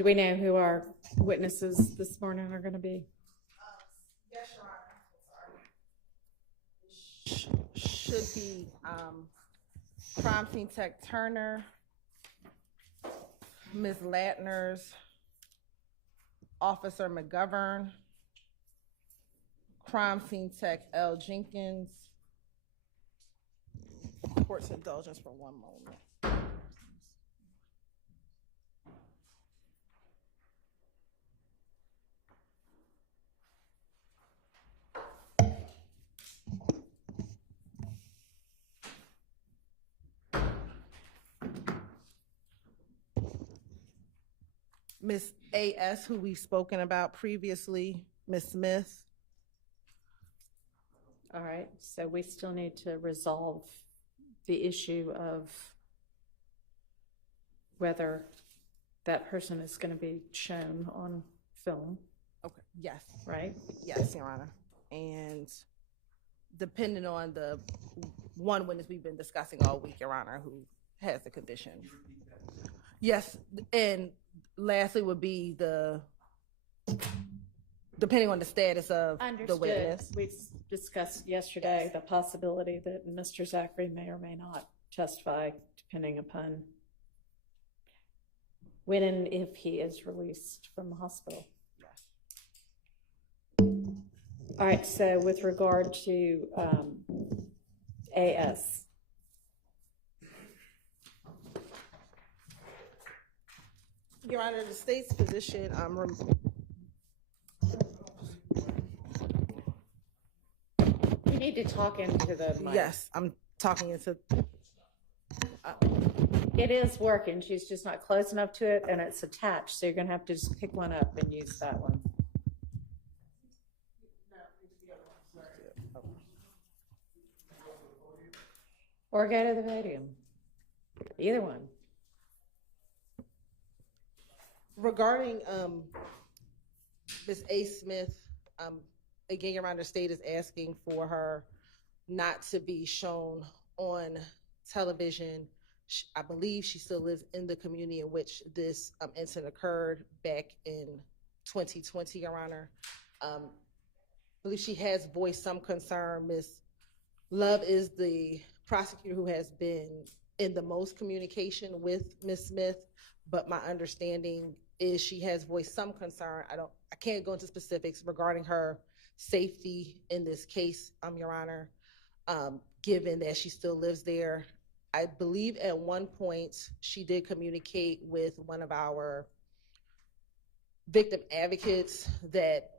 Do we know who our witnesses this morning are going to be? Yes, Your Honor. Should be crime scene tech Turner, Ms. Latner's, Officer McGovern, crime scene tech L. Jenkins. Court's indulgence for one moment. Ms. A.S., who we've spoken about previously, Ms. Smith. All right, so we still need to resolve the issue of whether that person is going to be shown on film. Okay, yes. Right? Yes, Your Honor. And depending on the one witness we've been discussing all week, Your Honor, who has the condition. Yes, and lastly would be depending on the status of the witness. We discussed yesterday the possibility that Mr. Zachary may or may not testify, depending upon when and if he is released from the hospital. All right, so with regard to AS. Your Honor, the state's position, you need to talk into the mic. Yes, I'm talking into. It is working. She's just not close enough to it, and it's attached. So you're going to have to just pick one up and use that one. Or go to the podium. Either one. Regarding Ms. A. Smith, again, Your Honor, the state is asking for her not to be shown on television. I believe she still lives in the community in which this incident occurred back in 2020, Your Honor. I believe she has voiced some concern. Ms. Love is the prosecutor who has been in the most communication with Ms. Smith, but my understanding is she has voiced some concern. I can't go into specifics regarding her safety in this case, Your Honor, given that she still lives there. I believe at one point she did communicate with one of our victim advocates that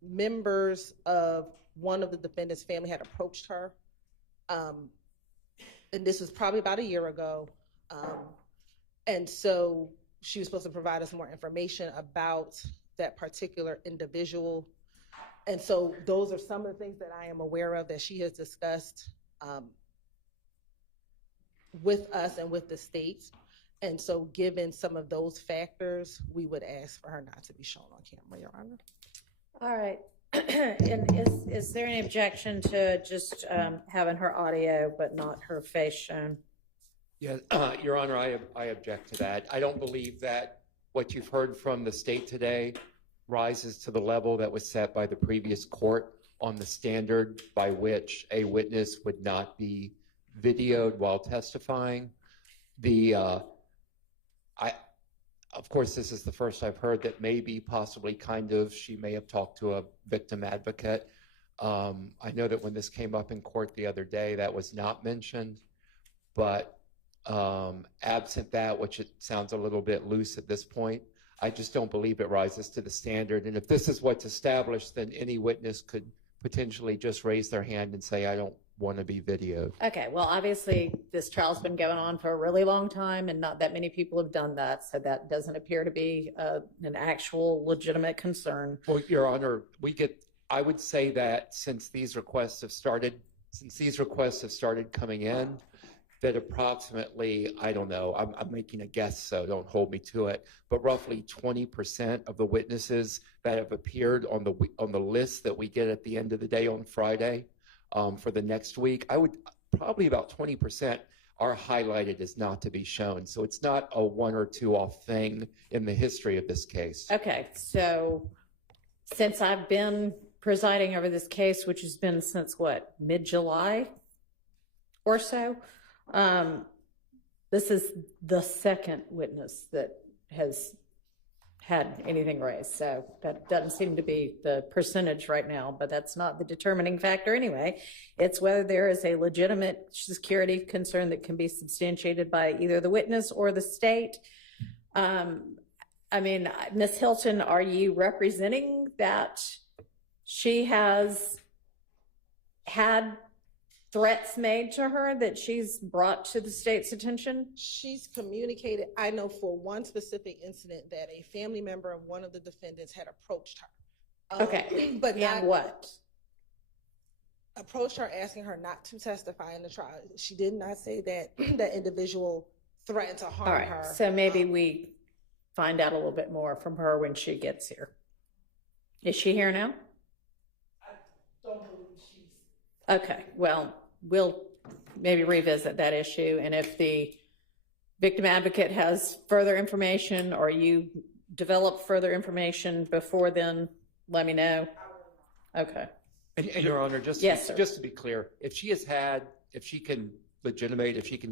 members of one of the defendant's family had approached her. And this was probably about a year ago. And so she was supposed to provide us more information about that particular individual. And so those are some of the things that I am aware of that she has discussed with us and with the state. And so given some of those factors, we would ask for her not to be shown on camera, Your Honor. All right. And is there any objection to just having her audio but not her face shown? Yeah, Your Honor, I object to that. I don't believe that what you've heard from the state today rises to the level that was set by the previous court on the standard by which a witness would not be videoed while testifying. Of course, this is the first I've heard that maybe possibly she may have talked to a victim advocate. I know that when this came up in court the other day, that was not mentioned, but absent that, which it sounds a little bit loose at this point, I just don't believe it rises to the standard. And if this is what's established, then any witness could potentially just raise their hand and say, I don't want to be videoed. Okay, well, obviously this trial's been going on for a really long time and not that many people have done that. So that doesn't appear to be an actual legitimate concern. Well, Your Honor, I would say that since these requests have started coming in, that approximately, I don't know, I'm making a guess, so don't hold me to it, but roughly 20% of the witnesses that have appeared on the list that we get at the end of the day on Friday for the next week, I would probably about 20% are highlighted as not to be shown. So it's not a one or two off thing in the history of this case. Okay, so since I've been presiding over this case, which has been since what, mid-July or so, this is the second witness that has had anything raised. So that doesn't seem to be the percentage right now, but that's not the determining factor anyway. It's whether there is a legitimate security concern that can be substantiated by either the witness or the state. I mean, Ms. Hilton, are you representing that she has had threats made to her that she's brought to the state's attention? She's communicated, I know for one specific incident that a family member of one of the defendants had approached her. Okay, but and not what? Approached her asking her not to testify in the trial. She did not say that that individual threatened to harm All right, her. so maybe we find out a little bit more from her when she gets here. Is she here now? I don't believe she's. Okay, well, we'll maybe revisit that issue. And if the victim advocate has further information or you develop further information before then, let me know. Okay. And Your Honor, just to be clear, if she can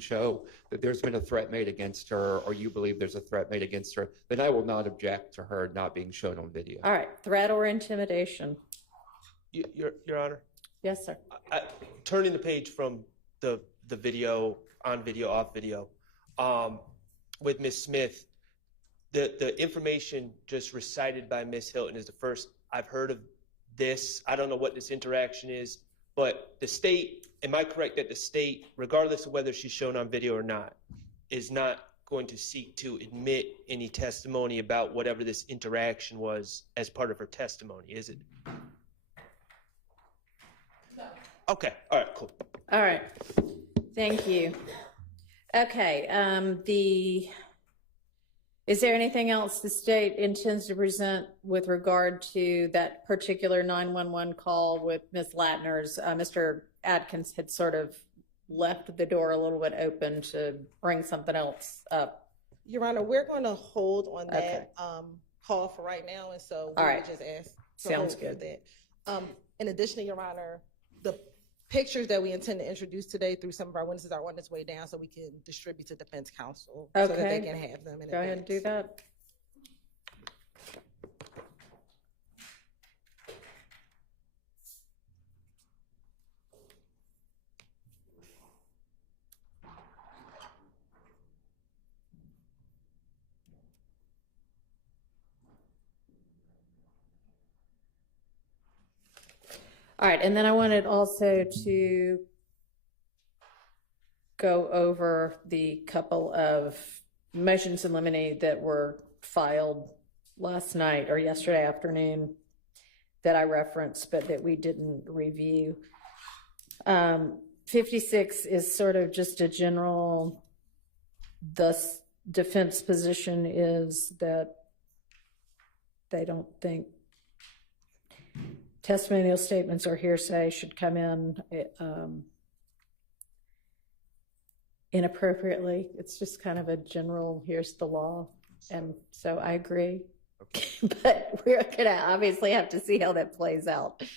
show that there's been a threat made against her, or you believe there's a threat made against her, then I will not object to her not being shown on video. All right, threat or intimidation? Your Honor? Yes, sir. Turning the page from the video, on video, off video, with Ms. Smith, the information just recited by Ms. Hilton is the first I've heard of this. I don't know what this interaction is, but the state, am I correct that the state, regardless of whether she's shown on video or not, is not going to seek to admit any testimony about whatever this interaction was as part of her testimony, is it? No. Okay, all right, cool. All right, thank you. Okay, is there anything else the state intends to present with regard to that particular 911 call with Ms. Latner's? Mr. Adkins had sort of left the door a little bit open to bring something else up. Your Honor, we're going to hold on that Okay. Call for right now, and so All we'll right. just ask. to Sounds hold for good. that. In addition, Your Honor, the pictures that we intend to introduce today through some of our witnesses are on its way down, so we can distribute to defense counsel so that they Okay. can have them in Go ahead and do advance. that. All right, and then I wanted also to go over the couple of motions in limine that were filed last night or yesterday afternoon that I referenced, but that we didn't review. 56 is sort of just a general, the defense position is that they don't think testimonial statements or hearsay should come in inappropriately. It's just kind of a general, here's the law. And so I agree. Okay. But we're going to obviously have to see how that plays out. Can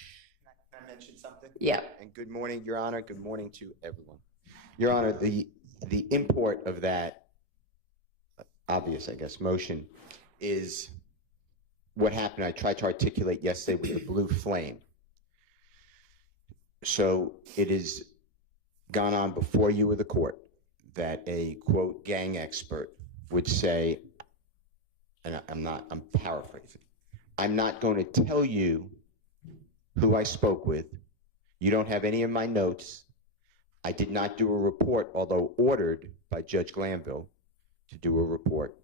I mention something? Yeah. And good morning, Your Honor. Good morning to everyone. Your Honor, the import of that obvious, I guess, motion is what happened. I tried to articulate yesterday with the blue flame. So it has gone on before you or the court that a, quote, gang expert would say, and I'm paraphrasing, I'm not going to tell you who I spoke with. You don't have any of my notes. I did not do a report, although ordered by Judge Glanville to do a report.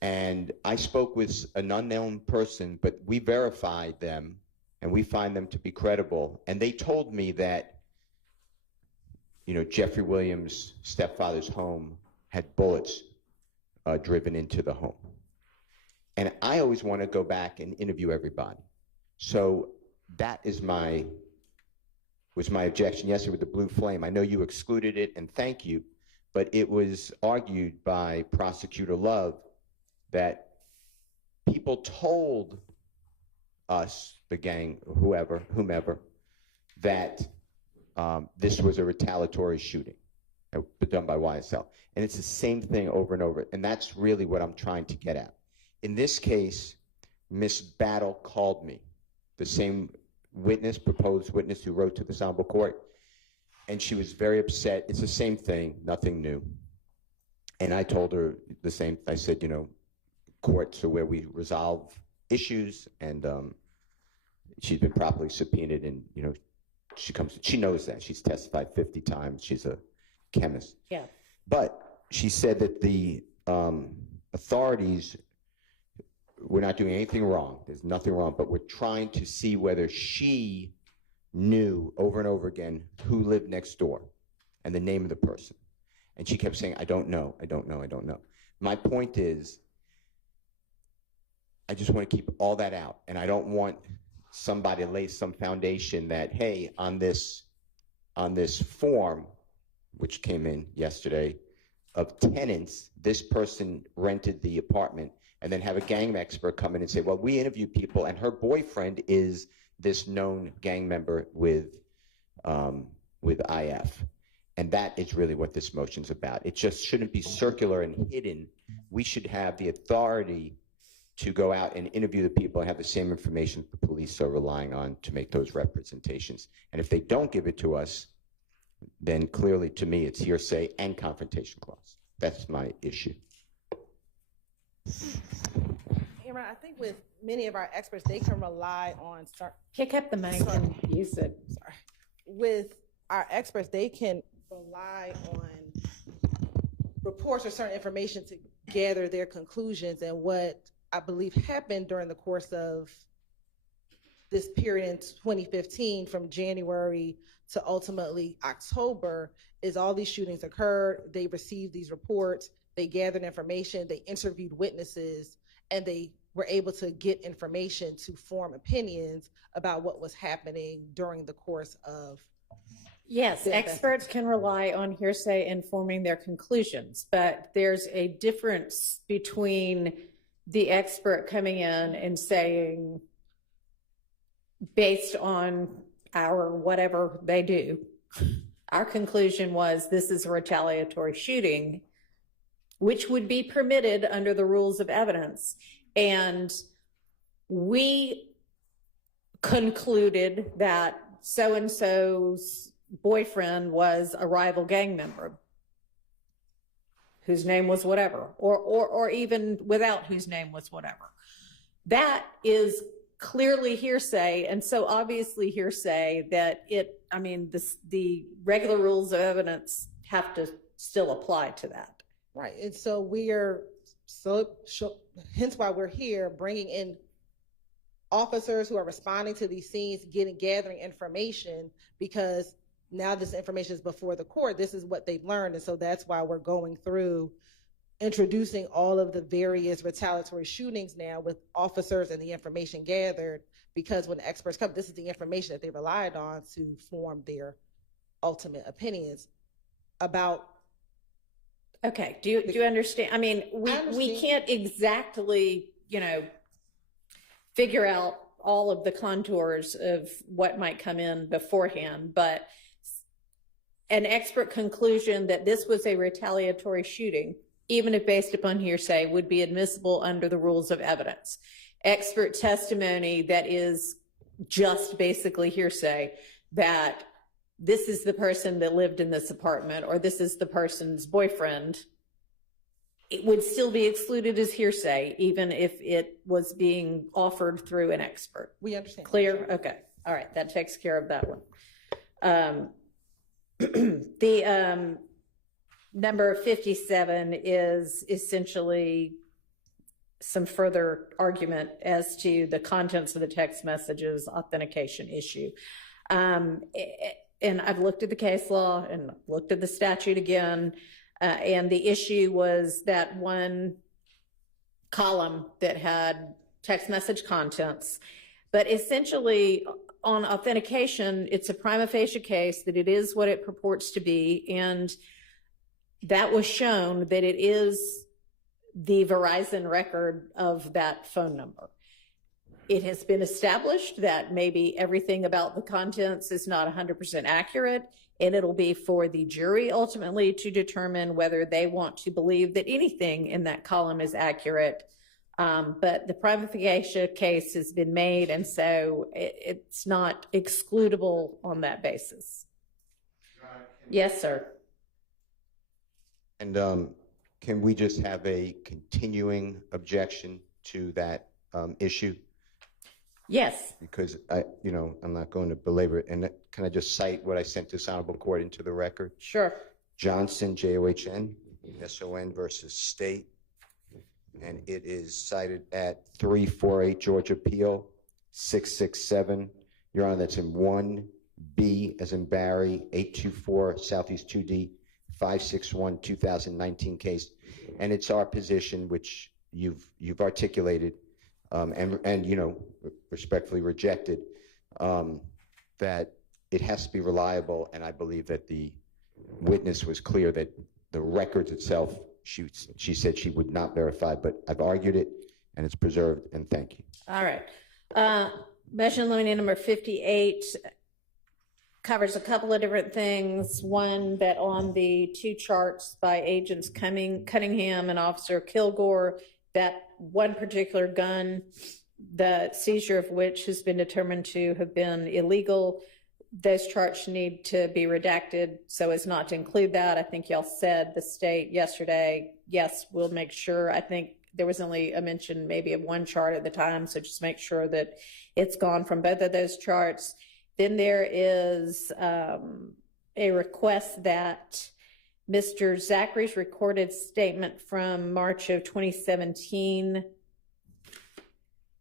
And I spoke with an unknown person, but we verified them and we find them to be credible. And they told me that, you know, Jeffery Williams' stepfather's home had bullets driven into the home. And I always want to go back and interview everybody. So that is my was my objection yesterday with the blue flame. I know you excluded it, and thank you, but it was argued by Prosecutor Love that people told us, the gang, whomever, that this was a retaliatory shooting done by YSL. And it's the same thing over and over. And that's really what I'm trying to get at. In this case, Miss Battle called me, the same witness, proposed witness who wrote to the Honorable Court, and she was very upset. It's the same thing, nothing new. And I told her the same. I said, you know, courts are where we resolve issues, and she's been properly subpoenaed, and you know, she knows that. She's testified 50 times. She's a chemist. Yeah. But she said that the authorities were not doing anything wrong. There's nothing wrong, but we're trying to see whether she knew over and over again who lived next door and the name of the person. And she kept saying, I don't know, I don't know, I don't know. My point is, I just want to keep all that out. And I don't want somebody to lay some foundation that, hey, on this form, which came in yesterday, of tenants, this person rented the apartment, and then have a gang expert come in and say, well, we interviewed people, and her boyfriend is this known gang member with IF. And that is really what this motion's about. It just shouldn't be circular and hidden. We should have the authority to go out and interview the people and have the same information the police are relying on to make those representations. And if they don't give it to us, then clearly to me it's hearsay and confrontation clause. That's my issue. Aaron, I think with many of our experts, they can rely on Pick up the mic and use it. Sorry. With our experts, they can rely on reports or certain information to gather their conclusions. And what I believe happened during the course of this period in 2015 from January to ultimately October is all these shootings occurred. They received these reports, they gathered information, they interviewed witnesses, and they were able to get information to form opinions about what was happening during the course of. Yes, experts can rely on hearsay in forming their conclusions, but there's a difference between the expert coming in and saying, based on our whatever they do, our conclusion was this is a retaliatory shooting, which would be permitted under the rules of evidence. And we concluded that so-and-so's boyfriend was a rival gang member whose name was whatever, or even without whose name was whatever. That is clearly hearsay, and so obviously hearsay that the regular rules of evidence have to still apply to that. Right, and so hence why we're here, bringing in officers who are responding to these scenes, gathering information, because now this information is before the court. This is what they've learned, and so that's why we're going through introducing all of the various retaliatory shootings now with officers and the information gathered, because when the experts come, this is the information that they relied on to form their ultimate opinions about. Okay, do you understand? I mean, we can't exactly, figure out all of the contours of what might come in beforehand, but an expert conclusion that this was a retaliatory shooting, even if based upon hearsay, would be admissible under the rules of evidence. Expert testimony that is just basically hearsay, that this is the person that lived in this apartment, or this is the person's boyfriend, it would still be excluded as hearsay, even if it was being offered through an expert. We understand. Clear? Okay. All right. That takes care of that one. The number 57 is essentially some further argument as to the contents of the text messages authentication issue. And I've looked at the case law and looked at the statute again, and the issue was that one column that had text message contents, but essentially on authentication, it's a prima facie case that it is what it purports to be, and that was shown that it is the Verizon record of that phone number. It has been established that maybe everything about the contents is not 100% accurate, and it'll be for the jury ultimately to determine whether they want to believe that anything in that column is accurate. But the prima facie case has been made, and so it's not excludable on that basis. Yes, sir. And can we just have a continuing objection to that issue? Yes. Because I'm not going to belabor it. And can I just cite what I sent this honorable court into the record? Sure. Johnson, John, SON versus State. And it is cited at 348 Georgia Appeal 667. Your Honor, that's in 1B as in Barry, 824 Southeast 2D 561 2019 case. And it's our position, which you've articulated and respectfully rejected, that it has to be reliable. And I believe that the witness was clear that the records itself, she said she would not verify, but I've argued it and it's preserved, and thank you. All right. Motion limiting number 58 covers a couple of different things. One, that on the two charts by agents Cunningham and Officer Kilgore, that one particular gun, the seizure of which has been determined to have been illegal, those charts need to be redacted so as not to include that. I think y'all said, the state yesterday, yes, we'll make sure. I think there was only a mention maybe of one chart at the time, so just make sure that it's gone from both of those charts. Then there is a request that Mr. Zachary's recorded statement from March of 2017,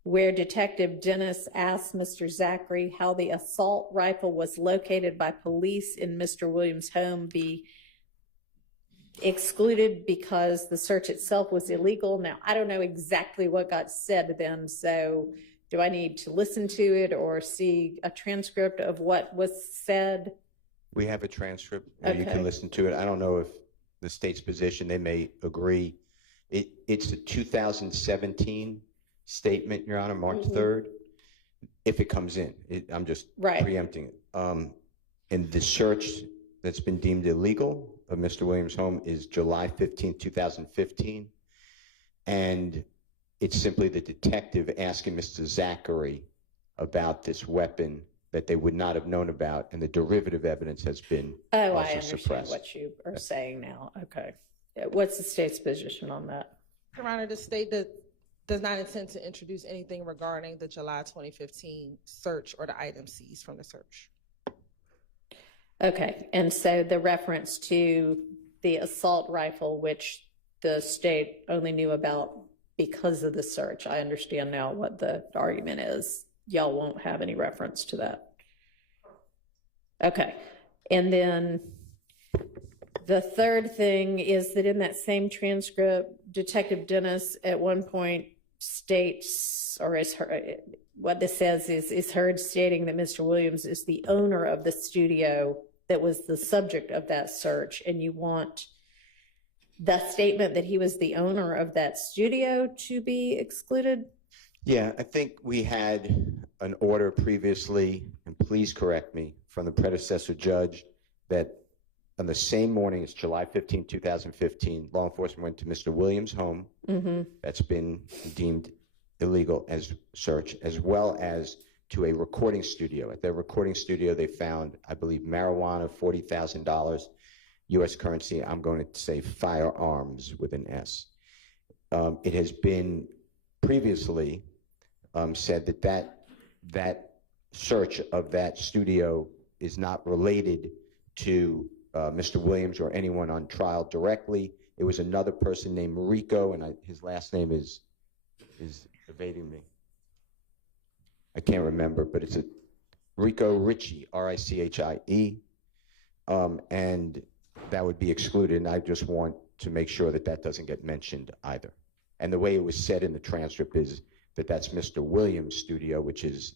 where Detective Dennis asked Mr. Zachary how the assault rifle was located by police in Mr. Williams' home, be excluded because the search itself was illegal. Now, I don't know exactly what got said then, so do I need to listen to it or see a transcript of what was said? We have a transcript, and you Okay. can listen to it. I don't know if the state's position, they may agree. It's a 2017 statement, Your Honor, March 3rd, if it comes in. I'm just Right. preempting it. And the search that's been deemed illegal of Mr. Williams' home is July 15, 2015. And it's simply the detective asking Mr. Zachary about this weapon that they would not have known about, and the derivative evidence has been Oh, also I understand suppressed. what you are saying now. Okay. What's the state's position on that? Your Honor, the state does not intend to introduce anything regarding the July 2015 search or the item seized from the search. Okay, and so the reference to the assault rifle, which the state only knew about because of the search, I understand now what the argument is. Y'all won't have any reference to that. Okay, and then the third thing is that in that same transcript, Detective Dennis at one point states, or is her, what this says is heard stating that Mr. Williams is the owner of the studio that was the subject of that search, and you want the statement that he was the owner of that studio to be excluded? Yeah, I think we had an order previously, and please correct me, from the predecessor judge that on the same morning as July 15, 2015, law enforcement went to Mr. Williams' home. That's been deemed illegal as search, as well as to a recording studio. At their recording studio, they found, I believe, marijuana, $40,000, U.S. currency. I'm going to say firearms with an S. It has been previously said that search of that studio is not related to Mr. Williams or anyone on trial directly. It was another person named RICO, and his last name is evading me. I can't remember, but it's a RICO Ritchie, R-I-C-H-I-E, and that would be excluded, and I just want to make sure that that doesn't get mentioned either. And the way it was said in the transcript is that that's Mr. Williams' studio, which is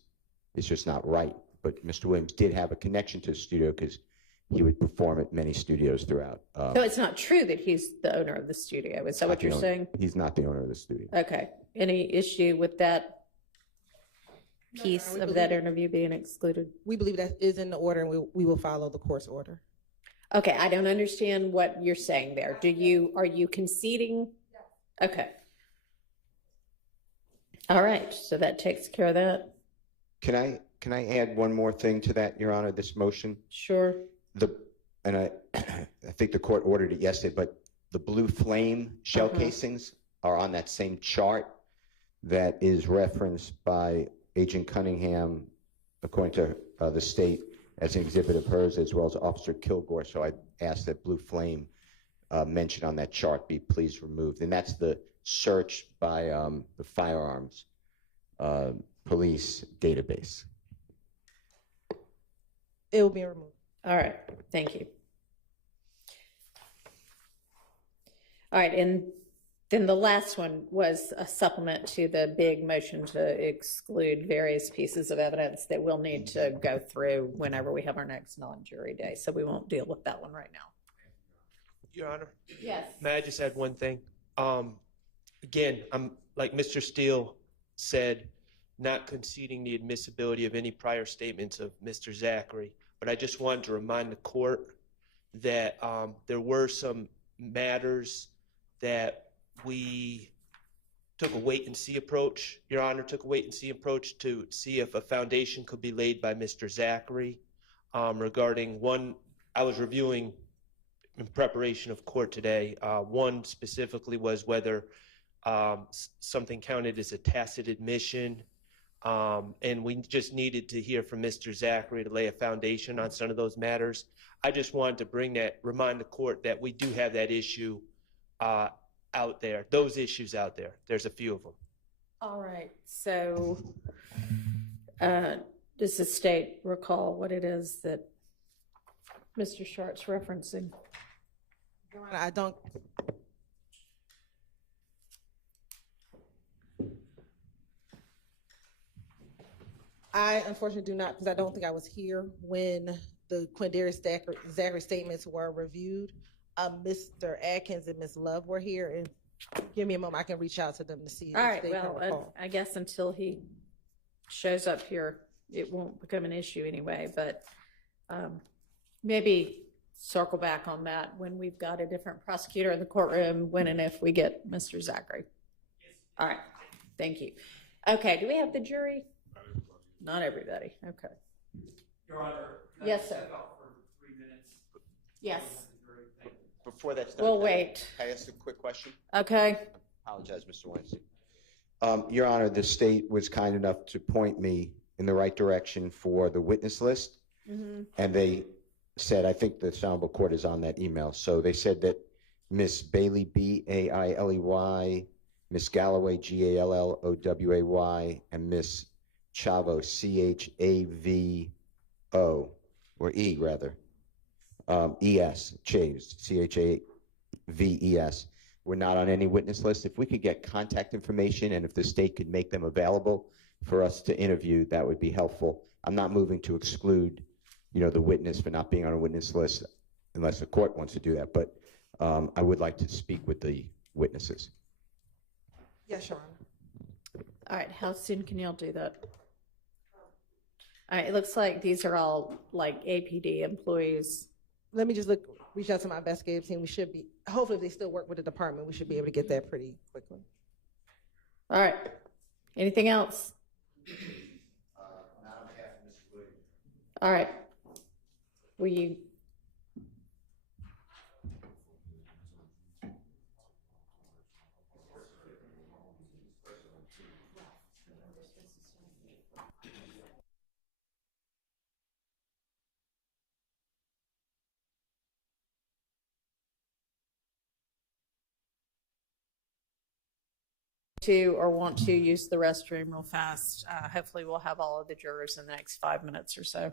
just not right. but Mr. Williams did have a connection to the studio because he would perform at many studios throughout. So it's not true that he's the owner of the studio. Is that what you're saying? He's not the owner of the studio. Okay. Any issue with that piece of that interview being excluded? We believe that is in the order, and we will follow the court's order. Okay, I don't understand what you're saying there. Are you conceding? Okay. All right, so that takes care of that. Can I add one more thing to that, Your Honor, this motion? Sure. I think the court ordered it yesterday, but the blue flame shell casings are on that same chart that is referenced by Agent Cunningham, according to the state, as an exhibit of hers, as well as Officer Kilgore. So I asked that blue flame mentioned on that chart be please removed. And that's the search by the firearms police database. It will be removed. All right, thank you. All right, and then the last one was a supplement to the big motion to exclude various pieces of evidence that we'll need to go through whenever we have our next non-jury day. So we won't deal with that one right now. Your Honor. Yes. May I just add one thing? Again, I'm like Mr. Steele said, not conceding the admissibility of any prior statements of Mr. Zachary, but I just wanted to remind the court that there were some matters that we took a wait-and-see approach. Your Honor took a wait-and-see approach to see if a foundation could be laid by Mr. Zachary regarding one. I was reviewing in preparation of court today. One specifically was whether something counted as a tacit admission, and we just needed to hear from Mr. Zachary to lay a foundation on some of those matters. I just wanted to remind the court that we do have that issue out there, those issues out there. There's a few of them. All right, so does the state recall what it is that Mr. Sharp's referencing? Your Honor, I don't. I unfortunately do not, because I don't think I was here when the Quindarius Zachary statements were reviewed. Mr. Atkins and Ms. Love were here, and give me a moment, I can reach out to them to see. All if right, they can well, recall. I guess until he shows up here, it won't become an issue anyway, but maybe circle back on that when we've got a different prosecutor in the courtroom, when and if we get Mr. Zachary. All right, thank you. Okay, do we have the jury? Not everybody, okay. Your Honor, Yes, sir. step out for 3 minutes? Yes, Before that's done, we'll wait. Can I ask a quick question? Okay, Apologize, Mr. Weinstein. Your Honor, the state was kind enough to point me in the right direction for the witness list. And they said, I think the Honorable Court is on that email. So they said that Miss Bailey, Bailey, Miss Galloway, Galloway, and Miss Chavo, Chavo, or E rather, ES, Chaves, Chaves, we're not on any witness list. If we could get contact information and if the state could make them available for us to interview, that would be helpful. I'm not moving to exclude, the witness for not being on a witness list unless the court wants to do that, but I would like to speak with the witnesses. Yes, Your Honor. all right, how soon can y'all do that? All right, it looks like these are all like APD employees. Let me just reach out to my investigative team. We should be, hopefully if they still work with the department, we should be able to get that pretty quickly. All right, anything else? Not on behalf of Mr. Williams. All right, will you? To or want to use the restroom real fast. Hopefully we'll have all of the jurors in the next 5 minutes or so.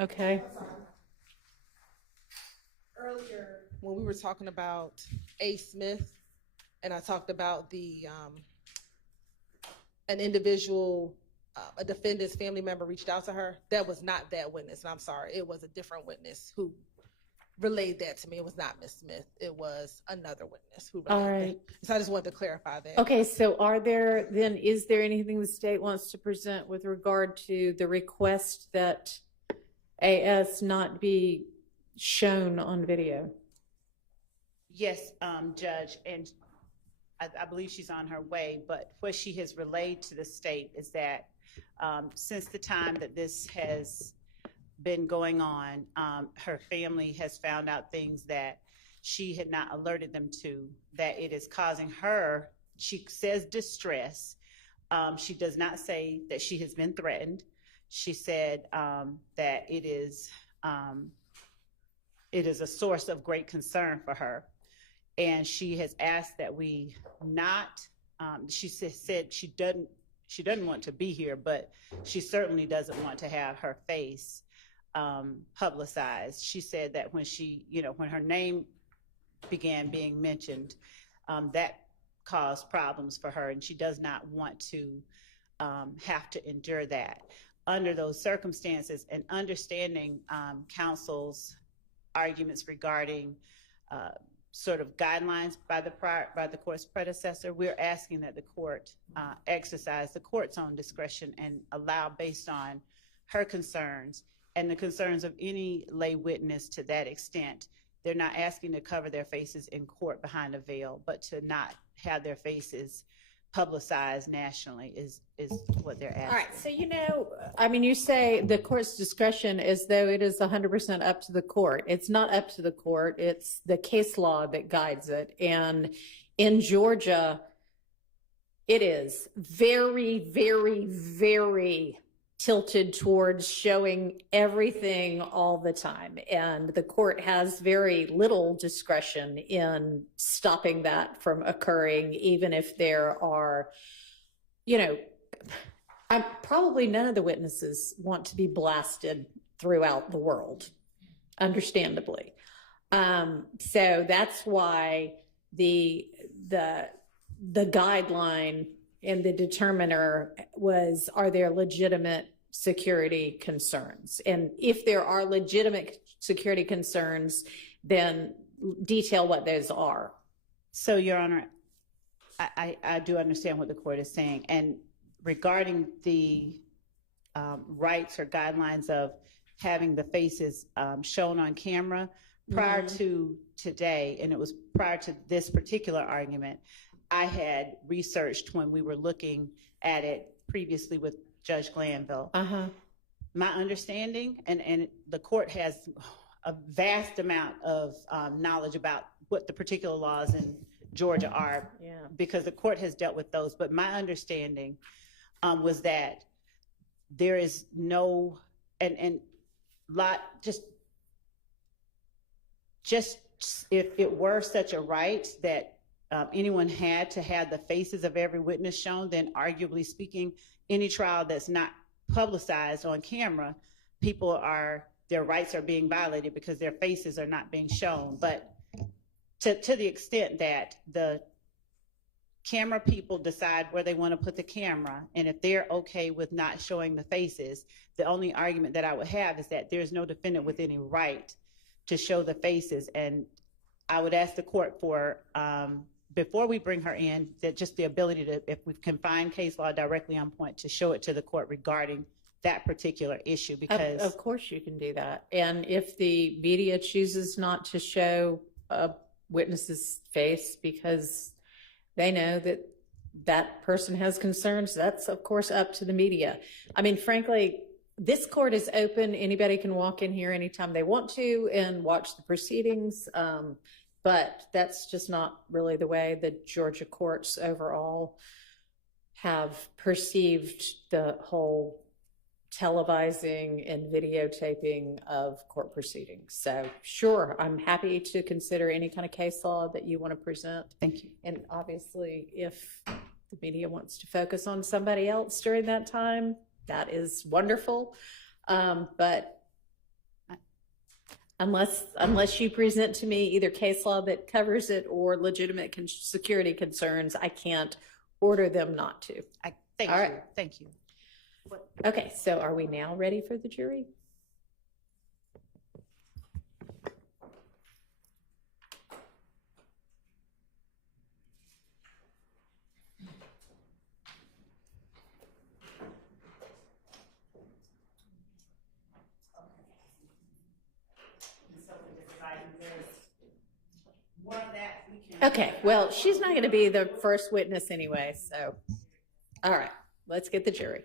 Okay. Earlier, when we were talking about A. Smith, and I talked about an individual, a defendant's family member reached out to her, that was not that witness, and I'm sorry, it was a different witness who relayed that to me. It was not Miss Smith. It was another witness who relayed All right. that. So I just wanted to clarify that. Okay, so is there anything the state wants to present with regard to the request that AS not be shown on video? Yes, Judge, and I believe she's on her way, but what she has relayed to the state is that since the time that this has been going on, her family has found out things that she had not alerted them to, that it is causing her, she says, distress. She does not say that she has been threatened. She said that it is a source of great concern for her. And she has asked that we not, she said she doesn't want to be here, but she certainly doesn't want to have her face publicized. She said that when when her name began being mentioned, that caused problems for her, and she does not want to have to endure that. Under those circumstances, and understanding counsel's arguments regarding sort of guidelines by the court's predecessor, we're asking that the court exercise the court's own discretion and allow, based on her concerns and the concerns of any lay witness to that extent. They're not asking to cover their faces in court behind a veil, but to not have their faces publicized nationally is what they're asking. All right, so you say the court's discretion as though it is 100% up to the court. It's not up to the court. It's the case law that guides it. And in Georgia, it is very, very, very tilted towards showing everything all the time. And the court has very little discretion in stopping that from occurring, even if there are, probably none of the witnesses want to be blasted throughout the world, understandably. So that's why the guideline and the determiner was, are there legitimate security concerns? And if there are legitimate security concerns, then detail what those are. So, Your Honor, I do understand what the court is saying. And regarding the rights or guidelines of having the faces shown on camera, prior to today, and it was prior to this particular argument, I had researched when we were looking at it previously with Judge Glanville. My understanding, and the court has a vast amount of knowledge about what the particular laws in Georgia are, because the court has dealt with those. But my understanding was that there is no, just if it were such a right that anyone had to have the faces of every witness shown, then arguably speaking, any trial that's not publicized on camera, their rights are being violated because their faces are not being shown. But to the extent that the camera people decide where they want to put the camera, and if they're okay with not showing the faces, the only argument that I would have is that there's no defendant with any right to show the faces. And I would ask the court for, before we bring her in, that just the ability to, if we can find case law directly on point, to show it to the court regarding that particular issue. Because of course you can do that. And if the media chooses not to show a witness's face because they know that that person has concerns, that's of course up to the media. I mean, frankly, this court is open. Anybody can walk in here anytime they want to and watch the proceedings. But that's just not really the way the Georgia courts overall have perceived the whole televising and videotaping of court proceedings. So sure, I'm happy to consider any kind of case law that you want to present. Thank you. And obviously, if the media wants to focus on somebody else during that time, that is wonderful. But Unless you present to me either case law that covers it or legitimate security concerns, I can't order them not to. Thank All you. right. Thank you. Okay, so are we now ready for the jury? Okay, well, she's not going to be the first witness anyway, so, all right, let's get the jury.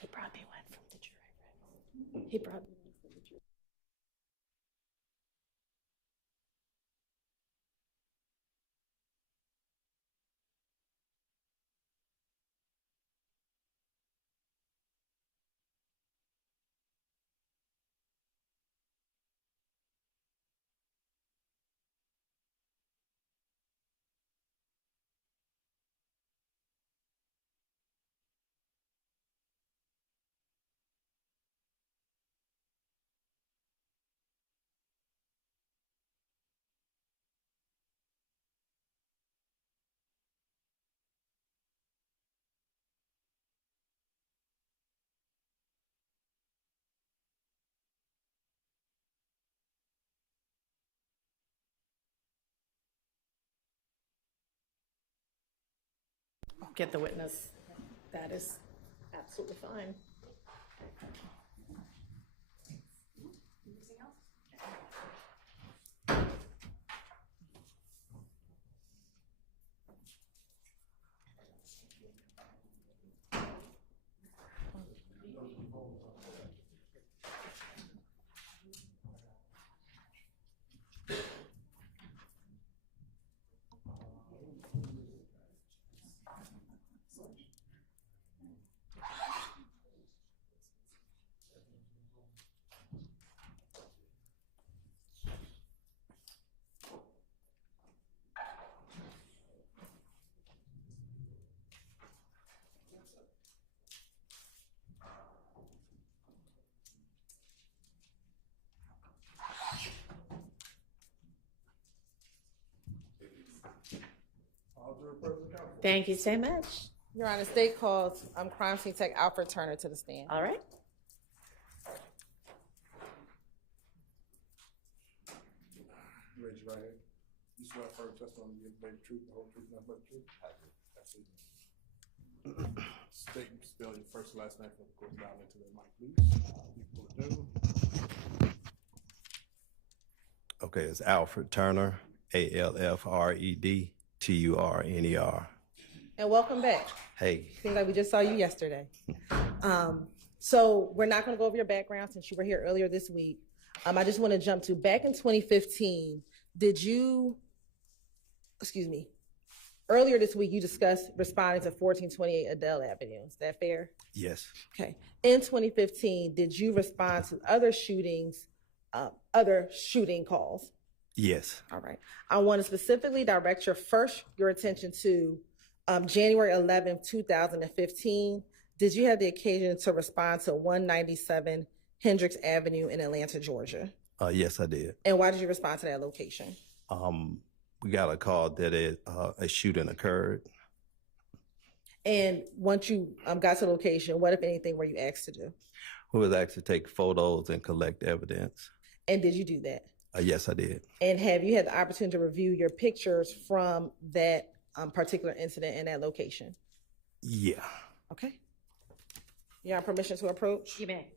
He brought me one from the jury. He brought me one from the jury. Get the witness. That is absolutely fine. Thank you so much. Your Honor, state calls crime scene tech Alfred Turner to the stand. All right. Raise your right hand. You swear firm testimony you give the truth, the whole truth, nothing but the truth? I do. That's it. State and spell your first and last name for the court down into the mic, please. You can pull it down. Okay, it's Alfred Turner, Alfred Turner. And welcome back. Hey, Seems like we just saw you yesterday. So we're not going to go over your background since you were here earlier this week. I just want to jump to back in 2015. Earlier this week, you discussed responding to 1428 Adele Avenue. Is that fair? yes, Okay. In 2015, did you respond to other shootings, other shooting calls? yes, All right. I want to specifically direct your attention to January 11th, 2015. Did you have the occasion to respond to 197 Hendricks Avenue in Atlanta, Georgia? yes, I did. And why did you respond to that location? We got a call that a shooting occurred. And once you got to the location, what, if anything, were you asked to do? We was asked to take photos and collect evidence. And did you do that? Yes, I did. And have you had the opportunity to review your pictures from that particular incident in that location? Yeah. Okay. You have permission to approach? You may.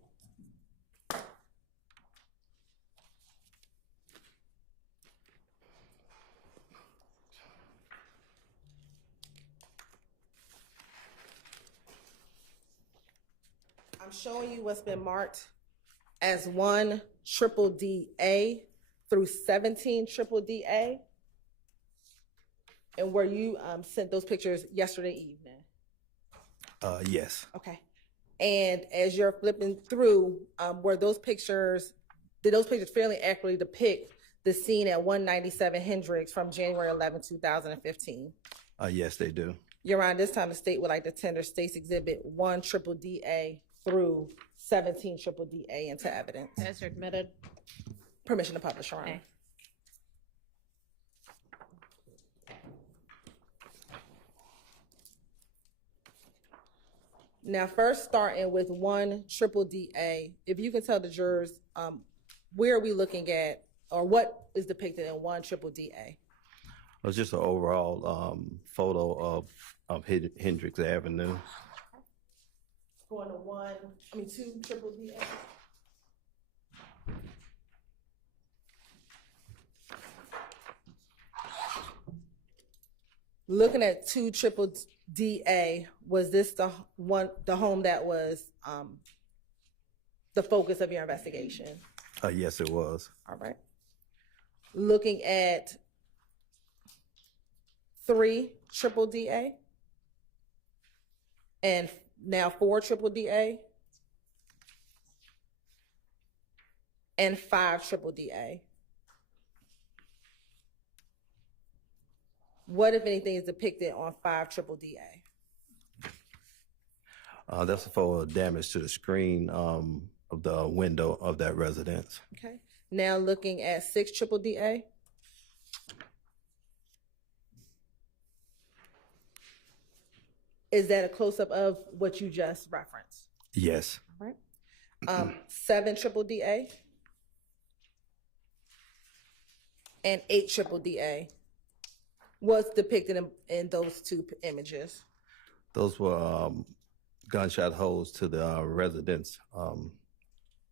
I'm showing you what's been marked as 1 triple DA through 17 triple DA. And were you sent those pictures yesterday evening? Yes. Okay. And as you're flipping through, did those pictures fairly accurately depict the scene at 197 Hendricks from January 11, 2015? Yes, they do. Your Honor, this time the state would like to tender State's Exhibit 1 triple DA through 17 triple DA into evidence. As you're admitted. Permission to publish, Your Honor. Okay. Now, first starting with 1 triple DA, if you can tell the jurors, where are we looking at, or what is depicted in 1 triple DA? It was just an overall photo of Hendricks Avenue. Going to 2 triple DA. Looking at 2 triple DA, was this the home that was the focus of your investigation? Yes, it was. All right. Looking at 3 triple DA and now 4 triple DA and 5 triple DA. What, if anything, is depicted on 5 triple DA? That's for damage to the screen of the window of that residence. Okay. Now looking at 6 triple DA. Is that a close-up of what you just referenced? Yes. All right. 7 triple DA and 8 triple DA. What's depicted in those 2 images? Those were gunshot holes to the residence,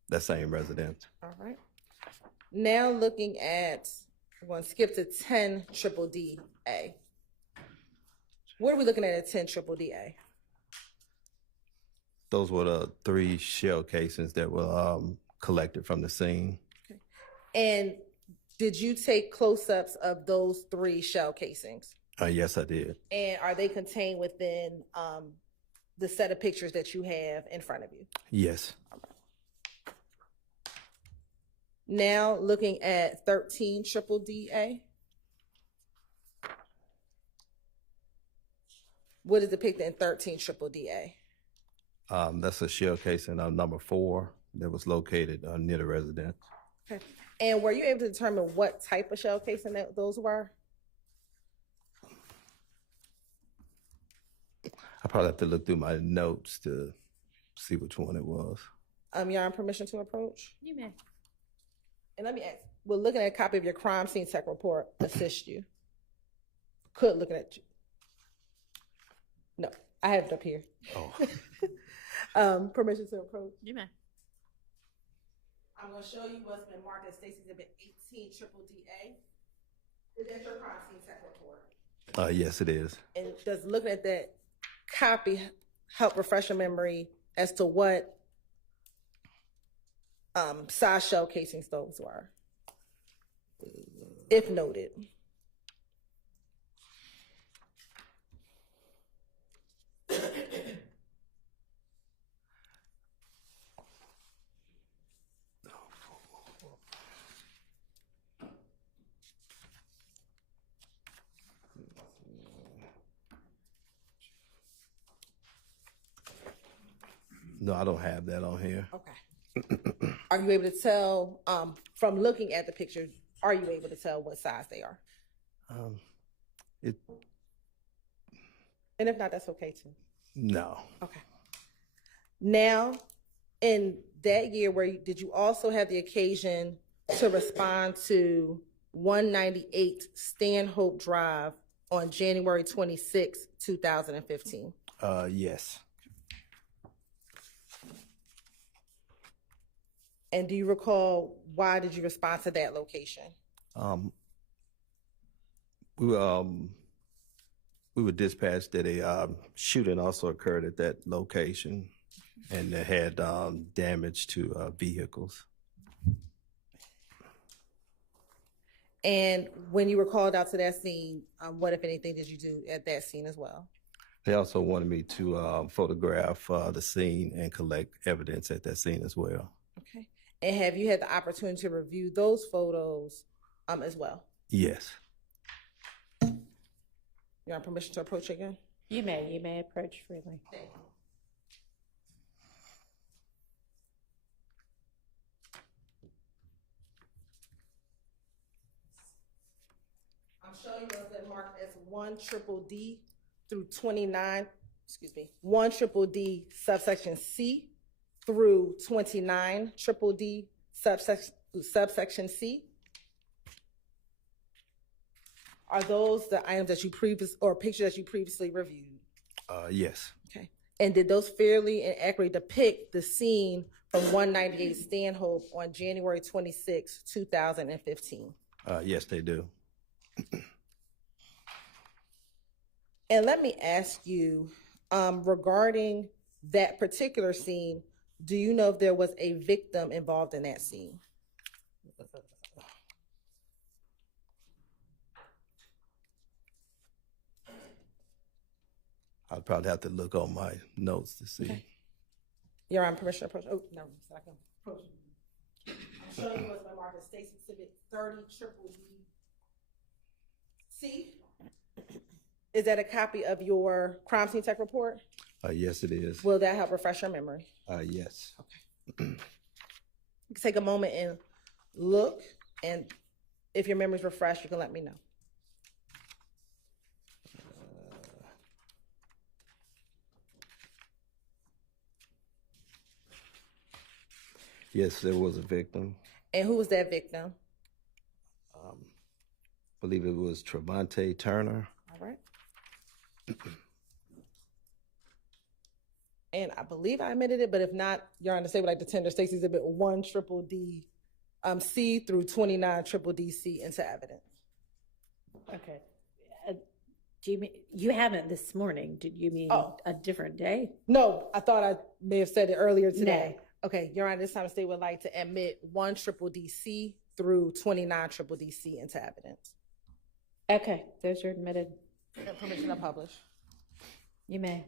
that same residence. All right. Now looking at, I'm going to skip to 10 triple DA. What are we looking at 10 triple DA? Those were the 3 shell casings that were collected from the scene. Okay. And did you take close-ups of those 3 shell casings? Yes, I did. And are they contained within the set of pictures that you have in front of you? Yes. Now looking at 13 triple DA. What is depicted in 13 triple DA? That's a shell casing number 4 that was located near the residence. Okay. And were you able to determine what type of shell casing those were? I probably have to look through my notes to see which one it was. Your Honor, permission to approach? You may. And let me ask, will looking at a copy of your crime scene tech report assist you? Could looking at you? No, I have it up here. Oh. Permission to approach? You may. I'm going to show you what's been marked as State's Exhibit 18 triple DA. Is that your crime scene tech report? Yes, it is. And does looking at that copy help refresh your memory as to what size shell casings those were, if noted? No, I don't have that on here. Okay. Are you able to tell, from looking at the pictures, are you able to tell what size they are? It And if not, that's okay too. no. Okay. Now, in that year, did you also have the occasion to respond to 198 Stanhope Drive on January 26, 2015? Yes. And do you recall why did you respond to that location? We were dispatched that a shooting also occurred at that location, and it had damage to vehicles. And when you were called out to that scene, what, if anything, did you do at that scene as well? They also wanted me to photograph the scene and collect evidence at that scene as well. Okay. And have you had the opportunity to review those photos as well? Yes. You want permission to approach again? You may approach freely. I'm showing you what's been marked as 1DDD through 29, 1DDD subsection C through 29DDD subsection C. Are those the items that you pictures that you previously reviewed? Yes. Okay. And did those fairly and accurately depict the scene from 198 Stanhope on January 26, 2015? Yes, they do. And let me ask you, regarding that particular scene, do you know if there was a victim involved in that scene? I'd probably have to look on my notes to see. Okay. You're on permission to approach. Oh, no, I can approach. I'm showing you what's been marked as State's Exhibit 30DDC. Is that a copy of your crime scene tech report? Yes, it is. Will that help refresh your memory? Yes. You can take a moment and look, and if your memory's refreshed, you can let me know. Yes, there was a victim. And who was that victim? I believe it was Trevante Turner. All right. And I believe I admitted it, but if not, Your Honor, say what I tender Stacy's Exhibit 1DDD C through 29DDD C into evidence. Okay. Do you mean, you haven't this morning? Did you mean a different day? No, I thought I may have said it earlier today. Okay, Your Honor, this time the state would like to admit 1DDD C through 29DDD C into evidence. Okay, those are admitted. And permission to publish. You may.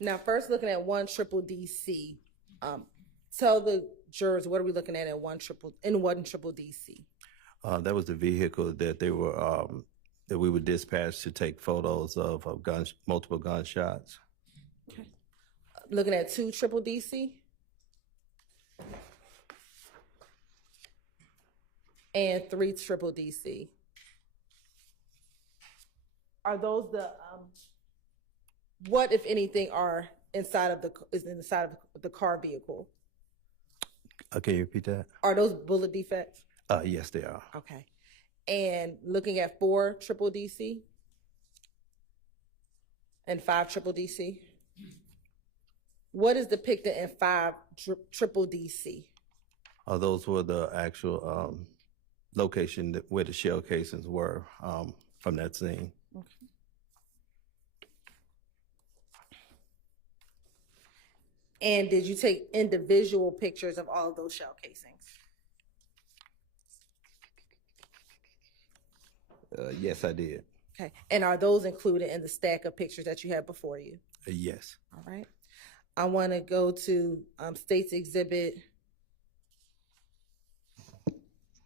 Now, first looking at 1DDD C, tell the jurors what are we looking at in 1DDD C? That was the vehicle that they were that we were dispatched to take photos of multiple gunshots. Okay. Looking at 2DDD C and 3DDD C. Are those the what, if anything, are inside of the car vehicle? Can you repeat that? Are those bullet defects? Yes, they are. Okay. And looking at 4DDD C and 5DDD C, what is depicted in 5DDD C? Those were the actual location where the shell casings were from that scene. Okay. And did you take individual pictures of all of those shell casings? Yes, I did. Okay. And are those included in the stack of pictures that you have before you? Yes. All right. I want to go to State's Exhibit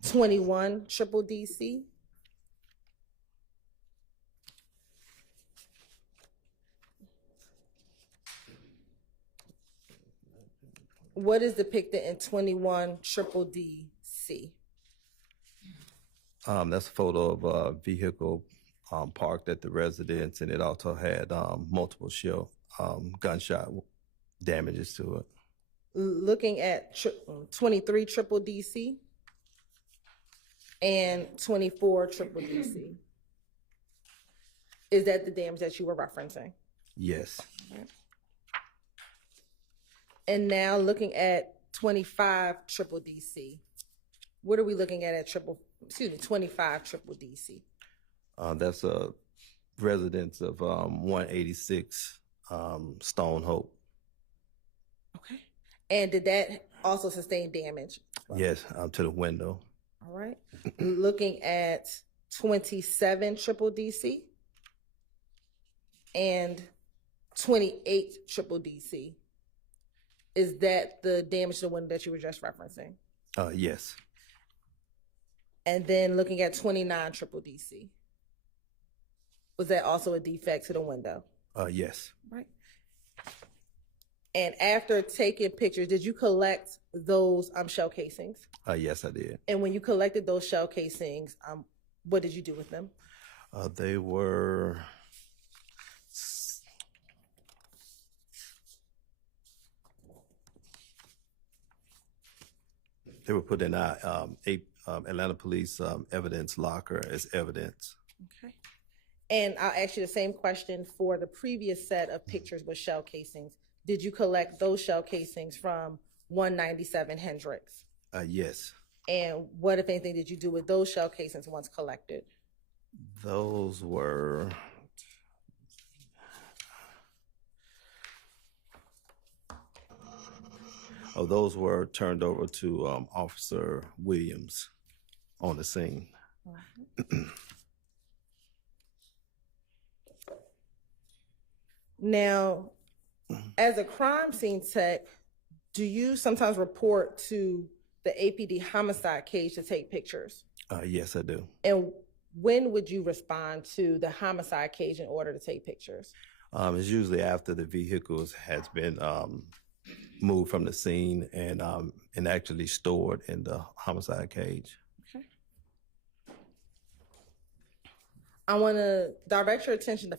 21DDD C. What is depicted in 21DDD C? That's a photo of a vehicle parked at the residence, and it also had multiple shell gunshot damages to it. Looking at 23DDD C and 24DDD C. Is that the damage that you were referencing? Yes. And now looking at 25DDD C. What are we looking at 25DDD C? That's a residence of 186 Stone Hope. Okay. And did that also sustain damage? Yes, to the window. All right. Looking at 27 triple DC and 28 triple DC. Is that the damage to the window that you were just referencing? Yes. And then looking at 29 triple DC. Was that also a defect to the window? Yes. Right. And after taking pictures, did you collect those shell casings? Yes, I did. And when you collected those shell casings, what did you do with them? They were put in our Atlanta Police evidence locker as evidence. Okay. And I'll ask you the same question for the previous set of pictures with shell casings. Did you collect those shell casings from 197 Hendricks? Yes. And what, if anything, did you do with those shell casings once collected? Those were turned over to Officer Williams on the scene. Now, as a crime scene tech, do you sometimes report to the APD homicide cage to take pictures? Yes, I do. And when would you respond to the homicide cage in order to take pictures? It's usually after the vehicles has been moved from the scene and actually stored in the homicide cage. Okay. I want to direct your attention to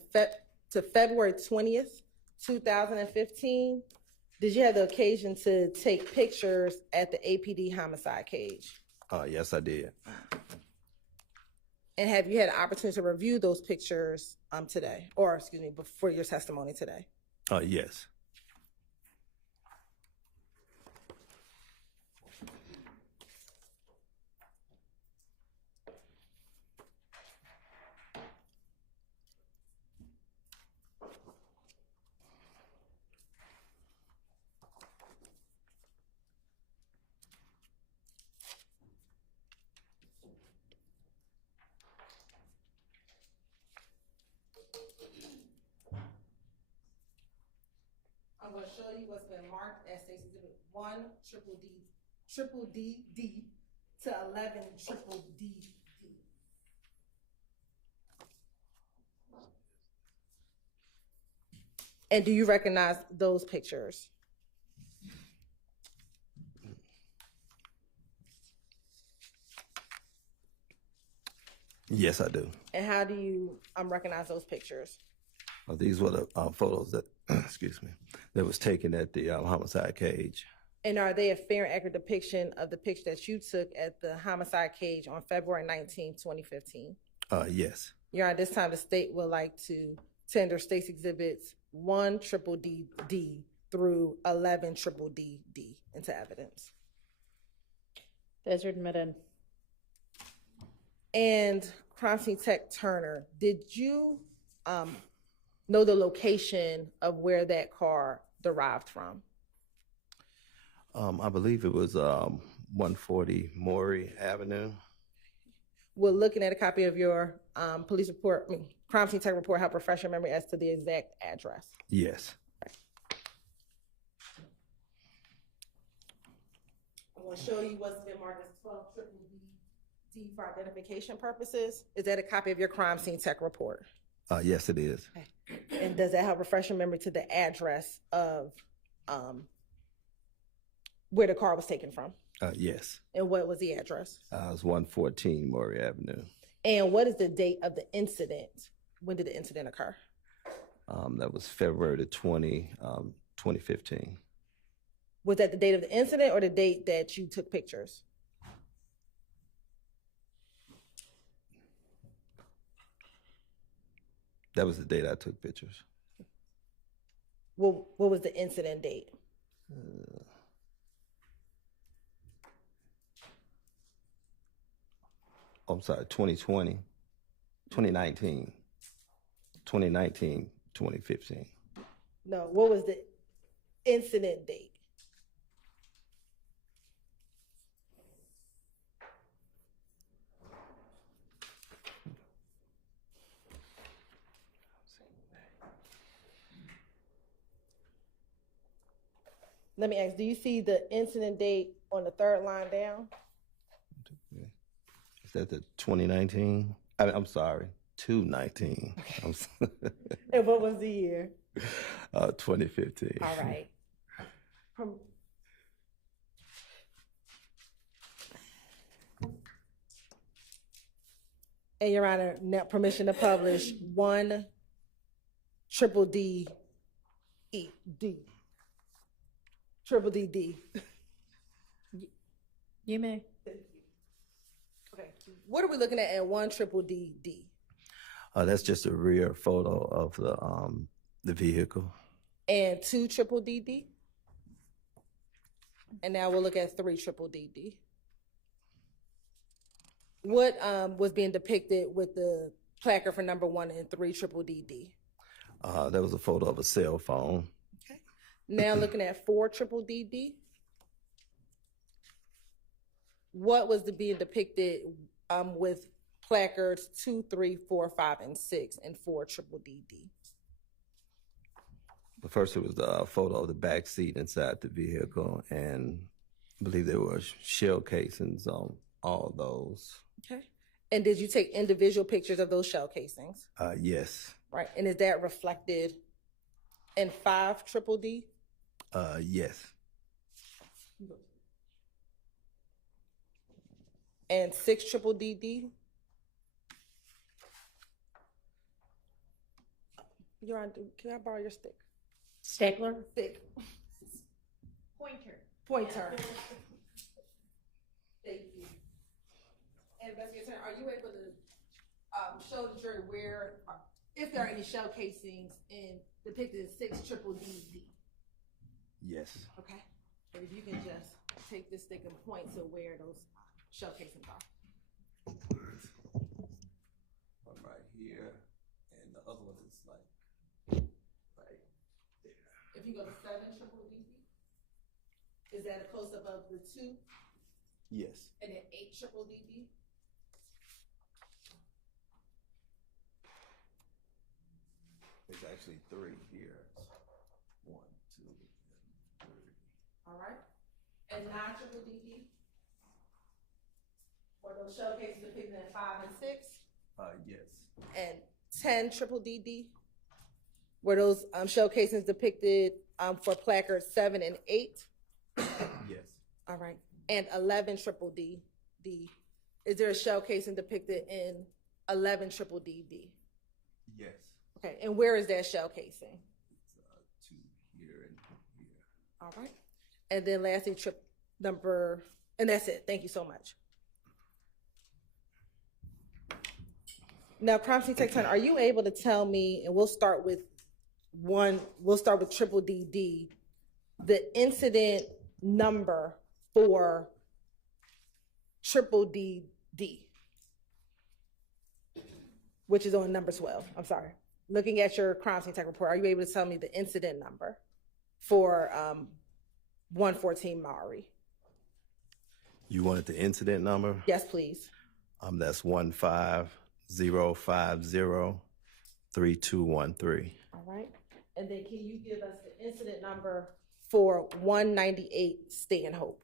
February 20th, 2015. Did you have the occasion to take pictures at the APD homicide cage? Yes, I did. And have you had an opportunity to review those pictures today, or excuse me, before your testimony today? Yes. I'm going to show you what's been marked as State's Exhibit 1 triple D to 11 triple D. And do you recognize those pictures? Yes, I do. And how do you recognize those pictures? These were the photos that, excuse me, that was taken at the homicide cage. And are they a fair and accurate depiction of the picture that you took at the homicide cage on February 19, 2015? Yes. Your Honor, at this time, the state would like to tender State's Exhibits 1 triple D through 11 triple D into evidence. Those are admitted. And Crime Scene Tech Turner, did you know the location of where that car derived from? I believe it was 140 Maury Avenue. We're looking at a copy of your police report, Crime Scene Tech report, help refresh your memory as to the exact address. Yes. I'm going to show you what's been marked as 12 triple D for identification purposes. Is that a copy of your Crime Scene Tech report? Yes, it is. Okay. And does that help refresh your memory to the address of where the car was taken from? Yes. And what was the address? It was 114 Maury Avenue. And what is the date of the incident? When did the incident occur? That was February the 2015. Was that the date of the incident or the date that you took pictures? That was the date I took pictures. What was the incident date? I'm sorry, 2020, 2019, 2015. No, what was the incident date? Let me ask, do you see the incident date on the third line down? Is that the 2019? I'm sorry, 219. And what was the year? 2015. All right. And Your Honor, now permission to publish 1 triple D E D. Triple D D. You may. Okay. What are we looking at 1 triple D D? That's just a rear photo of the vehicle. And 2 triple D D? And now we'll look at 3 triple D D. What was being depicted with the placard for number 1 and 3 triple D D? That was a photo of a cell phone. Okay. Now looking at 4 triple D D. What was being depicted with placards 2, 3, 4, 5, and 6 and 4 triple D D? But first, it was the photo of the back seat inside the vehicle, and I believe there were shell casings on all those. Okay. And did you take individual pictures of those shell casings? Yes. Right. And is that reflected in 5 triple D? Yes. And 6 triple D D? Your Honor, can I borrow your stick? Stapler? Stick. Pointer. Pointer. Thank you. Investigator, are you able to show the jury where, if there are any shell casings depicted in 6 triple D D? Yes. Okay. And if you can just take this stick and point to where those shell casings are. One right here, and the other one is like right there. If you go to 7 triple D D, is that a close up of the 2? Yes. And then 8 triple D D? There's actually 3 here. 1, 2, 3. All right. And 9 triple D D? Were those shell cases depicted in 5 and 6? Yes. And 10 triple D D? Were those shell casings depicted for placards 7 and 8? Yes. All right. And 11 triple D D? Is there a shell casing depicted in 11 triple D D? Yes. Okay. And where is that shell casing? It's 2 here and here. All right. And then lastly, and that's it. Thank you so much. Now, crime scene tech turn, are you able to tell me, and we'll start with triple D D, the incident number for triple D D, which is on number 12. I'm sorry. Looking at your crime scene tech report, are you able to tell me the incident number for 114 Maury? You wanted the incident number? Yes, please. That's 150503213. All right. And then can you give us the incident number for 198 Stanhope?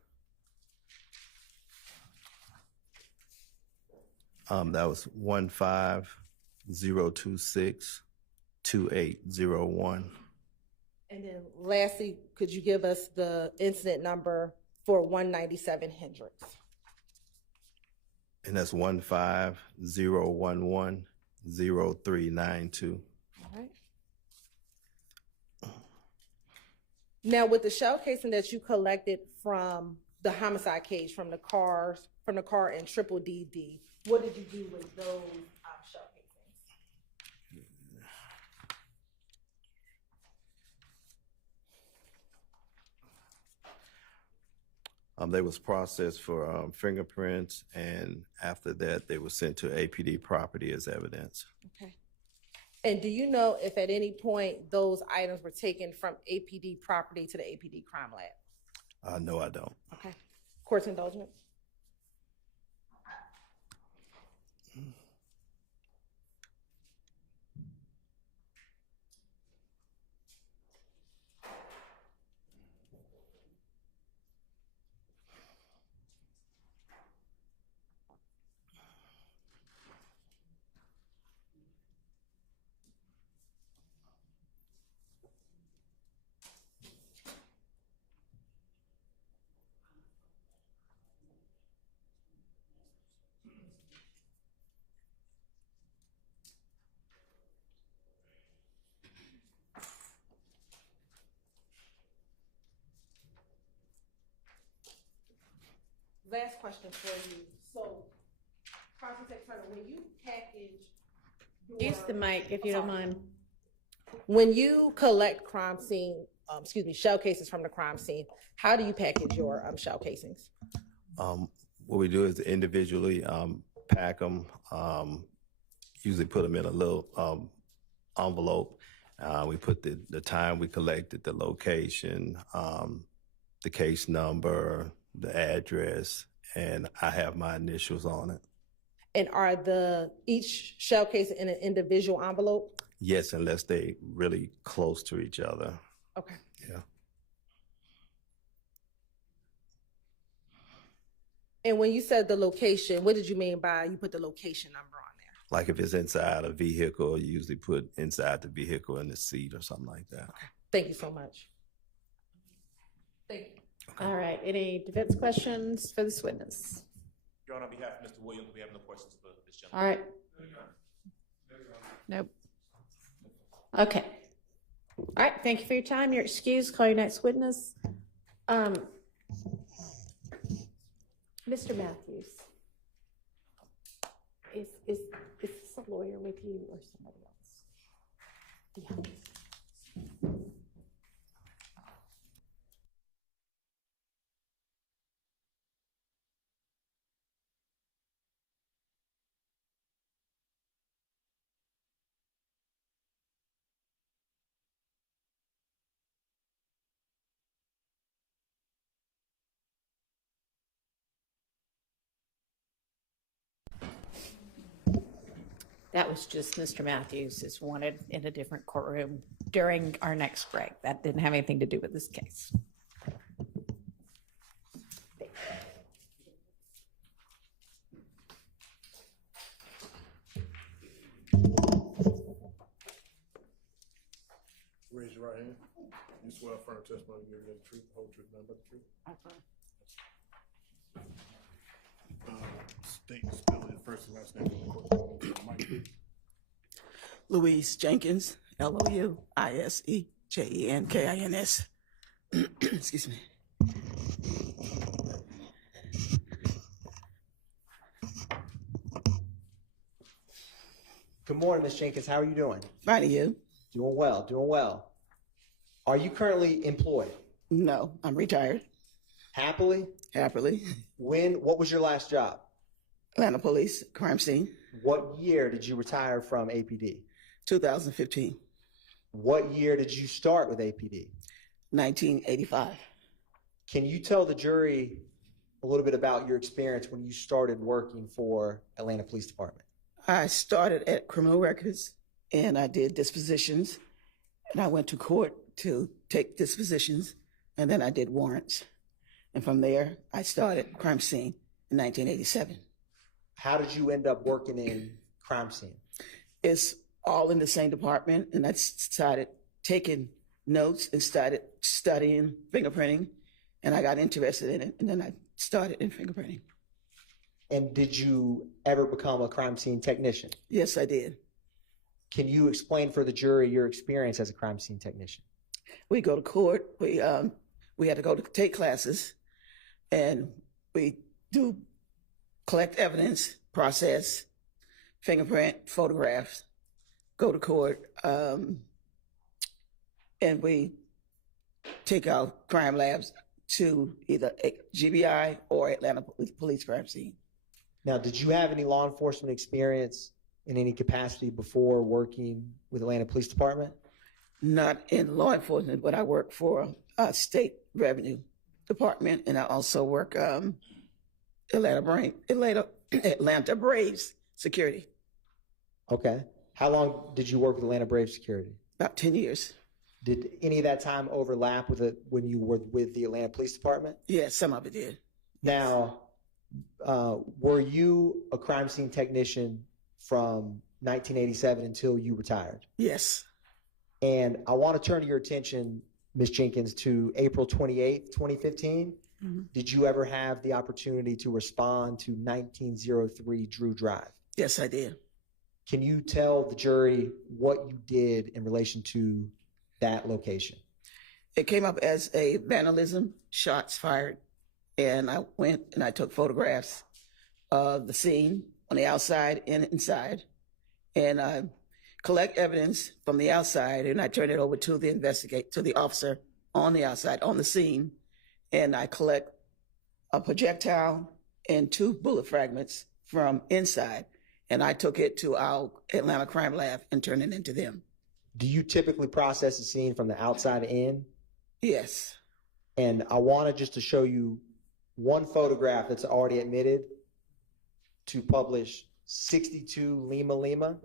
That was 150262801. And then lastly, could you give us the incident number for 197 Hendricks? And that's 150110392. All right. Now, with the shell casing that you collected from the homicide case, from the car in triple D D, what did you do with those shell casings? They was processed for fingerprints, and after that, they were sent to APD property as evidence. Okay. And do you know if at any point those items were taken from APD property to the APD crime lab? No, I don't. Okay. Court's indulgence. Last question for you. So, Prosecutor Turner, when you package Use the mic if you don't mind. when you collect shell cases from the crime scene, how do you package your shell casings? What we do is individually pack them, usually put them in a little envelope. We put the time we collected, the location, the case number, the address, and I have my initials on it. And are each shell case in an individual envelope? Yes, unless they really close to each other. Okay. Yeah. And when you said the location, what did you mean by you put the location number on there? Like if it's inside a vehicle, you usually put inside the vehicle in the seat or something like that. Okay. Thank you so much. Thank you. Okay. All right, any defense questions for this witness? Your Honor, on behalf of Mr. Williams, we have no questions for this gentleman. All right. Nope. Okay. All right, thank you for your time. You're excused. Call your next witness. Mr. Matthews, is this a lawyer with you or somebody else? Yeah. That was just Mr. Matthews is wanted in a different courtroom during our next break. That didn't have anything to do with this case. Raise your right hand. You swear affirm testimony you give the truth, the whole truth, nothing but the truth. State and spell your first and last name in the court. Mike. Louise Jenkins, Louisejenkins. Excuse me. Good morning, Ms. Jenkins. How are you doing? Fine, and you? Doing well, doing well. Are you currently employed? No, I'm retired. Happily? Happily. What was your last job? Atlanta Police, crime scene, What year did you retire from APD? 2015, What year did you start with APD? 1985. Can you tell the jury a little bit about your experience when you started working for Atlanta Police Department? I started at criminal records and I did dispositions and I went to court to take dispositions and then I did warrants. And from there, I started crime scene in 1987. How did you end up working in crime scene? It's all in the same department, and I started taking notes and started studying fingerprinting, and I got interested in it, and then I started in fingerprinting. And did you ever become a crime scene technician? Yes, I did. Can you explain for the jury your experience as a crime scene technician? We go to court. We had to go to take classes, and we do collect evidence, process, fingerprint, photographs, go to court, and we take our crime labs to either GBI or Atlanta Police crime scene. Now, did you have any law enforcement experience in any capacity before working with Atlanta Police Department? Not in law enforcement, but I work for state revenue department, and I also work Atlanta Braves security. Okay. How long did you work with Atlanta Braves security? About 10 years. Did any of that time overlap with it when you were with the Atlanta Police Department? Yeah, some of it did. Now, were you a crime scene technician from 1987 until you retired? Yes. And I want to turn your attention, Ms. Jenkins, to April 28th, 2015. Mm-hmm. Did you ever have the opportunity to respond to 1903 Drew Drive? Yes, I did. Can you tell the jury what you did in relation to that location? It came up as a vandalism, shots fired, and I went and I took photographs of the scene on the outside and inside, and I collect evidence from the outside, and I turn it over to the officer on the outside, on the scene, and I collect a projectile and 2 bullet fragments from inside, and I took it to our Atlanta Crime Lab and turned it into them. Do you typically process a scene from the outside in? Yes. And I wanted just to show you one photograph that's already admitted to publish 62 Lima Lima.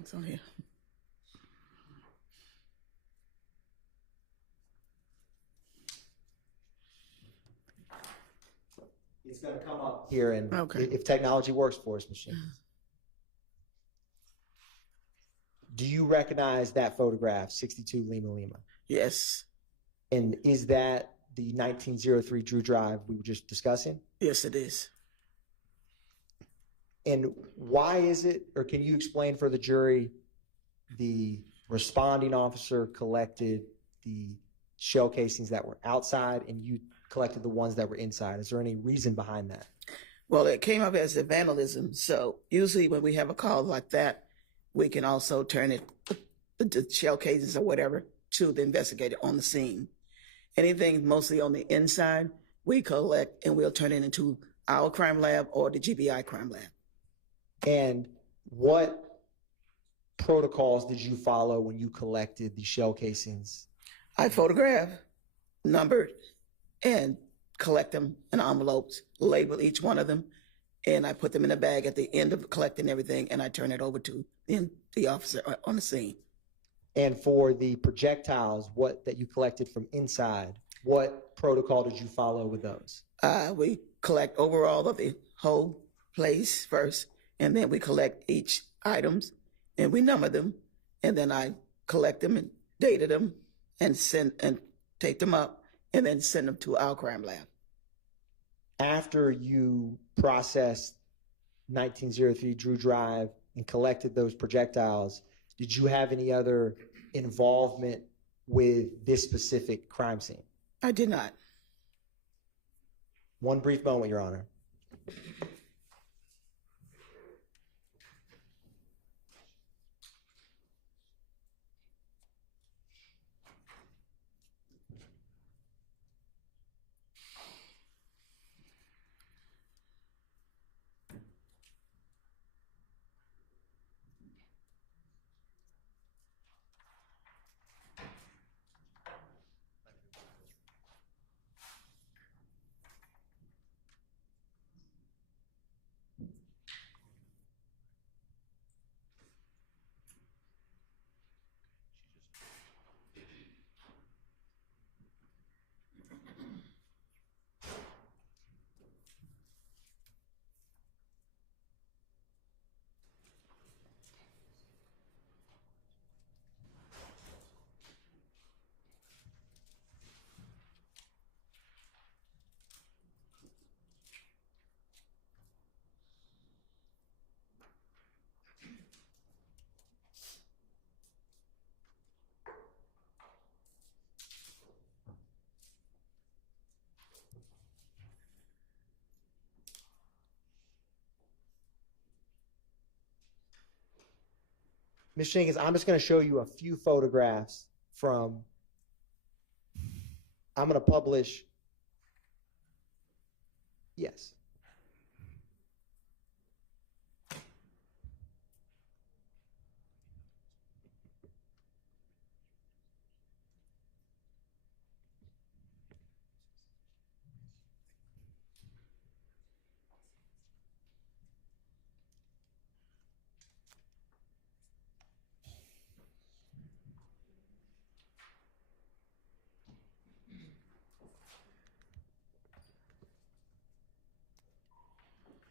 It's on here. It's going to come up here, and Okay. if technology works for us, machine. Do you recognize that photograph, 62 Lima Lima? Yes. And is that the 1903 Drew Drive we were just discussing? Yes, it is. And why is it, or can you explain for the jury, the responding officer collected the shell casings that were outside and you collected the ones that were inside? Is there any reason behind that? Well, it came up as a vandalism. So usually when we have a call like that, we can also turn it, the shell cases or whatever, to the investigator on the scene. Anything mostly on the inside, we collect and we'll turn it into our crime lab or the GBI crime lab. And what protocols did you follow when you collected the shell casings? I photograph, numbered, and collect them in envelopes, label each one of them, and I put them in a bag at the end of collecting everything, and I turn it over to the officer on the scene. And for the projectiles, that you collected from inside, what protocol did you follow with those? We collect overall of the whole place first, and then we collect each items, and we number them, and then I collect them and data them, and take them up, and then send them to our crime lab. After you processed 1903 Drew Drive and collected those projectiles, did you have any other involvement with this specific crime scene? I did not. One brief moment, Your Honor. Ms. Jenkins, I'm just going to show you a few photographs from, I'm going to publish, yes.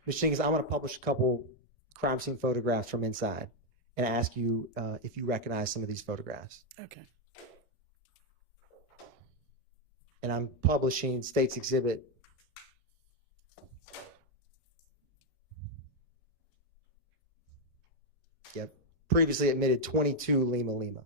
Ms. Jenkins, I'm going to publish a couple crime scene photographs from inside and ask you if you recognize some of these photographs. Okay. And I'm publishing State's Exhibit. Yep. Previously admitted 22 Lima Lima.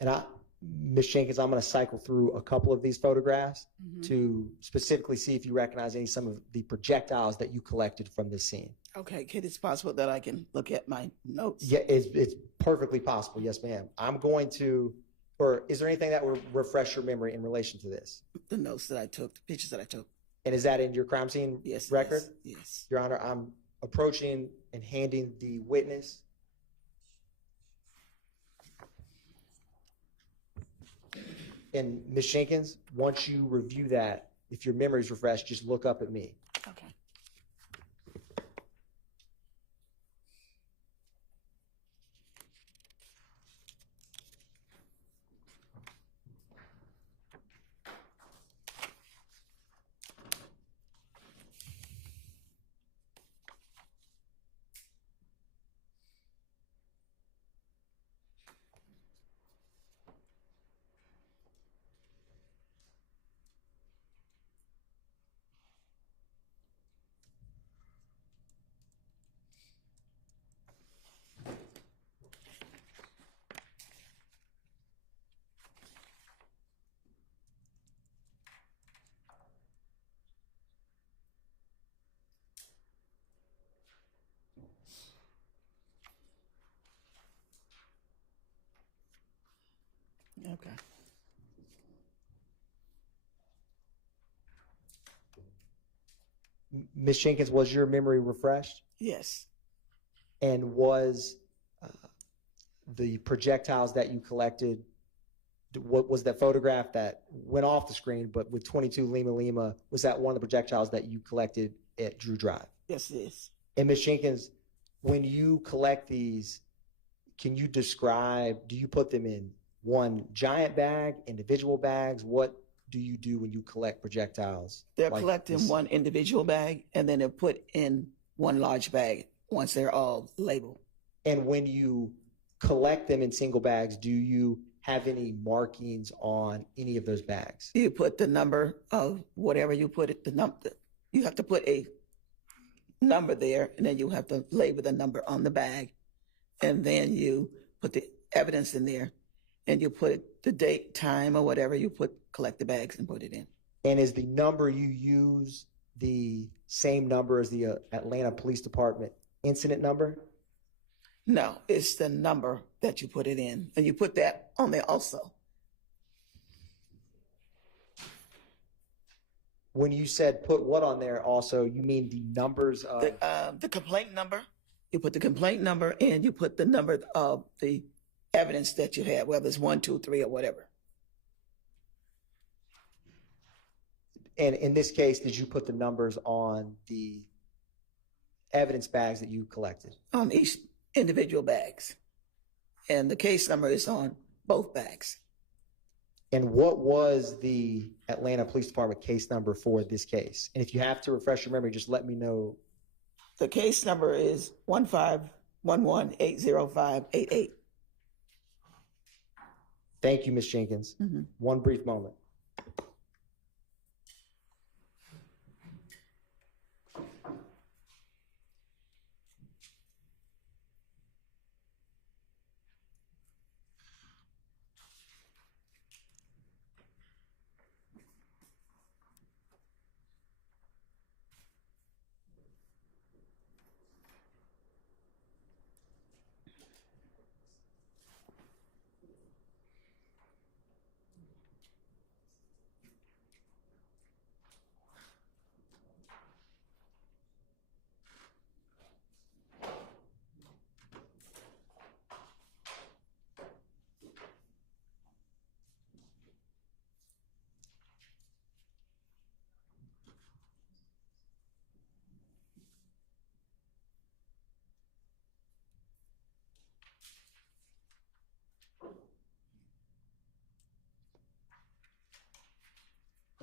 And Ms. Jenkins, I'm going to cycle through a couple of these photographs to specifically see if you recognize some of the projectiles that you collected from this scene. Okay, kid, it's possible that I can look at my notes. Yeah, it's perfectly possible. Yes, ma'am. I'm going to, or is there anything that will refresh your memory in relation to this? The notes that I took, the pictures that I took. And is that in your crime scene Yes. record? Yes. Your Honor, I'm approaching and handing the witness. And Ms. Jenkins, once you review that, if your memory's refreshed, just look up at me. Okay. Okay. Ms. Jenkins, was your memory refreshed? Yes. And was the projectiles that you collected, what was that photograph that went off the screen, but with 22 Lima Lima, was that one of the projectiles that you collected at Drew Drive? Yes, it is. And Ms. Jenkins, when you collect these, can you describe, do you put them in one giant bag, individual bags? What do you do when you collect projectiles? They're like collected in this? one individual bag, and then they're put in one large bag once they're all labeled. And when you collect them in single bags, do you have any markings on any of those bags? You put the number of whatever you put it, you have to put a number there, and then you have to label the number on the bag, and then you put the evidence in there, and you put the date, time, or whatever you collect the bags and put it in. And is the number you use the same number as the Atlanta Police Department incident number? No, it's the number that you put it in, and you put that on there also. When you said put what on there also, you mean the numbers of... The complaint number, you put the complaint number, and you put the number of the evidence that you have, whether it's 1, 2, 3, or whatever. And in this case, did you put the numbers on the evidence bags that you collected? On each individual bags. And the case number is on both bags. And what was the Atlanta Police Department case number for this case? And if you have to refresh your memory, just let me know. The case number is 151180588. Thank you, Ms. Jenkins. Mm-hmm. One brief moment.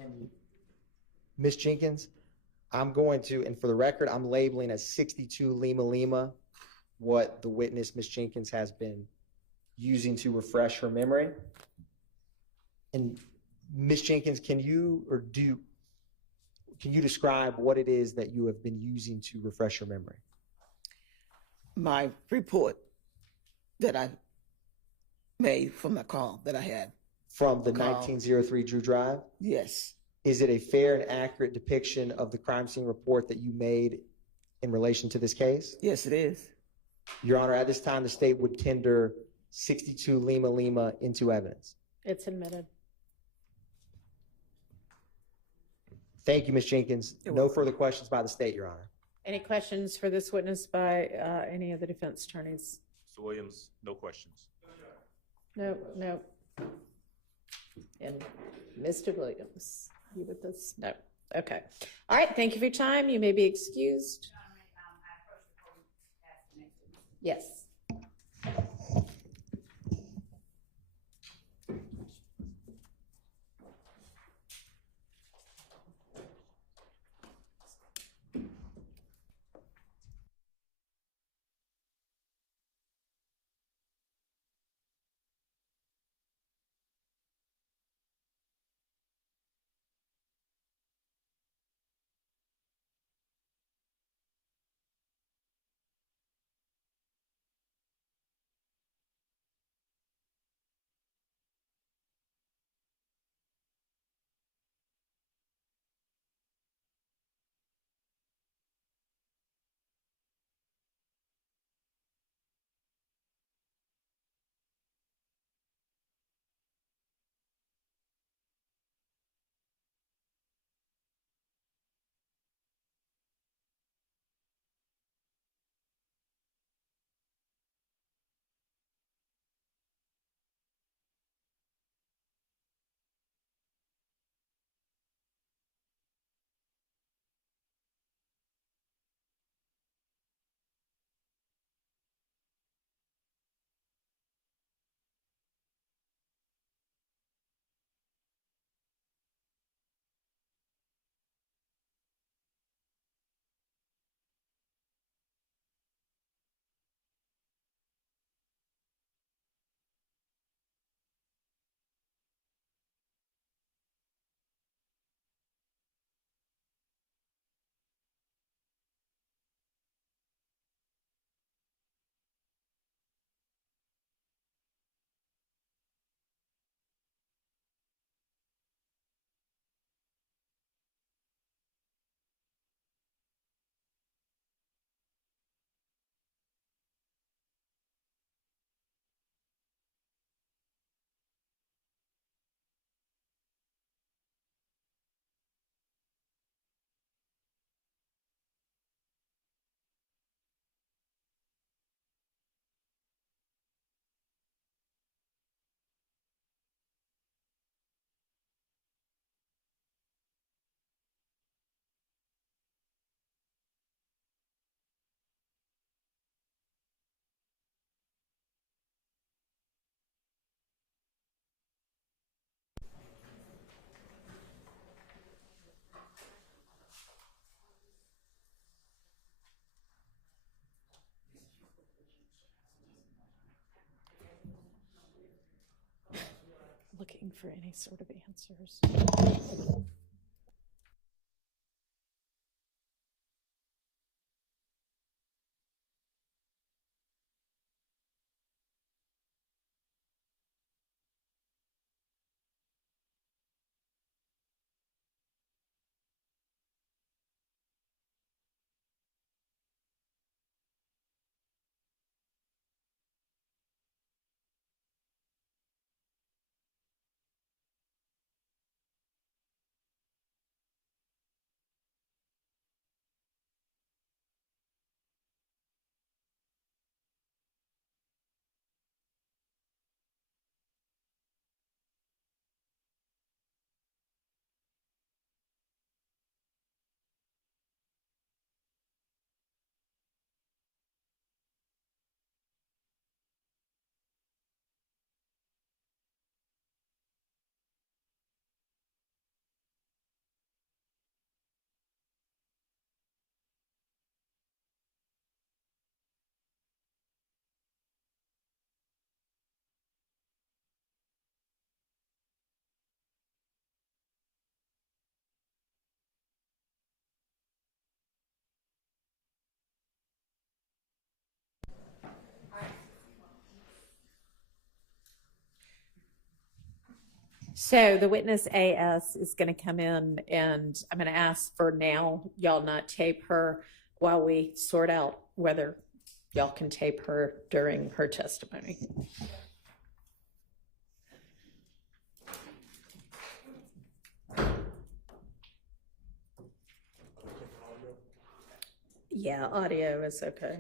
And Ms. Jenkins, I'm going to, and for the record, I'm labeling as 62 Lima Lima what the witness, Ms. Jenkins, has been using to refresh her memory. And Ms. Jenkins, can you describe what it is that you have been using to refresh your memory? My report that I made from the call that I had. From the Call. 1903 Drew Drive? Yes. Is it a fair and accurate depiction of the crime scene report that you made in relation to this case? Yes, it is. Your Honor, at this time, the state would tender 62 Lima Lima into evidence. It's admitted. Thank you, Ms. Jenkins. No further questions by the state, Your Honor. Any questions for this witness by any of the defense attorneys? Mr. Williams, no questions. No, no. And Mr. Williams, you with us? No. Okay. All right. Thank you for your time. You may be excused. Yes. Looking for any sort of answers. So the witness AS is going to come in, and I'm going to ask for now y'all not tape her while we sort out whether y'all can tape her during her testimony. Yeah, audio is okay.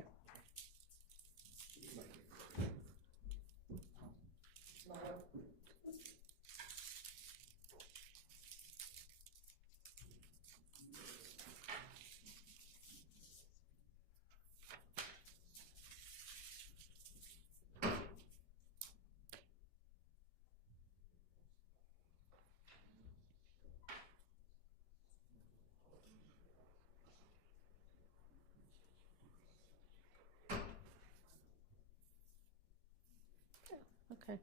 Okay.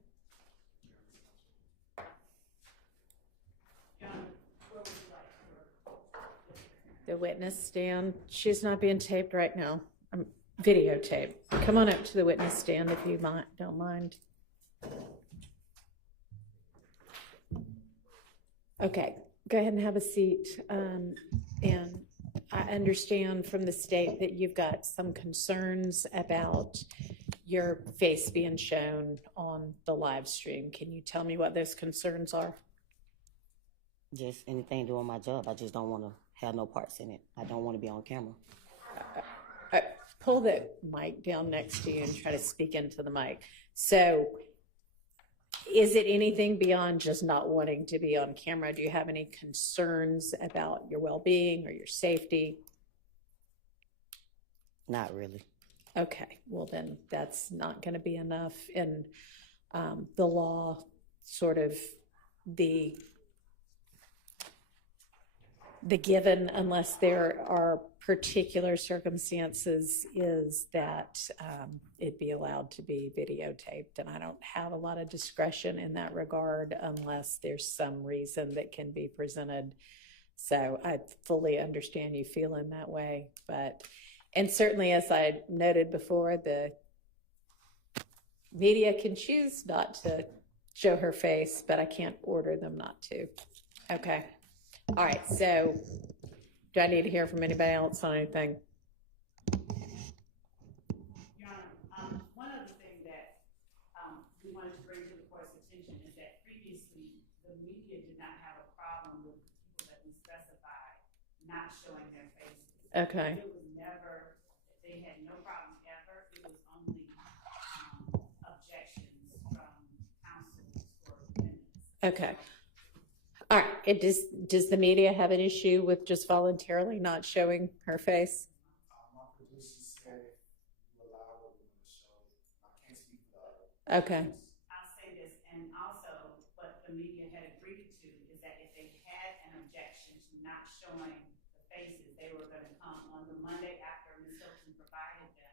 The witness stand, she's not being taped right now. Videotape. Come on up to the witness stand if you don't mind. Okay, go ahead and have a seat. And I understand from the state that you've got some concerns about your face being shown on the live stream. Can you tell me what those concerns are? Just anything doing my job. I just don't want to have no parts in it. I don't want to be on camera. Pull the mic down next to you and try to speak into the mic. So is it anything beyond just not wanting to be on camera? Do you have any concerns about your well-being or your safety? Not really. Okay, well then that's not going to be enough. In the law, sort of the given, unless there are particular circumstances, is that it be allowed to be videotaped. And I don't have a lot of discretion in that regard unless there's some reason that can be presented. So I fully understand you feeling that way. And certainly, as I noted before, the media can choose not to show her face, but I can't order them not to. Okay. All right, so do I need to hear from anybody else on anything? Your Honor, one other thing that we wanted to bring to the court's attention is that previously the media did not have a problem with people that we specified not showing their faces. Okay. It was never, they had no problem ever. It was only objections from counsel for defendants. Okay. All right, does the media have an issue with just voluntarily not showing her face? Okay. I'll say this, and also what the media had agreed to is that if they had an objection to not showing the faces, they were going to come on the Monday after Ms. Hilton provided them.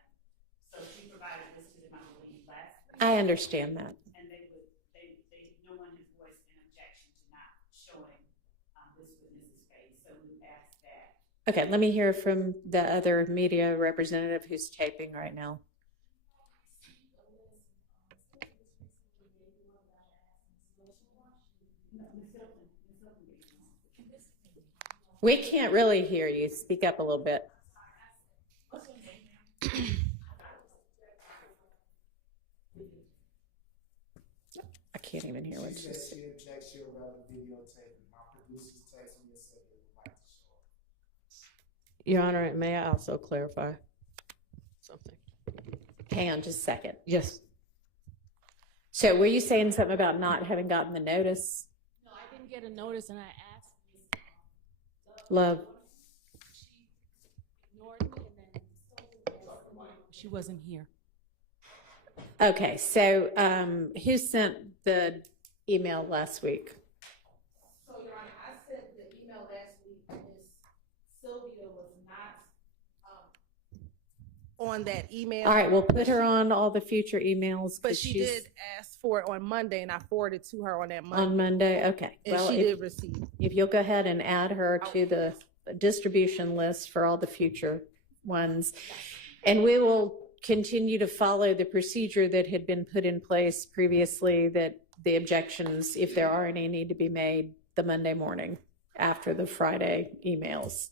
So she provided this to them, I believe, last week. I understand that. And no one has voiced an objection to not showing this witness's face. So we asked that. Okay, let me hear from the other media representative who's taping right now. We can't really hear you. Speak up a little bit. I can't even hear what you said. Your Honor, may I also clarify something? Hang on just a second. Yes. So were you saying something about not having gotten the notice? No, I didn't get a notice, and I asked Love. She ignored me, and then she wasn't here. Okay, so who sent the email last week? So, Your Honor, I sent the email last week, and Ms. Sylvia was not on that email. All right, we'll put her on all the future emails. But she did ask for it on Monday, and I forwarded to her on that Monday. On Monday, okay. And well, she did receive. If you'll go ahead and add her to the distribution list for all the future ones. And we will continue to follow the procedure that had been put in place previously that the objections, if there are any, need to be made the Monday morning after the Friday emails.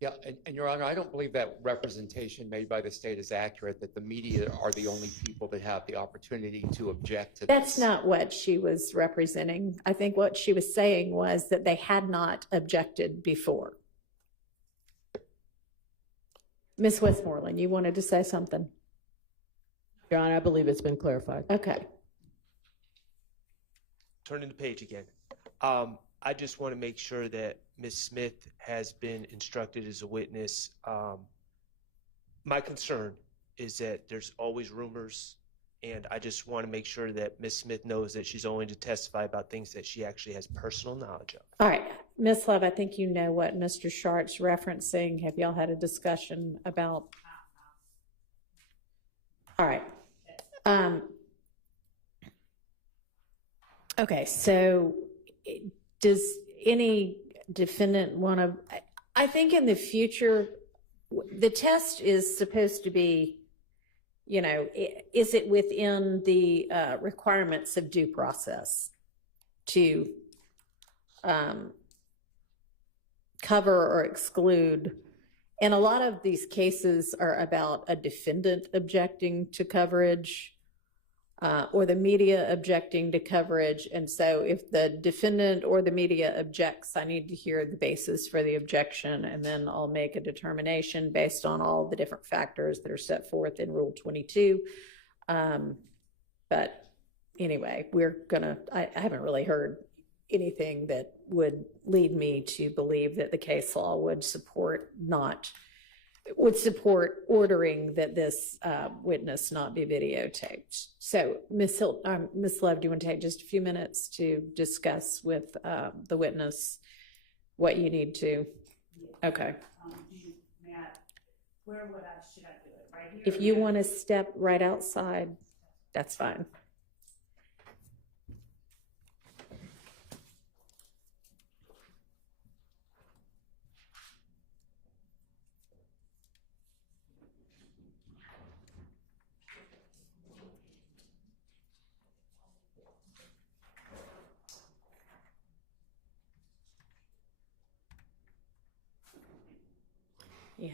Yeah, and Your Honor, I don't believe that representation made by the state is accurate, that the media are the only people that have the opportunity to object to this. That's not what she was representing. I think what she was saying was that they had not objected before. Ms. Westmoreland, you wanted to say something? Your Honor, I believe it's been clarified. Okay. Turning the page again. I just want to make sure that Ms. Smith has been instructed as a witness. My concern is that there's always rumors, and I just want to make sure that Ms. Smith knows that she's only to testify about things that she actually has personal knowledge of. All right. Ms. Love, I think you know what Mr. Shart's referencing. Have y'all had a discussion about? All right. Okay, so does any defendant want to, I think in the future, the test is supposed to be, you know, is it within the requirements of due process to cover or exclude? And a lot of these cases are about a defendant objecting to coverage or the media objecting to coverage. And so if the defendant or the media objects, I need to hear the basis for the objection, and then I'll make a determination based on all the different factors that are set forth in Rule 22. But anyway, I haven't really heard anything that would lead me to believe that the case law would support ordering that this witness not be videotaped. So, Ms. Love, do you want to take just a few minutes to discuss with the witness what you need to? Okay. Where should I do it? Right here? If you want to step right outside, that's fine. Yeah.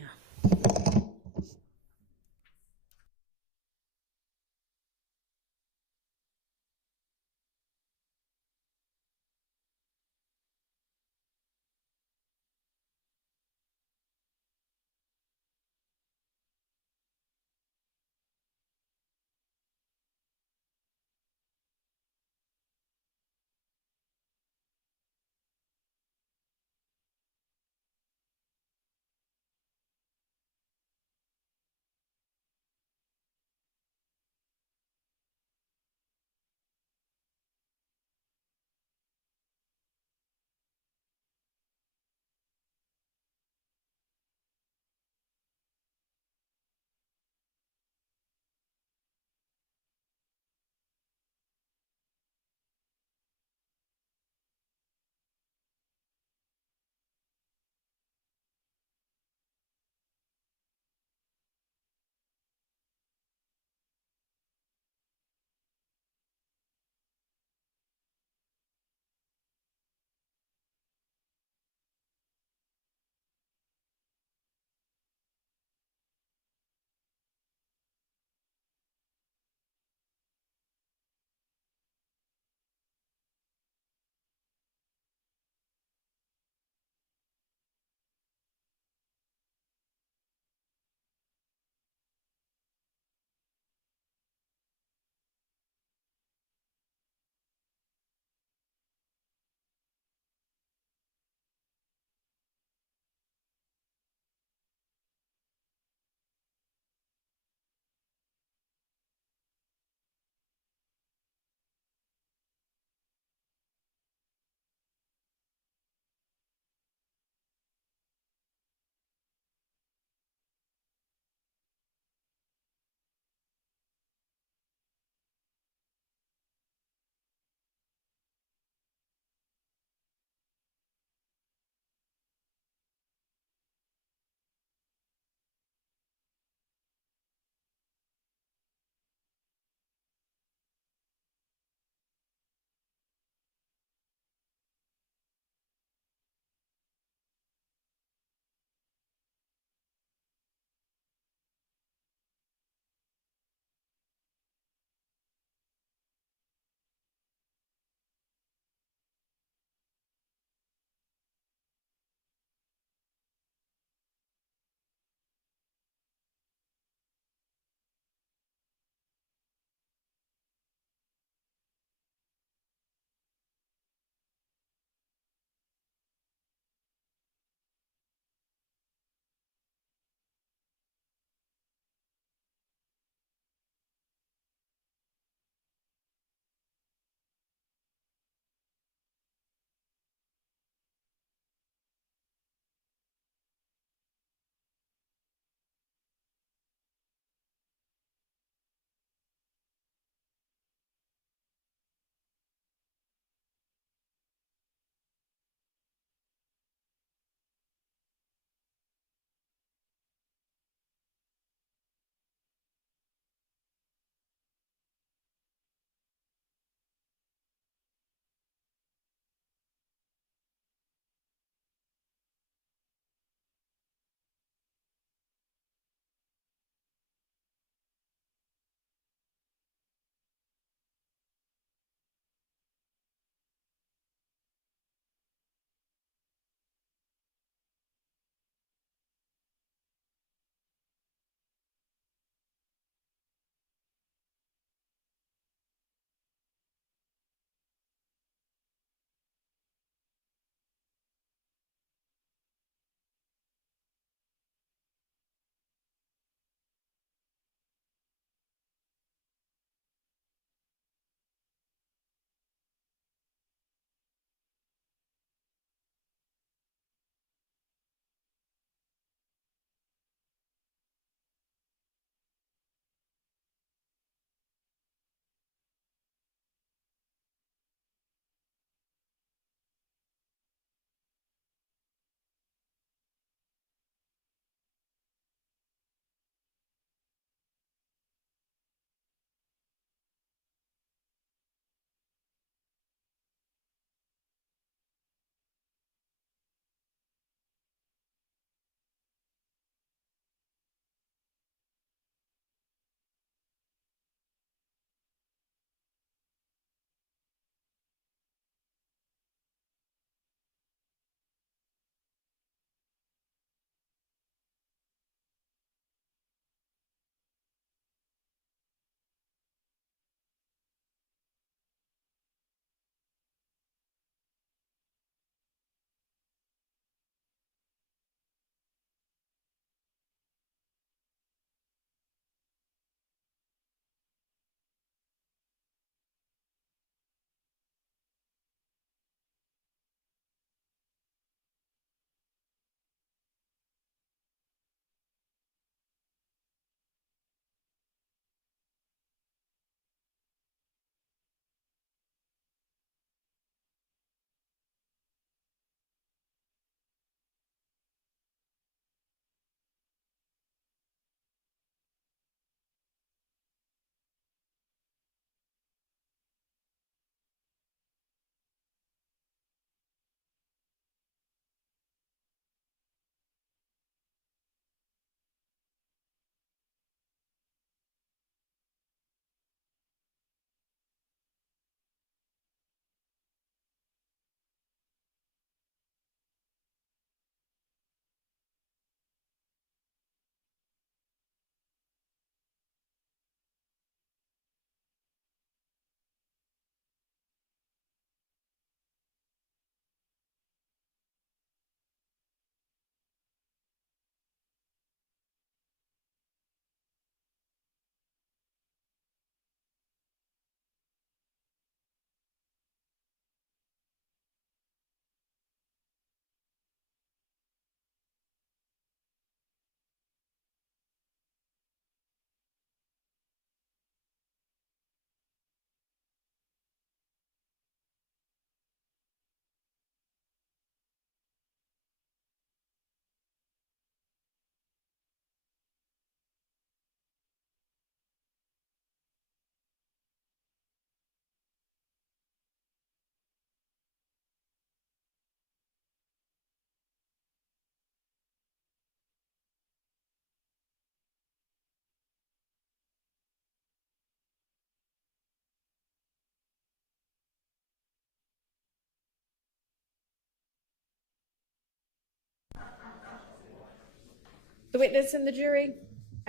The witness and the jury?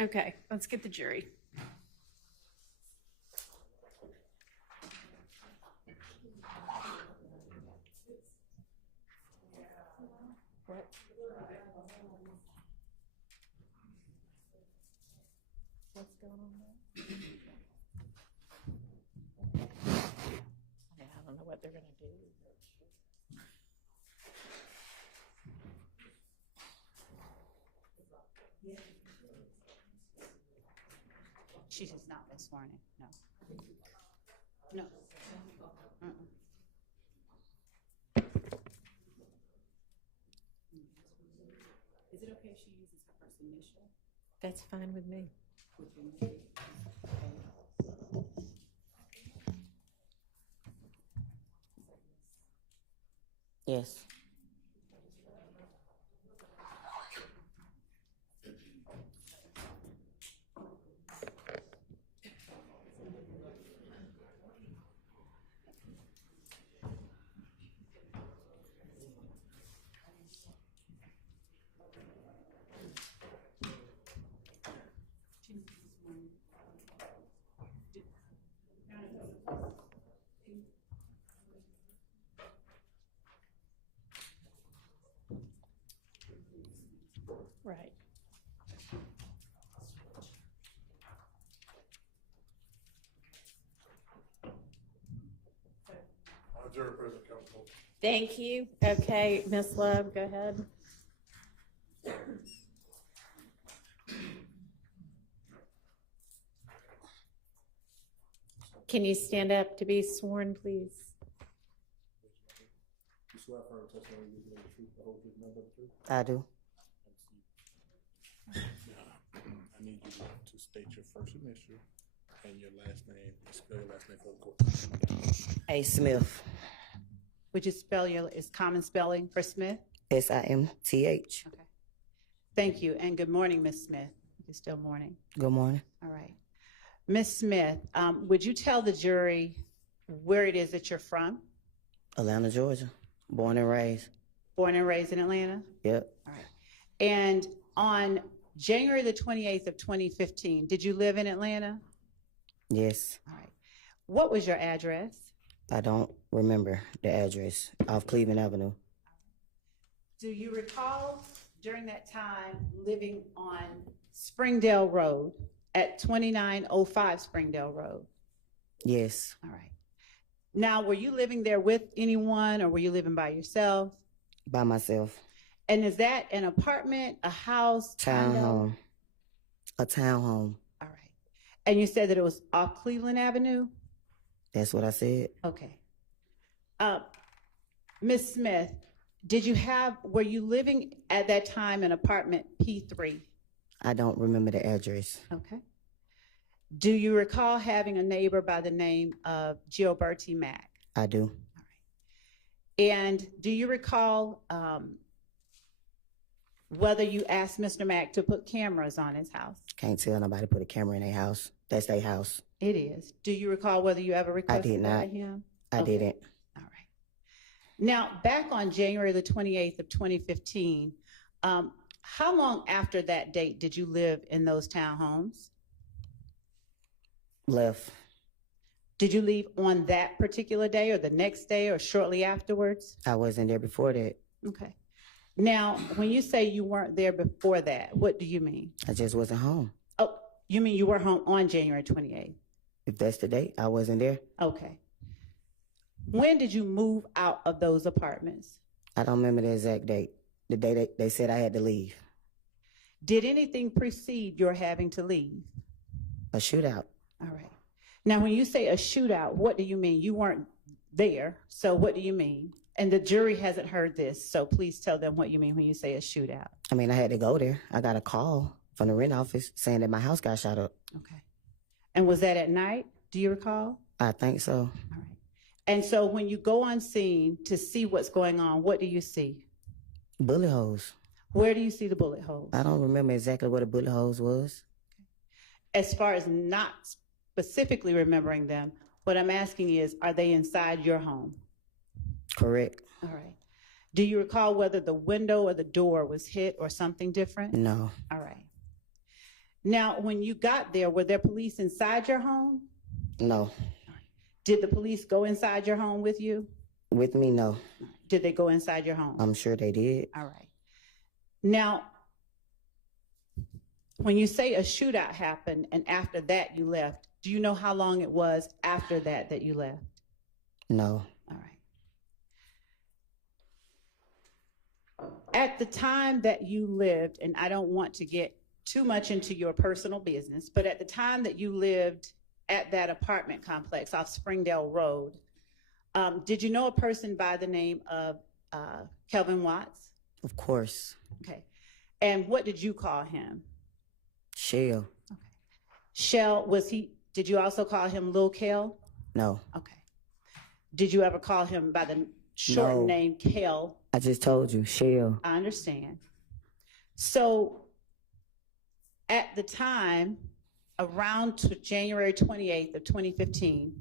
Okay, let's get the jury. What? What's going on there? I don't know what they're going to do. She has not been sworn in, no. No. Mm-mm. Is it okay if she uses her first initial? That's fine with me. With your name? Yes. Right. Jury President, Counsel. Thank you. Okay, Ms. Love, go ahead. Can you stand up to be sworn, please? You swear affirm testimony you give the truth, the whole truth, and nothing but the truth? I do. I need you to state your first initial and your last name, and spell your last name for the court. A. Smith. Would you spell is common spelling for Smith? SIMTH. Okay. Thank you, and good morning, Ms. Smith. It's still morning. Good morning. All right. Ms. Smith, would you tell the jury where it is that you're from? Atlanta, Georgia. Born and raised. Born and raised in Atlanta? Yep. All right. And on January the 28th of 2015, did you live in Atlanta? Yes. All right. What was your address? I don't remember the address. Off Cleveland Avenue. Do you recall during that time living on Springdale Road at 2905 Springdale Road? Yes. All right. Now, were you living there with anyone or were you living by yourself? By myself. And is that an apartment, a house, condo? Townhome. A townhome. All right. And you said that it was off Cleveland Avenue? That's what I said. Okay. Ms. Smith, were you living at that time in apartment P3? I don't remember the address. Okay. Do you recall having a neighbor by the name of Gilberti Mack? I do. All right. And do you recall whether you asked Mr. Mack to put cameras on his house? Can't tell nobody to put a camera in their house. That's their house. It is. Do you recall whether you ever requested that of him? I didn't. All right. Now, back on January the 28th of 2015, how long after that date did you live in those townhomes? Left. Did you leave on that particular day or the next day or shortly afterwards? I wasn't there before that. Okay. Now, when you say you weren't there before that, what do you mean? I just wasn't home. Oh, you mean you were home on January 28th? If that's the date, I wasn't there. Okay. When did you move out of those apartments? I don't remember the exact date. The day they said I had to leave. Did anything precede your having to leave? A shootout. All right. Now, when you say a shootout, what do you mean? You weren't there, so what do you mean? And the jury hasn't heard this, so please tell them what you mean when you say a shootout. I mean, I had to go there. I got a call from the rent office saying that my house got shot up. Okay. And was that at night? Do you recall? I think so. All right. And so when you go on scene to see what's going on, what do you see? Bullet holes. Where do you see the bullet holes? I don't remember exactly what a bullet holes was. As far as not specifically remembering them, what I'm asking is, are they inside your home? Correct. All right. Do you recall whether the window or the door was hit or something different? No. All right. Now, when you got there, were there police inside your home? No. Did the police go inside your home with you? With me, no. Did they go inside your home? I'm sure they did. All right. Now, when you say a shootout happened and after that you left, do you know how long it was after that that you left? No. All right. At the time that you lived, and I don't want to get too much into your personal business, but at the time that you lived at that apartment complex off Springdale Road, did you know a person by the name of Kelvin Watts? Of course. Okay. And what did you call him? Shell. Okay. Shell, did you also call him Lil Kel? No. Okay. Did you ever call him by the short No. name Kel? I just told you, Shell. I understand. So at the time, around January 28th of 2015,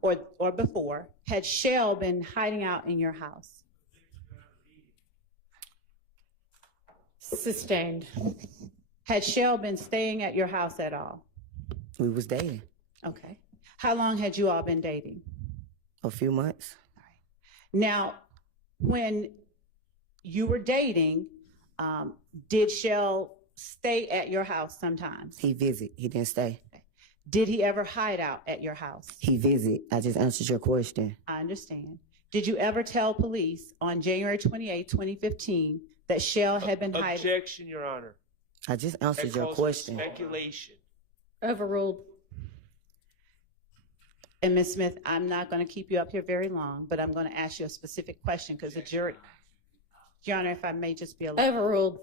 or before, had Shell been hiding out in your house? Sustained. Had Shell been staying at your house at all? We was dating Okay. How long had you all been dating? a few months. Now, when you were dating, did Shell stay at your house sometimes? He visit. He didn't stay. Did he ever hide out at your house? He visit. I just answered your question. I understand. Did you ever tell police on January 28, 2015, that Shell had been hiding? Objection, Your Honor. I just answered That your calls for question. speculation. Overruled. And Ms. Smith, I'm not going to keep you up here very long, but I'm going to ask you a specific question because the jury, Your Honor, if I may just be allowed. Overruled.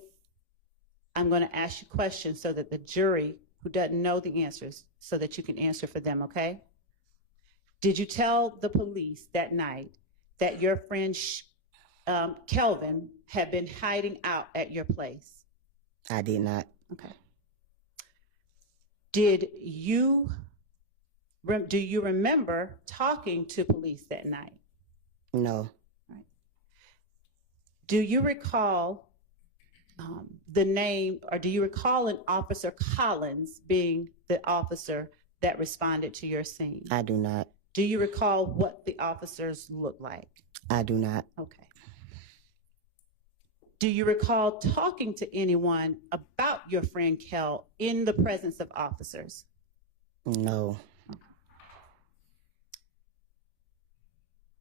I'm going to ask you questions so that the jury who doesn't know the answers, so that you can answer for them, okay? Did you tell the police that night that your friend Kelvin had been hiding out at your place? I did not. Okay. Do you remember talking to police that night? No. Right. Do you recall the name, or do you recall an Officer Collins being the officer that responded to your scene? I do not. Do you recall what the officers looked like? I do not. Okay. Do you recall talking to anyone about your friend Kel in the presence of officers? No.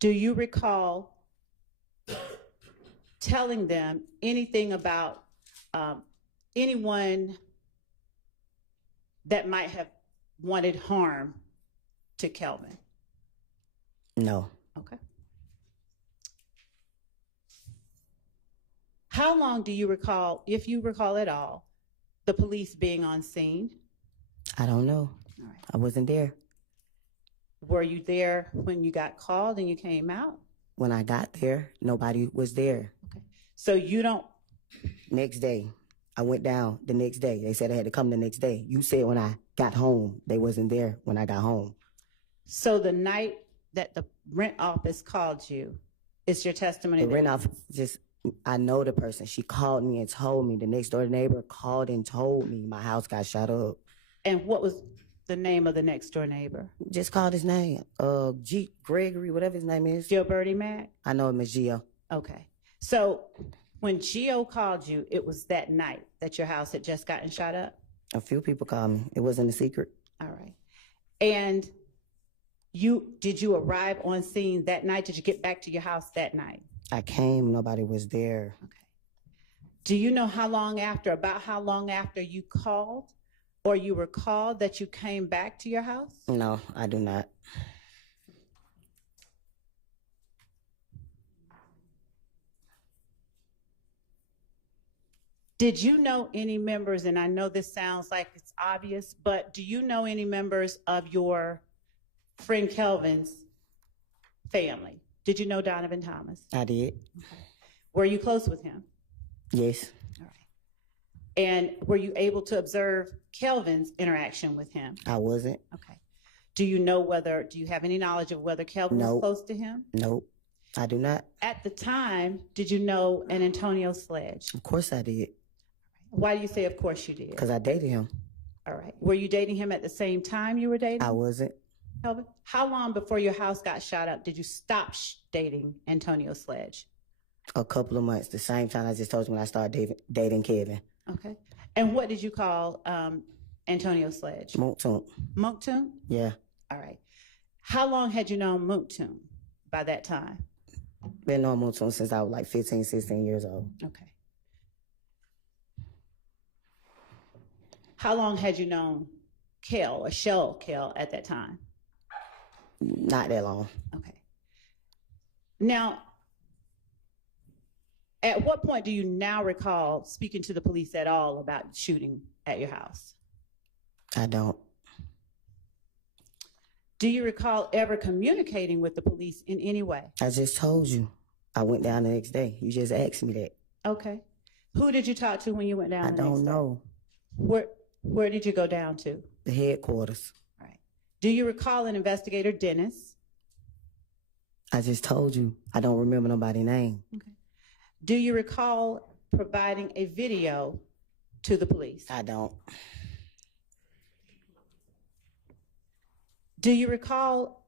Do you recall telling them anything about anyone that might have wanted harm to Kelvin? No. Okay. How long do you recall, if you recall at all, the police being on scene? I don't know. All right. I wasn't there. Were you there when you got called and you came out? When I got there, nobody was there. Okay. So you don't. Next day, I went down the next day. They said I had to come the next day. You said when I got home, they wasn't there when I got home. So the night that the rent office called you, is your testimony? The rent office I know the person. She called me and told me. The next door neighbor called and told me my house got shot up. And what was the name of the next door neighbor? Just called his name. Gregory, whatever his name is. Gilberty Mack? I know him as Gio. Okay. So when Gio called you, it was that night that your house had just gotten shot up? A few people called me. It wasn't a secret. All right. And did you arrive on scene that night? Did you get back to your house that night? I came, nobody was there. Okay. Do you know about how long after you called or you were called that you came back to your house? No, I do not. Did you know any members, and I know this sounds like it's obvious, but do you know any members of your friend Kelvin's family? Did you know Donovan Thomas? I did. Okay. Were you close with him? Yes. All right. And were you able to observe Kelvin's interaction with him? I wasn't. Okay. Do you have any knowledge of whether Kelvin was close to him? Nope. I do not. At the time, did you know an Antonio Sledge? Of course I did. Why do you say of course you did? Because I dated him. All right. Were you dating him at the same time you were dating? I wasn't. Kelvin, how long before your house got shot up did you stop dating Antonio Sledge? A couple of months, the same time I just told you when I started dating Kevin. Okay. And what did you call Antonio Sledge? Monktoon. Monktoon? Yeah. All right. How long had you known Monktoon by that time? Been knowing Monktoon since I was like 15, 16 years old. Okay. How long had you known Kel or Shell Kel at that time? Not that long. Okay. Now, at what point do you now recall speaking to the police at all about shooting at your house? I don't. Do you recall ever communicating with the police in any way? I just told you. I went down the next day. You just asked me that. Okay. Who did you talk to when you went down I the next don't day? know. Where did you go down to? The headquarters. All right. Do you recall an investigator, Dennis? I just told you. I don't remember nobody's name. Okay. Do you recall providing a video to the police? I don't. Do you recall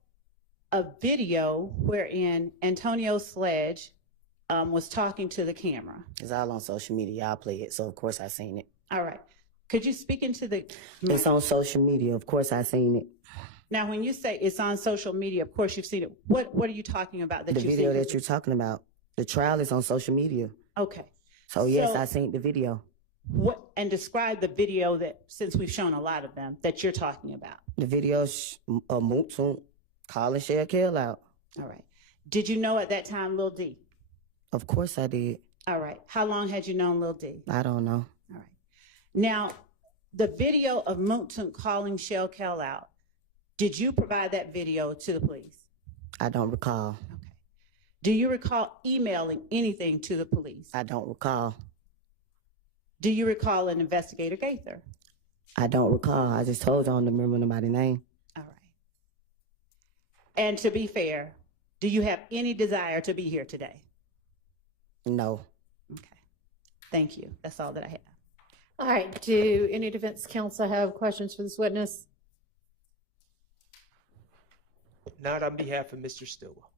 a video wherein Antonio Sledge was talking to the camera? It's all on social media. Y'all play it, so of course I seen it. All right. Could you speak into the... It's on social media. Of course I seen it. Now, when you say it's on social media, of course you've seen it. What are you talking about that The you've video seen? that you're talking about. The trial is on social media. Okay. So yes, I seen the video. And describe the video that, since we've shown a lot of them, that you're talking about. The video's a Mooktoon calling Shell Kel out. All right. Did you know at that time Lil D? Of course I did. All right. How long had you known Lil D? I don't know. All right. Now, the video of Mooktoon calling Shell Kel out, did you provide that video to the police? I don't recall. Okay. Do you recall emailing anything to the police? I don't recall. Do you recall an investigator, Gaither? I don't recall. I just told you I don't remember nobody's name. All right. And to be fair, do you have any desire to be here today? No. Okay. Thank you. That's all that I have. All right, do any defense counsel have questions for this witness? Not on behalf of Mr. Stillwell.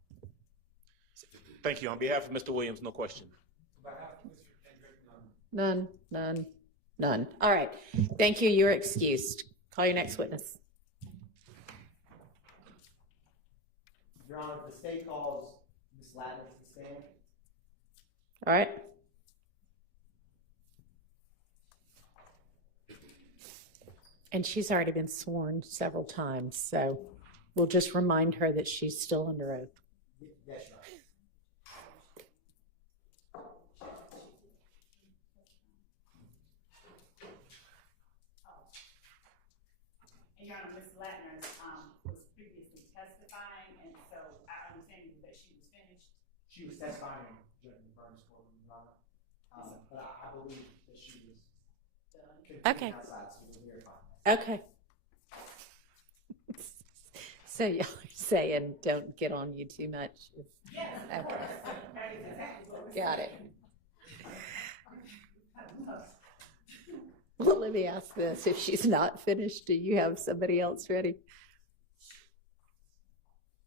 Thank you. On behalf of Mr. Williams, no question. None, none, none. All right, thank you, you're excused. Call your next witness. Your Honor, the state calls Ms. Ladner to stand. All right. And she's already been sworn several times, so we'll just remind her that she's still under oath. Yes, Your Honor. And Your Honor, Ms. Ladner was previously testifying, and so I understand that she was finished. She was testifying during the Burns courtroom, Your Honor. But I believe that she was Okay. outside, so we'll verify. Okay. So y'all are saying don't get on you too much. Yes. Okay. That is exactly what we're Got it. saying. Well, let me ask this. If she's not finished, do you have somebody else ready?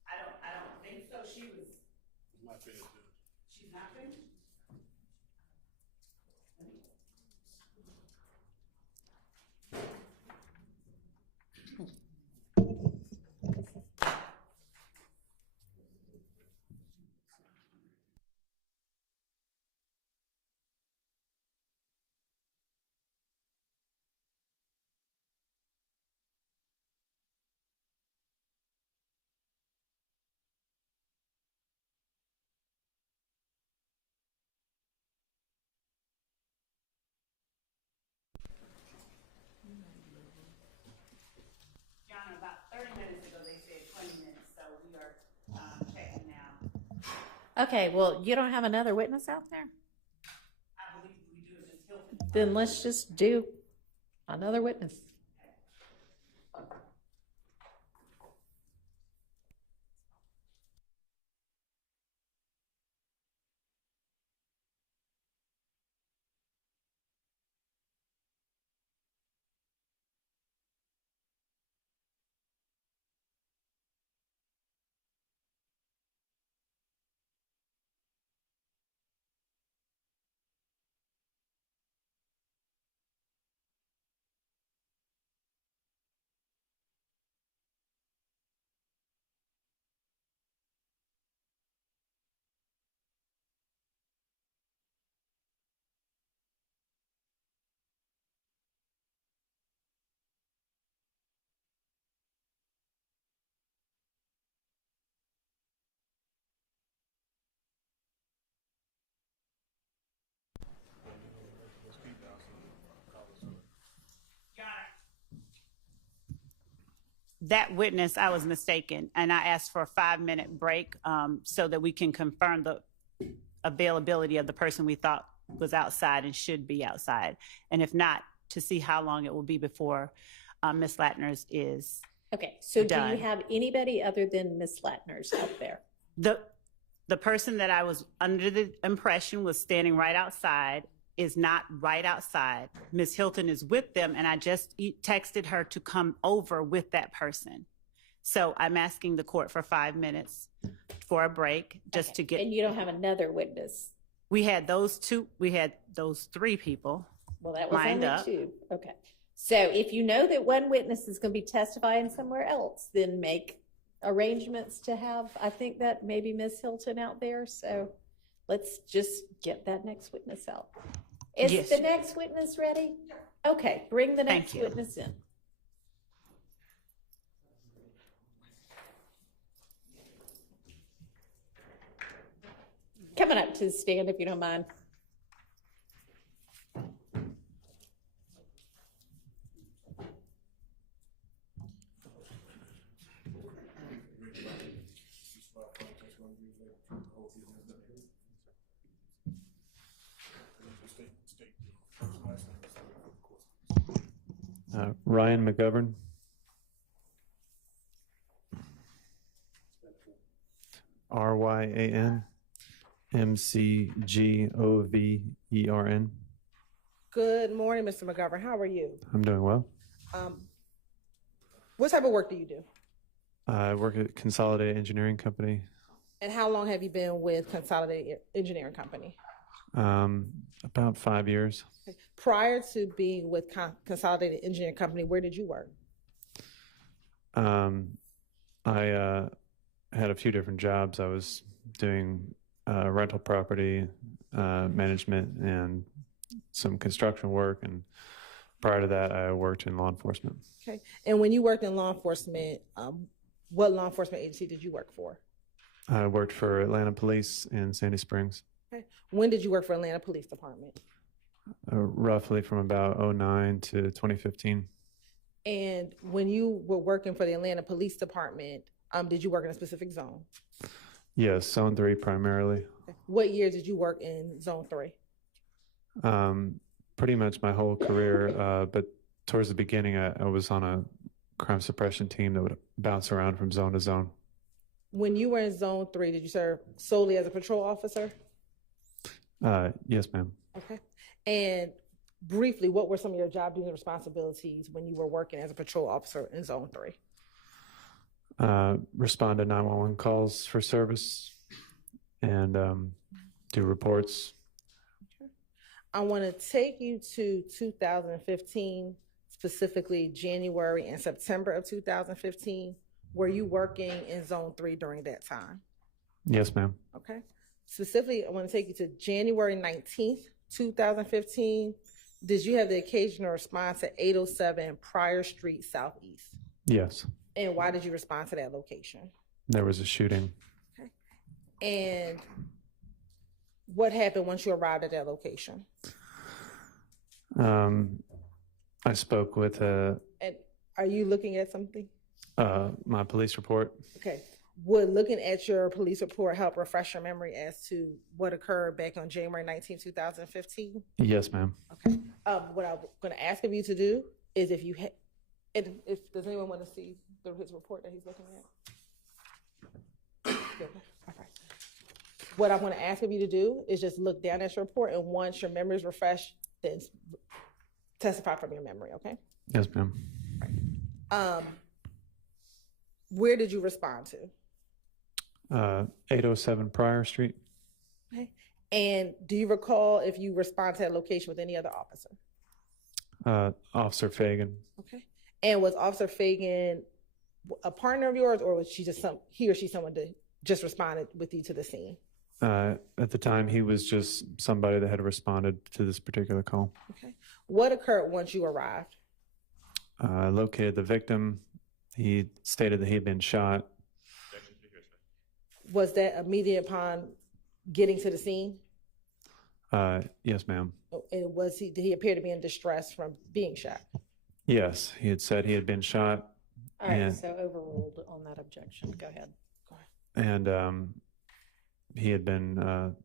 I don't think so. She's not finished. John, about 30 minutes ago, they said 20 minutes, so we are checking now. Okay, well, you don't have another witness out there? I believe we do it just Hilton. Then let's just do another witness. that witness, I was mistaken, and I asked for a 5-minute break so that we can confirm the availability of the person we thought was outside and should be outside. And if not, to see how long it will be before Ms. Latner's is Okay, so done. do you have anybody other than Miss Latner's out there? The person that I was under the impression was standing right outside is not right outside. Ms. Hilton is with them, and I just texted her to come over with that person. So I'm asking the court for 5 minutes for a break just to get. And you don't have another witness? We had those three people. Well, that was lined only up. 2. Okay. So if you know that one witness is going to be testifying somewhere else, then make arrangements to have, I think that maybe Ms. Hilton out there. So let's just get that next witness out. Is Yes. the next witness ready? Okay, bring the next Thank you. witness in. Coming up to the stand, if you don't mind. Ryan McGovern. RYANMCGOVERN. Good morning, Mr. McGovern. How are you? I'm doing well. What type of work do you do? I work at Consolidated Engineering Company. And how long have you been with Consolidated Engineering Company? About 5 years. Prior to being with Consolidated Engineering Company, where did you work? I had a few different jobs. I was doing rental property management and some construction work, and prior to that, I worked in law enforcement. Okay. And when you worked in law enforcement, what law enforcement agency did you work for? I worked for Atlanta Police in Sandy Springs. Okay. When did you work for Atlanta Police Department? Roughly from about 2009 to 2015. And when you were working for the Atlanta Police Department, did you work in a specific zone? Yes, Zone 3 primarily. What year did you work in Zone 3? Pretty much my whole career, but towards the beginning, I was on a crime suppression team that would bounce around from zone to zone. When you were in Zone 3, did you serve solely as a patrol officer? Yes, ma'am. Okay. And briefly, what were some of your job duties and responsibilities when you were working as a patrol officer in Zone 3? Respond to 911 calls for service and do reports. Okay. I want to take you to 2015, specifically January and September of 2015. Were you working in Zone 3 during that time? Yes, ma'am. Okay. Specifically, I want to take you to January 19th, 2015. Did you have the occasional response at 807 Pryor Street Southeast? Yes. And why did you respond to that location? There was a shooting. Okay. And what happened once you arrived at that location? I spoke with And are you looking at something? my police report. Okay. Would looking at your police report help refresh your memory as to what occurred back on January 19, 2015? Yes, ma'am. Okay. What I'm going to ask of you to do is if you does anyone want to see his report that he's looking at? Okay. What I'm going to ask of you to do is just look down at your report, and once your memory is refreshed, then testify from your memory, okay? Yes, ma'am. Where did you respond to? 807 Pryor Street. Okay. And do you recall if you responded to that location with any other officer? Officer Fagan. Okay. And was Officer Fagan a partner of yours, or was she just he or she someone that just responded with you to the scene? At the time, he was just somebody that had responded to this particular call. Okay. What occurred once you arrived? I located the victim. He stated that he had been shot. Was that immediate upon getting to the scene? Yes, ma'am. And did he appear to be in distress from being shot? Yes, he had said he had been shot. All right, And- so overruled on that objection. Go ahead. And he had been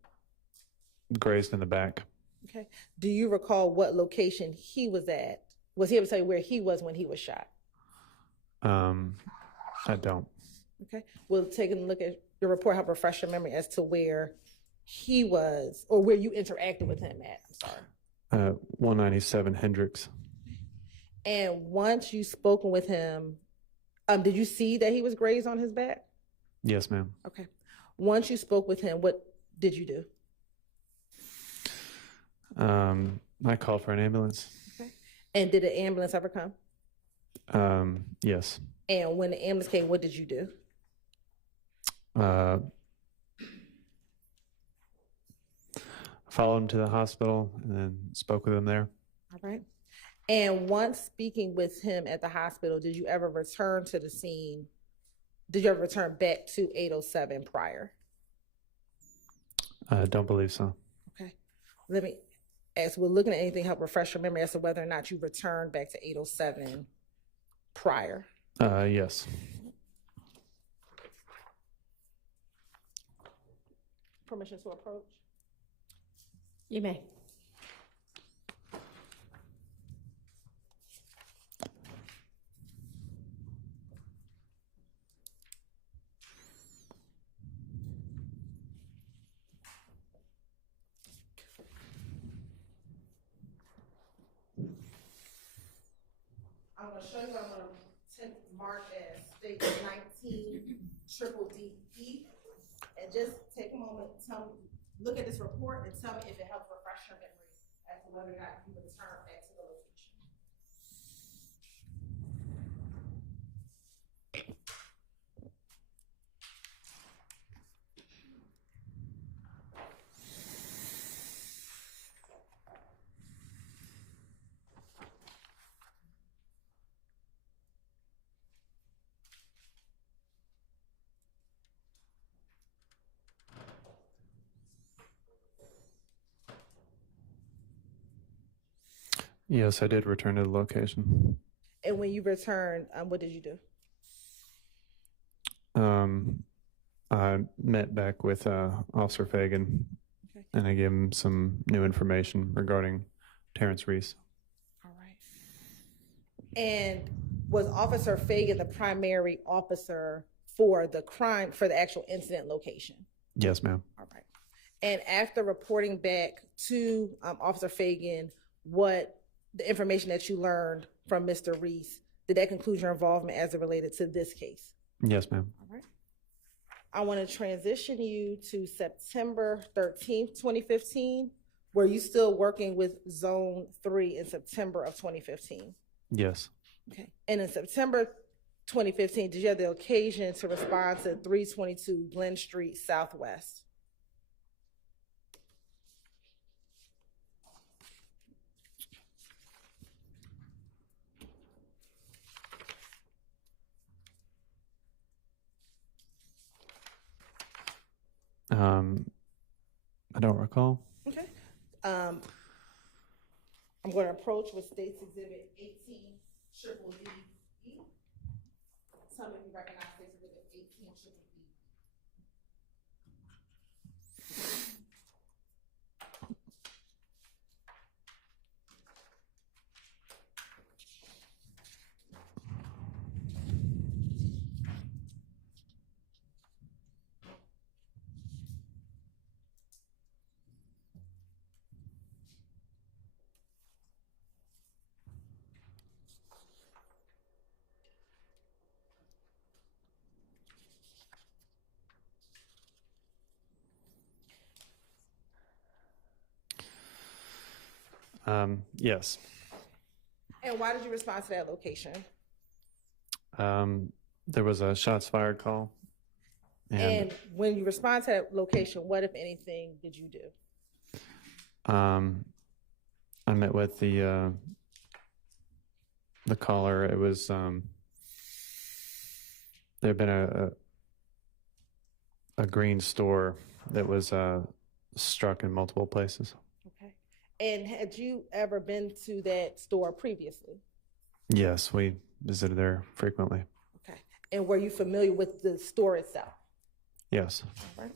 grazed in the back. Okay. Do you recall what location he was at? Was he able to tell you where he was when he was shot? I don't. Okay. We'll take a look at your report, help refresh your memory as to where he was or where you interacted with him at. I'm sorry. 197 Hendricks. And once you spoken with him, did you see that he was grazed on his back? Yes, ma'am. Okay. Once you spoke with him, what did you do? I called for an ambulance. Okay. And did the ambulance ever come? Yes. And when the ambulance came, what did you do? Followed him to the hospital and then spoke with him there. All right. And once speaking with him at the hospital, did you ever return to the scene? Did you ever return back to 807 prior? I don't believe so. Okay. Let me, as we're looking at anything, help refresh your memory as to whether or not you returned back to 807 prior. Yes. Permission to approach? You may. I'm going to show you what I'm going to mark as state 19 triple DE. And just take a moment, look at this report and tell me if it helps refresh your memory as to whether or not you return back to the location. Yes, I did return to the location. And when you returned, what did you do? I met back with Officer Fagan, Okay. and I gave him some new information regarding Terrence Reese. All right. And was Officer Fagan the primary officer for the crime, for the actual incident location? Yes, ma'am. All right. And after reporting back to Officer Fagan, what the information that you learned from Mr. Reese, did that conclude your involvement as it related to this case? Yes, ma'am. All right. I want to transition you to September 13th, 2015. Were you still working with Zone 3 in September of 2015? Yes. Okay. And in September 2015, did you have the occasion to respond to 322 Glen Street Southwest? I don't recall. Okay. I'm going to approach with State's Exhibit 18, triple D. Tell me if you recognize State's Exhibit 18, triple D. Yes. And why did you respond to that location? There was a shots fired call. And when you respond to that location, what, if anything, did you do? I met with the caller. It was there had been a green store that was struck in multiple places. Okay. And had you ever been to that store previously? Yes, we visited there frequently. And were you familiar with the store itself? Yes. All right.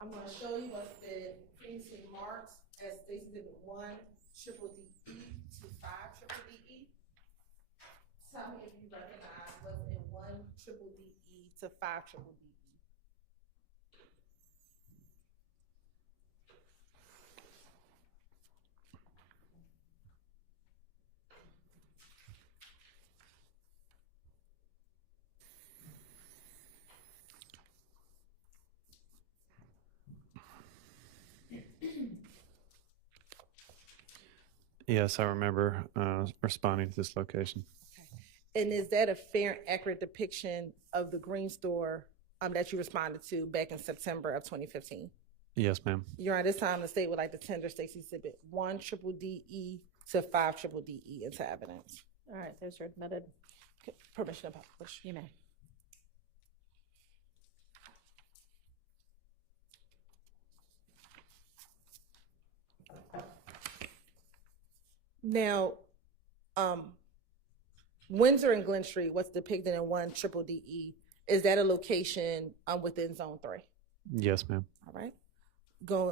I'm going to show you what's been previously marked as Exhibit 1 triple DE to 5 triple DE. Tell me if you recognize what's in 1 triple DE to 5 triple DE. Yes, I remember responding to this location. And is that a fair and accurate depiction of the green store that you responded to back in September of 2015? Yes, ma'am. Your Honor, this time the state would like to tender State's Exhibit 1 triple DE to 5 triple DE into evidence. All right, those are admitted. Permission to publish. You may. Now, Windsor and Glen Street, what's depicted in 1 triple DE, is that a location within Zone 3? Yes, ma'am. All right.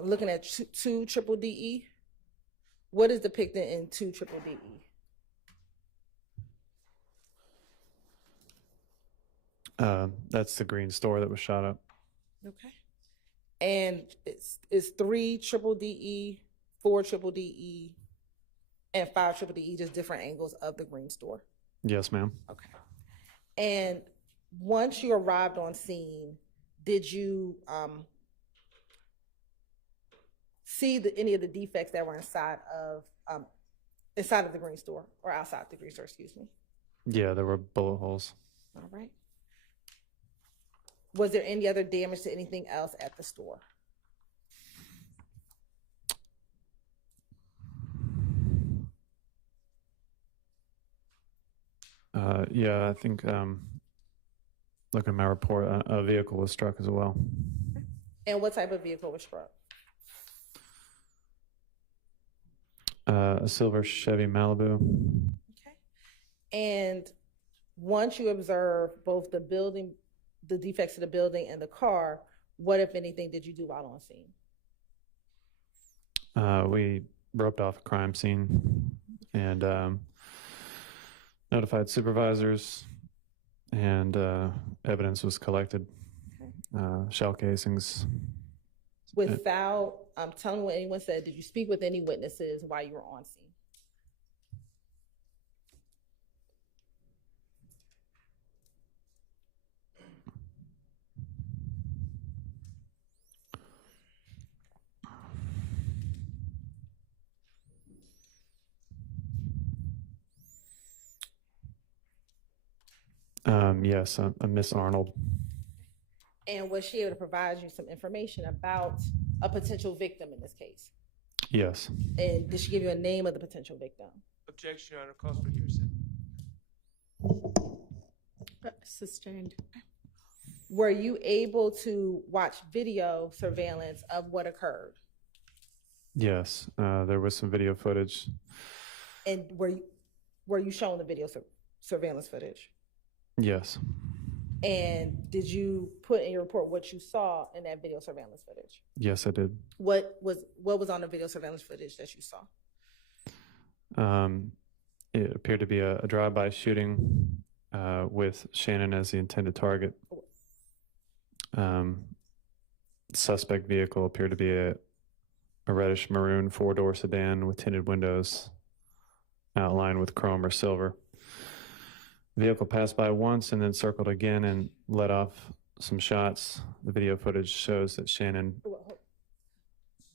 Looking at 2 triple DE, what is depicted in 2 triple DE? That's the green store that was shot up. Okay. And it's 3 triple DE, 4 triple DE, and 5 triple DE, just different angles of the green store. Yes, ma'am. Okay. And once you arrived on scene, did you see any of the defects that were inside of the green store or outside the green store? Excuse me. Yeah, there were bullet holes. All right. Was there any other damage to anything else at the store? Yeah, I think looking at my report, a vehicle was struck as well. And what type of vehicle was struck? A silver Chevy Malibu. Okay. And once you observe both the building, the defects to the building and the car, what, if anything, did you do while on scene? We roped off a crime scene and notified supervisors, and evidence was collected. Okay. Shell casings. Without telling what anyone said, did you speak with any witnesses while you were on scene? Yes, Miss Arnold. And was she able to provide you some information about a potential victim in this case? Yes. And did she give you a name of the potential victim? Objection, Your Honor. Calls for hearsay. Sustained. Were you able to watch video surveillance of what occurred? Yes, there was some video footage. And were you shown the video surveillance footage? Yes. And did you put in your report what you saw in that video surveillance footage? Yes, I did. What was on the video surveillance footage that you saw? It appeared to be a drive-by shooting with Shannon as the intended target. Suspect vehicle appeared to be a reddish maroon 4-door sedan with tinted windows outlined with chrome or silver. The vehicle passed by once and then circled again and let off some shots. The video footage shows that Shannon...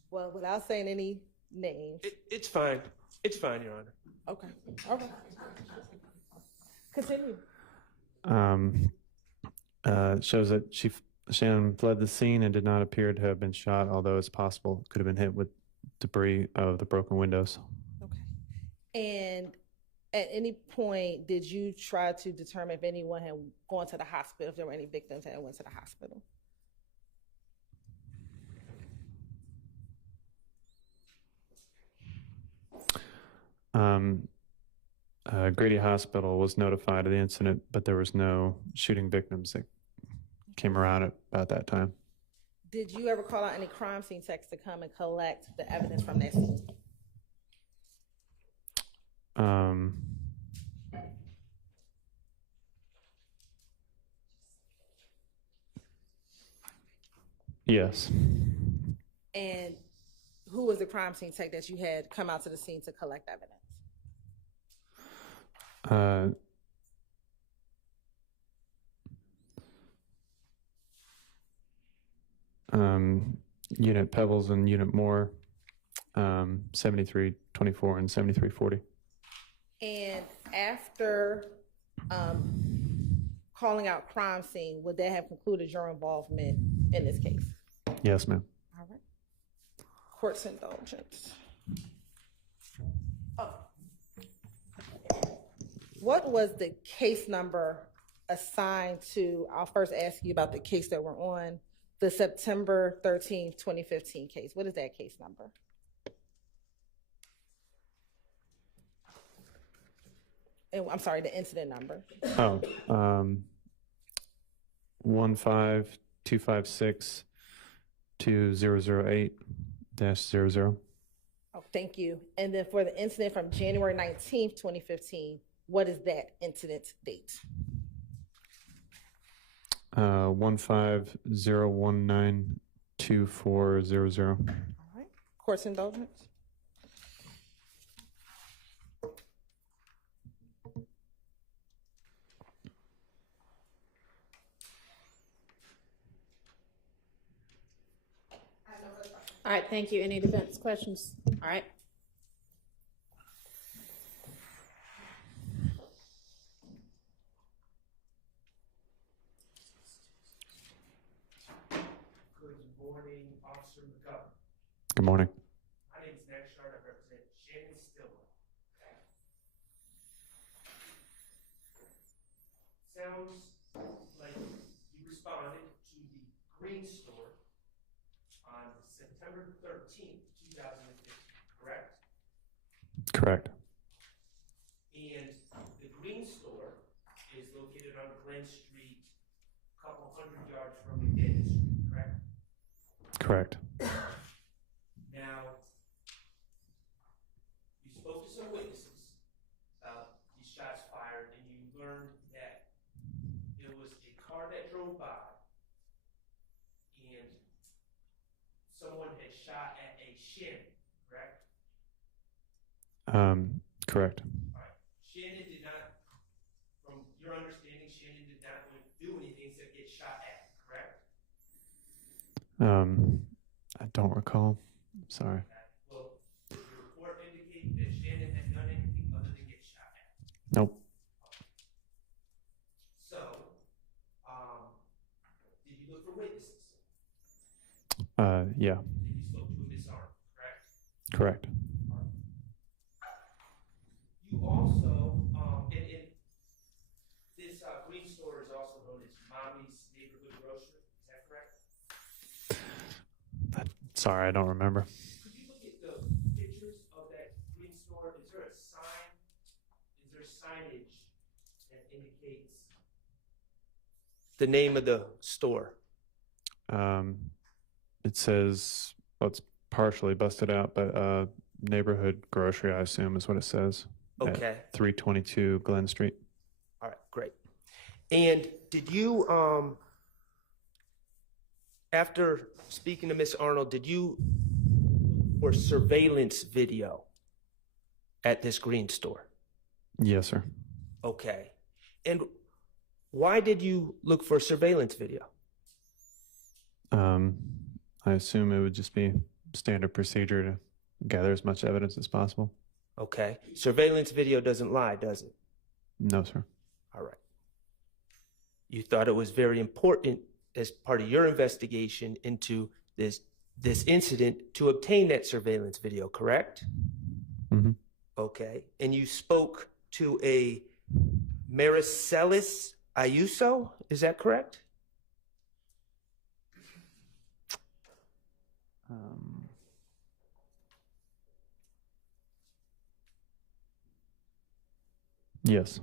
Well, without saying any names. It's fine. It's fine, Your Honor. Okay. All right. Continue. Shows that Shannon fled the scene and did not appear to have been shot, although it's possible it could have been hit with debris of the broken windows. Okay. And at any point, did you try to determine if anyone had gone to the hospital, if there were any victims that went to the hospital? Grady Hospital was notified of the incident, but there was no shooting victims that came around at about that time. Did you ever call out any crime scene techs to come and collect the evidence from that scene? Yes. And who was the crime scene tech that you had come out to the scene to collect evidence? Unit Pebbles and Unit Moore, 7324 and 7340. And after calling out crime scene, would that have concluded your involvement in this case? Yes, ma'am. All right. Court's indulgence. Oh. What was the case number assigned to, I'll first ask you about the case that we're on, the September 13th, 2015 case. What is that case number? And, I'm sorry, the incident number. 15256-2008-00. Oh, thank you. And then for the incident from January 19th, 2015, what is that incident date? 150192400. All right. Court's indulgence. All right, thank you. Any defense questions? All right. Good morning, Officer McGovern. Good morning. My name is Max Shard. I represent Shannon Stillwell. Sounds like you responded to the Green Store on September 13th, 2015, correct? Correct. And the Green Store is located on Glen Street, a couple hundred yards from McDaniel Street, correct? Correct. Now, you spoke to some witnesses about these shots fired, and you learned that there was a car that drove by, and someone had shot at a shin, correct? Correct. All right. Shannon did not, from your understanding, Shannon did not do anything except get shot at, correct? I don't recall. Sorry. Well, does the report indicate that Shannon had done anything other than get shot at? Nope. So, did you look for witnesses? Yeah. And you spoke to Miss Arnold, correct? Correct. You also, and this Green Store is also known as Mommy's Neighborhood Grocery, is that correct? Sorry, I don't remember. Could you look at the pictures of that Green Store? Is there a sign? Is there signage that indicates the name of the store? It says, well, it's partially busted out, but neighborhood grocery, I assume, is what it says. Okay. At 322 Glen Street. All right, great. And did you, after speaking to Miss Arnold, did you look for surveillance video at this Green Store? Yes, sir. Okay. And why did you look for surveillance video? I assume it would just be standard procedure to gather as much evidence as possible. Okay. Surveillance video doesn't lie, does it? No, sir. All right. You thought it was very important as part of your investigation into this incident to obtain that surveillance video, correct? Mm-hmm. Okay. And you spoke to a Maricelis Ayuso, is that correct? Yes.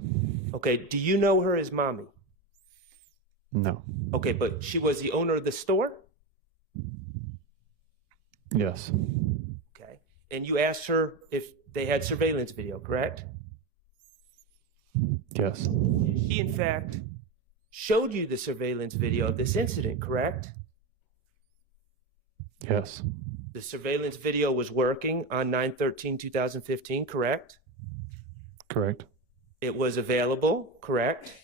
Okay, do you know her as Mommy? No. Okay, but she was the owner of the store? Yes. Okay. And you asked her if they had surveillance video, correct? Yes. She, in fact, showed you the surveillance video of this incident, correct? Yes. The surveillance video was working on 9/13/2015, correct? Correct. It was available, correct?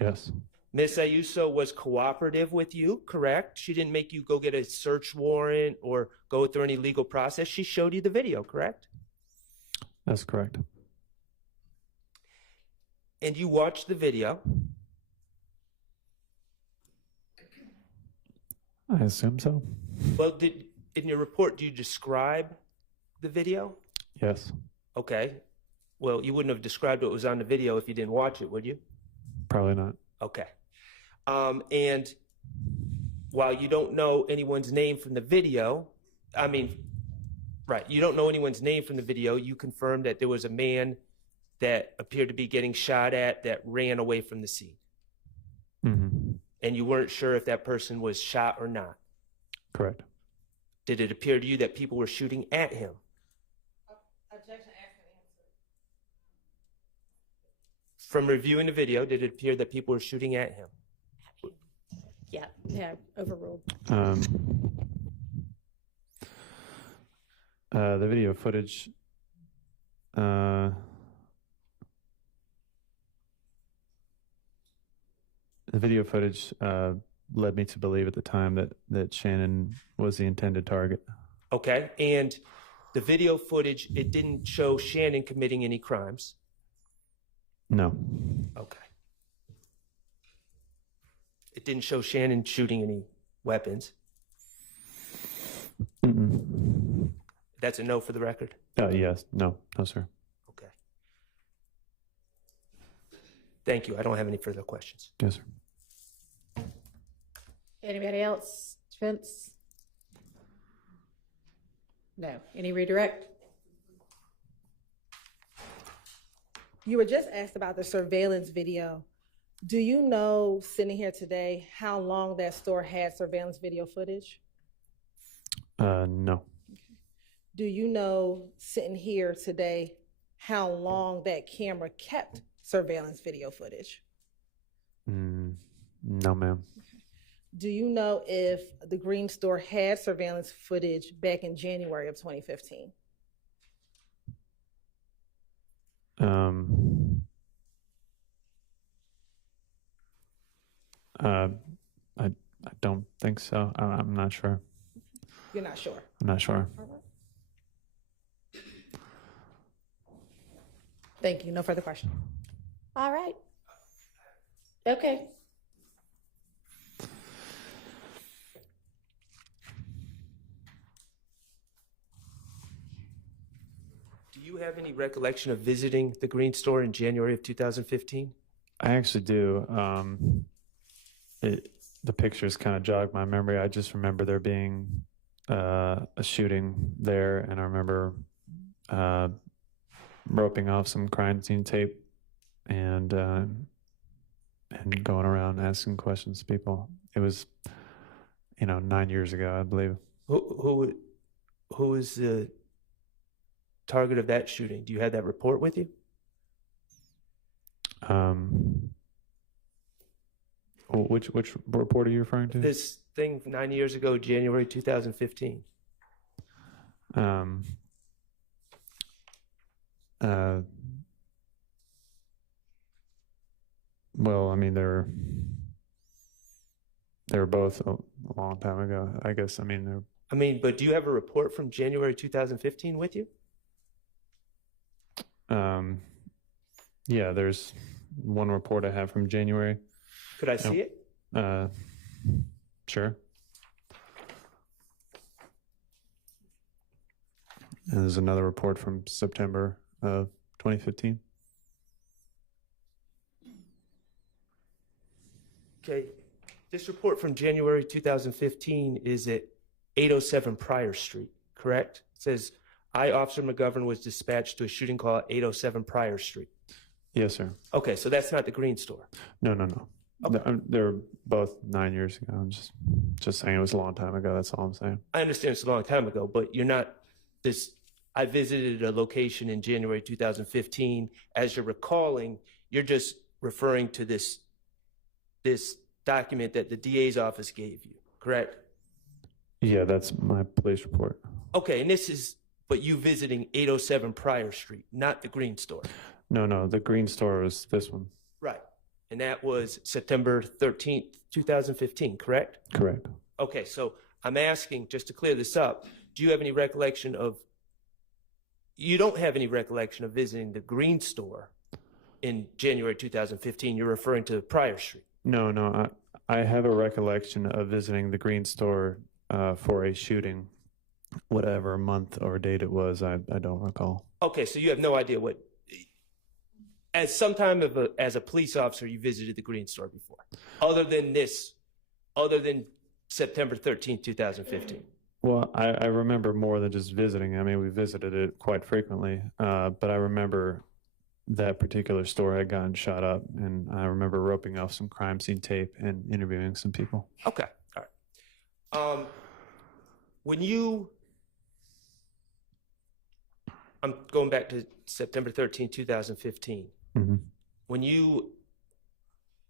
Yes. Miss Ayuso was cooperative with you, correct? She didn't make you go get a search warrant or go through any legal process. She showed you the video, correct? That's correct. And you watched the video. I assume so. Well, in your report, do you describe the video? Yes. Okay. Well, you wouldn't have described what was on the video if you didn't watch it, would you? Probably not. Okay. And while you don't know anyone's name from the video, you don't know anyone's name from the video, you confirmed that there was a man that appeared to be getting shot at that ran away from the scene. Mm-hmm. And you weren't sure if that person was shot or not. Correct. Did it appear to you that people were shooting at him? Objection, ask and answer. From reviewing the video, did it appear that people were shooting at him? Yeah, overruled. The video footage. The video footage led me to believe at the time that Shannon was the intended target. Okay, and the video footage, it didn't show Shannon committing any crimes? No. Okay. It didn't show Shannon shooting any weapons? Mm-mm. That's a no for the record? Yes. No, sir. Okay. Thank you. I don't have any further questions. Yes, sir. Anybody else? Defense? No. Any redirect? You were just asked about the surveillance video. Do you know, sitting here today, how long that store had surveillance video footage? No. Do you know, sitting here today, how long that camera kept surveillance video footage? No, ma'am. Do you know if the Green store had surveillance footage back in January of 2015? I don't think so. I'm not sure. You're not sure? I'm not sure. Thank you. No further questions. All right. Okay. Do you have any recollection of visiting the Green store in January of 2015? I actually do. The pictures kind of jogged my memory. I just remember there being a shooting there, and I remember roping off some crime scene tape and going around asking questions to people. It was, 9 years ago, I believe. Who was the target of that shooting? Do you have that report with you? Which report are you referring to? This thing 9 years ago, January 2015. Well, I mean, they were both a long time ago. I guess. But do you have a report from January 2015 with you? Yeah, there's one report I have from January. Could I see it? Sure. And there's another report from September of 2015. Okay. This report from January 2015 is at 807 Pryor Street, correct? It says, I, Officer McGovern, was dispatched to a shooting call at 807 Pryor Street. Yes, sir. Okay, so that's not the Green Store. No. They're both 9 years ago. I'm just saying it was a long time ago. That's all I'm saying. I understand it's a long time ago, but you're not this. I visited a location in January 2015. As you're recalling, you're just referring to this document that the DA's office gave you, correct? Yeah, that's my police report. Okay, and but you visiting 807 Pryor Street, not the Green Store. No, the Green Store was this one. Right. And that was September 13th, 2015, correct? Correct. Okay, so I'm asking, just to clear this up, do you have any recollection of, you don't have any recollection of visiting the Green Store in January 2015. You're referring to Pryor Street. No, I have a recollection of visiting the Green Store for a shooting, whatever month or date it was. I don't recall. Okay, so you have no idea what, as a police officer, you visited the Green Store before, other than September 13th, 2015. Well, I remember more than just visiting. I mean, we visited it quite frequently, but I remember that particular store had gotten shot up, and I remember roping off some crime scene tape and interviewing some people. Okay, all right. I'm going back to September 13th, 2015. Mm-hmm. When you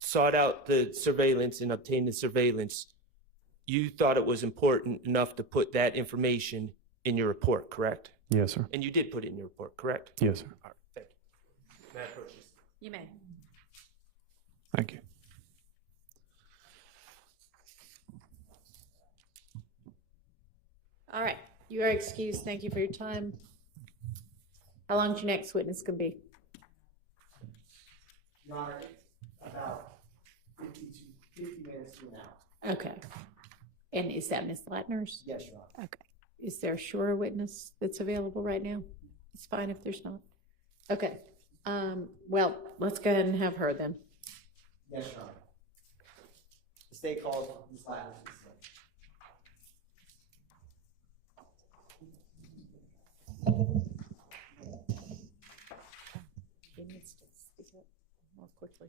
sought out the surveillance and obtained the surveillance, you thought it was important enough to put that information in your report, correct? Yes, sir. And you did put it in your report, correct? Yes, sir. All right, thank you. May I approach this? You may. Thank you. All right, you are excused. Thank you for your time. How long is your next witness going to be? Your Honor, about 50 minutes to an hour. Okay. And is that Ms. Latner's? Yes, Your Honor. Okay. Is there a shorter witness that's available right now? It's fine if there's not. Okay. Well, let's go ahead and have her then. Yes, Your Honor. The state calls Ms. Latner. He needs to speak up more quickly.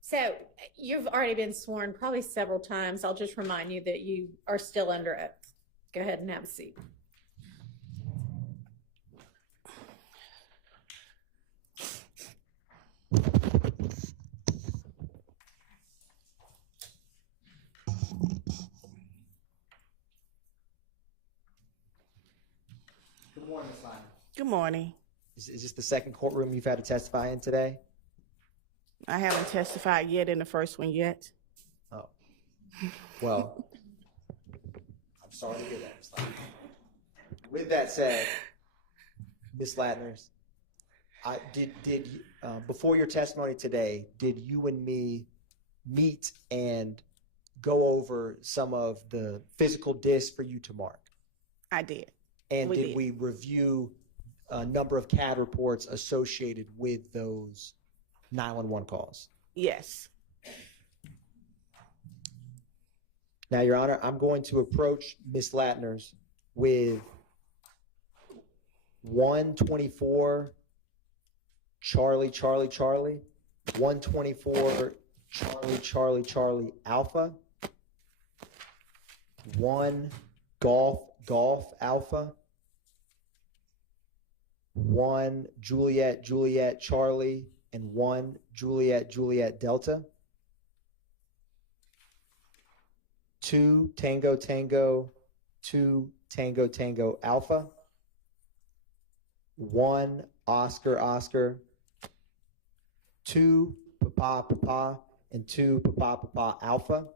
So you've already been sworn probably several times. I'll just remind you that you are still under oath. Go ahead and have a seat. Good morning, Ms. Latner. Good morning. Is this the second courtroom you've had to testify in today? I haven't testified yet in the first one yet. Oh. Well, I'm sorry to hear that, Ms. Latner. With that said, Ms. Latner, before your testimony today, did you and me meet and go over some of the physical discs for you to mark? I did. And did we review a number of CAD reports associated with those 911 calls? Yes. Now, Your Honor, I'm going to approach Ms. Latner's with 124 Charlie, Charlie, Charlie, 124 Charlie, Charlie, Charlie, Alpha, 1 Golf, Golf, Alpha, 1 Juliet, Juliet, Charlie, and 1 Juliet, Juliet, Delta, 2 Tango, Tango, 2 Tango, Tango, Alpha, 1 Oscar, Oscar, 2 Papa, Papa, and 2 Papa, Papa, Alpha,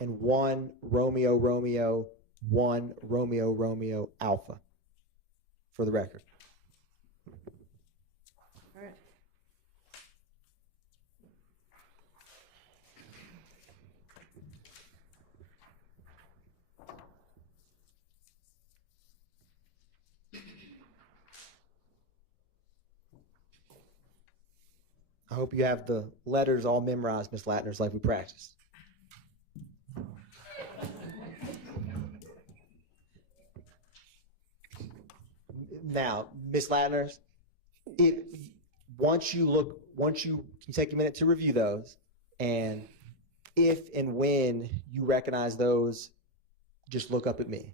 and 1 Romeo, Romeo, 1 Romeo, Romeo, Alpha, for the record. All right. I hope you have the letters all memorized, Ms. Latner's, like we practiced. Now, Ms. Latner's, once you can take a minute to review those, and if and when you recognize those, just look up at me.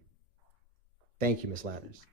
Thank you, Ms. Latner's.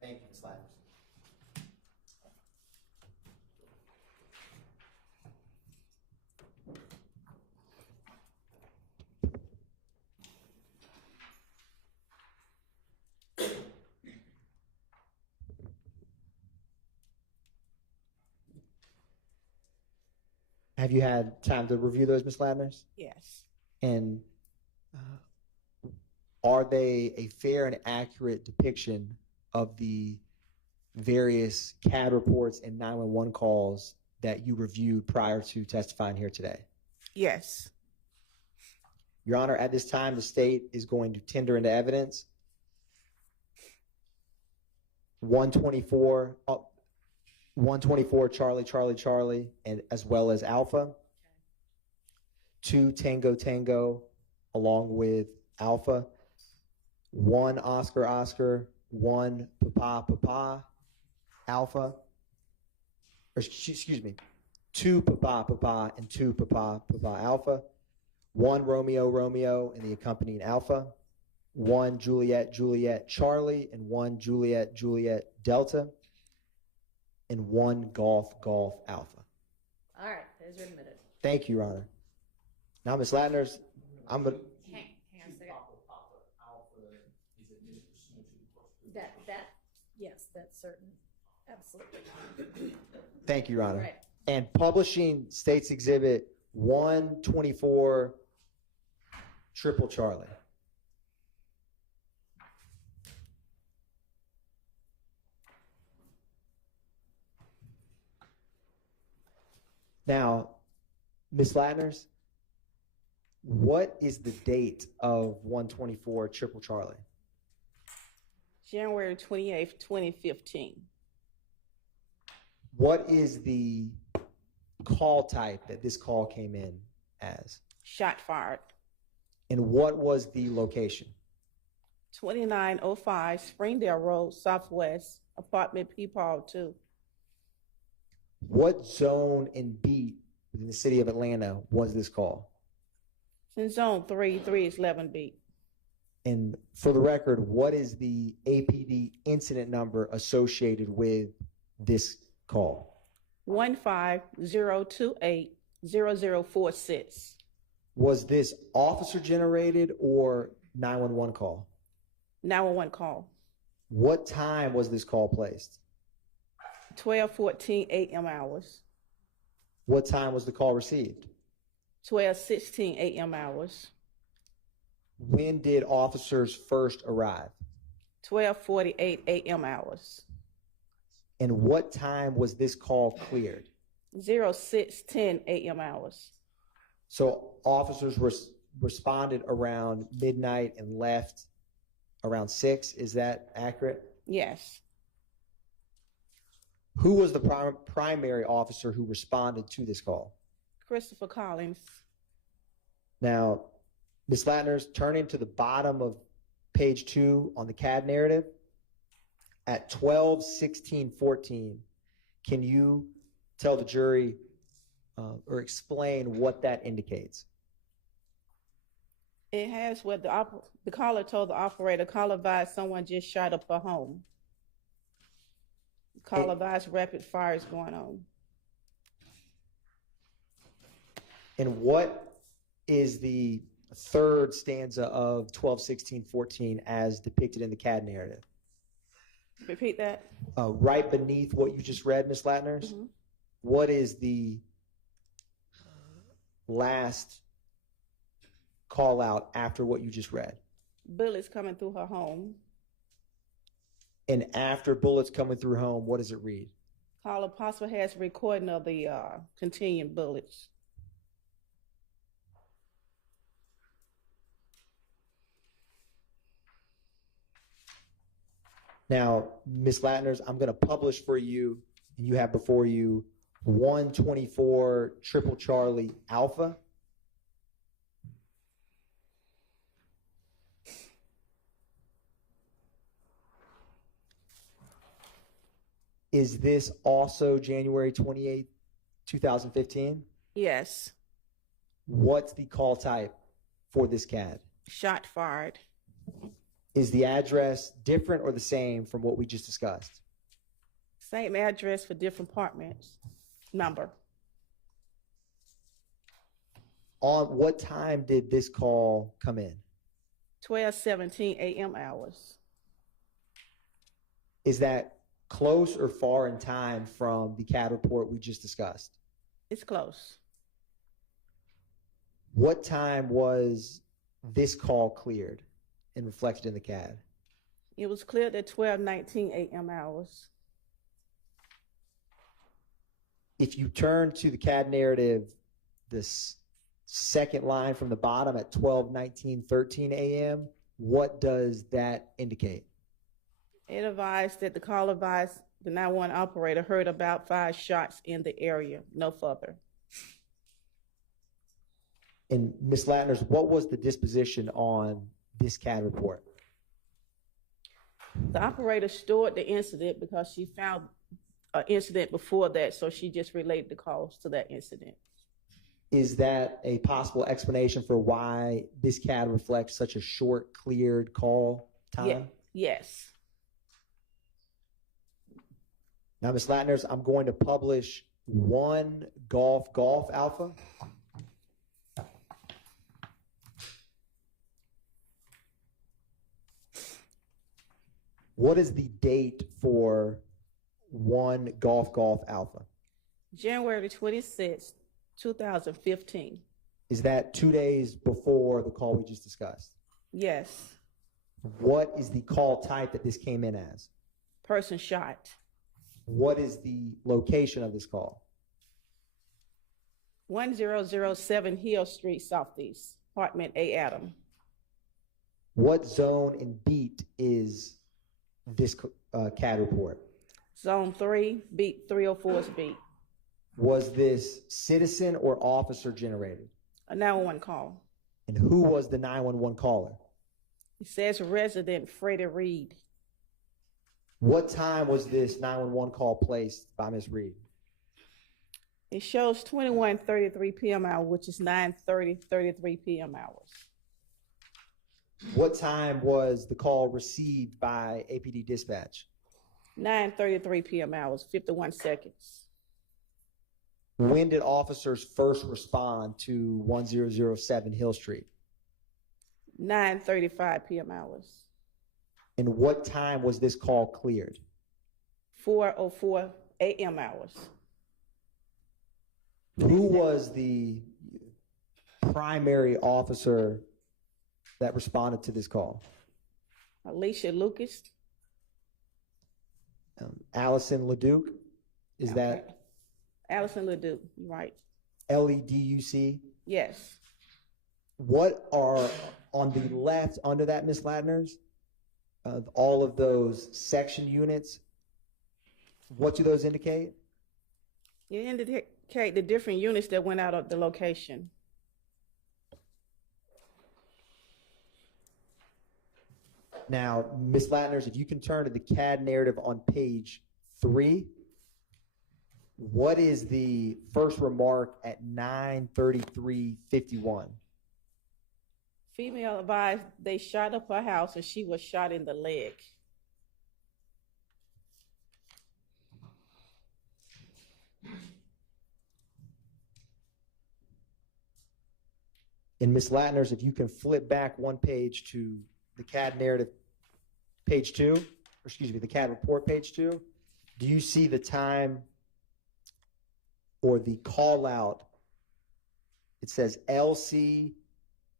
Thank you, Ms. Latner's. Have you had time to review those, Ms. Latner's? Yes. And are they a fair and accurate depiction of the various CAD reports and 911 calls that you reviewed prior to testifying here today? Yes. Your Honor, at this time, the state is going to tender into evidence 124 Charlie, Charlie, Charlie, and as well as Alpha. 2 Tango, Tango, along with Alpha. 1 Oscar, Oscar, 1 Papa, Papa, Alpha. Or excuse me, 2 Papa, Papa, and 2 Papa, Papa, Alpha. 1 Romeo, Romeo, and the accompanying Alpha. 1 Juliet, Juliet, Charlie, and 1 Juliet, Juliet, Delta. And 1 Golf, Golf, Alpha. All right, those are admitted. Thank you, Your Honor. Now, Ms. Latner's, I'm going to... Hang on a second. Yes, that's certain. Absolutely. Thank you, Your Honor. Right. And publishing State's Exhibit 124 Triple Charlie. Now, Ms. Latner's, what is the date of 124 Triple Charlie? January 28th, 2015. What is the call type that this call came in as? Shot fired. And what was the location? 2905 Springdale Road, Southwest, apartment Peepaw 2. What zone and beat within the city of Atlanta was this call? In zone 3, 3 is 11 beat. And for the record, what is the APD incident number associated with this call? 150280046. Was this officer generated or 911 call? 911 call. What time was this call placed? 12:14 a.m. hours. What time was the call received? 12:16 a.m. hours. When did officers first arrive? 12:48 a.m. hours. And what time was this call cleared? 06:10 a.m. hours. So officers responded around midnight and left around 6. Is that accurate? Yes. Who was the primary officer who responded to this call? Christopher Collins. Now, Ms. Latner's, turning to the bottom of page 2 on the CAD narrative, at 12:16:14, can you tell the jury or explain what that indicates? It has what the caller told the operator. Caller advised someone just shot up a home. Caller advised rapid fire is going on. And what is the third stanza of 12:16:14 as depicted in the CAD narrative? Repeat that. Right beneath what you just read, Ms. Latners, what is the last call out after what you just read? Bullets coming through her home. And after bullets coming through home, what does it read? Caller possibly has a recording of the continuing bullets. Now, Ms. Latners, I'm going to publish for you, and you have before you 124 Triple Charlie Alpha. Is this also January 28th, 2015? Yes. What's the call type for this CAD? Shot fired. Is the address different or the same from what we just discussed? Same address for different apartments. Number. On what time did this call come in? 12:17 a.m. hours. Is that close or far in time from the CAD report we just discussed? It's close. What time was this call cleared and reflected in the CAD? It was cleared at 12:19 a.m. hours. If you turn to the CAD narrative, this second line from the bottom at 12:19:13 a.m., what does that indicate? It advised that the caller advised the 911 operator heard about 5 shots in the area, no further. And Ms. Latners, what was the disposition on this CAD report? The operator stored the incident because she found an incident before that, so she just relayed the calls to that incident. Is that a possible explanation for why this CAD reflects such a short, cleared call time? Yeah. Yes. Now, Ms. Latners, I'm going to publish 1 Golf Alpha. What is the date for 1 Golf Alpha? January 26, 2015. Is that 2 days before the call we just discussed? Yes. What is the call type that this came in as? Person shot. What is the location of this call? 1007 Hill Street, Southeast, apartment A, Adam. What zone and beat is this CAD report? Zone 3, beat 304's beat. Was this citizen or officer generated? A 911 call. And who was the 911 caller? It says resident Freddie Reed. What time was this 911 call placed by Ms. Reed? It shows 21:33 p.m. hour, which is 9:33 p.m. hours. What time was the call received by APD dispatch? 9:33 p.m. hours, 51 seconds. When did officers first respond to 1007 Hill Street? 9:35 p.m. hours. And what time was this call cleared? 4:04 a.m. hours. Who was the primary officer that responded to this call? Alicia Lucas. Allison Leduc? Is that Allison Leduc, right? LEDUC? Yes. What are on the left under that, Ms. Latners? Of all of those section units, what do those indicate? You indicate the different units that went out of the location. Now, Ms. Latners, if you can turn to the CAD narrative on page 3. What is the first remark at 9:33:51? Female advised they shot up her house and she was shot in the leg. And Ms. Latners, if you can flip back one page to the CAD narrative, page 2, or excuse me, the CAD report, page 2, do you see the time or the call out? It says LC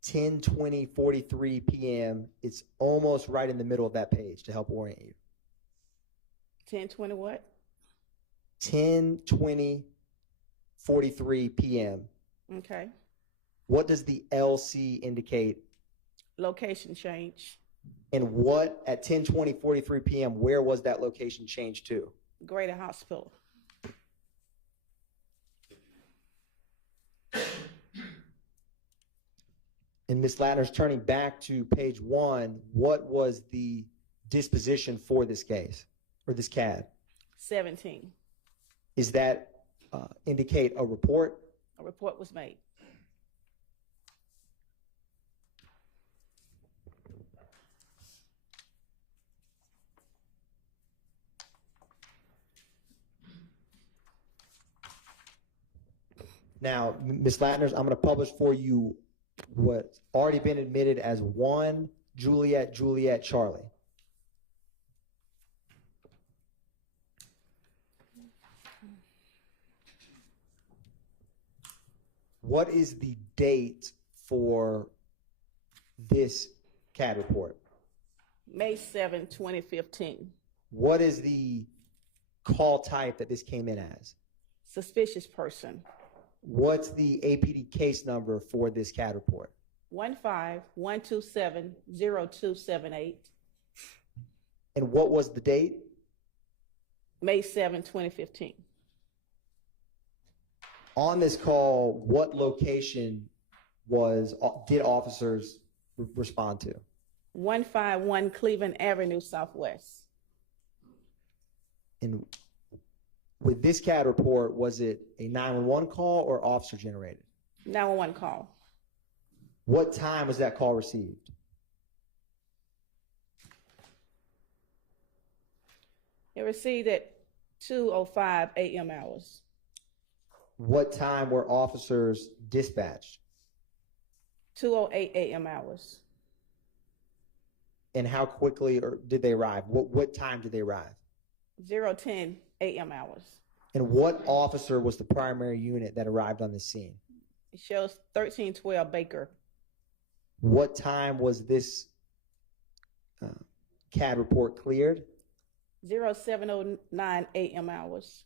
10:20:43 p.m. It's almost right in the middle of that page to help orient you. 10:20 what? 10:20:43 p.m. Okay. What does the LC indicate? Location change. And what at 10:20:43 p.m. where was that location changed to? Greater Hospital. And Ms. Latner's turning back to page 1, what was the disposition for this case or this CAD? 17. Is that indicate a report? A report was made. Now, Ms. Latner's, I'm going to publish for you what's already been admitted as 1 Juliet Juliet Charlie. What is the date for this CAD report? May 7, 2015. What is the call type that this came in as? Suspicious person. What's the APD case number for this CAD report? 15-127-0278. And what was the date? May 7, 2015. On this call, what location did officers respond to? 151 Cleveland Avenue Southwest. And with this CAD report, was it a 911 call or officer generated? 911 call. What time was that call received? It received at 2:05 a.m. hours. What time were officers dispatched? 2:08 a.m. hours. And how quickly did they arrive? What time did they arrive? 0:10 a.m. hours. And what officer was the primary unit that arrived on the scene? It shows 1312 Baker. What time was this CAD report cleared? 0709 a.m. hours.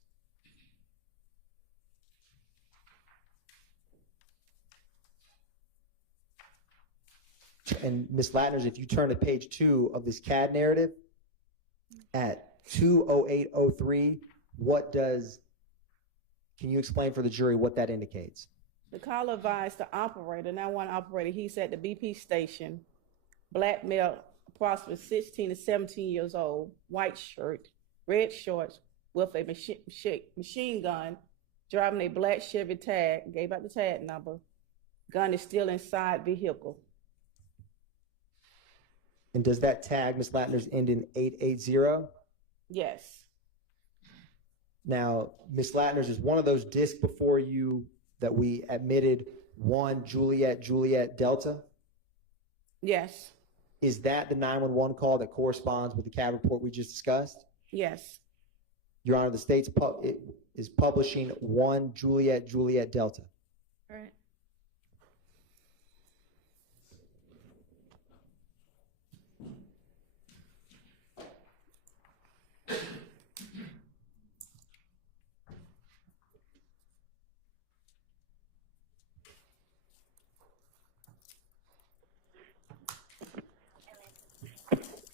And Ms. Latners, if you turn to page 2 of this CAD narrative, at 2:08:03, can you explain for the jury what that indicates? The caller advised the operator, now one operator, he's at the BP station, black male, approximately 16 to 17 years old, white shirt, red shorts, with a machine gun, driving a black Chevy tag, gave out the tag number. Gun is still inside vehicle. And does that tag, Ms. Latners, end in 880? Yes. Now, Ms. Latners, is one of those discs before you that we admitted 1 Juliet Juliet Delta? Yes. Is that the 911 call that corresponds with the CAD report we just discussed? Yes. Your Honor, the state is publishing 1 Juliet Juliet Delta. All right.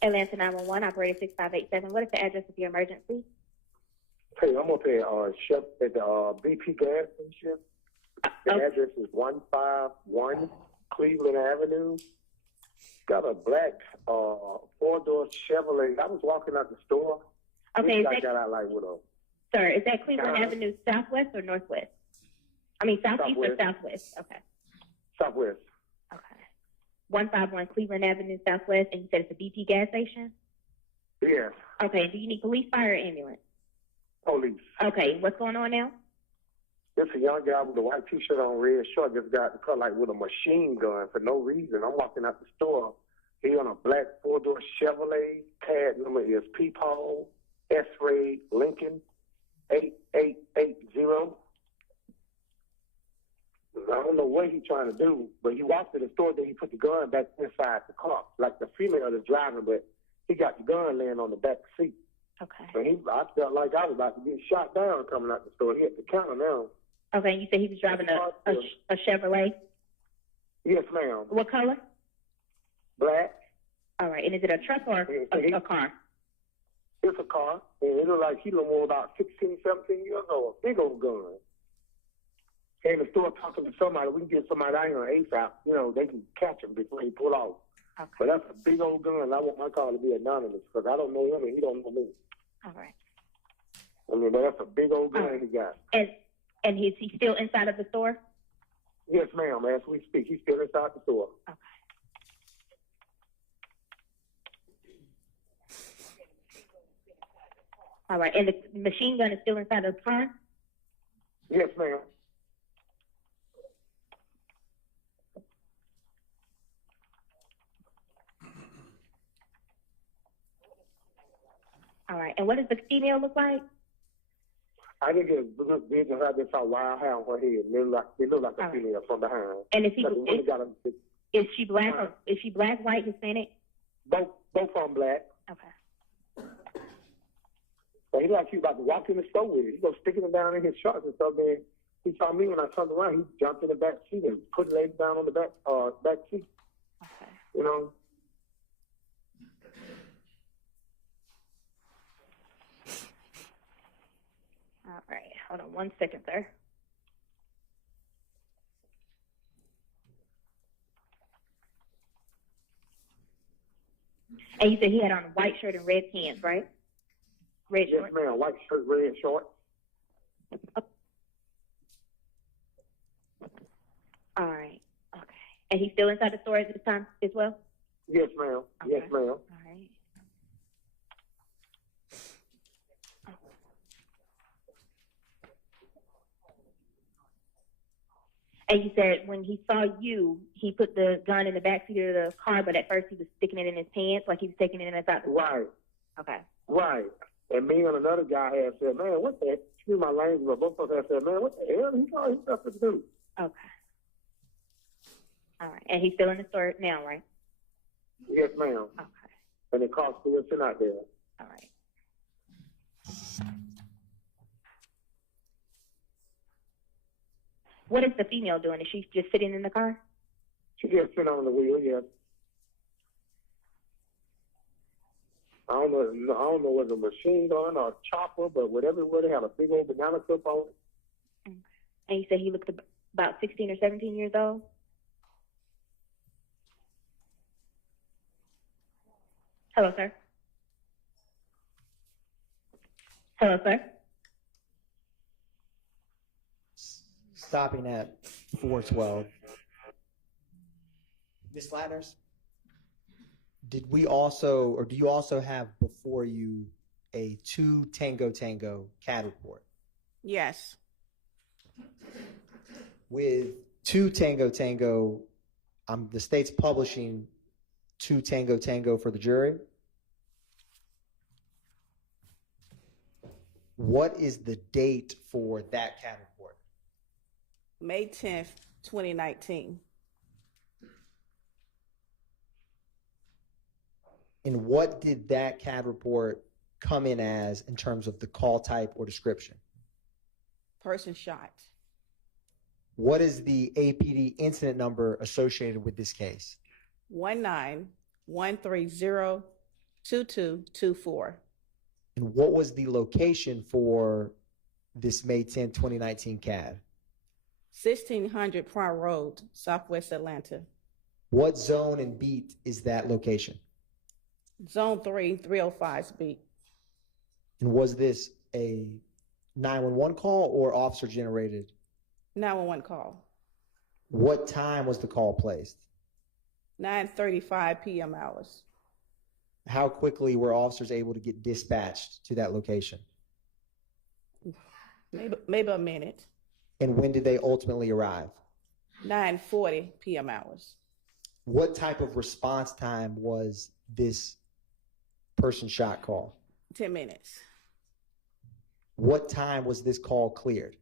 Atlanta 911, operator 6587. What is the address of your emergency? Hey, I'm up here Chef at the BP gas station. The address is 151 Cleveland Avenue. Got a black 4-door Chevrolet. I was walking out the store. Okay, I got out like with a Sir, is that Cleveland Avenue southwest or northwest? I mean, southeast or southwest? Okay. Southwest. Okay. 151 Cleveland Avenue southwest, and you said it's a BP gas station? Yes. Okay. Do you need police, fire, or ambulance? Police. Okay. What's going on now? There's a young guy with a white T-shirt on, red short, just got in the car like with a machine gun for no reason. I'm walking out the store. He on a black four-door Chevrolet. Tag number is Peephole S-Ray Lincoln 8880. I don't know what he's trying to do, but he walked to the store, then he put the gun back inside the car, like the female is driving, but he got the gun laying on the back seat. Okay. And I felt like I was about to get shot down coming out the store. He at the counter now. Okay. You said he was driving a Chevrolet? Yes, ma'am. What color? Black. All right. And is it a truck or a car? It's a car, and it looked like he was more about 16, 17 years old. Big old gun. Came in the store talking to somebody. We can get somebody out here on ASAP. You know, they can catch him before he pull off. Okay. But that's a big old gun. I want my car to be anonymous because I don't know him and he don't know me. All right. I mean, but that's a big old gun he got. And is he still inside of the store? Yes, ma'am. As we speak, he's still inside the store. Okay. All right. And the machine gun is still inside of the car? Yes, ma'am. All right. And what does the female look like? I didn't get a good vision. I just saw wild hair on her head. It looked like a female from behind. And is she black? Is she black, white, Hispanic? Both of them black. Okay. But he like he was about to walk in the store with it. He goes sticking it down in his shorts and stuff. Then he saw me when I turned around. He jumped in the back seat and put the legs down on the back seat. Okay. You know. All right. Hold on 1 second, sir. And you said he had on a white shirt and red pants, right? Red yes, shorts? ma'am. White shirt, red shorts. All right. Okay. And he's still inside the store at this time as well? Yes, ma'am. Okay. Yes, ma'am. All right. And you said when he saw you, he put the gun in the backseat of the car, but at first he was sticking it in his pants, like he was taking it inside the car. Right. Okay. Right. And me and another guy had said, man, what the, excuse my language, but both of us had said, man, what the hell? He got his stuff to do. Okay. All right. And he's still in the store now, right? Yes, ma'am. Okay. And the car's still sitting out there. All right. What is the female doing? Is she just sitting in the car? She just sitting on the wheel, yes. I don't know whether a machine gun or a chopper, but whatever it was, they had a big old banana clip on it. Okay. And you said he looked about 16 or 17 years old? Hello, sir. Hello, sir. Stopping at 412. Ms. Ladders, did we also, or do you also have before you a 2 Tango Tango CAD report? Yes. With 2 Tango Tango, the state's publishing 2 Tango Tango for the jury. What is the date for that CAD report? May 10th, 2019. And what did that CAD report come in as in terms of the call type or description? Person shot. What is the APD incident number associated with this case? 191302224. And what was the location for this May 10, 2019 CAD? 1600 Pryor Road, Southwest Atlanta. What zone and beat is that location? Zone 3, 305's beat. And was this a 911 call or officer generated? 911 call. What time was the call placed? 9:35 p.m. hours. How quickly were officers able to get dispatched to that location? Maybe a minute. And when did they ultimately arrive? 9:40 p.m. hours. What type of response time was this person shot call? 10 minutes. What time was this call cleared?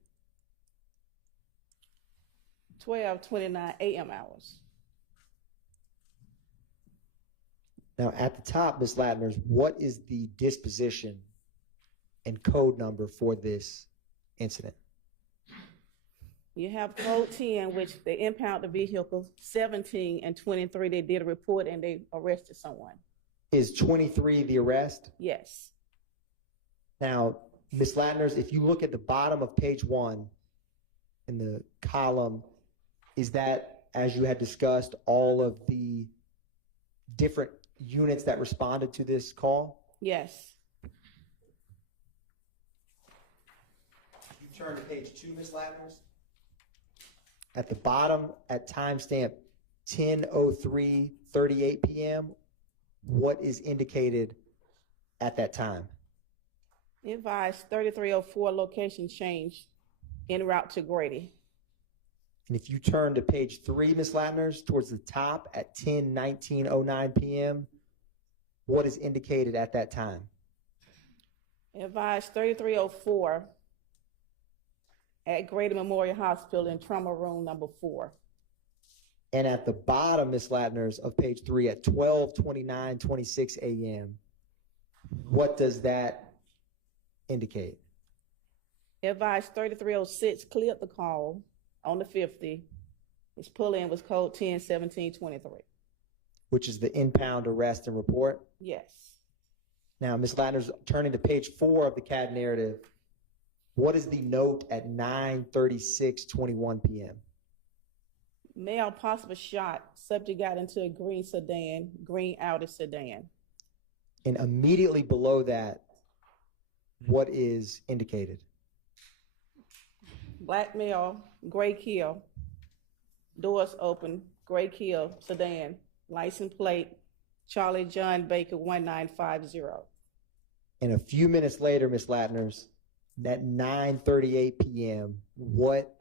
12:29 a.m. hours. Now, at the top, Ms. Latners, what is the disposition and code number for this incident? You have code 10, which they impound the vehicle. 17 and 23, they did a report and they arrested someone. Is 23 the arrest? Yes. Now, Ms. Latners, if you look at the bottom of page 1 in the column, is that, as you had discussed, all of the different units that responded to this call? Yes. You turn to page 2, Ms. Latners. At the bottom, at timestamp 10:03:38 p.m., what is indicated at that time? Advised 3304 location change en route to Grady. And if you turn to page 3, Ms. Latners, towards the top at 10:19:09 p.m., what is indicated at that time? Advised 3304 at Grady Memorial Hospital in trauma room number 4. And at the bottom, Ms. Latners, of page 3 at 12:29:26 a.m., what does that indicate? Advised 3306 cleared the call on the 50. His pull-in was code 10-17-23. Which is the impound, arrest, and report? Yes. Now, Ms. Latners, turning to page 4 of the CAD narrative, what is the note at 9:36:21 p.m.? Male possible shot. Subject got into a green sedan, green Audi sedan. And immediately below that, what is indicated? Black male, gray Kia, doors open, gray Kia sedan, license plate, Charlie John Baker 1950. And a few minutes later, Ms. Latners, at 9:38 p.m., what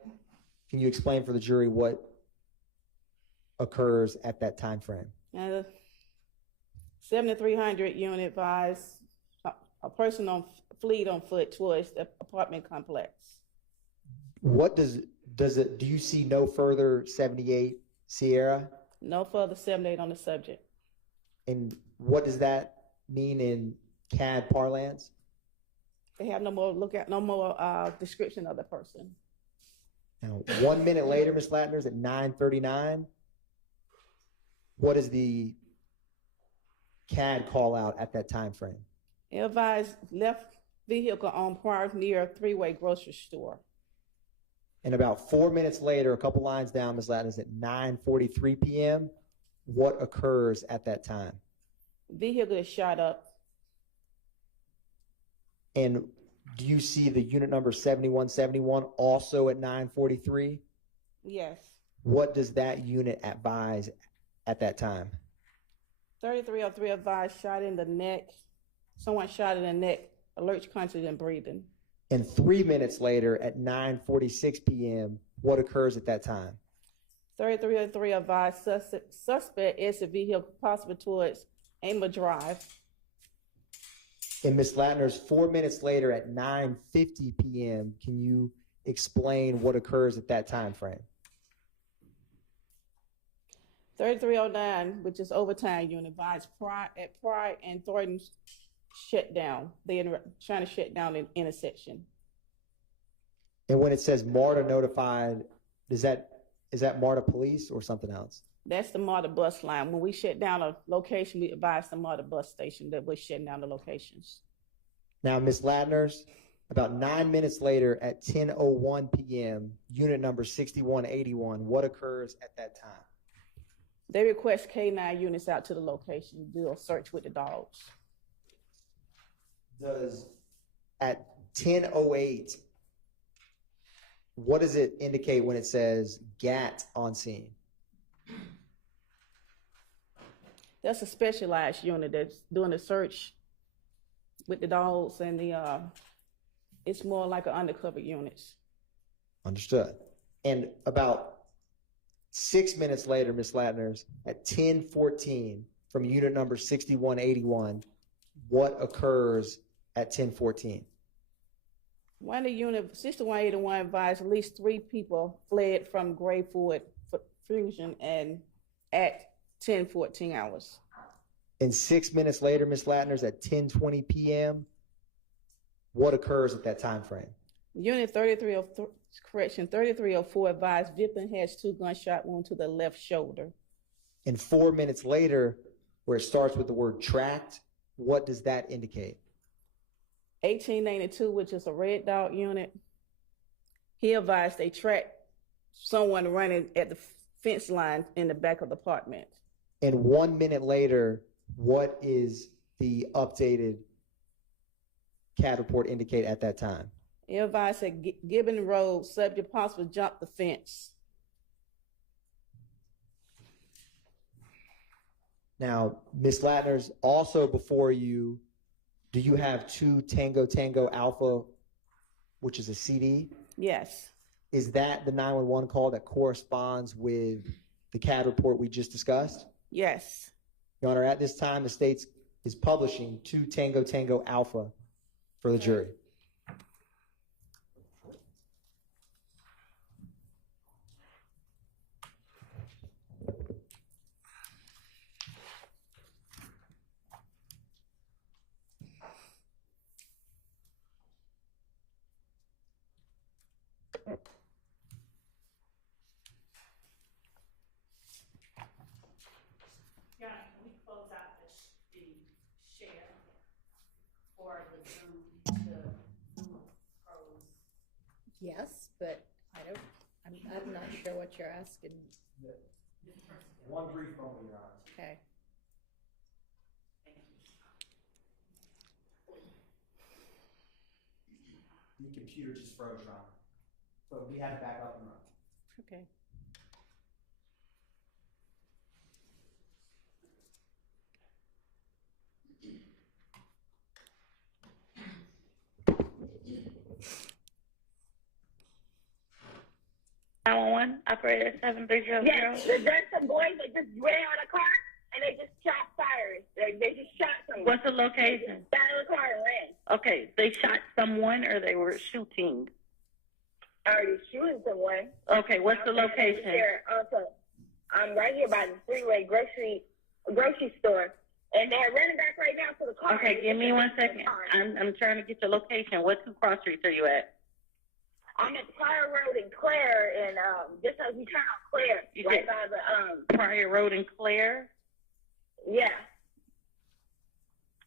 can you explain for the jury what occurs at that time frame? 7300 unit advised a person on fleet on foot towards the apartment complex. What does it, do you see no further 78 Sierra? No further 78 on the subject. And what does that mean in CAD parlance? They have no more description of the person. Now, 1 minute later, Ms. Latners, at 9:39, what is the CAD call out at that time frame? Advised left vehicle on Park near a three-way grocery store. And about 4 minutes later, a couple lines down, Ms. Latners, at 9:43 p.m., what occurs at that time? Vehicle is shot up. And do you see the unit number 7171 also at 9:43? Yes. What does that unit advise at that time? 3303 advised shot in the neck. Someone shot in the neck, alert conscious and breathing. And 3 minutes later at 9:46 p.m., what occurs at that time? 3303 advised suspect is a vehicle possible towards Amer Drive. And Ms. Latners, 4 minutes later at 9:50 p.m., can you explain what occurs at that time frame? 3309, which is overtime unit, advised Pride and Thornton shut down. They are trying to shut down an intersection. And when it says MARTA notified, is that MARTA police or something else? That's the MARTA bus line. When we shut down a location, we advise the MARTA bus station that we're shutting down the locations. Now, Ms. Latners, about 9 minutes later at 10:01 p.m., unit number 6181, what occurs at that time? They request K9 units out to the location to do a search with the dogs. Does at 10:08 what does it indicate when it says GAT on scene? That's a specialized unit that's doing the search with the dogs and the, it's more like an undercover units. Understood. And about 6 minutes later, Ms. Latners, at 10:14 from unit number 6181, what occurs at 10:14? One of the unit 6181 advised at least 3 people fled from Grayford Fusion and at 10:14 hours. And 6 minutes later, Ms. Latners, at 10:20 p.m., what occurs at that time frame? Unit 3304 advised victim has 2 gunshot wounds to the left shoulder. And 4 minutes later, where it starts with the word tracked, what does that indicate? 1892, which is a Red Dog unit, he advised they tracked someone running at the fence line in the back of the apartment. And 1 minute later, what is the updated CAD report indicate at that time? He advised that Gibbon Road subject possibly jumped the fence. Now, Ms. Latners, also before you, do you have 2 Tango Tango Alpha, which is a CD? Yes. Is that the 911 call that corresponds with the CAD report we just discussed? Yes. Your Honor, at this time, the state is publishing 2 Tango Tango Alpha for the jury. Yeah, can we close out the share for the Zoom, pros? Yes, but I'm not sure what you're asking. One brief moment, Your Honor. Okay. The computer just froze, Your Honor. So we had it back up and running. Okay. Operator 7300. Yes, there's some boys that just ran out of the car and they just shot fires. They just shot someone. What's the location? Got out of the car and ran. Okay, they shot someone or they were shooting? Already shooting someone. Okay, what's the location? Here, also, I'm right here by the freeway grocery store, and they're running back right now to the car. Okay, give me 1 second. I'm trying to get your location. What 2 cross streets are you at? I'm at Pryor Road in Clare, and just as we turn on Clare, right by the Pryor Road in Clare? Yeah.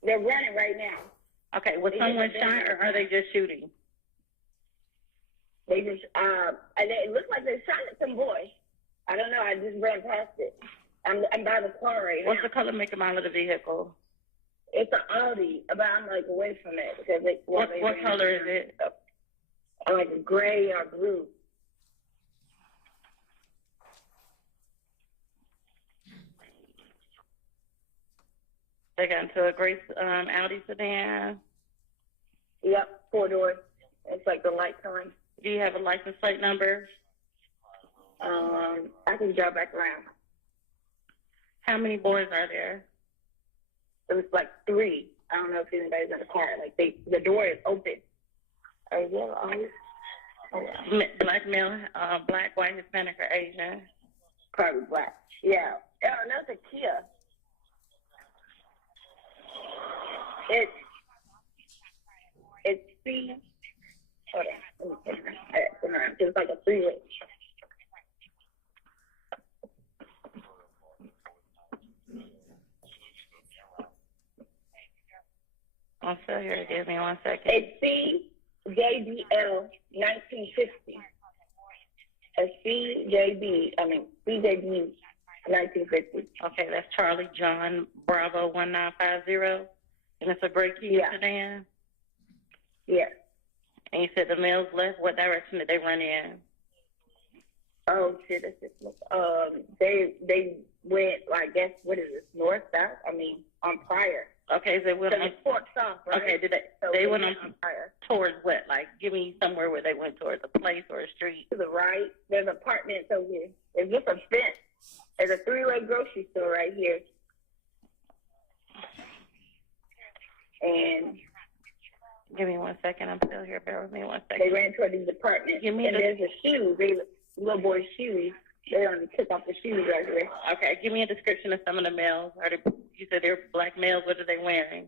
They're running right now. Okay, was someone shot or are they just shooting? They just it looks like they shot at some boy. I don't know. I just ran past it. I'm by the car right now. What's the color, make, and model of the vehicle? It's an Audi, but I'm like away from it because what color is it? Like a gray or blue. They got into a gray Audi sedan. Yep, 4 doors. It's like the light coming. Do you have a license plate number? I can drive back around. How many boys are there? It was like 3. I don't know if anybody's in the car. Like the door is open. Are you on? Black male, black, white, Hispanic, or Asian? Probably black. Yeah. Oh, no, it's a Kia. It's C. Hold on. It's like a 3-way. I'll still here. Give me 1 second. It's CJBL 1950. CJB 1950. Okay, that's Charlie John Bravo 1950, and it's a gray Kia sedan. Yeah. And you said the males left. What direction did they run in? Oh shit, that's just they went, I guess, what is this, north, south? I mean, on Pryor. Okay, so they went on. It's Fort South, right? Okay, they went on Pryor. towards what? Like, give me somewhere where they went towards a place or a street. To the right, there's apartments over here. There's just a fence. There's a three-way grocery store right here. And give me 1 second. I'm still here. Bear with me 1 second. they ran toward these apartments. And there's a shoe, little boy's shoes. They only took off the shoes right there. Okay, give me a description of some of the males. You said they're black males. What are they wearing?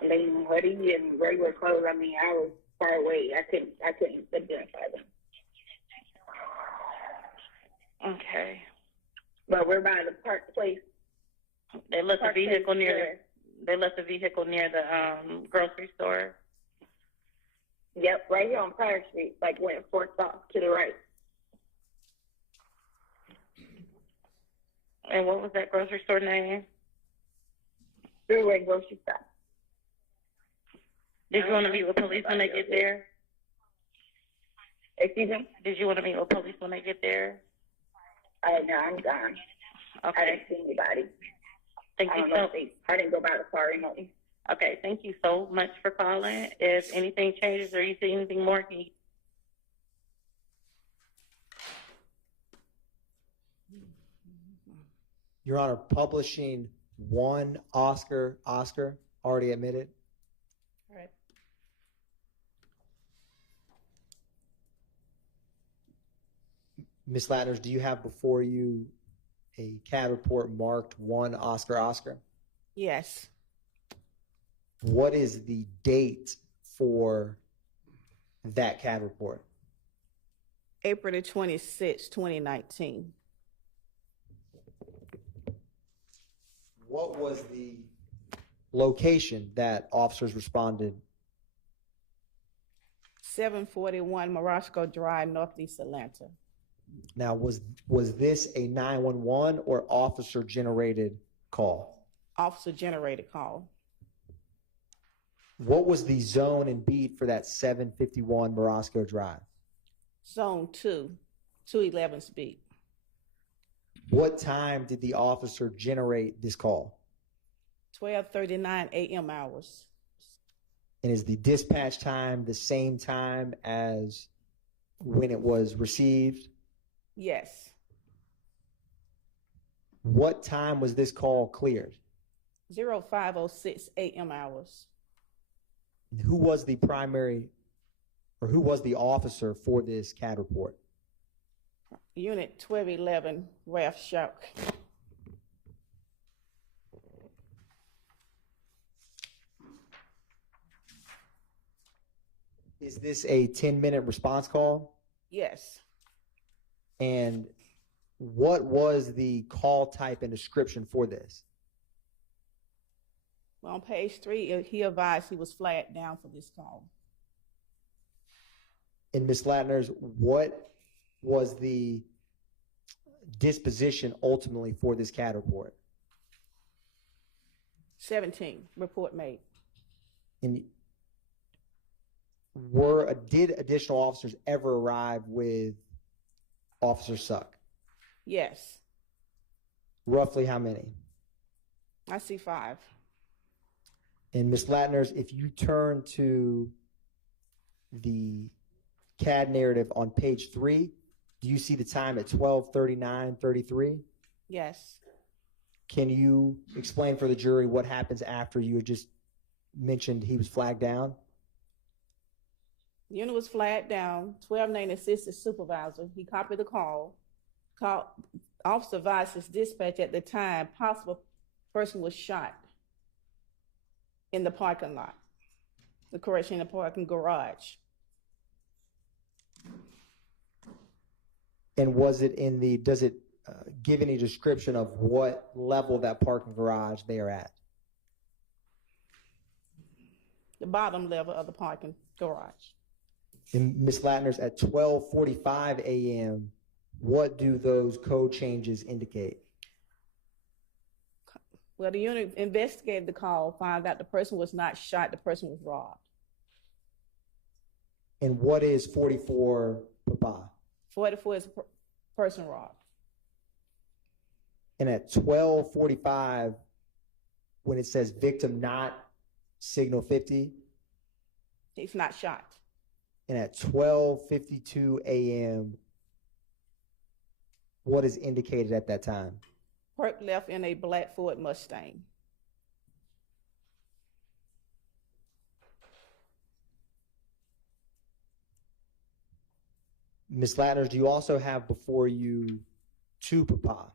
They hoodie and regular clothes. I mean, I was far away. I couldn't identify them. Okay. But we're by the park place. They left the vehicle near the grocery store. Yep, right here on Pryor Street, like went Fort South to the right. And what was that grocery store name? Three-way grocery store. Did you want to meet with police when they get there? Excuse me? Did you want to meet with police when they get there? No, I'm gone. Okay. I didn't see anybody. I didn't go by the car remotely. Okay, thank you so much for calling. If anything changes or you see anything more, can you... Your Honor, publishing one Oscar already admitted. All right. Ms. Latners, do you have before you a CAD report marked one Oscar? Yes. What is the date for that CAD report? April the 26th, 2019. What was the location that officers responded? 741 Morosco Drive, Northeast Atlanta. Now, was this a 911 or officer generated call? Officer generated call. What was the zone and beat for that 751 Morosco Drive? Zone 2, 211's beat. What time did the officer generate this call? 12:39 a.m. hours. And is the dispatch time the same time as when it was received? Yes. What time was this call cleared? 05:06 a.m. hours. Who was the primary, or who was the officer for this CAD report? Unit 1211, Ralph Shark. Is this a 10-minute response call? Yes. And what was the call type and description for this? On page 3, he advised he was flagged down for this call. And Ms. Latners, what was the disposition ultimately for this CAD report? 17, report made. And did additional officers ever arrive with Officer Suck? Yes. Roughly how many? I see 5. And Ms. Latners, if you turn to the CAD narrative on page 3, do you see the time at 12:39:33? Yes. Can you explain for the jury what happens after you had just mentioned he was flagged down? The unit was flagged down. 1290 assistant supervisor. He copied the call. Officer advised his dispatch at the time possible person was shot in the parking lot. The parking garage. And was it does it give any description of what level that parking garage they are at? The bottom level of the parking garage. And Ms. Latners, at 12:45 a.m., what do those code changes indicate? Well, the unit investigated the call, found out the person was not shot, the person was robbed. And what is 44 Papa? 44 is person robbed. And at 12:45, when it says victim not signal 50, He's not shot. and at 12:52 a.m., what is indicated at that time? Perk left in a black Ford Mustang. Ms. Latner, do you also have before you 2 Papa?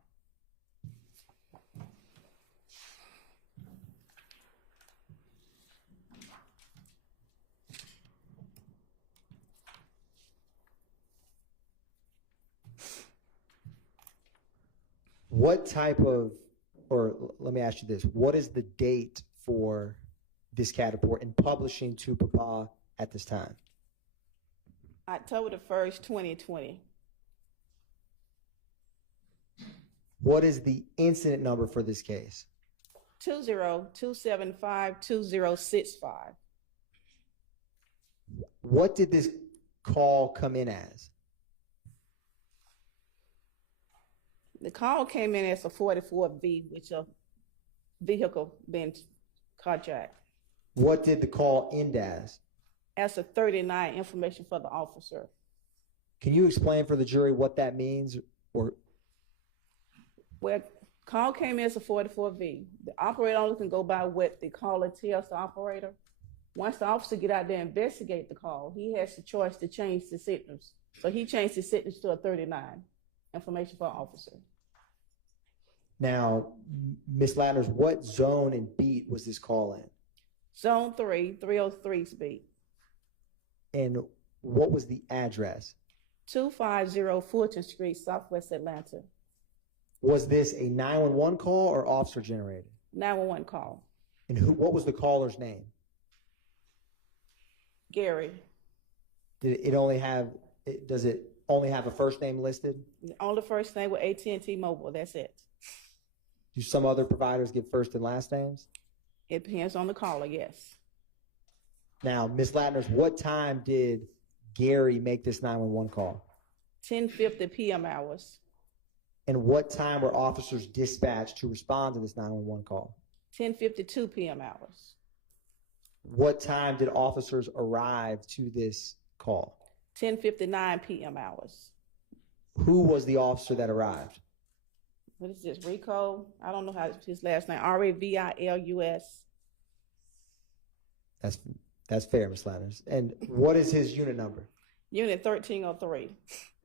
What type of, or let me ask you this, what is the date for this CAD report and publishing 2 Papa at this time? October the 1st, 2020. What is the incident number for this case? 202752065. What did this call come in as? The call came in as a 44V, which a vehicle being carjacked. What did the call end as? As a 39 information for the officer. Can you explain for the jury what that means? Or Well, call came in as a 44V. The operator only can go by what the caller tells the operator. Once the officer get out there and investigate the call, he has the choice to change the signals. So he changed the signals to a 39 information for officer. now, Ms. Latner, what zone and beat was this call in? Zone 3, 303's beat. And what was the address? 250 Fulton Street, Southwest Atlanta. Was this a 911 call or officer generated? 911 call. And what was the caller's name? Gary. Does it only have a first name listed? On the first name with AT&T Mobile, that's it. Do some other providers give first and last names? It depends on the caller, yes. Now, Ms. Latner, what time did Gary make this 911 call? 10:50 p.m. hours. And what time were officers dispatched to respond to this 911 call? 10:52 p.m. hours. What time did officers arrive to this call? 10:59 p.m. hours. Who was the officer that arrived? What is this, RICO? I don't know how his last name. RIVILUS. That's fair, Ms. Latner. And what is his unit number? Unit 1303.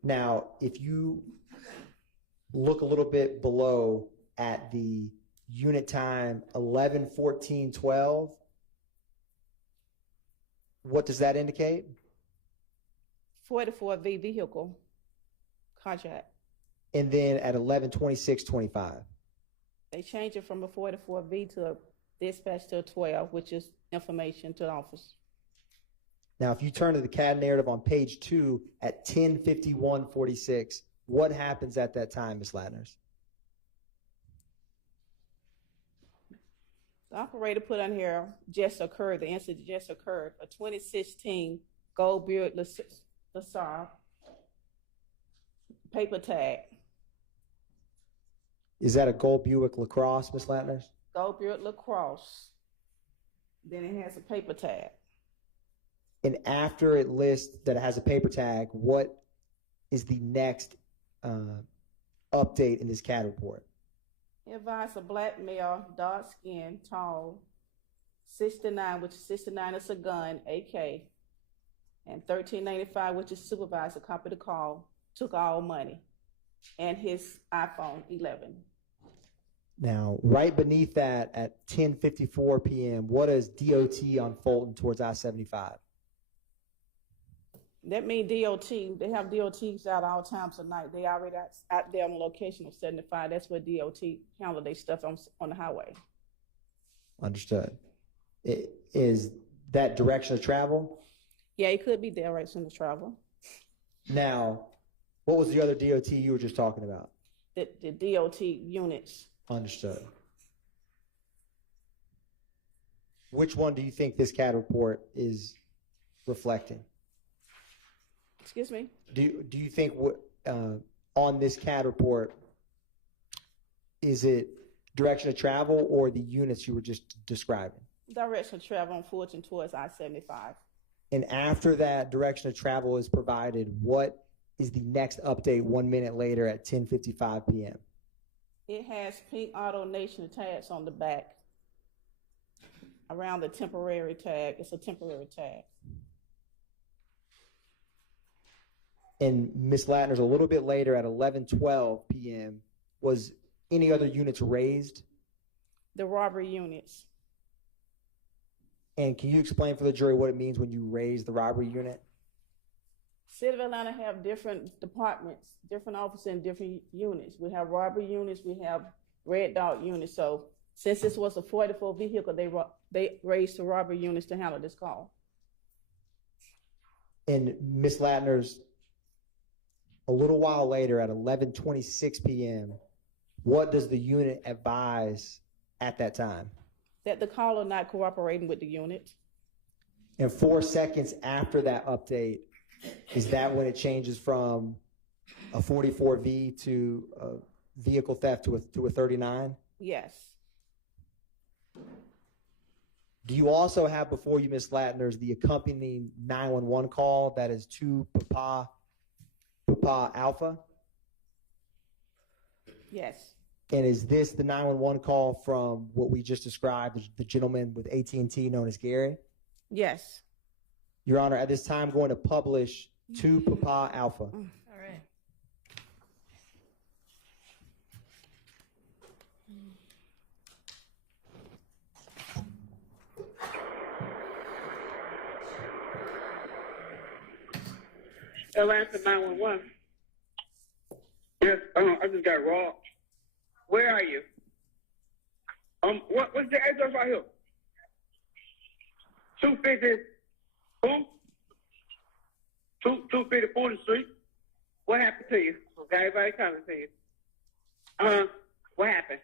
Now, if you look a little bit below at the unit time 11:14:12, what does that indicate? 44V vehicle contract. And then at 11:26:25. They changed it from a 44V to a dispatch to a 12, which is information to the office. Now, if you turn to the CAD narrative on page 2 at 10:51:46, what happens at that time, Ms. Latner? The operator put on here just occurred, the incident just occurred, a 2016 Gold Buick LaSalle paper tag. Is that a gold Buick LaCrosse, Ms. Latner? Gold Buick LaCrosse. Then it has a paper tag. And after it lists that it has a paper tag, what is the next update in this CAD report? It advised a black male, dark skin, tall, 69, which is 69 is a gun, AK, and 1395, which is supervisor, copied the call, took all money, and his iPhone 11. Now, right beneath that at 10:54 p.m., what is DOT on Fulton towards I-75? That means DOT, they have DOTs out all times of night. They already out there on the location of 75. That's where DOT handle their stuff on the highway. Understood. Is that direction of travel? Yeah, it could be direction of travel. Now, what was the other DOT you were just talking about? The DOT units. Understood. Which one do you think this CAD report is reflecting? Excuse me? Do you think on this CAD report, is it direction of travel or the units you were just describing? Direction of travel on Fulton towards I-75. And after that direction of travel is provided, what is the next update 1 minute later at 10:55 p.m.? It has pink Auto Nation tags on the back around the temporary tag. It's a temporary tag. And Ms. Latner's a little bit later at 11:12 p.m. Was any other units raised? The robbery units. And can you explain for the jury what it means when you raise the robbery unit? City of Atlanta have different departments, different officers in different units. We have robbery units, we have red dot units. So since this was a 44 vehicle, they raised the robbery units to handle this call. And Ms. Latner's a little while later at 11:26 p.m., what does the unit advise at that time? That the caller not cooperating with the unit. And 4 seconds after that update, is that when it changes from a 44V to a vehicle theft to a 39? Yes. Do you also have before you, Ms. Latner's, the accompanying 911 call that is to Papa Alpha? Yes. And is this the 911 call from what we just described, the gentleman with AT&T known as Gary? Yes. Your Honor, at this time, I'm going to publish to Papa Alpha. All right. Atlanta 911. Yes, I just got robbed. Where are you? What's the address right here? 250, boom? 250 40th Street. What happened to you? Okay, everybody coming to you. What happened?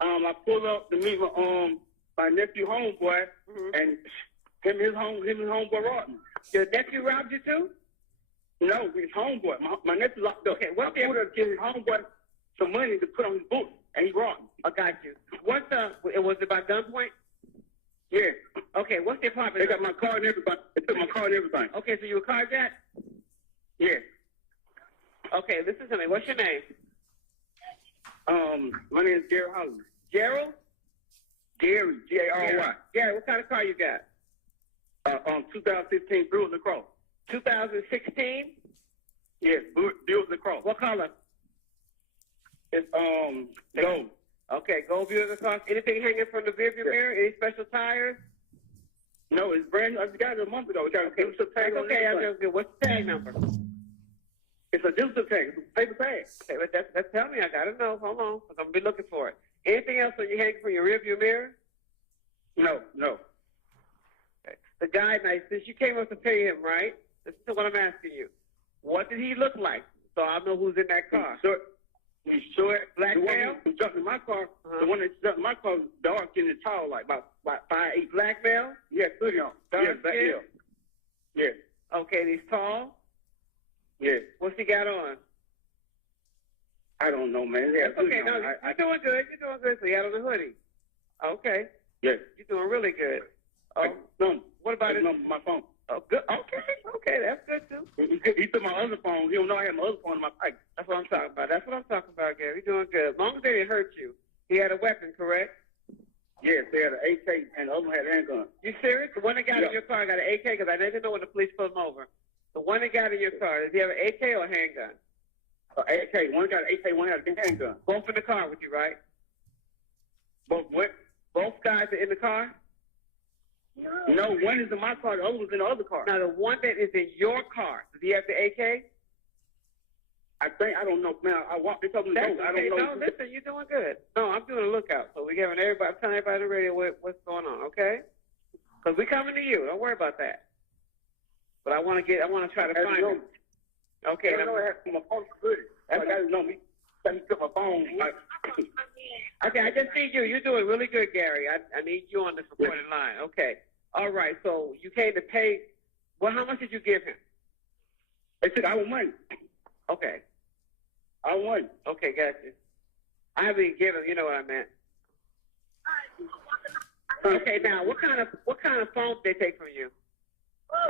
I pulled up to meet my nephew homeboy, and him and his homeboy robbed me. Your nephew robbed you too? No, his homeboy. My nephew locked up. Okay, what's I pulled up to give his homeboy some money to put on his book, and he robbed me. I got you. Was it by gunpoint? Yeah. Okay, what's the apartment? They got my car and everything. They took my car and everything. Okay, so you were carjacked? Yeah. Okay, listen to me. What's your name? My name is Gary Holland. Gerald? Gary, G-A-R-Y. Gary, what kind of car you got? 2015 Buick LaCrosse. 2016? Yes, Buick LaCrosse. What color? It's gold. Okay, gold Buick LaCrosse. Anything hanging from the rearview mirror? Any special tires? No, it's brand new. I just got it a month ago. Okay, what's the tag number? It's a digital tag. It's a paper tag. Okay, but that's tell me. I gotta know. Hold on, because I'm gonna be looking for it. Anything else when you hang from your rearview mirror? No. Okay. The guy, now, since you came up to pay him, right? This is what I'm asking you. What did he look like? So I know who's in that car. He's short, black male. Who jumped in my car? The one that jumped in my car was dark and tall, like about 5'8". Black male? Yes, hoodie on. Dark skin? Yes. Okay, and he's tall? Yes. What's he got on? I don't know, man. That's okay. No, you're doing good. You're doing good. So he had on a hoodie. Okay. Yes. You're doing really good. What about my phone? Oh, good. Okay, that's good too. He took my other phone. He don't know I had my other phone in my pocket. That's what I'm talking about. Gary. You're doing good. As long as they didn't hurt you. He had a weapon, correct? Yes, they had an AK and the other one had a handgun. You serious? The one that got in your car got an AK? Because I didn't know when the police pulled him over. The one that got in your car, does he have an AK or a handgun? AK. One got an AK, one had a handgun. Both in the car with you, right? Both what? Both guys are in the car? No, one is in my car, the other one's in the other car. Now, the one that is in your car, does he have the AK? I don't know, man. I walked this up in the boat. I don't know. No, listen, you're doing good. No, I'm doing a lookout. So we're giving everybody, I'm telling everybody on the radio what's going on, okay? Because we're coming to you. Don't worry about that. But I want to try to find him. Okay. I know I have my phone good. That's why guys know me. He took my phone. Okay, I just need you. You're doing really good, Gary. I need you on the recorded line. Okay. All right. So you came to pay. Well, how much did you give him? They took our money. Okay. Our money. Okay, gotcha. I haven't even given, you know what I meant. Okay, now what kind of phone did they take from you?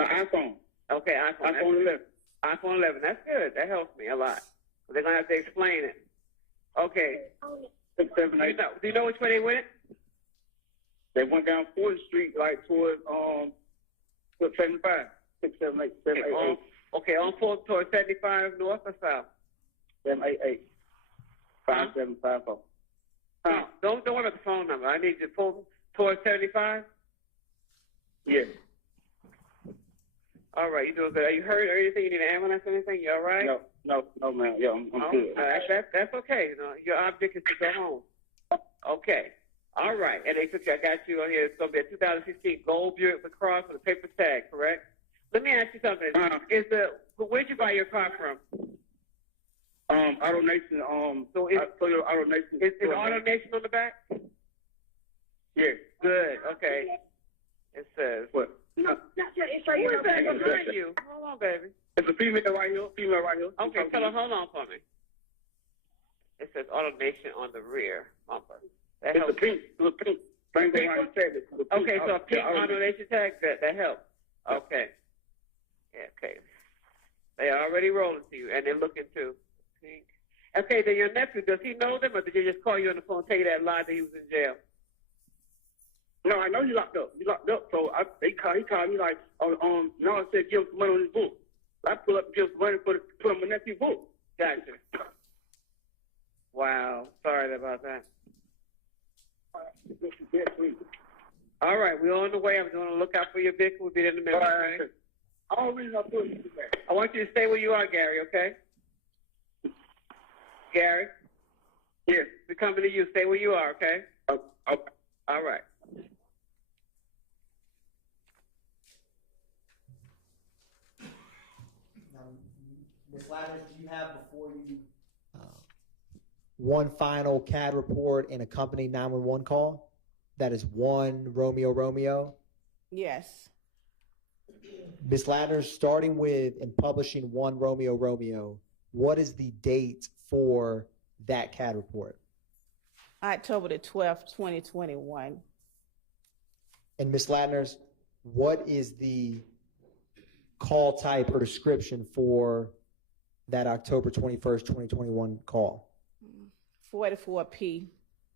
iPhone. Okay, iPhone. iPhone 11. iPhone 11. That's good. That helps me a lot. They're gonna have to explain it. Okay. 6, 7, 8. Do you know which way they went? They went down 4th Street, like towards 75. 6, 7, 8, 7, 8, 8. Okay, on towards 75 north or south? 7, 8, 8. 5, 7, 5, 4. Don't worry about the phone number. I need you to pull towards 75. Yes. All right, you doing good. Are you hurt or anything? You need an ambulance or anything? You all right? No, man. Yeah, I'm good. That's okay. You know, your object is to go home. Okay. All right. And they took you. I got you on here. It's going to be a 2016 gold Buick LaCrosse with a paper tag, correct? Let me ask you something. Where'd you buy your car from? Auto Nation. So Auto Nation. Is Auto Nation on the back? Yes. Good. Okay. It says. What? No. Who is that behind you? Hold on, baby. It's a female right here. Okay, tell her, hold on for me. It says Auto Nation on the rear bumper. It's a pink. It's a pink. Okay, so a pink Auto Nation tag, that helps. Okay. Yeah, okay. They are already rolling to you, and they're looking too. Pink. Okay, then your nephew, does he know them, or did he just call you on the phone and tell you that lie that he was in jail? No, I know you locked up. So he called me like, no, I said give him some money on his book. I pull up and give some money put on my nephew's book. Gotcha. Wow. Sorry about that. All right, we're on the way. I'm going to look out for your vehicle. We'll be there in a minute. Okay? I want you to stay where you are, Gary, okay? Gary? Yes. We're coming to you. Stay where you are, okay? Okay. All right. Ms. Ladders, do you have before you one final CAD report and accompanying 911 call? That is 1 Romeo Romeo. Yes. Ms. Ladders, starting with and publishing 1 Romeo Romeo, what is the date for that CAD report? October the 12th, 2021. And Ms. Ladders, what is the call type or description for that October 21st, 2021 call? 44P,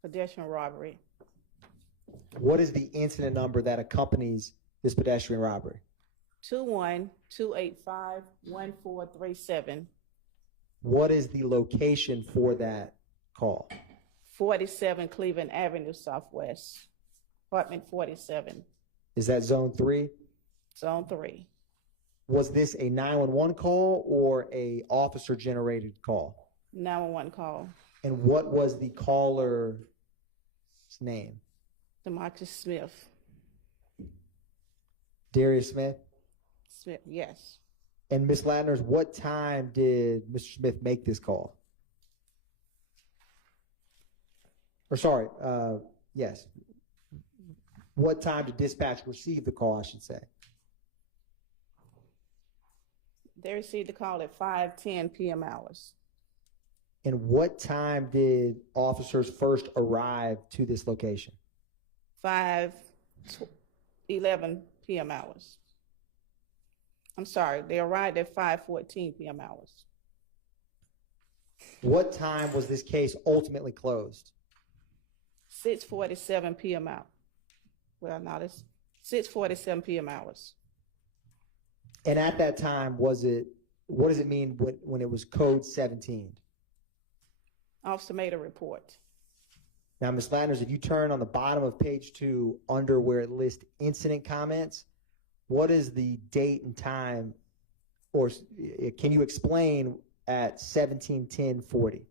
pedestrian robbery. What is the incident number that accompanies this pedestrian robbery? 212851437. What is the location for that call? 47 Cleveland Avenue Southwest, apartment 47. Is that zone 3? Zone 3. Was this a 911 call or a officer generated call? 911 call. And what was the caller's name? Demarcus Smith. Darius Smith? Smith, yes. And Ms. Ladders, what time did Mr. Smith make this call? Or sorry, yes. What time did dispatch receive the call, I should say? They received the call at 5:10 p.m. hours. And what time did officers first arrive to this location? 5:11 p.m. hours. I'm sorry, they arrived at 5:14 p.m. hours. What time was this case ultimately closed? 6:47 p.m. out. Well, no, it's 6:47 p.m. hours. And at that time, what does it mean when it was code 17? Officer made a report. Now, Ms. Ladders, if you turn on the bottom of page 2 under where it lists incident comments, what is the date and time, or can you explain at 17:10:40? You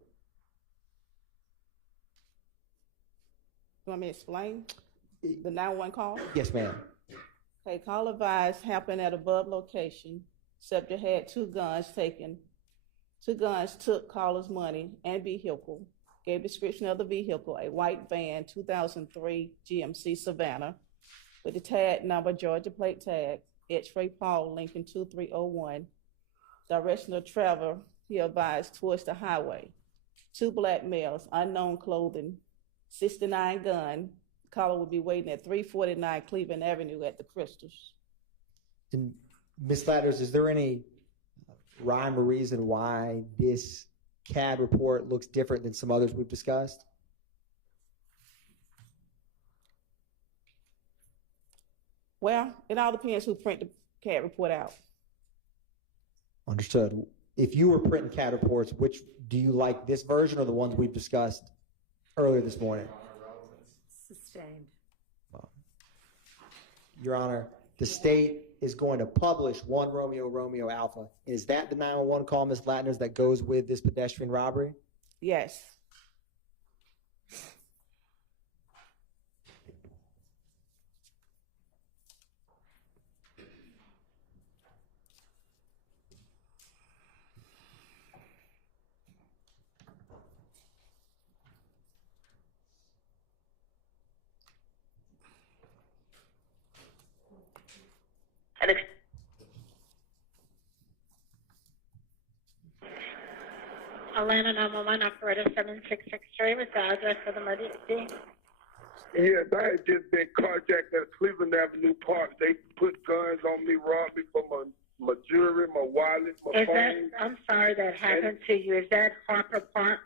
want me to explain the 911 call? Yes, ma'am. Okay, call advised happened at above location. Subject had 2 guns taken. 2 guns took caller's money and vehicle. Gave description of the vehicle, a white van, 2003 GMC Savannah, with the tag number, Georgia plate tag, X-ray Paul, Lincoln 2301. direction of travel, he advised towards the highway. 2 black males, unknown clothing, 69 gun. Caller will be waiting at 349 Cleveland Avenue at the Crystals. And Ms. Latters, is there any rhyme or reason why this CAD report looks different than some others we've discussed? Well, it all depends who print the CAD report out. Understood. If you were printing CAD reports, which do you like, this version or the ones we've discussed earlier this morning? Sustained. Your Honor, the state is going to publish 1 Romeo Romeo Alpha. Is that the 911 call, Ms. Latters, that goes with this pedestrian robbery? Yes. Atlanta 911 operator 7663 with the address of the emergency. Yes, I had just been carjacked at Cleveland Avenue Park. They put guns on me, robbed me for my jewelry, my wallet, my phone. I'm sorry that happened to you. Is that Harper Park?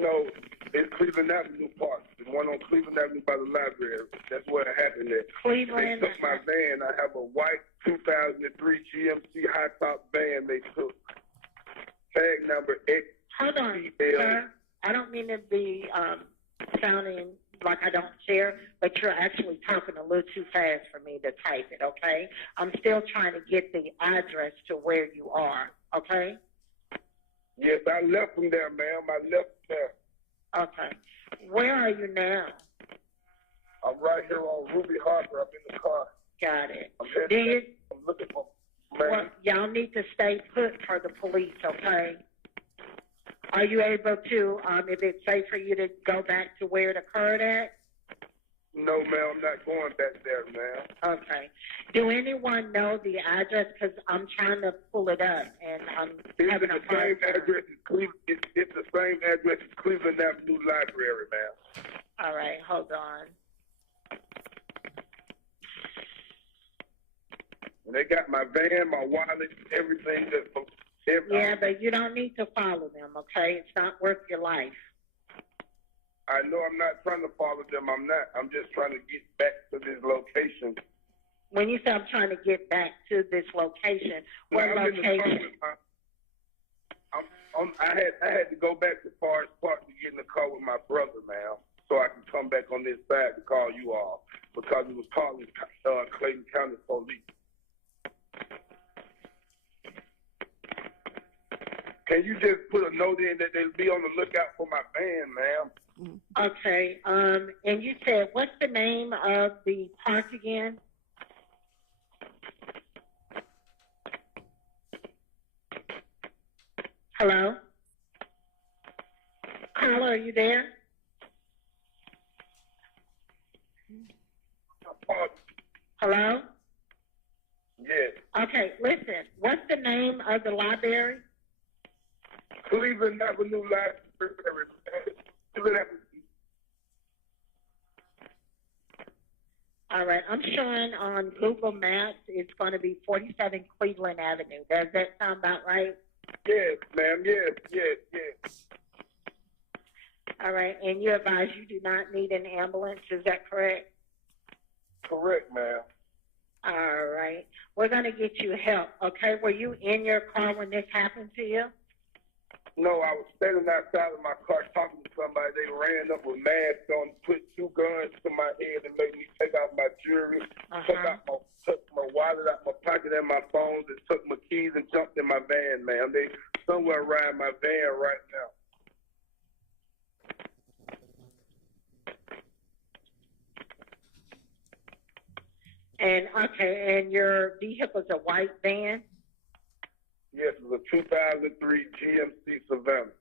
No, it's Cleveland Avenue Park. The one on Cleveland Avenue by the library. That's where it happened at. Cleveland. They took my van. I have a white 2003 GMC high top van they took. Tag number X. Hold on, sir. I don't mean to be sounding like I don't care, but you're actually talking a little too fast for me to type it, okay? I'm still trying to get the address to where you are, okay? Yes, I left from there, ma'am. I left there. Okay. Where are you now? I'm right here on Ruby Harbor. I'm in the car. Got it. I'm looking for. Well, y'all need to stay put for the police, okay? Are you able to, if it's safe for you to go back to where it occurred at? No, ma'am, I'm not going back there, ma'am. Okay. Do anyone know the address? Because I'm trying to pull it up, and I'm having a hard time. It's the same address as Cleveland Avenue Library, ma'am. All right, hold on. And they got my van, my wallet, everything. Yeah, but you don't need to follow them, okay? It's not worth your life. I know I'm not trying to follow them. I'm not. I'm just trying to get back to this location. When you say I'm trying to get back to this location, what location? I had to go back to Forest Park to get in the car with my brother, ma'am, so I can come back on this side to call you all because it was calling Clayton County Police. Can you just put a note in that they'll be on the lookout for my van, ma'am? Okay. And you said, what's the name of the park again? Hello? Caller, are you there? Hello? Yes. Okay, listen. What's the name of the library? Cleveland Avenue Library. Cleveland Avenue. All right, I'm showing on Google Maps it's going to be 47 Cleveland Avenue. Does that sound about right? Yes, ma'am. Yes. All right, and you advise you do not need an ambulance. Is that correct? Correct, ma'am. All right. We're going to get you help, okay? Were you in your car when this happened to you? No, I was standing outside of my car talking to somebody. They ran up with masks on, put 2 guns to my head and made me take out my jewelry, took my wallet out my pocket and my phones, and took my keys and jumped in my van, ma'am. They somewhere around my van right now. And, okay, and your vehicle's a white van? Yes, it was a 2003 GMC Savannah.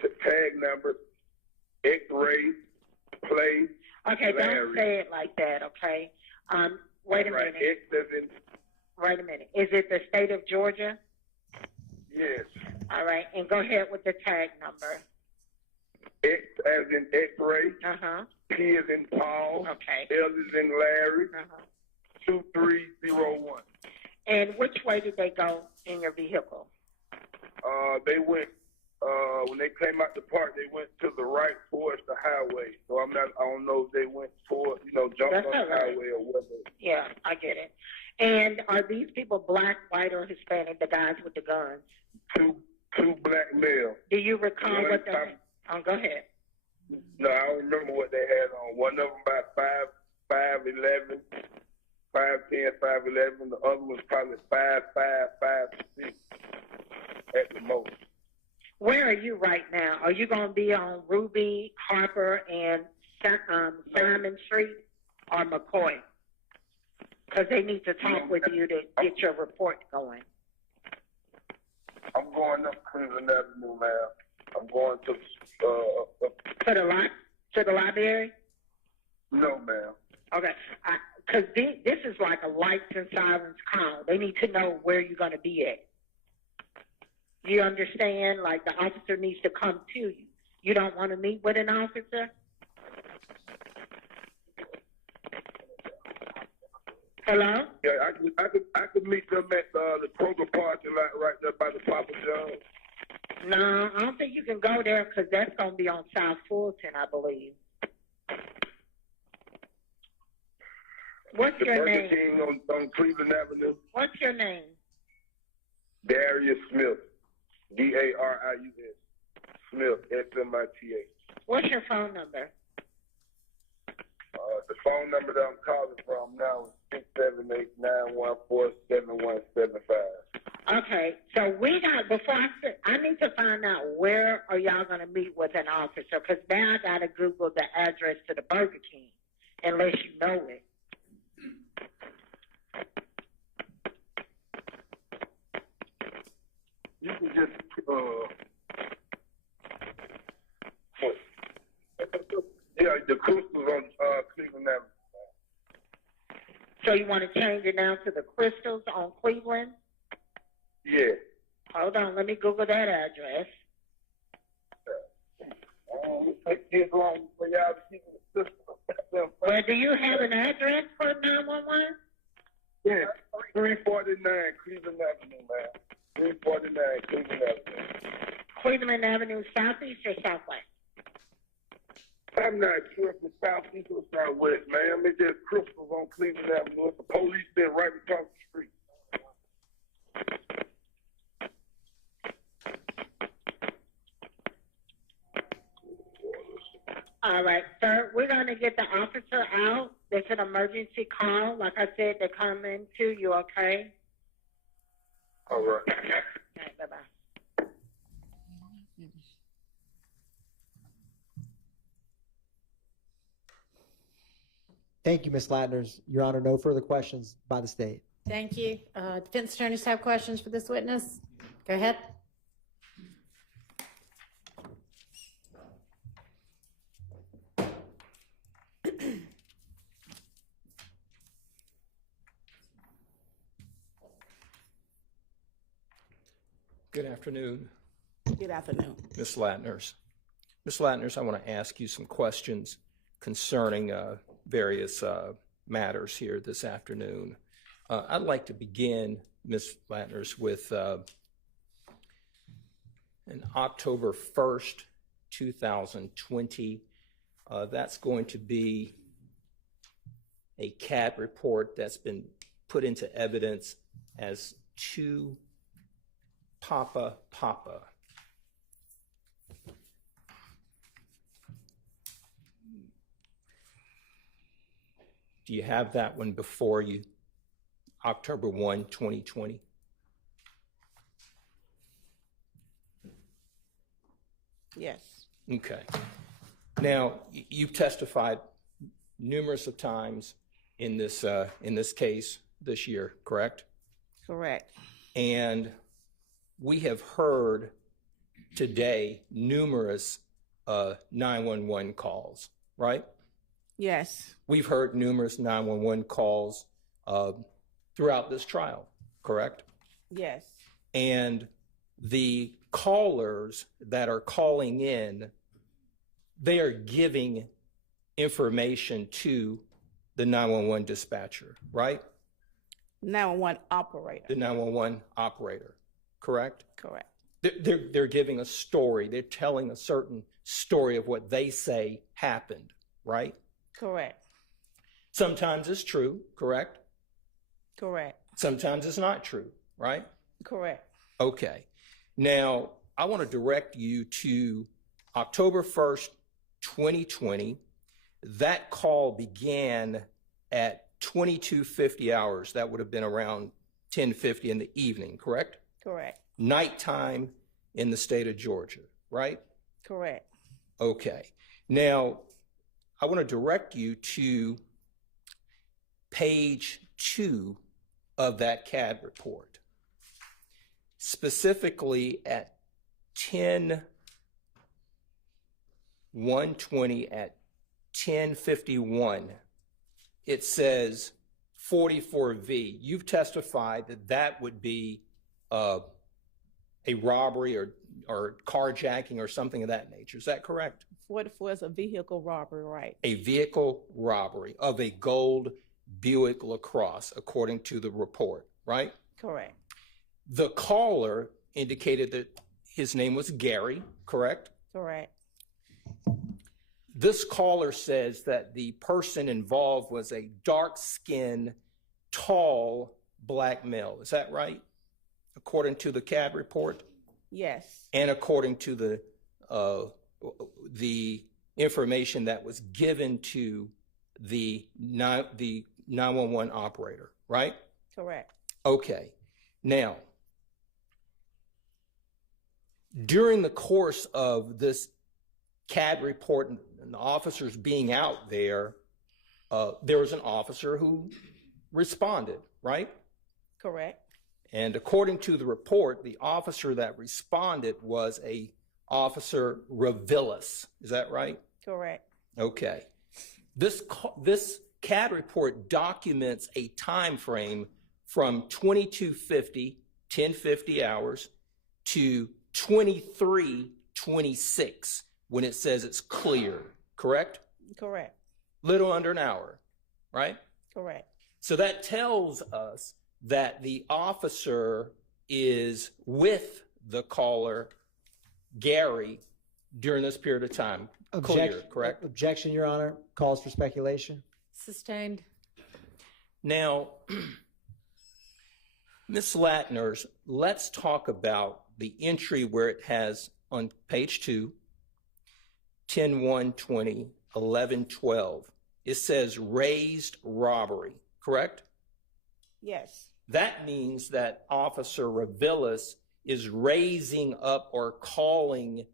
Tag number, X-ray, play. Okay, Larry. don't say it like that, okay? Wait a minute. X as in Wait a minute. Is it the state of Georgia? Yes. All right. And go ahead with the tag number. X as in X-ray. Uh-huh. P as in Paul. Okay. L as in Larry. Uh-huh. 2301. And which way did they go in your vehicle? They went, when they came out the park, they went to the right towards the highway. So I don't know if they went toward, jumped That's on all the right. highway or whether. Yeah, I get it. And are these people black, white, or Hispanic, the guys with the guns? Two black males. Do you recall One what they time- go ahead. No, I don't remember what they had on. One of them about 5'11", 5'10", 5'11". The other was probably 5'5", 5'6" at the most. Where are you right now? Are you going to be on Ruby, Harper, and Simon Street or McCoy? Because they need to talk with you to get your report going. I'm going up Cleveland Avenue, ma'am. I'm going to To the library? No, ma'am. Okay. Because this is like a lights and sirens call. They need to know where you're going to be at. You understand? Like the officer needs to come to you. You don't want to meet with an officer? Hello? Yeah, I could meet them at the Kroger parking lot right there by the Papa John's. No, I don't think you can go there because that's going to be on South Fulton, I believe. What's The your Burger name? King on Cleveland Avenue. What's your name? Darius Smith. Darius Smith. Smith. What's your phone number? The phone number that I'm calling from now is 678-914-7175. Okay, so I need to find out where are y'all going to meet with an officer because now I got to Google the address to the Burger King unless you know it. You can just the Crystals on Cleveland Avenue. So you want to change it now to the Crystals on Cleveland? Yeah. Hold on, let me Google that address. It's long for y'all to keep the system. Well, do you have an address for 911? Yeah, 349 Cleveland Avenue, man. 349 Cleveland Avenue. Cleveland Avenue, southeast or southwest? I'm not sure if it's southeast or southwest, man. It's just Crystals on Cleveland Avenue. It's the police been right across the street. All right, sir, we're going to get the officer out. It's an emergency call. Like I said, they're coming to you, okay? All right. All right, bye-bye. Thank you, Ms. Latners. Your Honor, no further questions by the state. Thank you. Defense attorneys have questions for this witness? Go ahead. Good afternoon. Good afternoon. Ms. Latners. Ms. Latners, I want to ask you some questions concerning various matters here this afternoon. I'd like to begin, Ms. Latners, with an October 1st, 2020. That's going to be a CAT report that's been put into evidence as 2 Papa. Do you have that one before you? October 1, 2020? Yes. Okay. Now, you've testified numerous of times in this case this year, correct? Correct. And we have heard today numerous 911 calls, right? Yes. We've heard numerous 911 calls through throughout this trial, correct? Yes. And the callers that are calling in, they are giving information to the 911 dispatcher, right? 911 operator. The 911 operator, correct? Correct. They're giving a story. They're telling a certain story of what they say happened, right? Correct. Sometimes it's true, correct? Correct. Sometimes it's not true, right? Correct. Okay. Now, I want to direct you to October 1st, 2020. That call began at 22:50 hours. That would have been around 10:50 in the evening, correct? Correct. Nighttime in the state of Georgia, right? Correct. Okay. Now, I want to direct you to page 2 of that CAD report. Specifically at 10/120 at 10:51, it says 44V. You've testified that that would be a robbery or carjacking or something of that nature. Is that correct? 44 is a vehicle robbery, right? A vehicle robbery of a gold Buick LaCrosse, according to the report, right? Correct. The caller indicated that his name was Gary, correct? Correct. This caller says that the person involved was a dark-skinned, tall black male. Is that right? According to the CAD report? Yes. And according to the information that was given to the 911 operator, right? Correct. Okay. Now, during the course of this CAD report and the officers being out there, there was an officer who responded, right? Correct. And according to the report, the officer that responded was a Officer Revillis. Is that right? Correct. Okay. This CAD report documents a time frame from 22:50, 10:50 hours, to 23:26 when it says it's clear, correct? Correct. Little under an hour, right? Correct. So that tells us that the officer is with the caller, Gary, during this period of time. Clear, correct? Objection, Your Honor. Calls for speculation. Sustained. Now, Ms. Latners, let's talk about the entry where it has on page 2, 10/120, 11/12. It says raised robbery, correct? Yes. That means that Officer Revillis is raising up or calling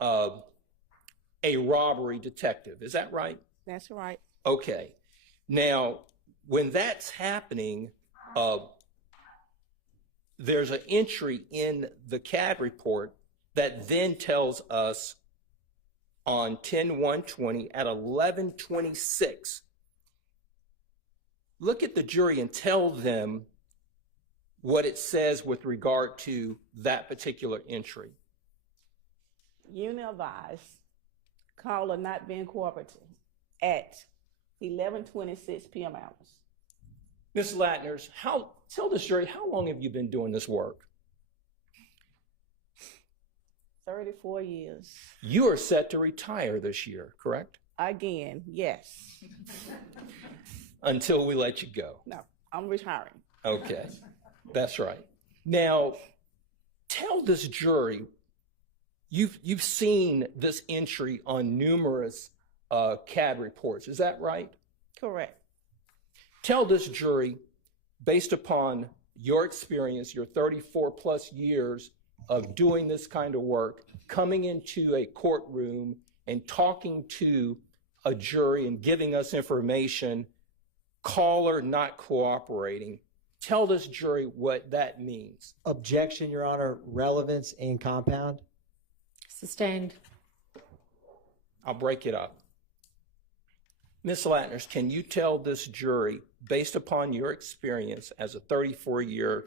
a robbery detective. Is that right? That's right. Okay. Now, when that's happening, there's an entry in the CAD report that then tells us on 10/120 at 11:26, look at the jury and tell them what it says with regard to that particular entry. Unit advised, caller not being cooperative at 11:26 p.m. hours. Ms. Latners, tell this jury, how long have you been doing this work? 34 years. You are set to retire this year, correct? Again, yes. Until we let you go. No, I'm retiring. Okay, that's right. Now, tell this jury, you've seen this entry on numerous CAD reports. Is that right? Correct. Tell this jury, based upon your experience, your 34 plus years of doing this kind of work, coming into a courtroom and talking to a jury and giving us information, caller not cooperating. Tell this jury what that means. Objection, Your Honor. Relevance and compound. Sustained. I'll break it up. Ms. Latners, can you tell this jury, based upon your experience as a 34-year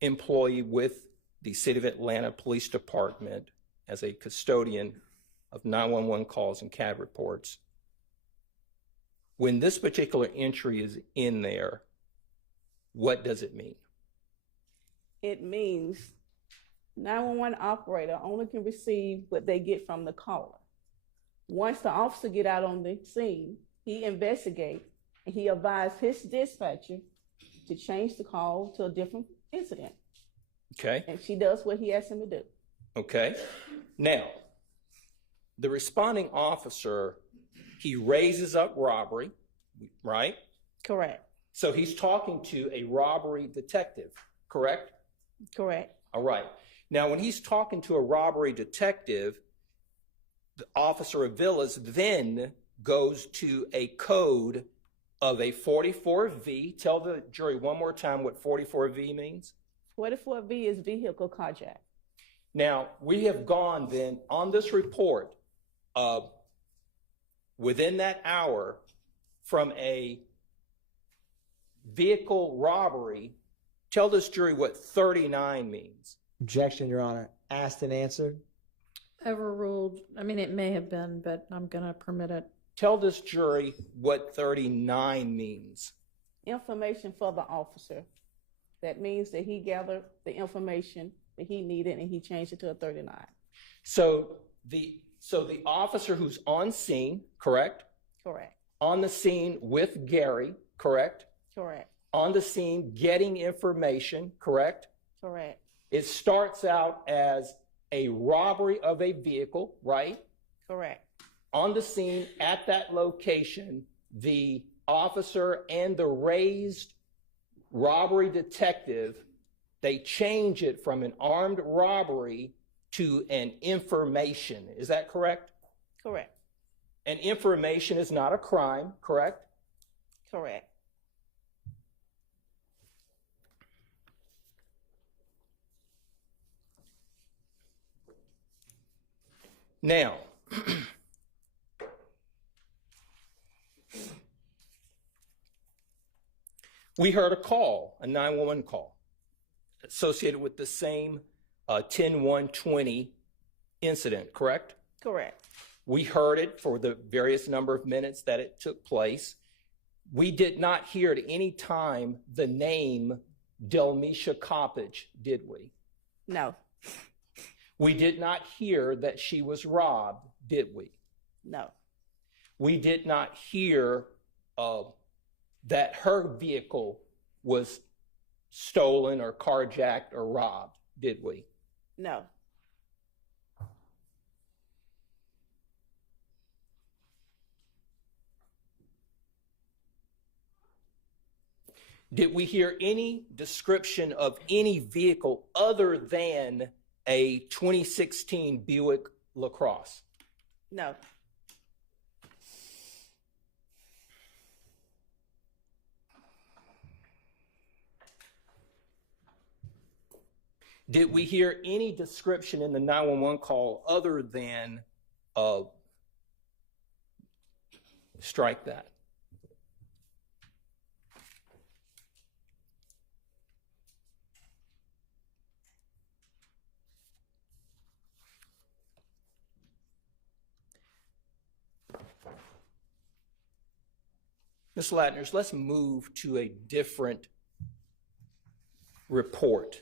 employee with the City of Atlanta Police Department as a custodian of 911 calls and CAD reports, when this particular entry is in there, what does it mean? It means 911 operator only can receive what they get from the caller. Once the officer get out on the scene, he investigates and he advised his dispatcher to change the call to a different incident. Okay. And she does what he asks him to do. Okay. Now, the responding officer, he raises up robbery, right? Correct. So he's talking to a robbery detective, correct? Correct. All right. Now, when he's talking to a robbery detective, the Officer Aviles then goes to a code of a 44V. Tell the jury one more time what 44V means. 44V is vehicle carjack. Now, we have gone then on this report within that hour from a vehicle robbery. Tell this jury what 39 means. Objection, Your Honor. Asked and answered. Overruled. I mean, it may have been, but I'm going to permit it. Tell this jury what 39 means. Information for the officer. That means that he gathered the information that he needed and he changed it to a 39. So the officer who's on scene, correct? Correct. On the scene with Gary, correct? Correct. On the scene getting information, correct? Correct. It starts out as a robbery of a vehicle, right? Correct. On the scene at that location, the officer and the raised robbery detective, they change it from an armed robbery to an information. Is that correct? Correct. And information is not a crime, correct? Correct. Now, we heard a call, a 911 call, associated with the same 10-120 incident, correct? Correct. We heard it for the various number of minutes that it took place. We did not hear at any time the name Delmisha Coppage, did we? No. We did not hear that she was robbed, did we? No. We did not hear that her vehicle was stolen or carjacked or robbed, did we? No. Did we hear any description of any vehicle other than a 2016 Buick LaCrosse? No. Did we hear any description in the 911 call other than strike that? Ms. Latners, let's move to a different report.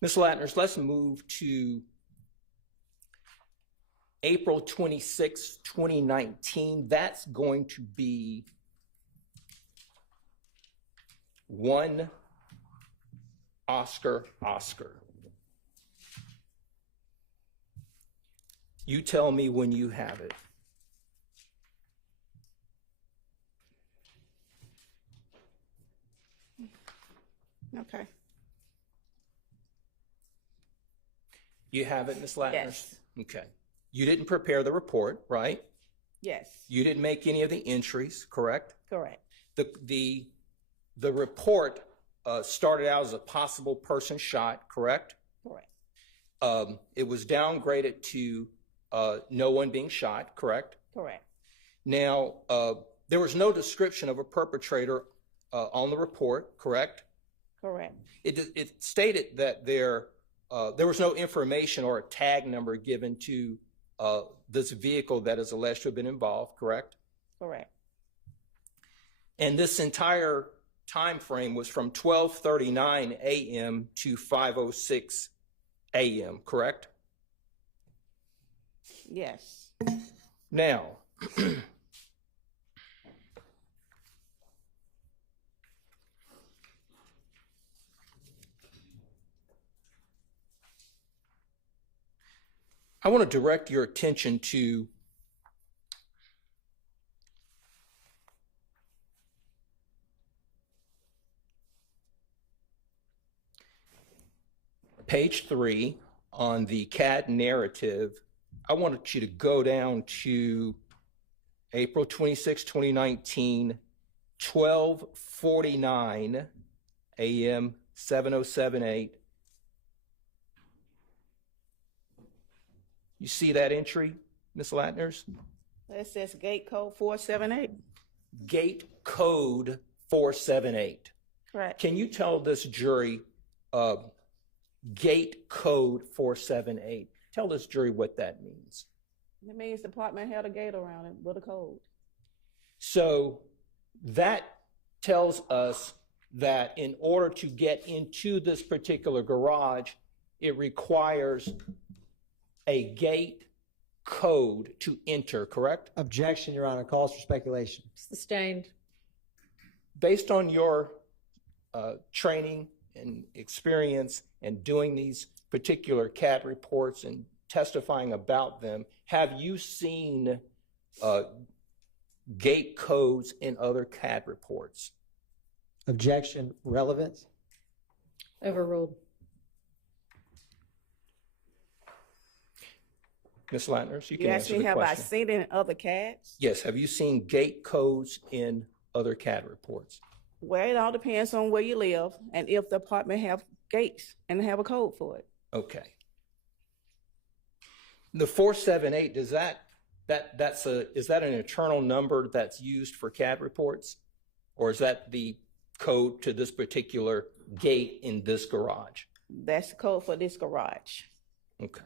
Ms. Latners, let's move to April 26, 2019. That's going to be one Oscar. You tell me when you have it. Okay. You have it, Ms. Latners? Yes. Okay. You didn't prepare the report, right? Yes. You didn't make any of the entries, correct? Correct. The report started out as a possible person shot, correct? Correct. It was downgraded to no one being shot, correct? Correct. Now, there was no description of a perpetrator on the report, correct? Correct. It stated that there was no information or a tag number given to this vehicle that is alleged to have been involved, correct? Correct. And this entire time frame was from 12:39 a.m. to 5:06 a.m., correct? Yes. Now, I want to direct your attention to page 3 on the CAD narrative. I wanted you to go down to April 26, 2019, 12:49 a.m., 7:07:08. You see that entry, Ms. Latners? It says gate code 478. Gate code 478. Correct. Can you tell this jury gate code 478? Tell this jury what that means. It means the apartment had a gate around it with a code. So that tells us that in order to get into this particular garage, it requires a gate code to enter, correct? Objection, Your Honor. Calls for speculation. Sustained. Based on your training and experience and doing these particular CAD reports and testifying about them, have you seen gate codes in other CAD reports? Objection. Relevance. Overruled. Ms. Latners, you can You answer asked me, the have I question. seen it in other CADs? Yes, have you seen gate codes in other CAD reports? Well, it all depends on where you live and if the apartment have gates and have a code for it. Okay. The 478, is that an internal number that's used for CAD reports? Or is that the code to this particular gate in this garage? That's the code for this garage. Okay.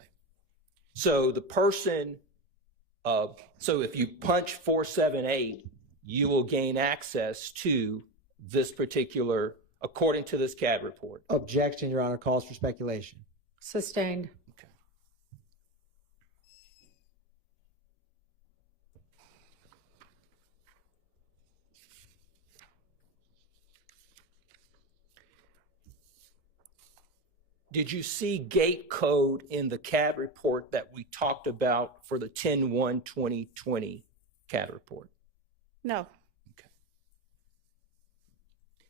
So the person, so if you punch 478, you will gain access to this particular, according to this CAD report. Objection, Your Honor. Calls for speculation. Sustained. Okay. Did you see gate code in the CAD report that we talked about for the 10/1/2020 CAD report? No.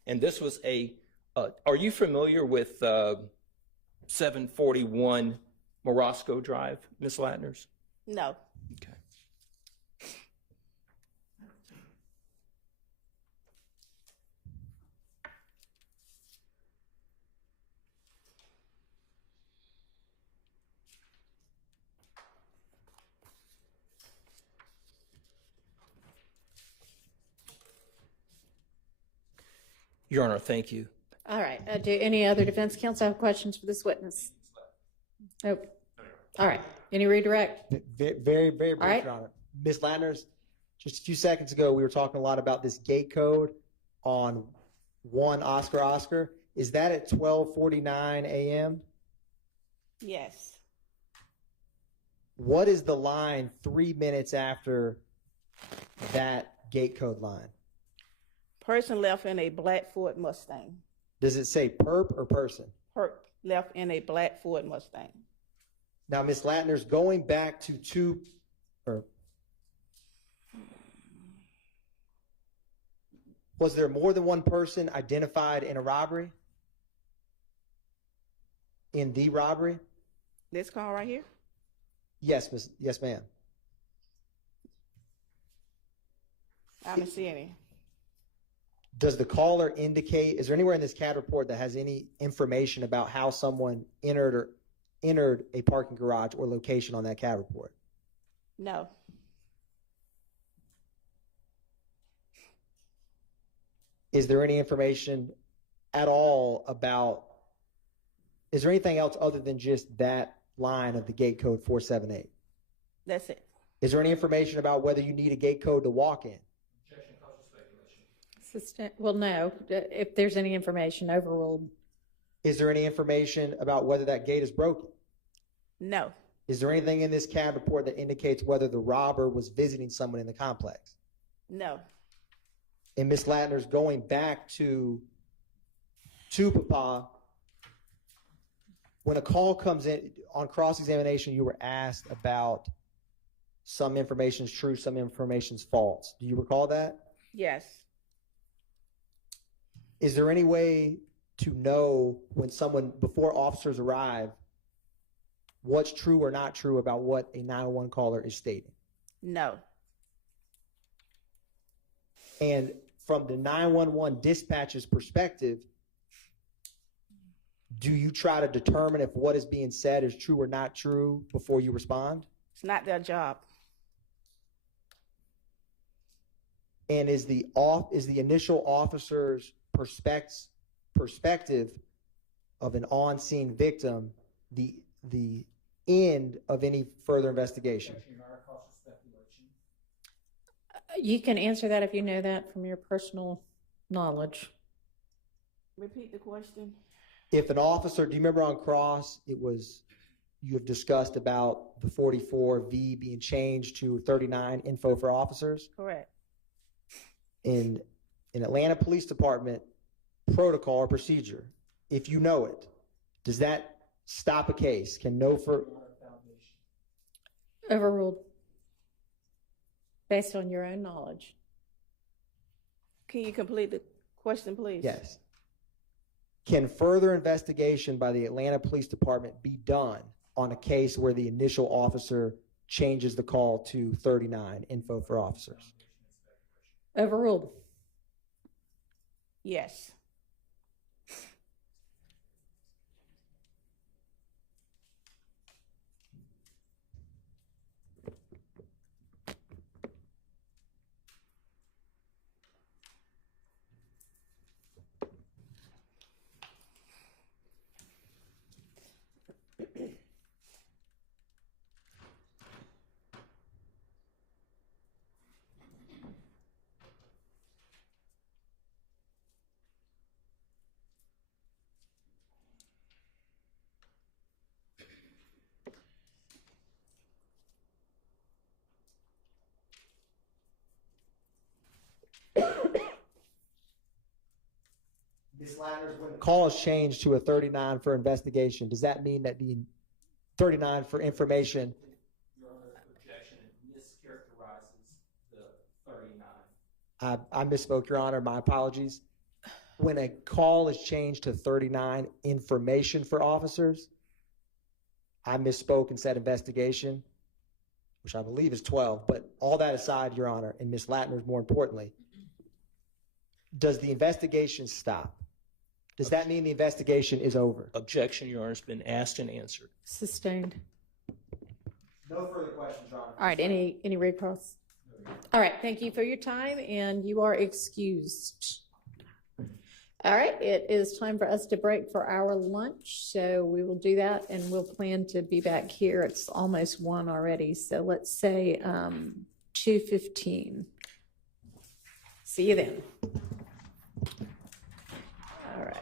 And this was are you familiar with 741 Morosco Drive, Ms. Latners? No. Okay. Your Honor, thank you. All right. Do any other defense counsel have questions for this witness? Nope. All right. Any redirect? Very brief, All right. Your Honor. Ms. Latners, just a few seconds ago, we were talking a lot about this gate code on 1 Oscar. Is that at 12:49 a.m.? Yes. What is the line 3 minutes after that gate code line? Person left in a black Ford Mustang. Does it say perp or person? Perp left in a black Ford Mustang. Now, Ms. Latners, going back to was there more than one person identified in a robbery? In the robbery? This car right here? Yes, ma'am. I don't see any. Does the caller indicate, is there anywhere in this CAD report that has any information about how someone entered a parking garage or location on that CAD report? No. Is there any information at all about, is there anything else other than just that line of the gate code 478? That's it. Is there any information about whether you need a gate code to walk in? Well, no, if there's any information, overruled. Is there any information about whether that gate is broken? No. Is there anything in this CAB report that indicates whether the robber was visiting someone in the complex? No. And Ms. Latner's going back to Papa, when a call comes in on cross-examination, you were asked about some information's true, some information's false. Do you recall that? Yes. Is there any way to know when someone, before officers arrive, what's true or not true about what a 911 caller is stating? No. And from the 911 dispatcher's perspective, do you try to determine if what is being said is true or not true before you respond? It's not their job. And is the initial officer's perspective of an on-scene victim the end of any further investigation? You can answer that if you know that from your personal knowledge. Repeat the question. If an officer, do you remember on cross, you have discussed about the 44V being changed to 39 info for officers? Correct. In Atlanta Police Department protocol or procedure, if you know it, does that stop a case? Can no for Overruled. Based on your own knowledge. Can you complete the question, please? Yes. Can further investigation by the Atlanta Police Department be done on a case where the initial officer changes the call to 39 info for officers? Overruled. Yes. Ms. Ladders, when the call is changed to a 39 for investigation, does that mean that the 39 for information? Your Honor's objection mischaracterizes the 39. I misspoke, Your Honor. My apologies. When a call is changed to 39 information for officers, I misspoke and said investigation, which I believe is 12. But all that aside, Your Honor, and Ms. Latner, more importantly, does the investigation stop? Does that mean the investigation is over? Objection, Your Honor, has been asked and answered. Sustained. No further questions, Your Honor. All right, any recalls? All right, thank you for your time, and you are excused. All right, it is time for us to break for our lunch, so we will do that, and we'll plan to be back here. It's almost 1 already, so let's say 2:15. See you then. All right.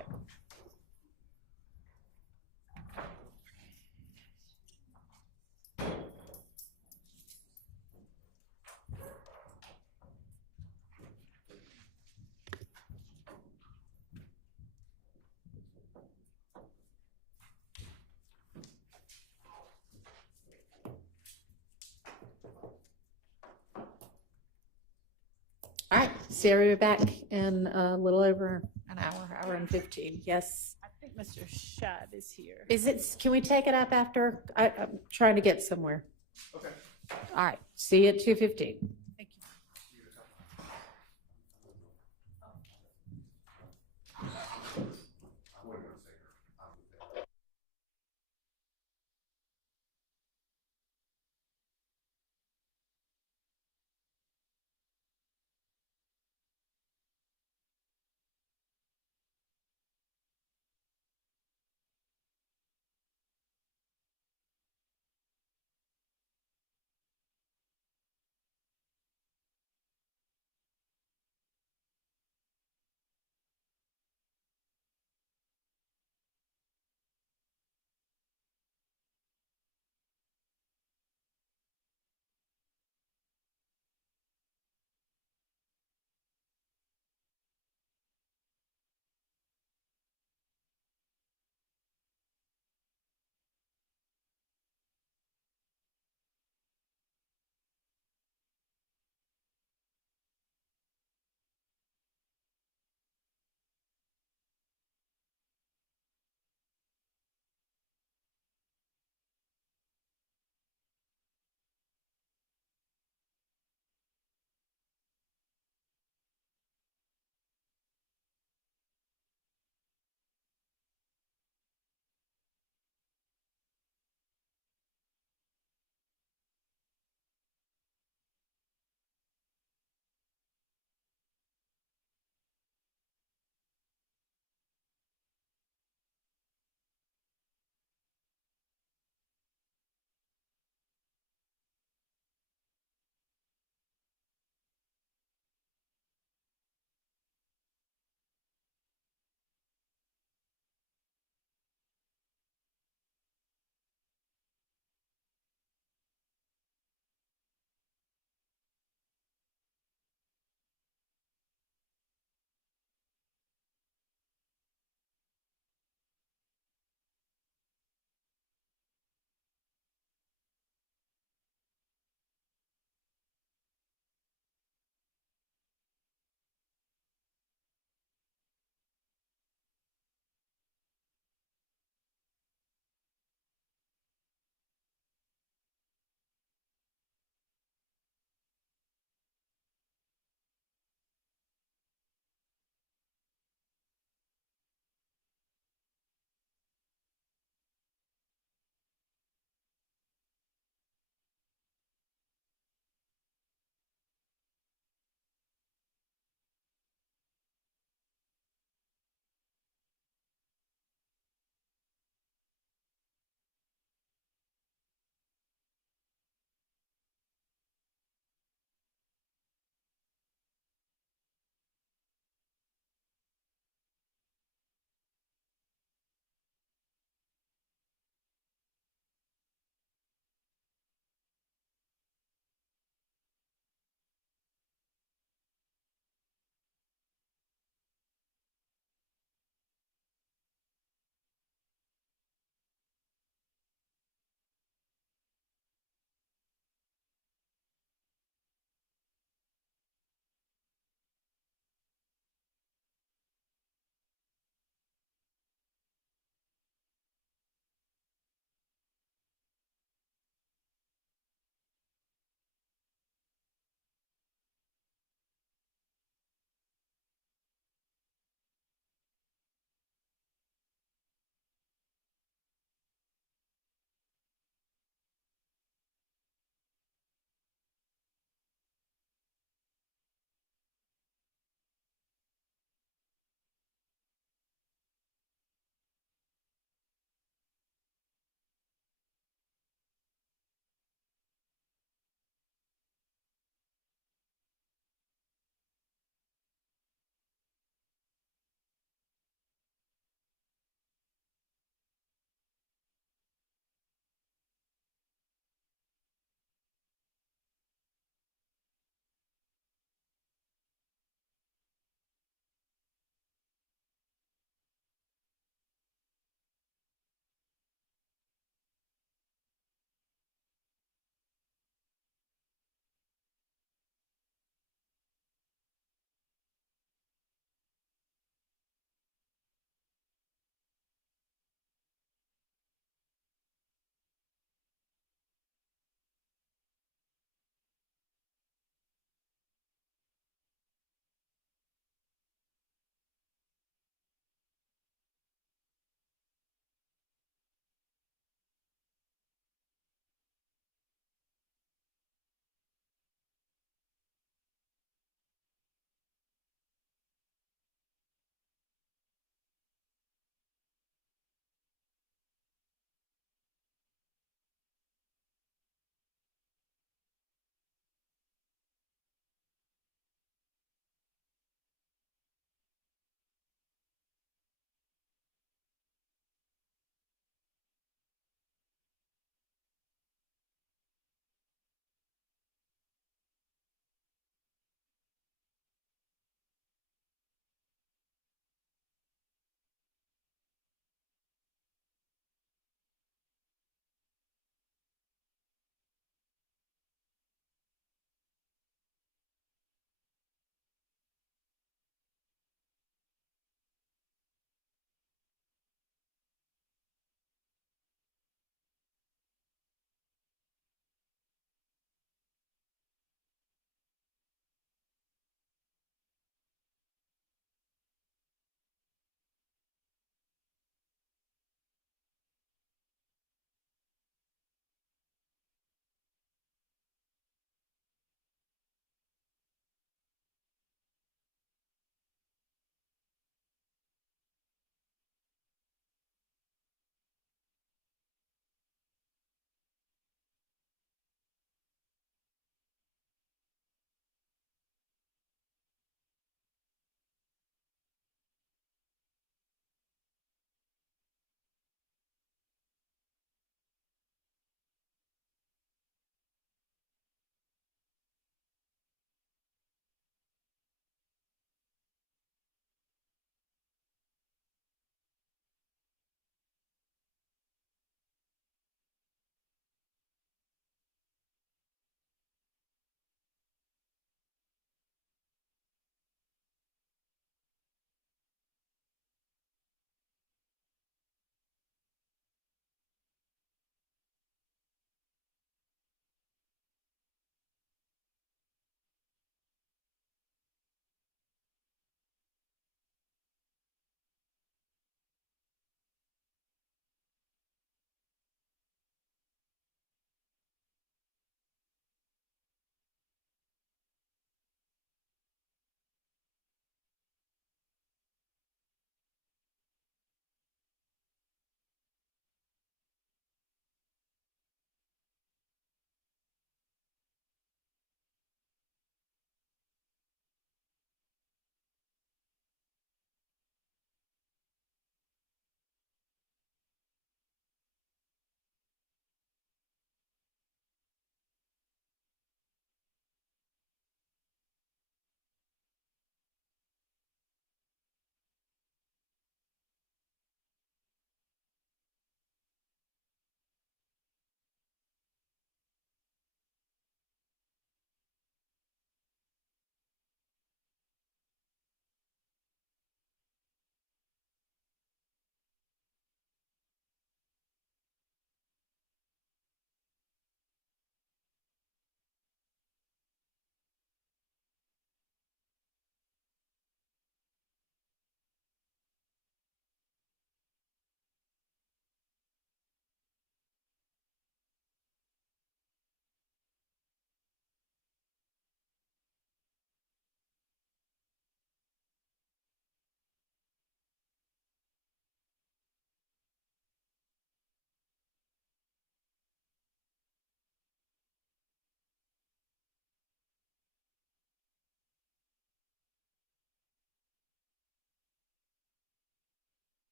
All right, Sarah, we're back in a little over an hour and 15. Yes. I think Mr. Schott is here. Is it, can we take it up after? I'm trying to get somewhere. Okay. All right, see you at 2:15. Thank you.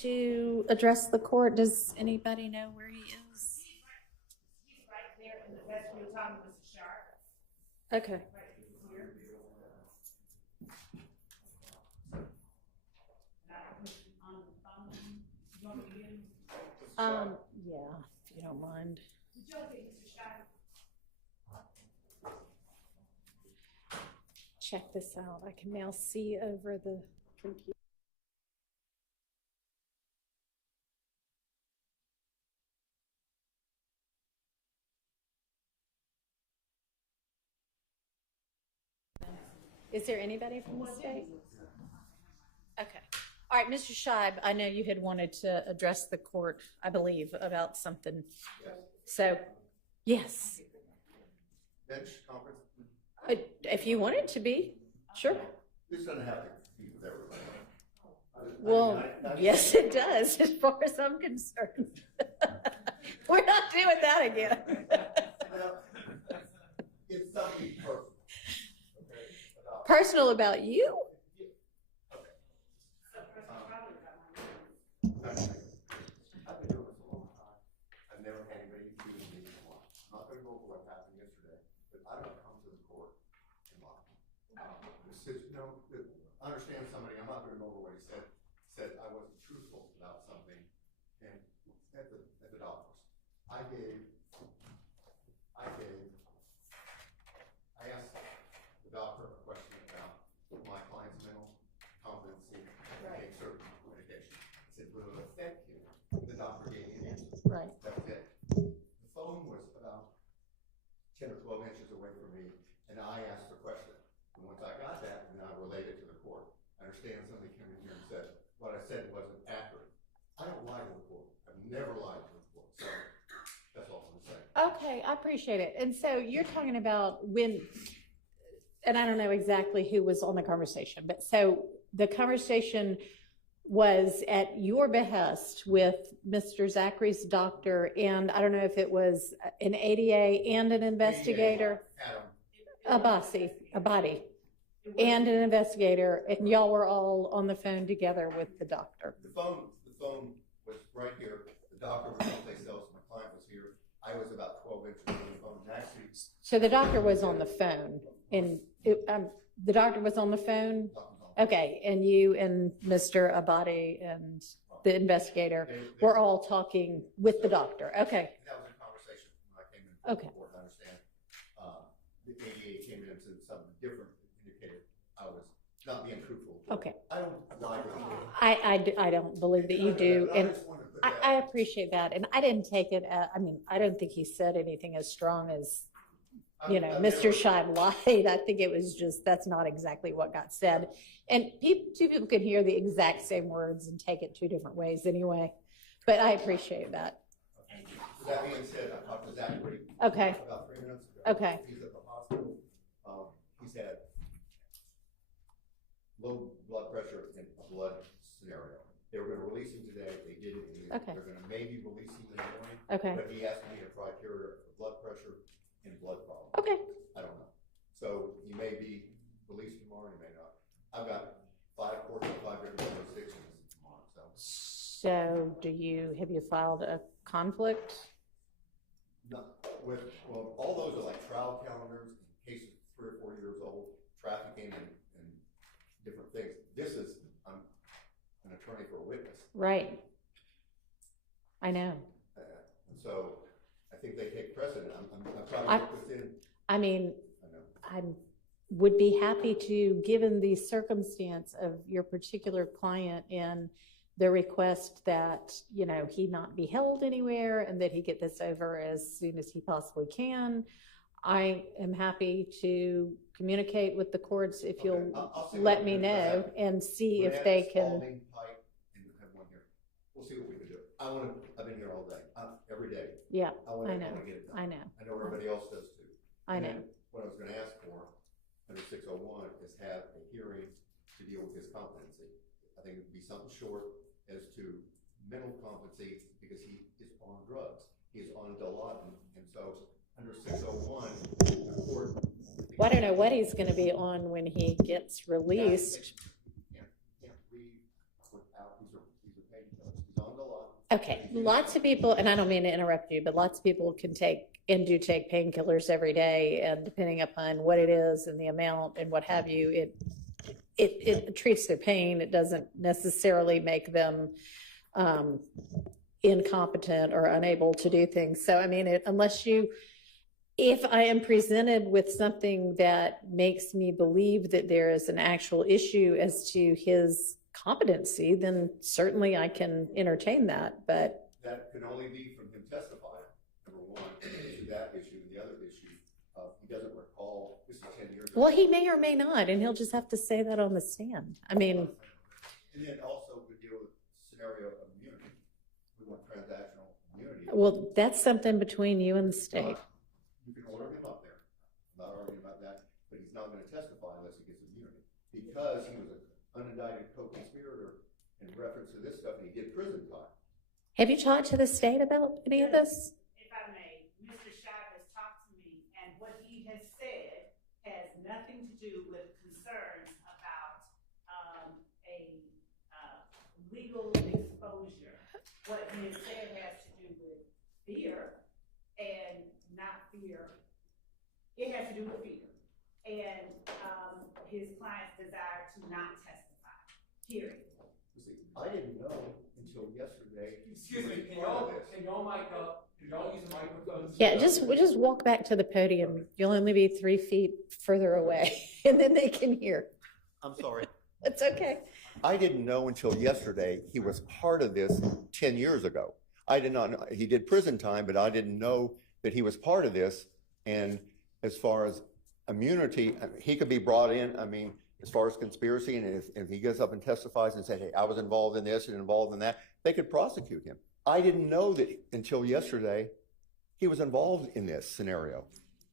to address the court? Does anybody know where he is? He's right there in the vestibule talking to Mr. Sharp. Okay. Yeah, if you don't mind. Check this out. I can now see over the computer. Is there anybody from the state? Okay. All right, Mr. Scheib, I know you had wanted to address the court, I believe, about something. So, yes. Bench conference? If you wanted to be, sure. This doesn't have to be with everybody. Well, yes, it does, as far as I'm concerned. We're not doing that again. It's something personal. Personal about you? I've been doing this a long time. I've never had anybody accuse me of lying. I'm not going to go over what happened yesterday, but I don't come to the court and lie. I understand somebody, I'm not going to go over what he said I wasn't truthful about something, and at the doctor's. I asked the doctor a question about my client's mental competency to take certain medication. I said, will it affect him? The doctor gave me an answer. Right. That was it. The phone was about 10 or 12 inches away from me, and I asked the question. And once I got that, then I relayed it to the court. I understand somebody came in here and said, what I said wasn't accurate. I don't lie to the court. I've never lied to the court. So that's all I'm saying. Okay, I appreciate it. And so you're talking about when, and I don't know exactly who was on the conversation, but so the conversation was at your behest with Mr. Zachary's doctor, and I don't know if it was an ADA and an investigator. Abasi, and an investigator, and y'all were all on the phone together with the doctor. The phone was right here. The doctor was someplace else. My client was here. I was about 12 inches from the phone. Actually, So the doctor was on the phone, and the doctor was on the phone? Okay, and you and Mr. Abadi and the investigator were all talking with the doctor. Okay. that was a conversation when I came in. Okay. Court, I understand. The ADA came in and said something different, indicated I was not being truthful. Okay. I don't lie to people. I don't believe that you do, and I appreciate that, and I didn't take it, I don't think he said anything as strong as, Mr. Scheib lied. I think it was just, that's not exactly what got said. And two people can hear the exact same words and take it two different ways anyway, but I appreciate that. With that being said, I talked to Zachary Okay. about 3 minutes ago. Okay. He's at the hospital. He's had low blood pressure and a blood scenario. They were going to release him today. They didn't. Okay. They're going to maybe release him in the morning. Okay. But he asked me a criteria of blood pressure and blood problems. Okay. I don't know. So he may be released tomorrow. He may not. I've got 5 courts and 5 different jurisdictions tomorrow. So have you filed a conflict? No, well, all those are like trial calendars, cases 3 or 4 years old, trafficking and different things. This is, I'm an attorney for a witness. Right. I know. And so I think they take precedent. I'm trying to get this in. I mean, I would be happy to, given the circumstance of your particular client and the request that, he not be held anywhere and that he get this over as soon as he possibly can. I am happy to communicate with the courts if you'll let me know and see if they can. We'll see what we can do. I've been here all day, every day. Yeah, I want to get it done. I know. I know everybody else does too. I know. What I was going to ask for under 601 is have a hearing to deal with his competency. I think it would be something short as to mental competency because he is on drugs. He is on Dilaudid, and so under 601, the court. Well, I don't know what he's going to be on when he gets released. Can't read without these are painkillers. Okay, lots of people, and I don't mean to interrupt you, but lots of people can take and do take painkillers every day, and depending upon what it is and the amount and what have you, it treats their pain. It doesn't necessarily make them incompetent or unable to do things. So, I mean, if I am presented with something that makes me believe that there is an actual issue as to his competency, then certainly I can entertain that, but. That can only be from him testifying, number one, to that issue. And the other issue, he doesn't recall, this is 10 years ago. Well, he may or may not, and he'll just have to say that on the stand. I mean. And then also we deal with scenario of immunity. We want transactional immunity. Well, that's something between you and the state. You can order him up there. I'm not arguing about that, but he's not going to testify unless he gets immunity. Because he was an unindicted co-conspirator in reference to this stuff, and he did prison time. Have you talked to the state about any of this? If I may, Mr. Shive has talked to me, and what he has said has nothing to do with concerns about a legal exposure. What he has said has to do with fear and not fear. It has to do with fear and his client's desire to not testify, period. You see, I didn't know until yesterday. Excuse me, can y'all mic up? Can y'all use the microphones? Yeah, just walk back to the podium. You'll only be 3 feet further away, and then they can hear. I'm sorry. It's okay. I didn't know until yesterday he was part of this 10 years ago. I did not know. He did prison time, but I didn't know that he was part of this. And as far as immunity, he could be brought in. I mean, as far as conspiracy, and if he goes up and testifies and says, hey, I was involved in this and involved in that, they could prosecute him. I didn't know that until yesterday he was involved in this scenario.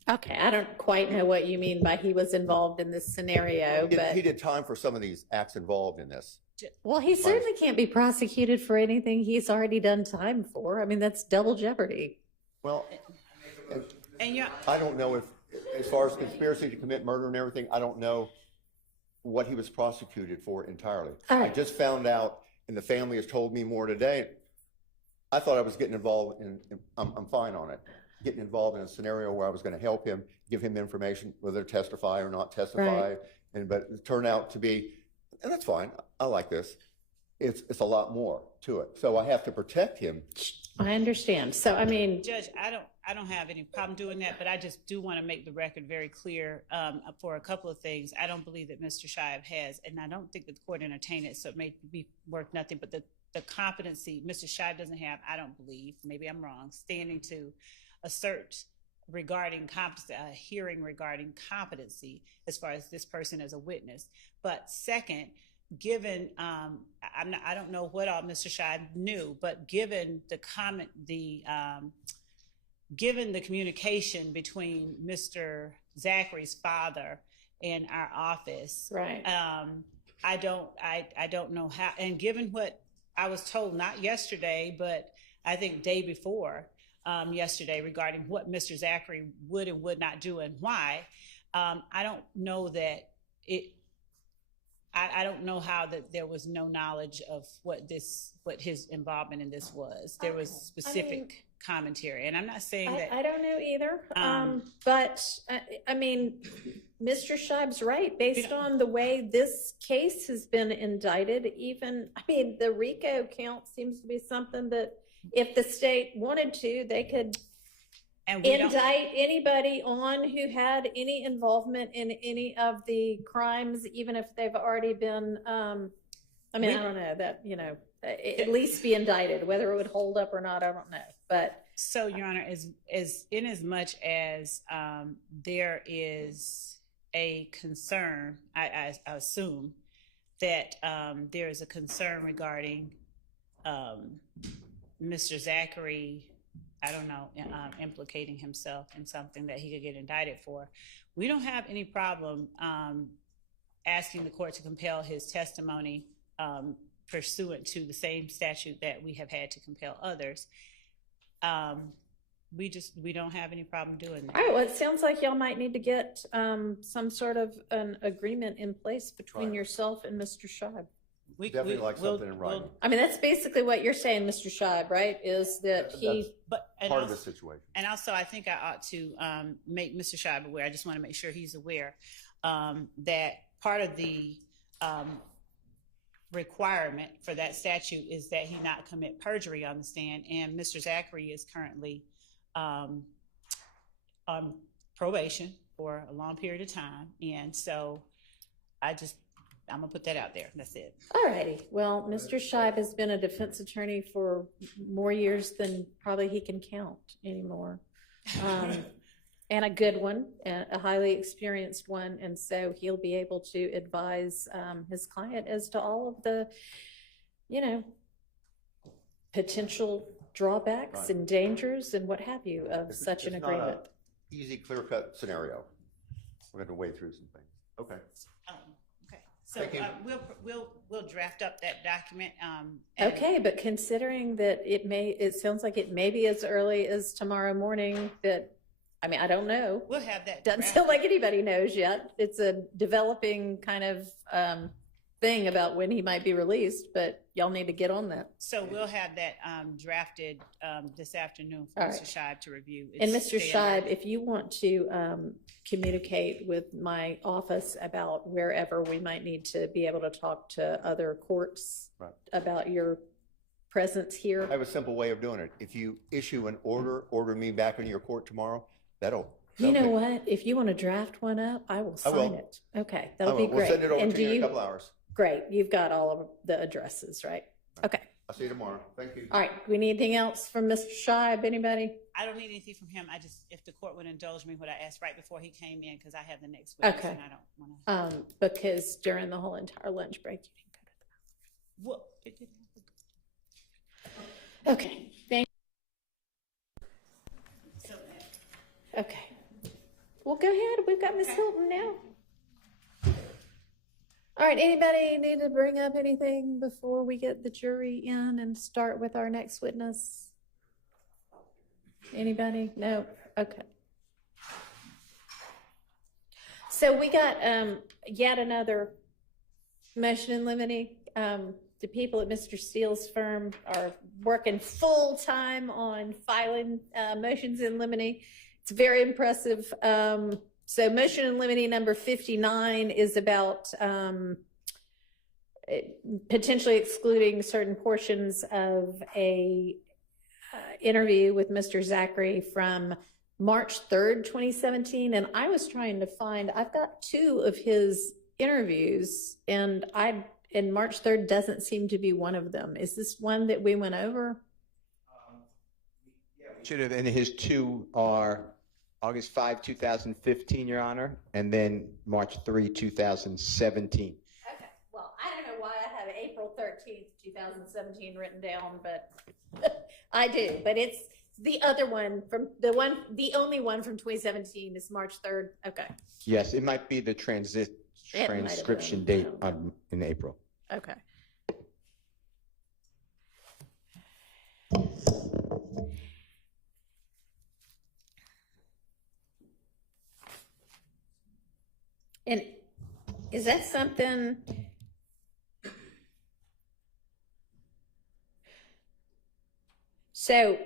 Okay, I don't quite know what you mean by he was involved in this scenario, but. He did time for some of these acts involved in this. Well, he certainly can't be prosecuted for anything he's already done time for. I mean, that's double jeopardy. Well, and I don't know if, as far as conspiracy to commit murder and everything, I don't know what he was prosecuted for entirely. I just found out, and the family has told me more today. I thought I was getting involved in I'm fine on it, getting involved in a scenario where I was going to help him, give him information, whether to testify or not testify. Right. But it turned out to be, and that's fine. I like this. It's a lot more to it. So I have to protect him. I understand. So, I mean, Judge, I don't have any problem doing that, but I just do want to make the record very clear for a couple of things. I don't believe that Mr. Shive has, and I don't think that the court entertained it, so it may be worth nothing, but the competency Mr. Shive doesn't have, I don't believe, maybe I'm wrong, standing to assert regarding competency, a hearing regarding competency as far as this person as a witness. But second, given, I don't know what all Mr. Shive knew, but given the given the communication between Mr. Zachary's father and our office, right? I don't know how, and given what I was told, not yesterday, but I think day before yesterday, regarding what Mr. Zachary would and would not do and why, I don't know that it. I don't know how that there was no knowledge of what his involvement in this was. There was specific commentary, and I'm not saying that. I don't know either. But I mean, Mr. Shive's right. Based on the way this case has been indicted, even, I mean, the RICO count seems to be something that if the state wanted to, they could indict anybody on who had any involvement in any of the crimes, even if they've already been, I mean, I don't know that, at least be indicted. Whether it would hold up or not, I don't know. But so, Your Honor, as in as much as there is a concern, I assume that there is a concern regarding Mr. Zachary, I don't know, implicating himself in something that he could get indicted for. We don't have any problem asking the court to compel his testimony pursuant to the same statute that we have had to compel others. We don't have any problem doing that. All right, well, it sounds like y'all might need to get some sort of an agreement in place between yourself and Mr. Shive. Definitely like something in writing. I mean, that's basically what you're saying, Mr. Scheib, right? Is that he, Part of the situation. And also, I think I ought to make Mr. Scheib aware. I just want to make sure he's aware that part of the requirement for that statute is that he not commit perjury on the stand. And Mr. Zachary is currently on probation for a long period of time. And so I'm going to put that out there. That's it. all righty. Well, Mr. Scheib has been a defense attorney for more years than probably he can count anymore. And a good one, and a highly experienced one. And so he'll be able to advise his client as to all of the, potential drawbacks and dangers and what have you of such an agreement. Not a easy, clear-cut scenario. We're going to wade through some things. Okay. Okay. So we'll draft up that document. Okay, but considering that it sounds like it may be as early as tomorrow morning that, I mean, I don't know. We'll have that. Doesn't sound like anybody knows yet. It's a developing kind of thing about when he might be released, but y'all need to get on that. So we'll have that drafted this afternoon for All Mr. right. Scheib to review. And It's Mr. standard. Scheib, if you want to communicate with my office about wherever we might need to be able to talk to other courts about your presence here. I have a simple way of doing it. If you issue an order me back into your court tomorrow, that'll You know make- what? If you want to draft one up, I will I sign will. it. Okay, I that'll will. be We'll great. send it over And to do you in a couple hours. Great. You've got all of the addresses, right? Okay. I'll see you tomorrow. Thank you. All right. We need anything else from Mr. Scheib? Anybody? I don't need anything from him. If the court would indulge me what I asked right before he came in, because I have the next witness Okay. and I don't want to. Because during the whole entire lunch break, you didn't go to the Okay. Thank Okay. Well, go ahead. We've got Miss Hilton now. All right. Anybody need to bring up anything before we get the jury in and start with our next witness? Anybody? No? Okay. So we got yet another motion in limine. The people at Mr. Steele's firm are working full time on filing motions in limine. It's very impressive. So motion in limine number 59 is about potentially excluding certain portions of a interview with Mr. Zachary from March 3rd, 2017. And I was trying to find, I've got two of his interviews and March 3rd doesn't seem to be one of them. Is this one that we went over? Should have, and his two are August 5, 2015, Your Honor, and then March 3, 2017. Okay. Well, I don't know why I have April 13th, 2017 written down, but I do. But it's the other one the only one from 2017 is March 3rd. Okay. Yes, it might be the transcription date in April. Okay. And is that something? So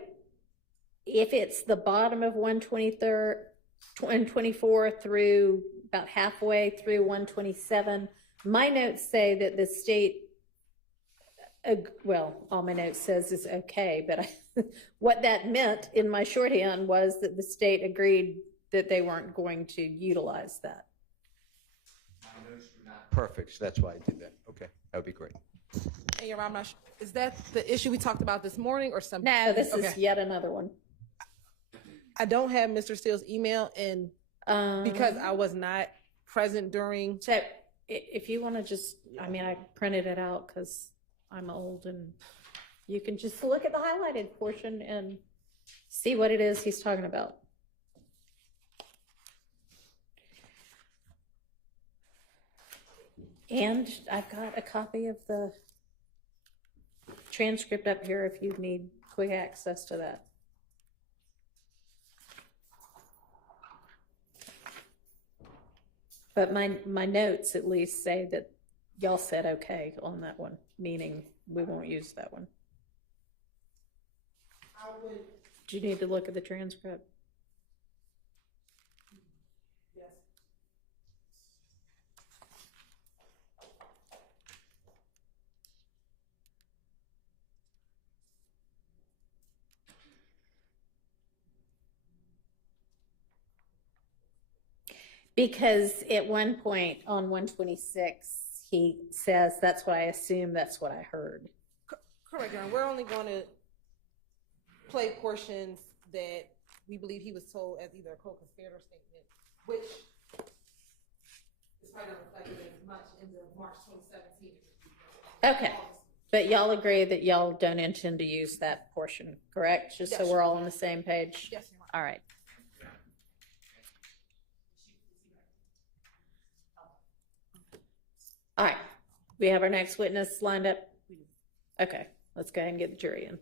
if it's the bottom of 124 through about halfway through 127, my notes say that the state, well, all my notes says is okay, but what that meant in my shorthand was that the state agreed that they weren't going to utilize that. Perfect, so that's why I did that. Okay, that would be great. Hey, Your Honor, is that the issue we talked about this morning or something? No, this is yet another one. I don't have Mr. Steele's email, and because I was not present during. So if you want to just, I mean, I printed it out because I'm old, and you can just look at the highlighted portion and see what it is he's talking about. And I've got a copy of the transcript up here if you need quick access to that. But my notes at least say that y'all said okay on that one, meaning we won't use that one. Do you need to look at the transcript? Because at one point on 126, he says, that's what I assume, that's what I heard. Correct, Your Honor. We're only going to play portions that we believe he was told as either a co-conspirator statement, which is probably not reflected as much in the March 2017. Okay, but y'all agree that y'all don't intend to use that portion, correct? Just so Yes. we're all on the same page? Yes, Your Honor. All right. All right, we have our next witness lined up. Okay, let's go ahead and get the jury in.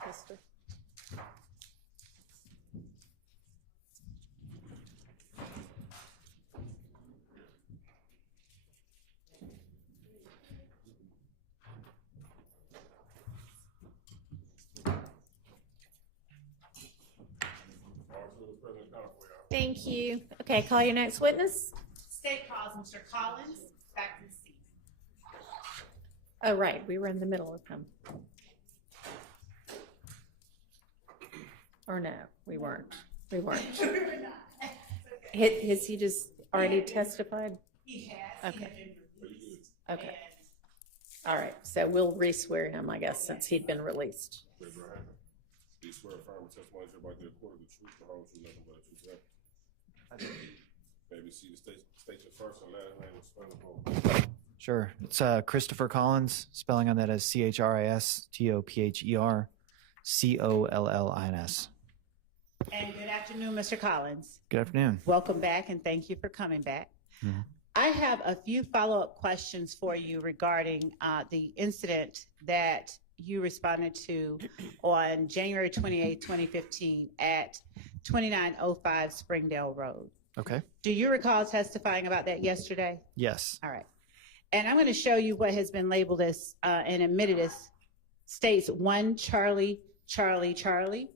Christopher. Thank you. Okay, call your next witness. State calls Mr. Collins back to the seat. Oh, right, we were in the middle of him. Or no, we weren't. We weren't. Has he just already testified? He has. Okay. Okay. All right, so we'll re-swear him, I guess, since he'd been released. Raise your right hand. Do you swear affirm testimony you're about to report the truth, the whole truth, nothing but the truth? Maybe see state your first and last name and spell it. Sure. It's Christopher Collins. Spelling on that as CHRISTOPHER COLLINS. And good afternoon, Mr. Collins. Good afternoon. Welcome back, and thank you for coming back. Mhm. I have a few follow-up questions for you regarding the incident that you responded to on January 28, 2015 at 2905 Springdale Road. Okay. Do you recall testifying about that yesterday? Yes. All right. And I'm going to show you what has been labeled as and admitted as states 1 Charlie, Charlie, Charlie.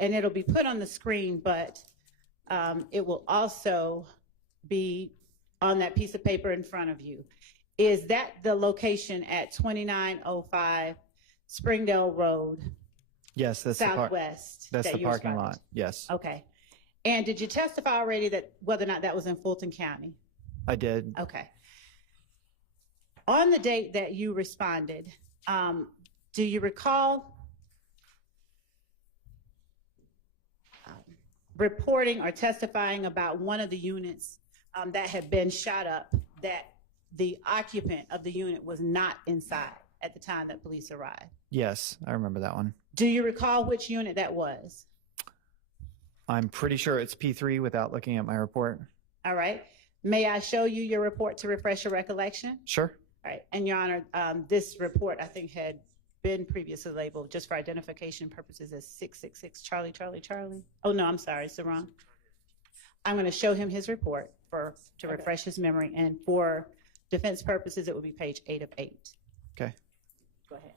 And it'll be put on the screen, but it will also be on that piece of paper in front of you. Is that the location at 2905 Springdale Road? Yes, that's Southwest. That's that the you parking responded lot. Yes, to? Okay. And did you testify already that whether or not that was in Fulton County? I did. Okay. On the date that you responded, do you recall reporting or testifying about one of the units that had been shot up, that the occupant of the unit was not inside at the time that police arrived? Yes, I remember that one. Do you recall which unit that was? I'm pretty sure it's P3 without looking at my report. All right. May I show you your report to refresh your recollection? Sure. All right. And Your Honor, this report I think had been previously labeled just for identification purposes as 666 Charlie, Charlie, Charlie. Oh no, I'm sorry, it's the wrong. I'm going to show him his report to refresh his memory, and for defense purposes, it would be page 8 of 8. Okay. Go ahead.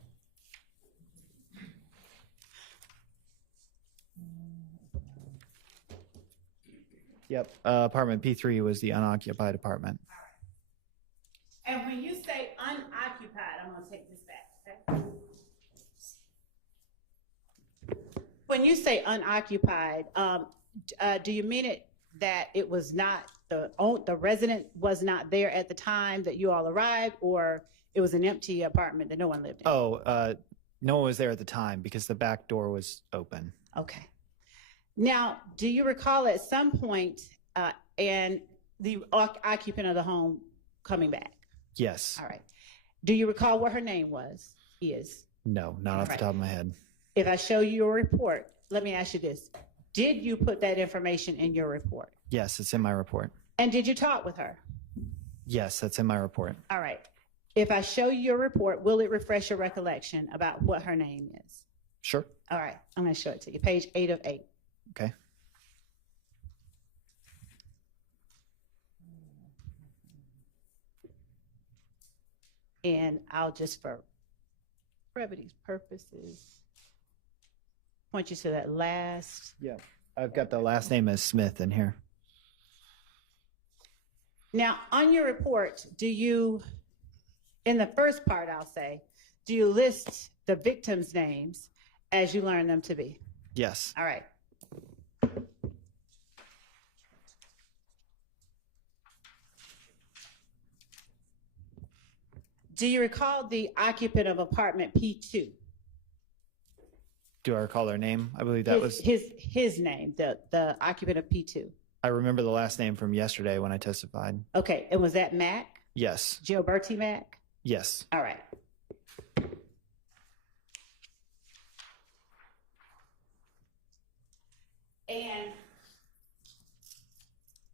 Yep. Apartment P3 was the unoccupied apartment. And when you say unoccupied, I'm going to take this back, okay? When you say unoccupied, do you mean it that it was not the resident was not there at the time that you all arrived, or it was an empty apartment that no one lived in? Oh, no one was there at the time because the back door was open. Okay. Now, do you recall at some point and the occupant of the home coming back? Yes. All right. Do you recall what her name is? No, not off the top of my head. If I show you your report, let me ask you this. Did you put that information in your report? Yes, it's in my report. And did you talk with her? Yes, that's in my report. All right. If I show you your report, will it refresh your recollection about what her name is? Sure. All right. I'm going to show it to you. Page 8 of 8. Okay. And I'll just, for brevity's purposes, point you to that last. Yeah. I've got the last name as Smith in here. Now, on your report, do you, in the first part, I'll say, do you list the victims' names as you learn them to be? Yes. All right. Do you recall the occupant of apartment P2? Do I recall their name? I believe that was his name, the occupant of P2. I remember the last name from yesterday when I testified. Okay, and was that Mac? Yes. Gilberti Mac? Yes. All right. And,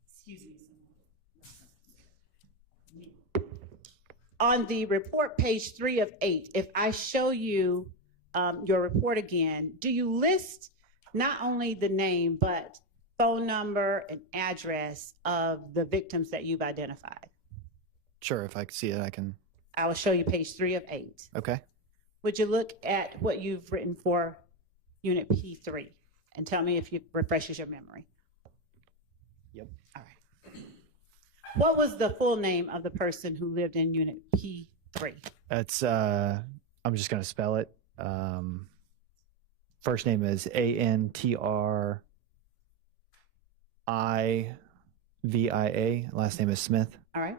excuse me. On the report, page 3 of 8, if I show you your report again, do you list not only the name, but phone number and address of the victims that you've identified? Sure, if I can see it, I can. I will show you page 3 of 8. Okay. Would you look at what you've written for unit P3 and tell me if it refreshes your memory? Yep. All right. What was the full name of the person who lived in unit P3? It's, I'm just going to spell it. First name is ANTRIVIA. Last name is Smith. All right.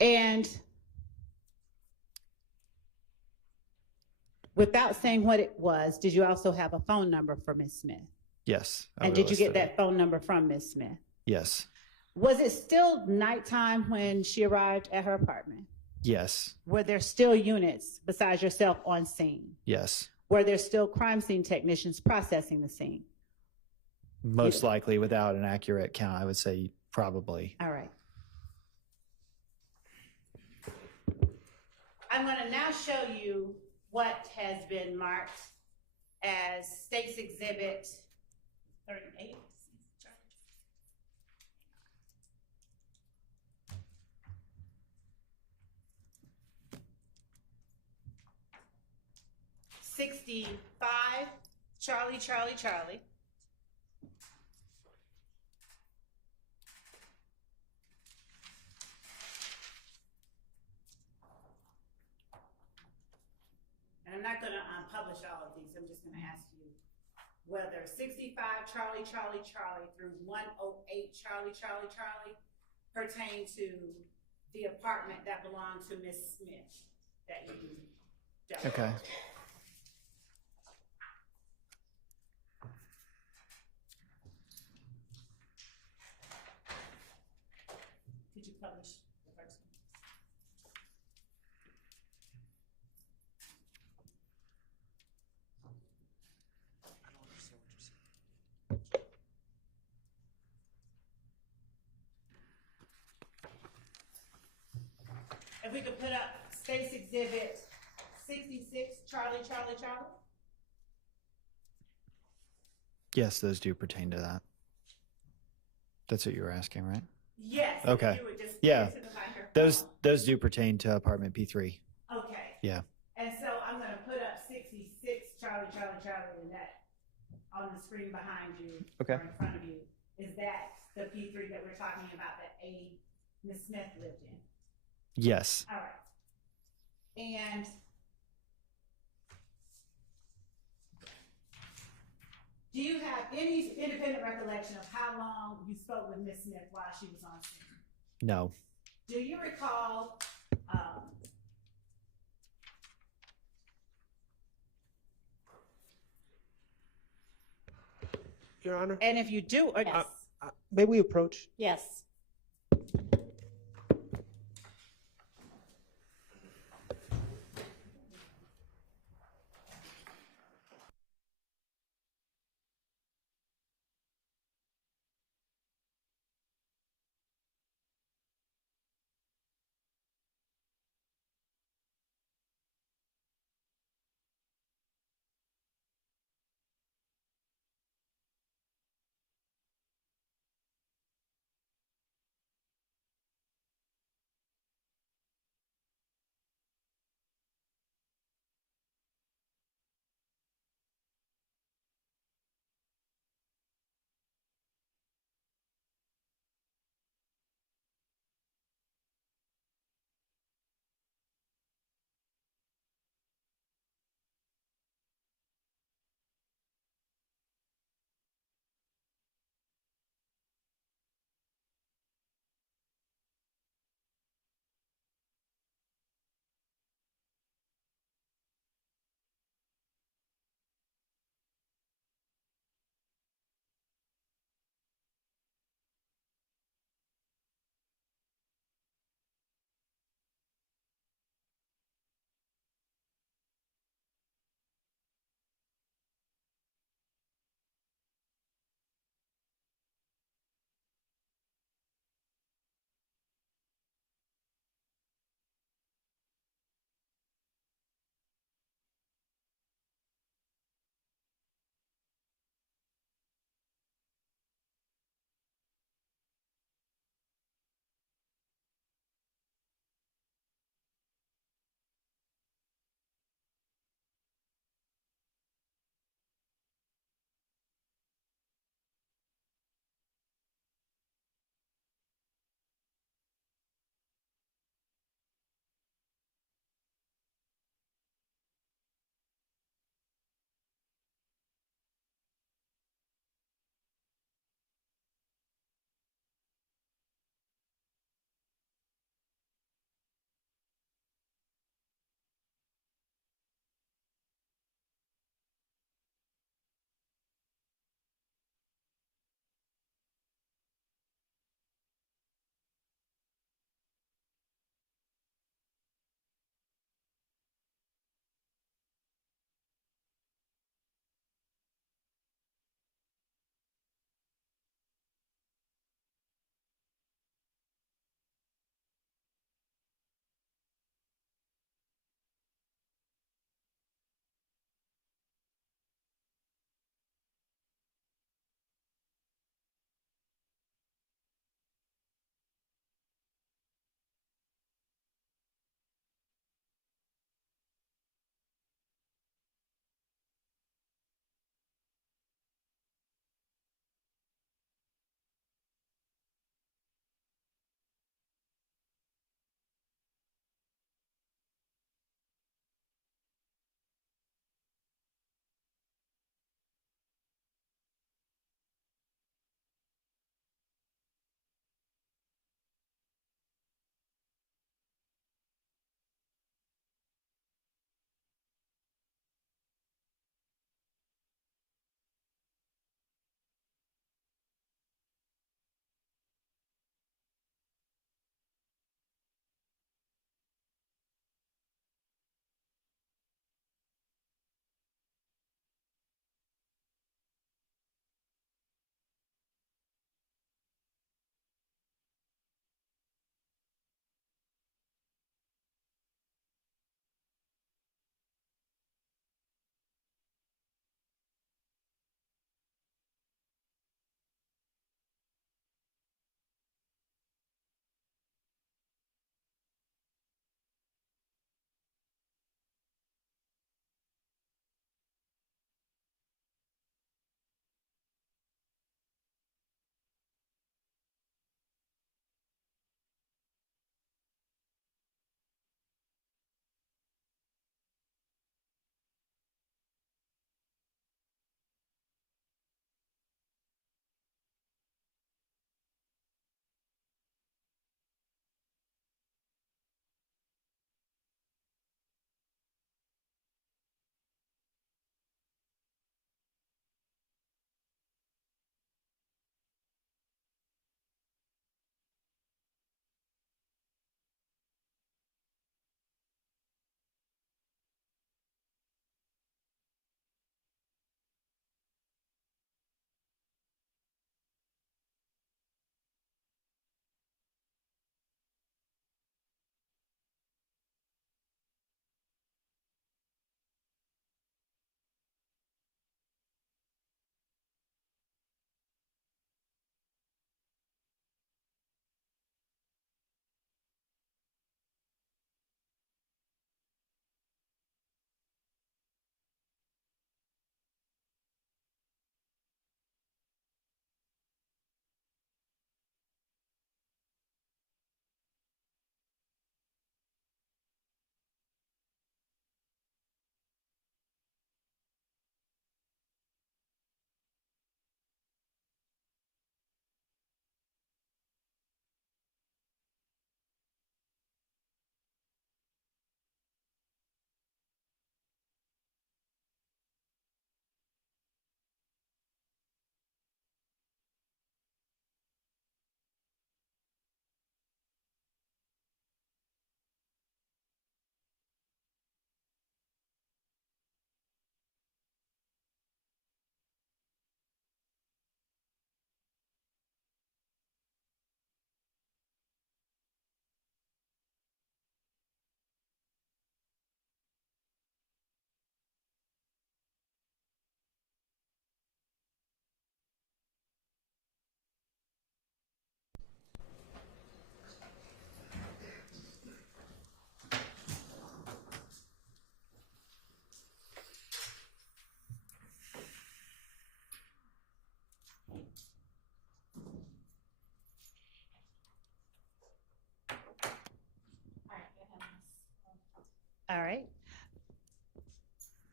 And without saying what it was, did you also have a phone number for Ms. Smith? Yes. And did you get that phone number from Ms. Smith? Yes. Was it still nighttime when she arrived at her apartment? Yes. Were there still units besides yourself on scene? Yes. Were there still crime scene technicians processing the scene? Most likely, without an accurate count, I would say probably. All right. I'm going to now show you what has been marked as State's Exhibit 38. '65, Charlie, Charlie, Charlie. And I'm not going to publish all of these. I'm just going to ask you whether 65 Charlie, Charlie, Charlie through 108 Charlie, Charlie, Charlie pertain to the apartment that belonged to Miss Smith that you dealt with. Okay. Could you publish the first one? If we could put up State's Exhibit 66, Charlie, Charlie, Charlie. Yes, those do pertain to that. That's what you were asking, right? Yes. Okay. You would just Yeah. to the microphone. Those do pertain to apartment P3. Okay. Yeah. And so I'm gonna put up 66 Charlie, Charlie, Charlie, and that on the screen behind you. Okay. Or in front of you. Is that the P3 that we're talking about that Ms. Smith lived in? Yes. All right. And do you have any independent recollection of how long you spoke with Ms. Smith while she was on scene? No. Do you recall Your Honor? and if you do, Yes. May we approach? Yes.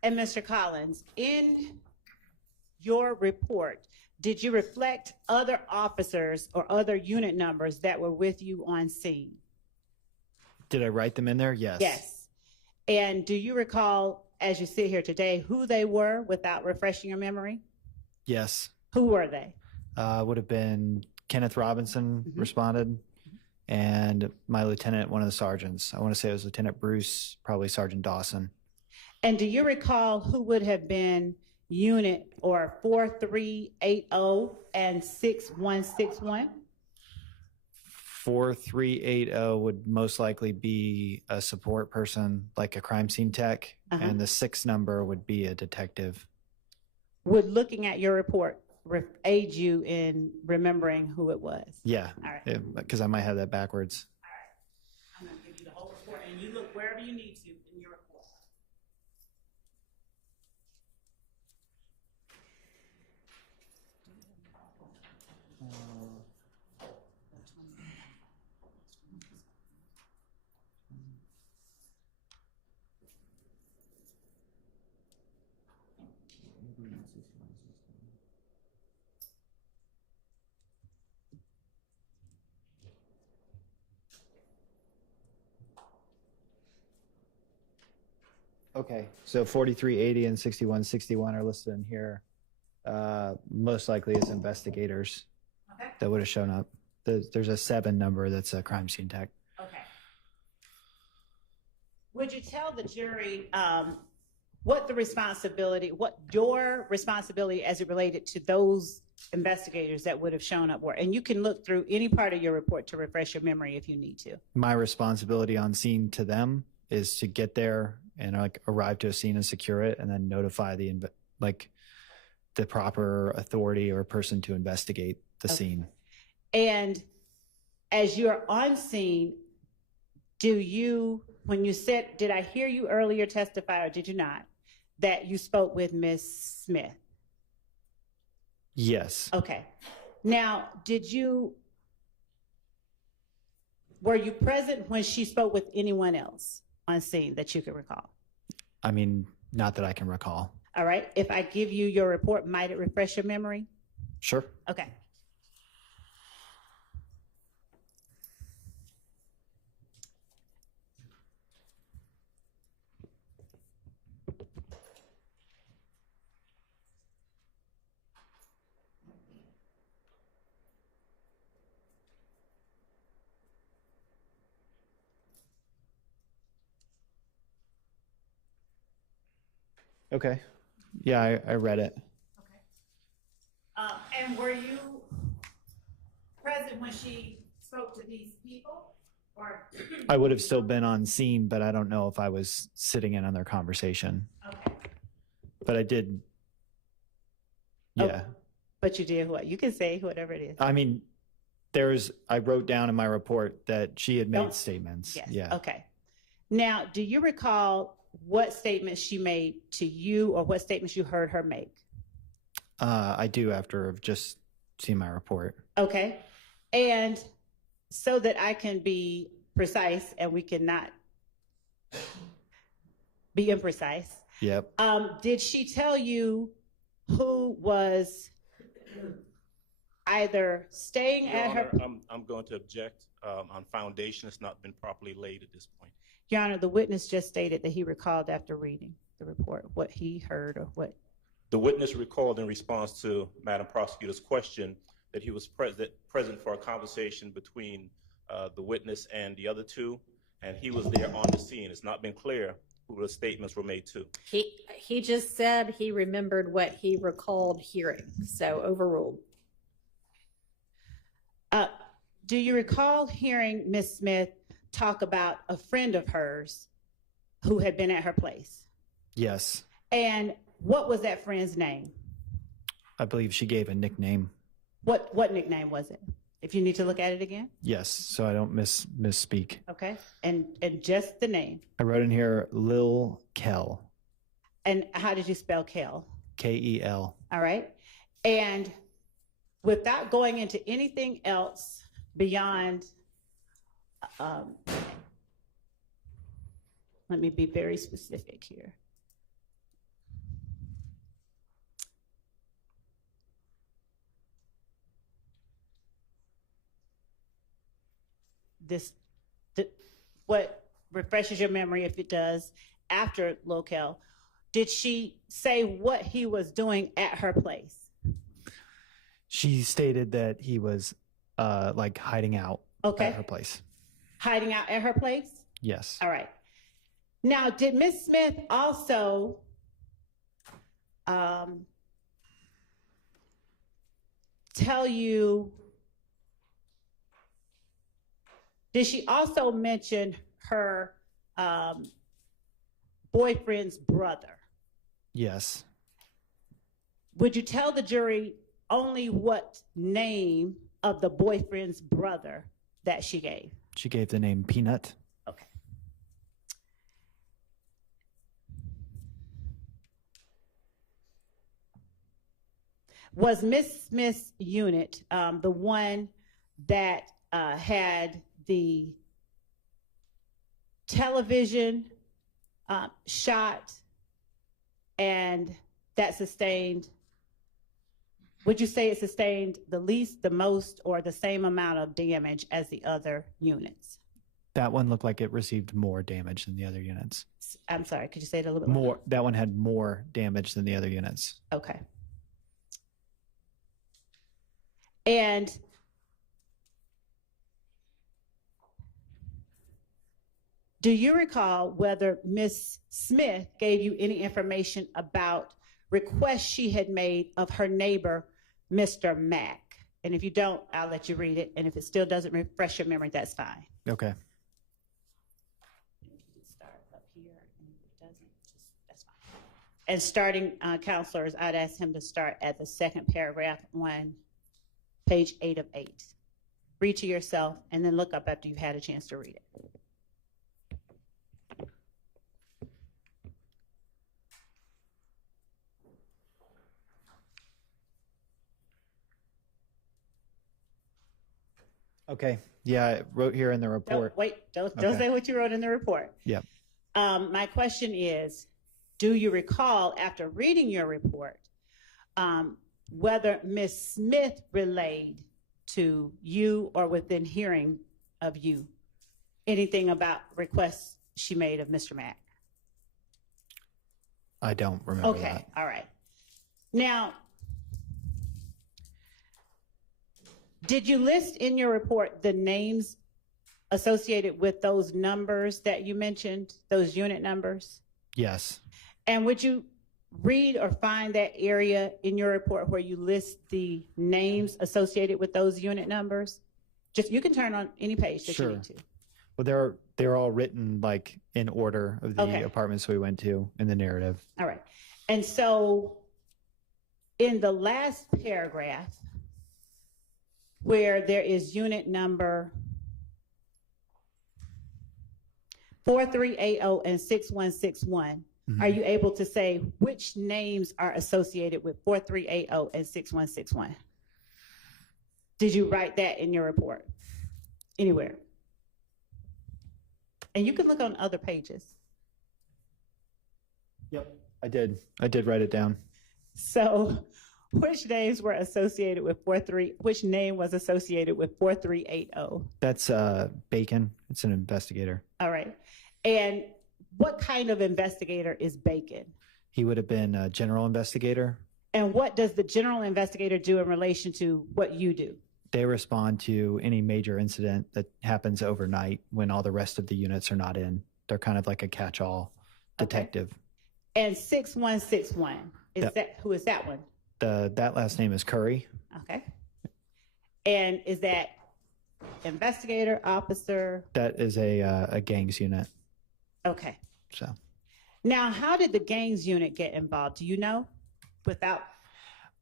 And Mr. Collins, in your report, did you reflect other officers or other unit numbers that were with you on scene? Did I write them in there? Yes. Yes. And do you recall, as you sit here today, who they were without refreshing your memory? Yes. Who were they? Would have been Kenneth Robinson responded, and my lieutenant, one of the sergeants. I want to say it was Lieutenant Bruce, probably Sergeant Dawson. And do you recall who would have been unit or 4380 and 6161? 4380 would most likely be a support person, like a crime scene tech, and the 6 number would be a detective. Would looking at your report aid you in remembering who it was? Yeah, All right. because I might have that backwards. I'm going to give you the whole report, and you look wherever you need to in your report. Okay, so 4380 and 6161 are listed in here. Most likely as investigators that would have shown up. There's a 7 number that's a crime scene tech. Okay. Would you tell the jury what your responsibility as it related to those investigators that would have shown up were? And you can look through any part of your report to refresh your memory if you need to. My responsibility on scene to them is to get there and arrive to a scene and secure it, and then notify the proper authority or person to investigate the scene. And as you're on scene, when you said, did I hear you earlier testify, or did you not, that you spoke with Ms. Smith? Yes. Okay. Now, were you present when she spoke with anyone else on scene that you can recall? I mean, not that I can recall. All right. If I give you your report, might it refresh your memory? Sure. Okay. Okay. Yeah, I read it. And were you present when she spoke to these people? Or I would have still been on scene, but I don't know if I was sitting in on their conversation. Okay. But I did. Yeah. Oh, but you did what? You can say whatever it is. I mean, I wrote down in my report that she had made statements. Yes. Yeah. Okay. Now, do you recall what statements she made to you, or what statements you heard her make? I do, after I've just seen my report. Okay. And so that I can be precise and we cannot be imprecise. Yep. Did she tell you who was either staying Your at Honor, her? I'm going to object on foundation. It's not been properly laid at this point. Your Honor, the witness just stated that he recalled after reading the report what he heard or what. The witness recalled in response to Madam Prosecutor's question that he was present for a conversation between the witness and the other two, and he was there on the scene. It's not been clear who the statements were made to. He just said he remembered what he recalled hearing, so overruled. Do you recall hearing Ms. Smith talk about a friend of hers who had been at her place? Yes. And what was that friend's name? I believe she gave a nickname. What nickname was it? If you need to look at it again. Yes, so I don't misspeak. Okay. And just the name. I wrote in here Lil Kel. And how did you spell Kel? Kel. All right. And without going into anything else beyond, let me be very specific here. what refreshes your memory, if it does, after Local, did she say what he was doing at her place? She stated that he was like hiding out Okay. at her place. Hiding out at her place? Yes. All right. Now, did Ms. Smith also tell you, did she also mention her boyfriend's brother? Yes. Would you tell the jury only what name of the boyfriend's brother that she gave? She gave the name Peanut. Okay. Was Miss Smith's unit the one that had the television shot and that sustained, would you say it sustained the least, the most, or the same amount of damage as the other units? That one looked like it received more damage than the other units. I'm sorry, could you say it a little bit More. That one had more damage than the other units. Okay. And do you recall whether Miss Smith gave you any information about requests she had made of her neighbor, Mr. Mack? And if you don't, I'll let you read it. And if it still doesn't refresh your memory, that's fine. Okay. Start up here, and if it doesn't, that's fine. And starting, counselors, I'd ask him to start at the second paragraph on page 8 of 8. Read to yourself, and then look up after you've had a chance to read it. Okay. Yeah, I wrote here in the report. Don't Okay. say what you wrote in the report. Yeah. My question is, do you recall, after reading your report, whether Ms. Smith relayed to you or within hearing of you anything about requests she made of Mr. Mack? I don't remember Okay, that. all right. Now, did you list in your report the names associated with those numbers that you mentioned, those unit numbers? Yes. And would you read or find that area in your report where you list the names associated with those unit numbers? Just, you can turn on any page that Sure. you need to. Well, they're all written like in order of the Okay. apartments we went to in the narrative. All right. And so in the last paragraph, where there is unit number 4380 and 6161, are you able to say which names are associated with 4380 and 6161? Did you write that in your report? Anywhere? And you can look on other pages. Yep. I did write it down. So which names were associated with which name was associated with 4380? That's Bacon. It's an investigator. All right. And what kind of investigator is Bacon? He would have been a general investigator. And what does the general investigator do in relation to what you do? They respond to any major incident that happens overnight when all the rest of the units are not in. They're kind of like a catch-all detective. And 6161, who is that one? That last name is Curry. Okay. And is that investigator, officer? That is a gangs unit. Okay. So Now, how did the gangs unit get involved? Do you know? Without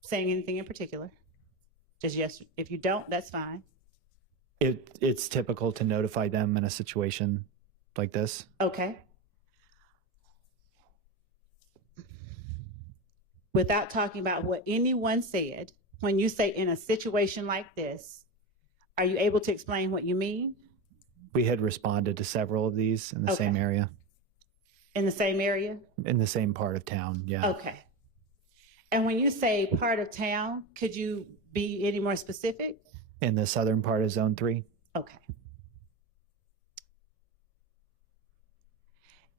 saying anything in particular. Just yes. If you don't, that's fine. it's typical to notify them in a situation like this. Okay. Without talking about what anyone said, when you say in a situation like this, are you able to explain what you mean? We had responded to several of these in the same area. In the same area? In the same part of town, yeah. Okay. And when you say part of town, could you be any more specific? In the southern part of Zone 3. Okay.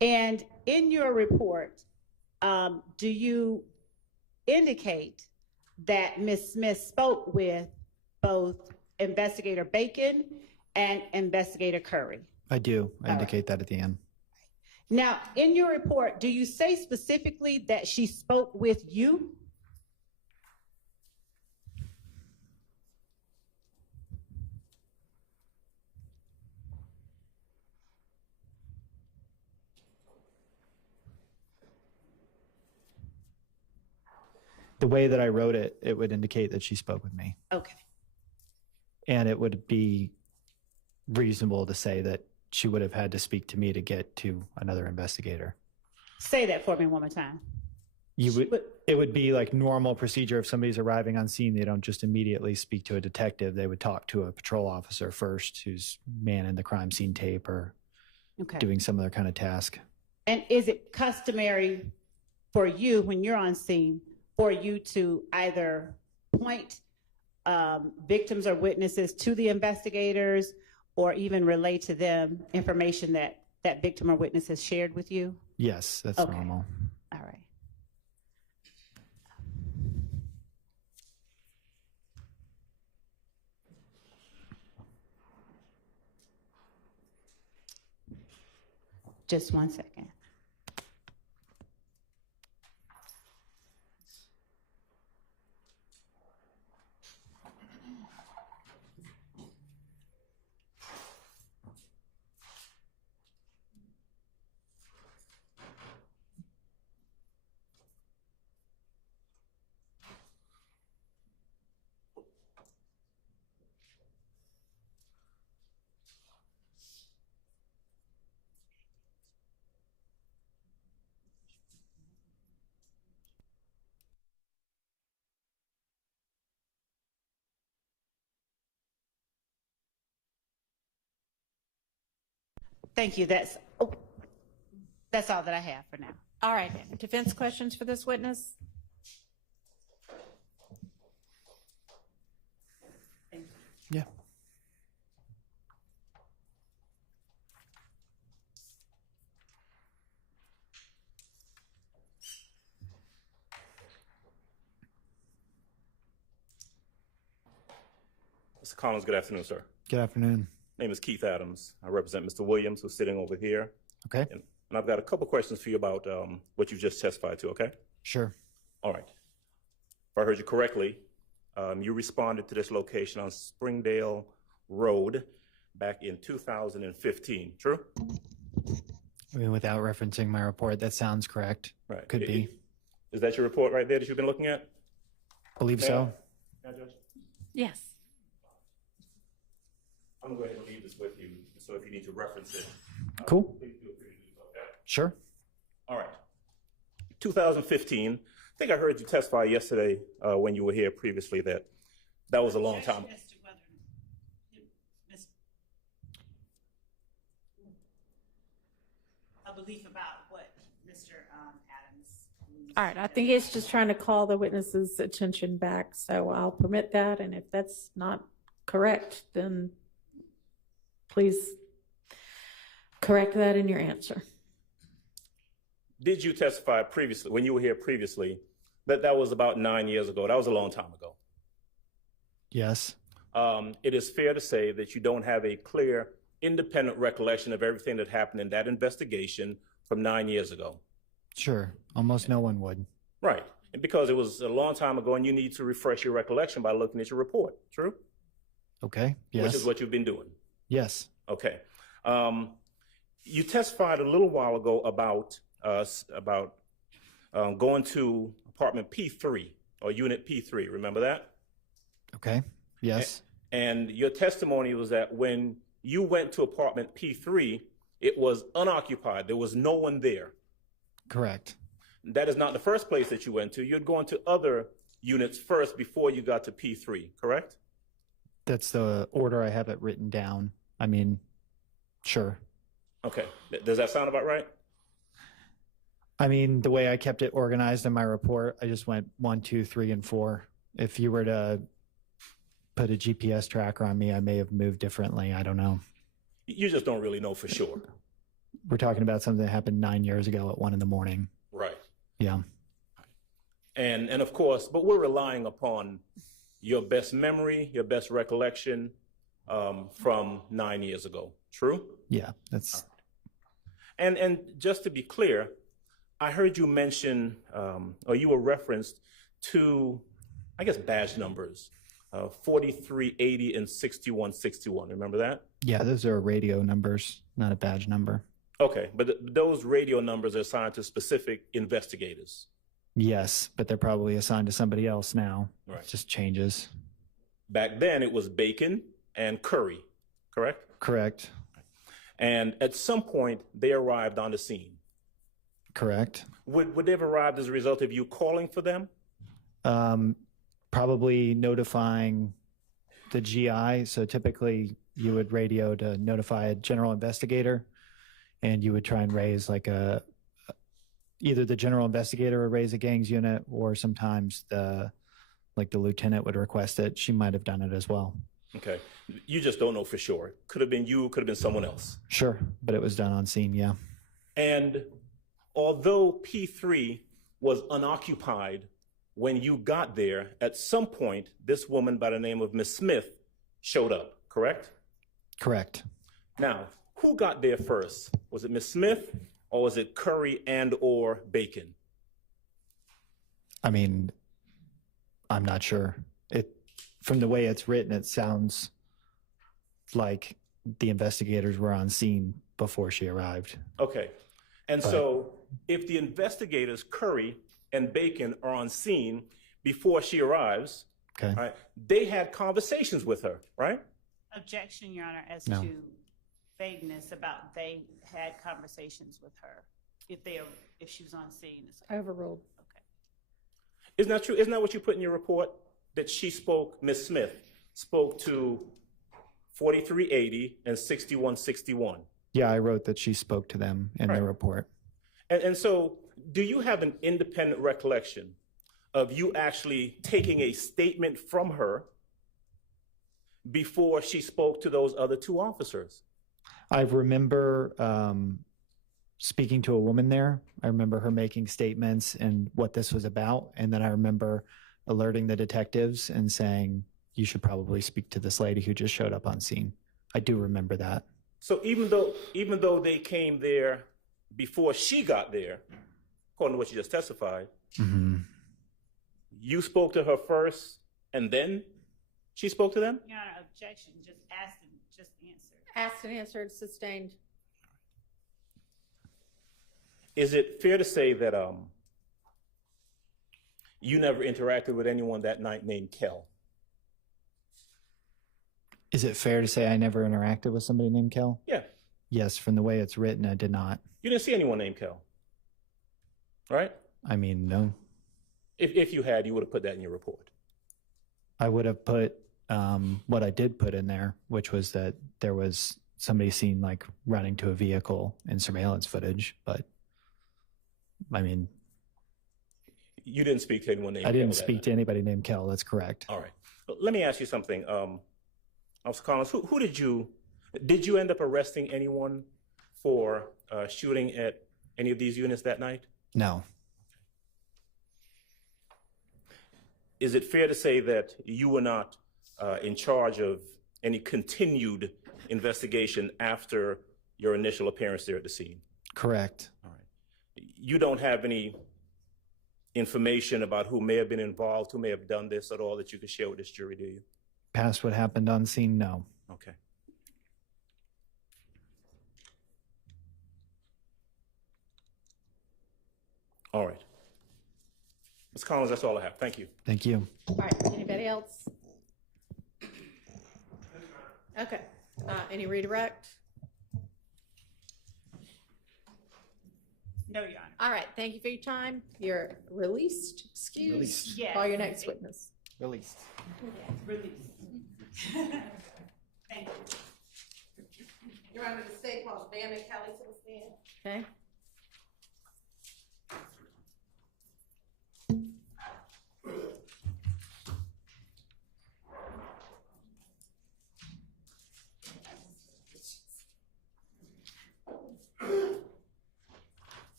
And in your report, do you indicate that Ms. Smith spoke with both Investigator Bacon and Investigator Curry? I do. I All indicate that at the end. Now, in your report, do you say specifically that she spoke with you? The way that I wrote it, it would indicate that she spoke with me. Okay. And it would be reasonable to say that she would have had to speak to me to get to another investigator. Say that for me one more time. It would be like normal procedure. If somebody's arriving on scene, they don't just immediately speak to a detective. They would talk to a patrol officer first who's manning the crime scene tape or doing some other kind of task. And is it customary for you, when you're on scene, for you to either point victims or witnesses to the investigators, or even relay to them information that that victim or witness has shared with you? Yes, that's Okay. normal. All right. Just 1 second. Thank you. That's all that I have for now. All right, defense questions for this witness? Yeah. Mr. Collins, good afternoon, sir. Good afternoon. My name is Keith Adams. I represent Mr. Williams, who's sitting over here. Okay. And I've got a couple questions for you about what you just testified to, okay? Sure. All right. If I heard you correctly, you responded to this location on Springdale Road back in 2015, true? I mean, without referencing my report, that sounds correct. Right. Could be. Is that your report right there that you've been looking at? Believe so. Yeah, Judge? Yes. I'm going to go ahead and leave this with you, so if you need to reference it. Cool. Please feel free to do so, okay? Sure. All right. 2015, I think I heard you testify yesterday when you were here previously that was a long time. A belief about what Mr. Adams. All right, I think he's just trying to call the witness's attention back, so I'll permit that, and if that's not correct, then please correct that in your answer. Did you testify previously, when you were here previously, that was about 9 years ago? That was a long time ago. Yes. It is fair to say that you don't have a clear, independent recollection of everything that happened in that investigation from 9 years ago. Sure. Almost no one would. Right. And because it was a long time ago and you need to refresh your recollection by looking at your report. True? Okay. Yes. Which is what you've been doing. Yes. Okay. You testified a little while ago about going to apartment P3 or unit P3. Remember that? Okay. Yes. And your testimony was that when you went to apartment P3, it was unoccupied. There was no one there. Correct. That is not the first place that you went to. You'd gone to other units first before you got to P3, correct? That's the order I have it written down. I mean, sure. Okay. Does that sound about right? I mean, the way I kept it organized in my report, I just went 1, 2, 3, and 4. If you were to put a GPS tracker on me, I may have moved differently. I don't know. You just don't really know for sure. We're talking about something that happened 9 years ago at 1 a.m. Right. Yeah. And of course, but we're relying upon your best memory, your best recollection from 9 years ago. True? Yeah, that's. And just to be clear, I heard you mention, or you were referenced to, I guess, badge numbers, 4380 and 6161. Remember that? Yeah, those are radio numbers, not a badge number. Okay, but those radio numbers are assigned to specific investigators. Yes, but they're probably assigned to somebody else now. Right. It just changes. Back then, it was Bacon and Curry, correct? Correct. And at some point, they arrived on the scene. Correct. Would they have arrived as a result of you calling for them? Probably notifying the GI. So typically you would radio to notify a general investigator, and you would try and raise like either the general investigator would raise a gangs unit, or sometimes the lieutenant would request it. She might have done it as well. Okay. You just don't know for sure. Could have been you, could have been someone else. Sure, but it was done on scene, yeah. And although P3 was unoccupied when you got there, at some point, this woman by the name of Miss Smith showed up, correct? Correct. Now, who got there first? Was it Miss Smith, or was it Curry and or Bacon? I mean, I'm not sure. From the way it's written, it sounds like the investigators were on scene before she arrived. Okay. And so if the investigators, Curry and Bacon, are on scene before she arrives, okay, right, they had conversations with her, right? Objection, Your Honor, as No. to vagueness about they had conversations with her if she was on scene. Overruled. Okay. Isn't that true? Isn't that what you put in your report? That she spoke, Ms. Smith spoke to 4380 and 6161. Yeah, I wrote that she spoke to them in the report. And so do you have an independent recollection of you actually taking a statement from her before she spoke to those other two officers? I remember speaking to a woman there. I remember her making statements and what this was about. And then I remember alerting the detectives and saying, you should probably speak to this lady who just showed up on scene. I do remember that. So even though they came there before she got there, according to what you just testified, you spoke to her first and then she spoke to them? Your Honor, objection, just asked and just answered. Asked and answered, sustained. Is it fair to say that you never interacted with anyone that night named Kel? Is it fair to say I never interacted with somebody named Kel? Yeah. Yes, from the way it's written, I did not. You didn't see anyone named Kel, right? I mean, no. If you had, you would have put that in your report. I would have put what I did put in there, which was that there was somebody seen like running to a vehicle in surveillance footage. But I mean, you didn't speak to anyone named Kel. I didn't speak to anybody named Kel. That's correct. All right. Let me ask you something. Officer Collins, who did you end up arresting anyone for shooting at any of these units that night? No. Is it fair to say that you were not in charge of any continued investigation after your initial appearance there at the scene? Correct. All right. You don't have any information about who may have been involved, who may have done this at all that you could share with this jury, do you? Past what happened on scene, no. Okay. All right. Ms. Collins, that's all I have. Thank you. Thank you. All right, anybody else? Okay, any redirect? No, Your Honor. All right, thank you for your time. You're released, excused. Released. Yes. Call your next witness. Released. Release. Thank you. You're under the state called Bam and Kelly to the stand. Okay.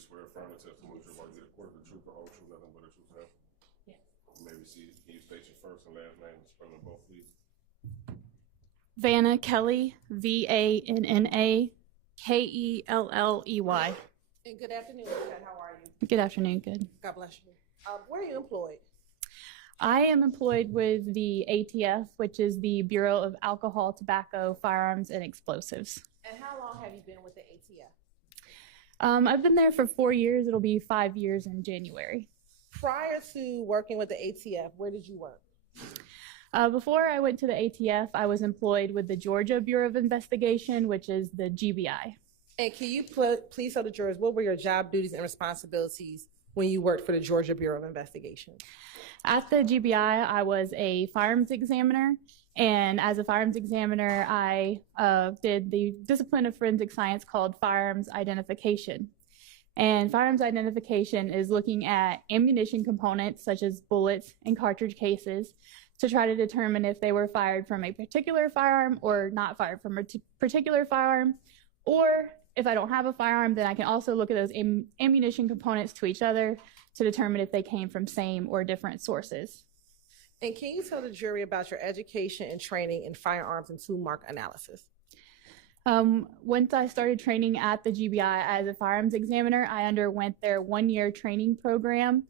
you swear affirm the testimony you're about to get according to the truth, the whole truth, nothing but the truth, sir? Yes. Maybe see, can you state your first and last name and spell them both, please? Vanna Kelly, VANNA KELLEY. And good afternoon, Kat. How are you? Good afternoon, good. God bless you. Where are you employed? I am employed with the ATF, which is the Bureau of Alcohol, Tobacco, Firearms, and Explosives. And how long have you been with the ATF? I've been there for 4 years. It'll be 5 years in January. Prior to working with the ATF, where did you work? Before I went to the ATF, I was employed with the Georgia Bureau of Investigation, which is the GBI. And can you please tell the jurors, what were your job duties and responsibilities when you worked for the Georgia Bureau of Investigation? At the GBI, I was a firearms examiner. And as a firearms examiner, I did the discipline of forensic science called firearms identification. And firearms identification is looking at ammunition components such as bullets and cartridge cases to try to determine if they were fired from a particular firearm or not fired from a particular firearm. Or if I don't have a firearm, then I can also look at those ammunition components to each other to determine if they came from same or different sources. And can you tell the jury about your education and training in firearms and tool mark analysis? Once I started training at the GBI as a firearms examiner, I underwent their 1-year training program.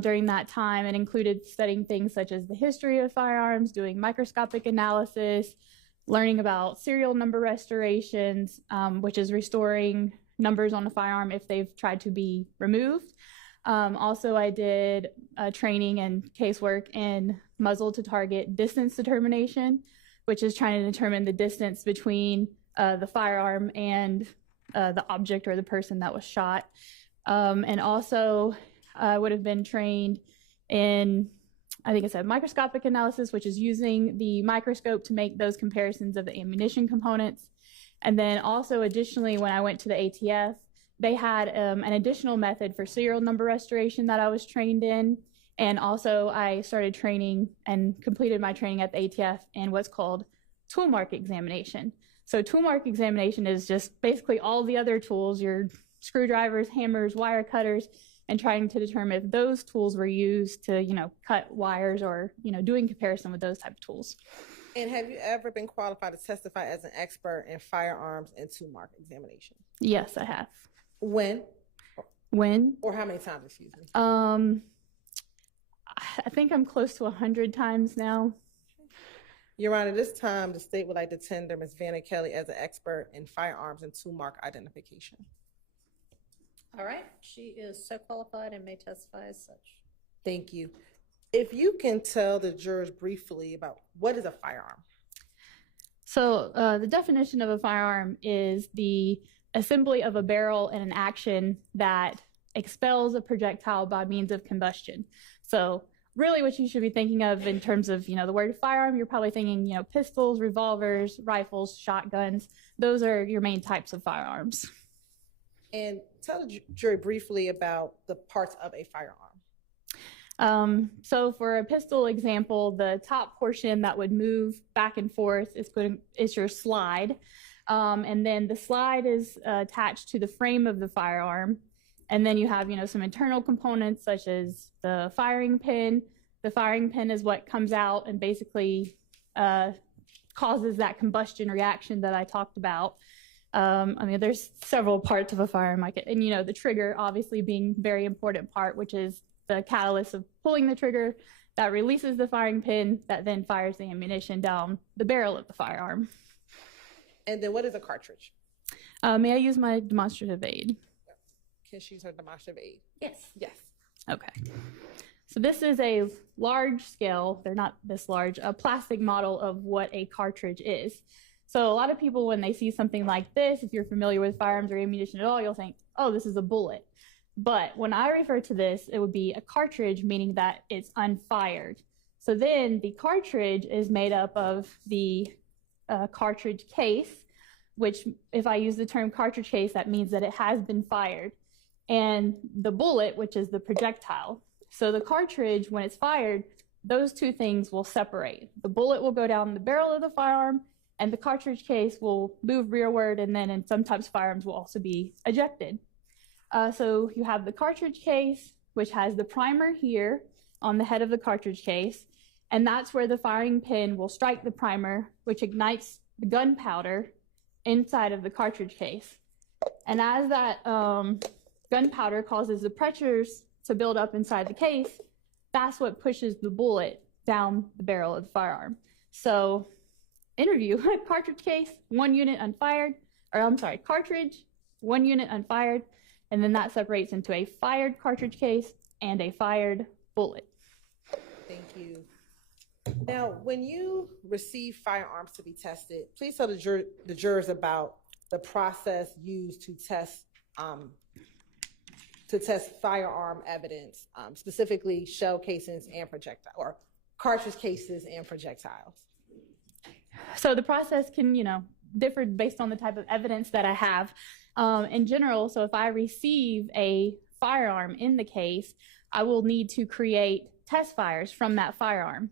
During that time, it included studying things such as the history of firearms, doing microscopic analysis, learning about serial number restorations, which is restoring numbers on a firearm if they've tried to be removed. Also, I did training and casework in muzzle to target distance determination, which is trying to determine the distance between the firearm and the object or the person that was shot. And also, I would have been trained in, I think I said, microscopic analysis, which is using the microscope to make those comparisons of the ammunition components. And then also, additionally, when I went to the ATF, they had an additional method for serial number restoration that I was trained in. And also I started training and completed my training at the ATF in what's called tool mark examination. So tool mark examination is just basically all the other tools, your screwdrivers, hammers, wire cutters, and trying to determine if those tools were used to, cut wires or, doing comparison with those type of tools. And have you ever been qualified to testify as an expert in firearms and tool mark examination? Yes, I have. When? When? Or how many times, excuse me? I think I'm close to 100 times now. Your Honor, this time the state would like to tender Ms. Vanna Kelly as an expert in firearms and tool mark identification. All right, she is so qualified and may testify as such. Thank you. If you can tell the jurors briefly about what is a firearm. So the definition of a firearm is the assembly of a barrel in an action that expels a projectile by means of combustion. So really what you should be thinking of in terms of, the word firearm, you're probably thinking, pistols, revolvers, rifles, shotguns. Those are your main types of firearms. And tell the jury briefly about the parts of a firearm. So for a pistol example, the top portion that would move back and forth is your slide. And then the slide is attached to the frame of the firearm. And then you have, some internal components such as the firing pin. The firing pin is what comes out and basically causes that combustion reaction that I talked about. There's several parts of a firearm, and the trigger obviously being a very important part, which is the catalyst of pulling the trigger that releases the firing pin that then fires the ammunition down the barrel of the firearm. And then what is a cartridge? May I use my demonstrative aid? Can she use her demonstrative aid? Yes. Yes. Okay. So this is a large scale, they're not this large, a plastic model of what a cartridge is. So a lot of people, when they see something like this, if you're familiar with firearms or ammunition at all, you'll think, oh, this is a bullet. But when I refer to this, it would be a cartridge, meaning that it's unfired. So then the cartridge is made up of the cartridge case, which if I use the term cartridge case, that means that it has been fired. And the bullet, which is the projectile. So the cartridge, when it's fired, those two things will separate. The bullet will go down the barrel of the firearm, and the cartridge case will move rearward, and then in some types of firearms will also be ejected. So you have the cartridge case, which has the primer here on the head of the cartridge case, and that's where the firing pin will strike the primer, which ignites the gunpowder inside of the cartridge case. And as that gunpowder causes the pressures to build up inside the case, that's what pushes the bullet down the barrel of the firearm. So interview, cartridge case, 1 unit unfired, or I'm sorry, cartridge, 1 unit unfired, and then that separates into a fired cartridge case and a fired bullet. Thank you. Now, when you receive firearms to be tested, please tell the jurors about the process used to test firearm evidence, specifically shell casings and projectile, or cartridge cases and projectiles. So the process can, differ based on the type of evidence that I have. In general, so if I receive a firearm in the case, I will need to create test fires from that firearm.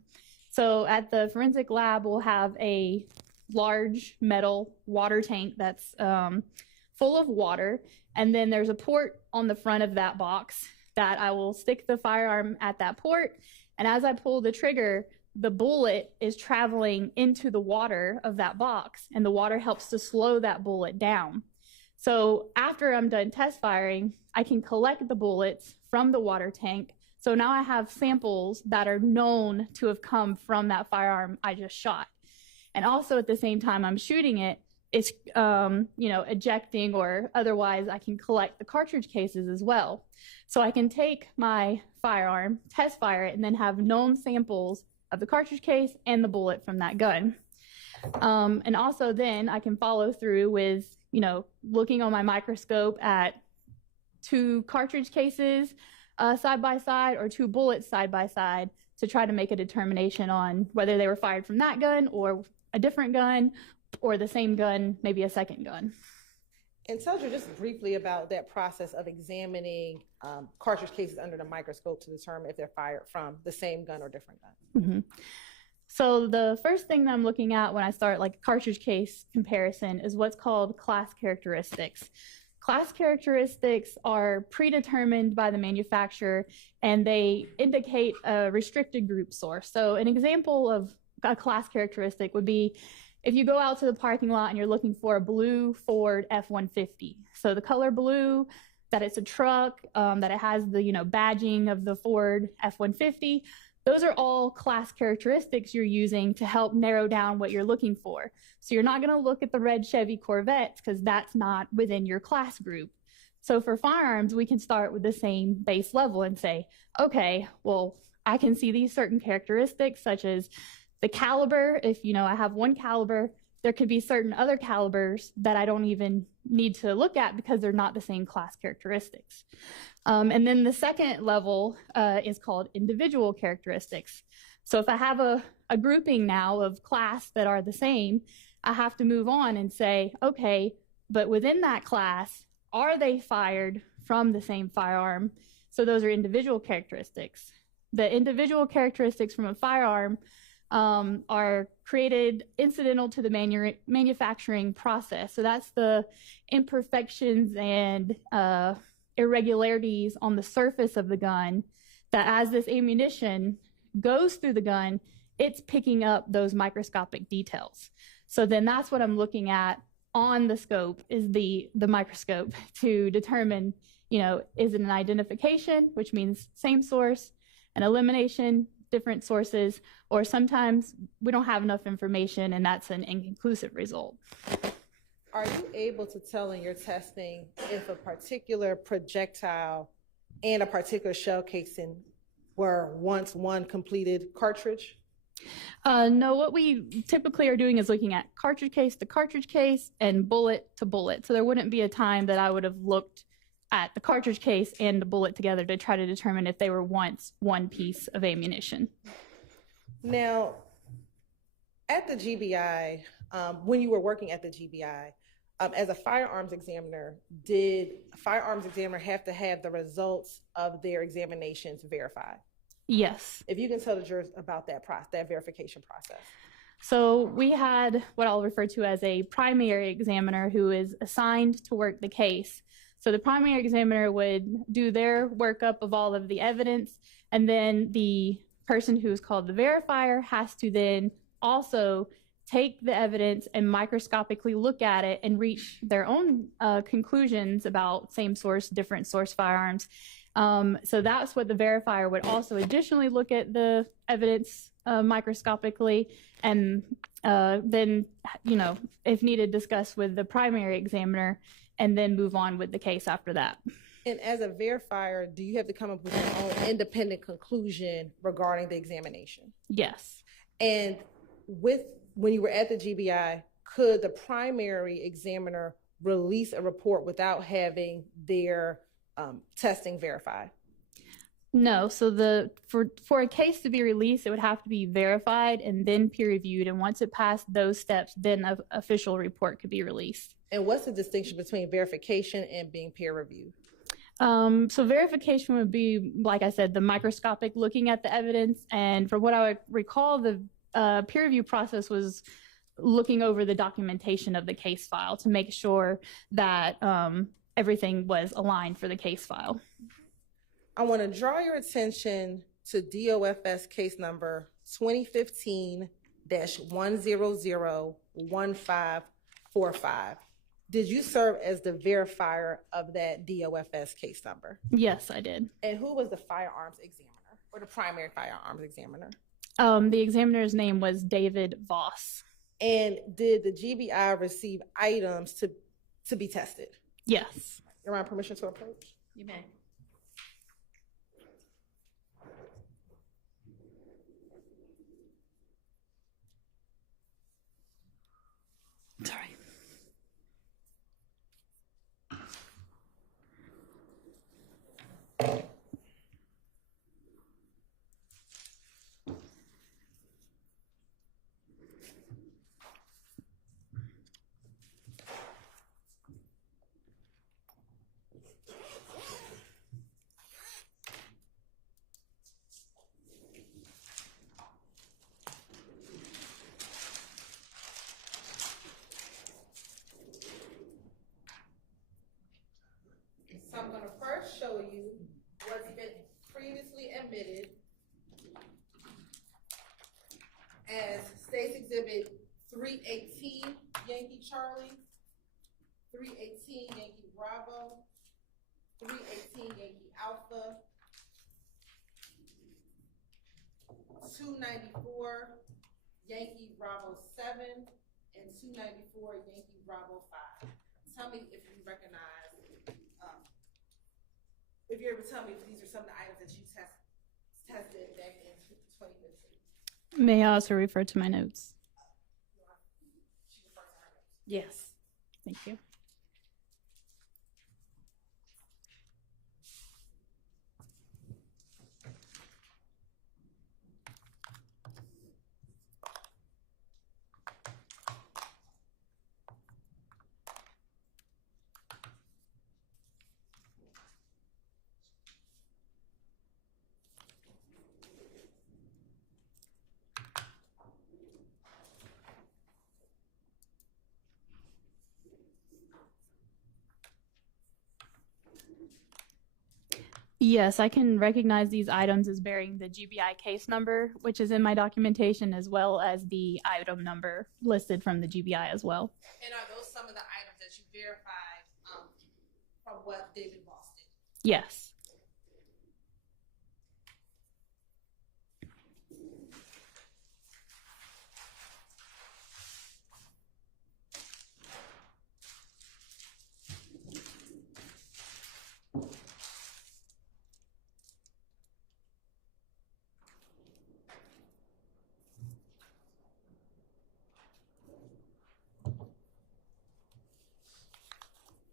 So at the forensic lab, we'll have a large metal water tank that's full of water, and then there's a port on the front of that box that I will stick the firearm at that port, and as I pull the trigger, the bullet is traveling into the water of that box, and the water helps to slow that bullet down. So after I'm done test firing, I can collect the bullets from the water tank. So now I have samples that are known to have come from that firearm I just shot. And also at the same time I'm shooting it, it's ejecting, or otherwise I can collect the cartridge cases as well. So I can take my firearm, test fire it, and then have known samples of the cartridge case and the bullet from that gun. And also then I can follow through with, looking on my microscope at 2 cartridge cases side by side, or 2 bullets side by side, to try to make a determination on whether they were fired from that gun or a different gun, or the same gun, maybe a second gun. And tell you just briefly about that process of examining cartridge cases under the microscope to determine if they're fired from the same gun or different gun. Mm-hmm. So the first thing that I'm looking at when I start like a cartridge case comparison is what's called class characteristics. Class characteristics are predetermined by the manufacturer, and they indicate a restricted group source. So an example of a class characteristic would be if you go out to the parking lot and you're looking for a blue Ford F-150. So the color blue, that it's a truck, that it has the badging of the Ford F-150. Those are all class characteristics you're using to help narrow down what you're looking for. So you're not going to look at the red Chevy Corvettes because that's not within your class group. So for firearms, we can start with the same base level and say, okay, well, I can see these certain characteristics such as the caliber. If I have 1 caliber, there could be certain other calibers that I don't even need to look at because they're not the same class characteristics. And then the second level is called individual characteristics. So if I have a grouping now of class that are the same, I have to move on and say, okay, but within that class, are they fired from the same firearm? So those are individual characteristics. The individual characteristics from a firearm are created incidental to the manufacturing process. So that's the imperfections and irregularities on the surface of the gun that as this ammunition goes through the gun, it's picking up those microscopic details. So then that's what I'm looking at on the scope, is the microscope, to determine, is it an identification, which means same source, an elimination, different sources, or sometimes we don't have enough information and that's an inconclusive result. Are you able to tell in your testing if a particular projectile and a particular shell casing were once one completed cartridge? No, what we typically are doing is looking at cartridge case to cartridge case and bullet to bullet. So there wouldn't be a time that I would have looked at the cartridge case and the bullet together to try to determine if they were once one piece of ammunition. Now, at the GBI, when you were working at the GBI, as a firearms examiner, did a firearms examiner have to have the results of their examinations verified? Yes. If you can tell the jurors about that process, that verification process. So we had what I'll refer to as a primary examiner who is assigned to work the case. So the primary examiner would do their workup of all of the evidence, and then the person who's called the verifier has to then also take the evidence and microscopically look at it and reach their own conclusions about same source, different source firearms. So that's what the verifier would also additionally look at the evidence microscopically, and then, you know, if needed, discuss with the primary examiner, and then move on with the case after that. And as a verifier, do you have to come up with your own independent conclusion regarding the examination? Yes. And when you were at the GBI, could the primary examiner release a report without having their testing verified? No. So for a case to be released, it would have to be verified and then peer reviewed. And once it passed those steps, then an official report could be released. And what's the distinction between verification and being peer reviewed? So verification would be, like I said, the microscopic looking at the evidence. And from what I would recall, the peer review process was looking over the documentation of the case file to make sure that everything was aligned for the case file. I want to draw your attention to DOFS case number 2015-1001545. Did you serve as the verifier of that DOFS case number? Yes, I did. And who was the firearms examiner, or the primary firearms examiner? The examiner's name was David Voss. And did the GBI receive items to be tested? Yes. Your Honor, permission to approach? You may. Sorry. So I'm going to first show you what's been previously admitted as State's Exhibit 318 Yankee Charlie, 318 Yankee Bravo, 318 Yankee Alpha, 294 Yankee Bravo 7, and 294 Yankee Bravo 5. Tell me if you recognize, if you're able to tell me if these are some of the items that you tested back in 2015. May I also refer to my notes? Yes. Thank you. Yes, I can recognize these items as bearing the GBI case number, which is in my documentation, as well as the item number listed from the GBI as well. And are those some of the items that you verified from what David Voss did? Yes.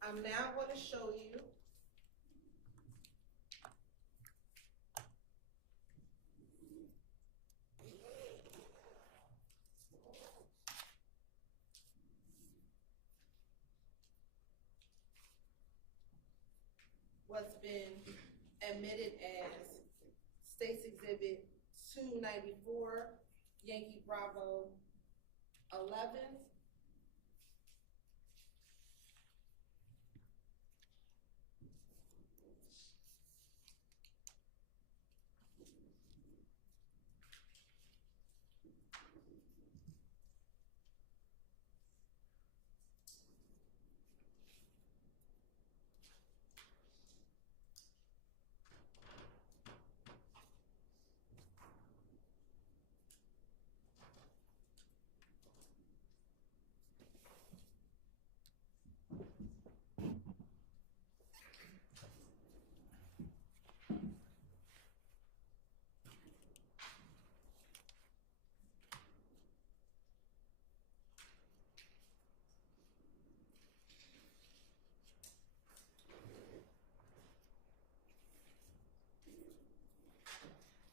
I'm now going to show you what's been admitted as State's Exhibit 294 Yankee Bravo 11,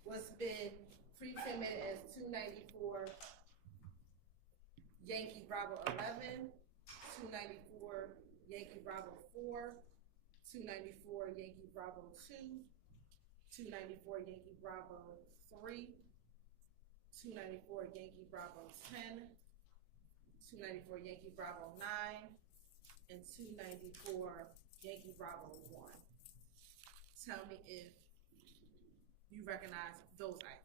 what's been previously admitted as 294 Yankee Bravo 11, 294 Yankee Bravo 4, 294 Yankee Bravo 2, 294 Yankee Bravo 3, 294 Yankee Bravo 10, 294 Yankee Bravo 9, and 294 Yankee Bravo 1. Tell me if you recognize those items.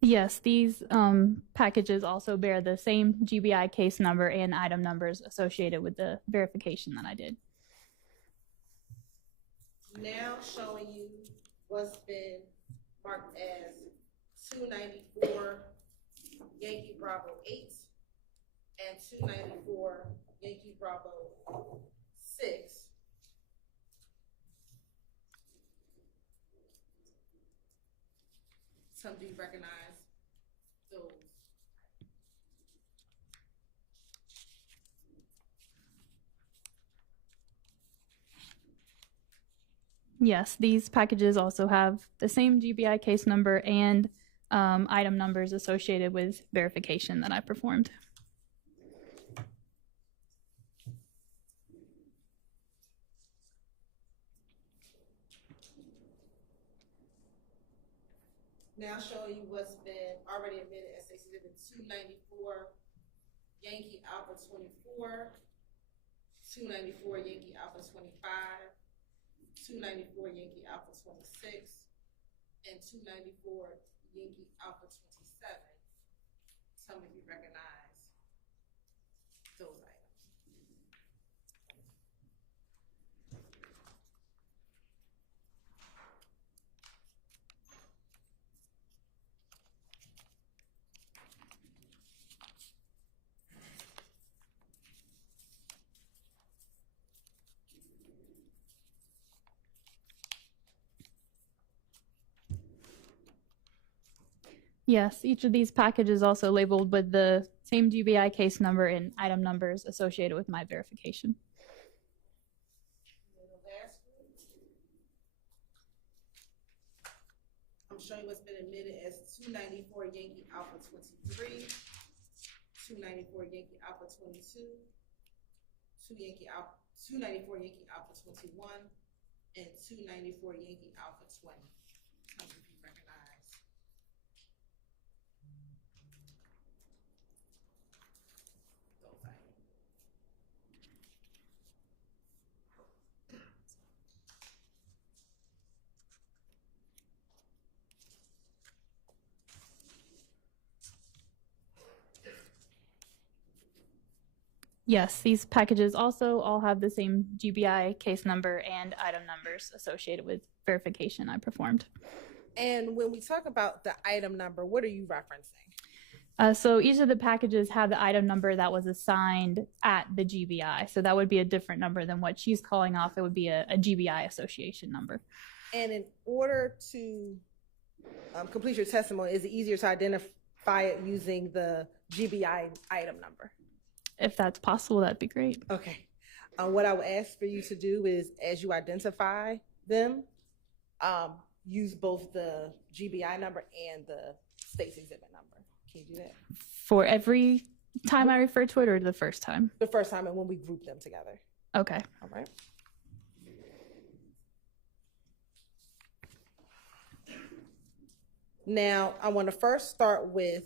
Yes, these packages also bear the same GBI case number and item numbers associated with the verification that I did. Now showing you what's been marked as 294 Yankee Bravo 8 and 294 Yankee Bravo 6. Some do you recognize those? Yes, these packages also have the same GBI case number and item numbers associated with verification that I performed. Now showing you what's been already admitted as Exhibit 294 Yankee Alpha 24, 294 Yankee Alpha 25, 294 Yankee Alpha 26, and 294 Yankee Alpha 27. Tell me if you recognize those items. Yes, each of these packages also labeled with the same GBI case number and item numbers associated with my verification. I'm showing you what's been admitted as 294 Yankee Alpha 23, 294 Yankee Alpha 22, 294 Yankee Alpha 21, and 294 Yankee Alpha 20. Tell me if you recognize those items. Yes, these packages also all have the same GBI case number and item numbers associated with verification I performed. And when we talk about the item number, what are you referencing? So each of the packages have the item number that was assigned at the GBI. So that would be a different number than what she's calling off. It would be a GBI association number. And in order to complete your testimony, is it easier to identify it using the GBI item number? If that's possible, that'd be great. Okay. What I would ask for you to do is, as you identify them, use both the GBI number and the state's exhibit number. Can you do that? For every time I refer to it, or the first time? The first time, and when we group them together. Okay. All right. Now, I want to first start with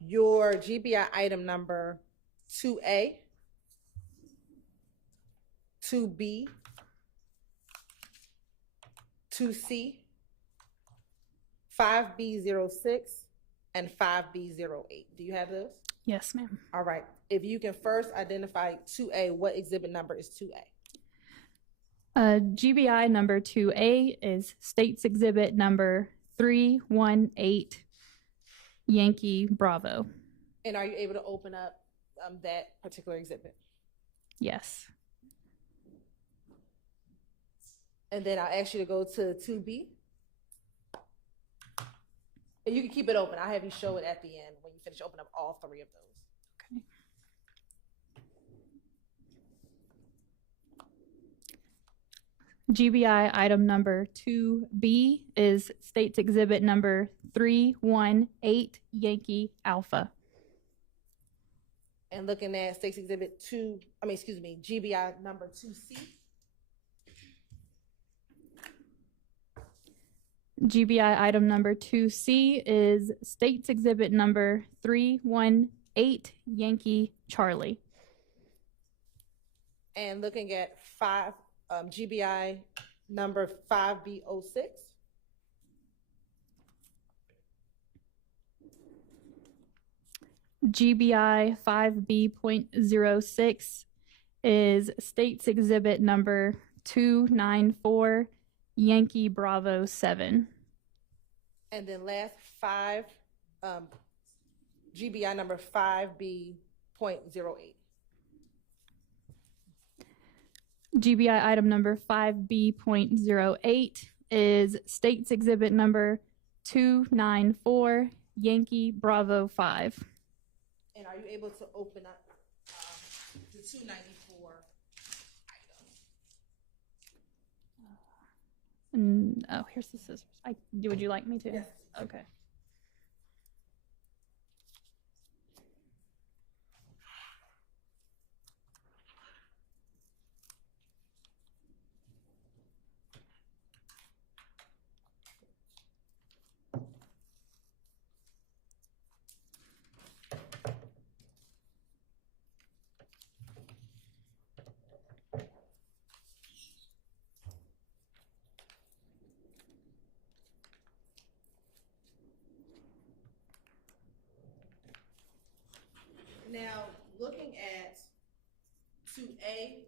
your GBI item number 2A, 2B, 2C, 5B06, and 5B08. Do you have those? Yes, ma'am. All right. If you can first identify 2A, what exhibit number is 2A? GBI number 2A is State's Exhibit number 318, Yankee Bravo. And are you able to open up that particular exhibit? Yes. And then I'll ask you to go to 2B. And you can keep it open. I'll have you show it at the end when you finish opening up all three of those. GBI item number 2B is State's Exhibit number 318, Yankee Alpha. And looking at State's Exhibit GBI number 2C. GBI item number 2C is State's Exhibit number 318, Yankee Charlie. And looking at GBI number 5B06. GBI 5B.06 is State's Exhibit number 294, Yankee Bravo 7. And then last GBI number 5B.08. GBI item number 5B.08 is State's Exhibit number 294, Yankee Bravo 5. And are you able to open up the 294 item? Oh, here's the scissors. Would you like me to? Yes. Okay. Now, looking at 2A,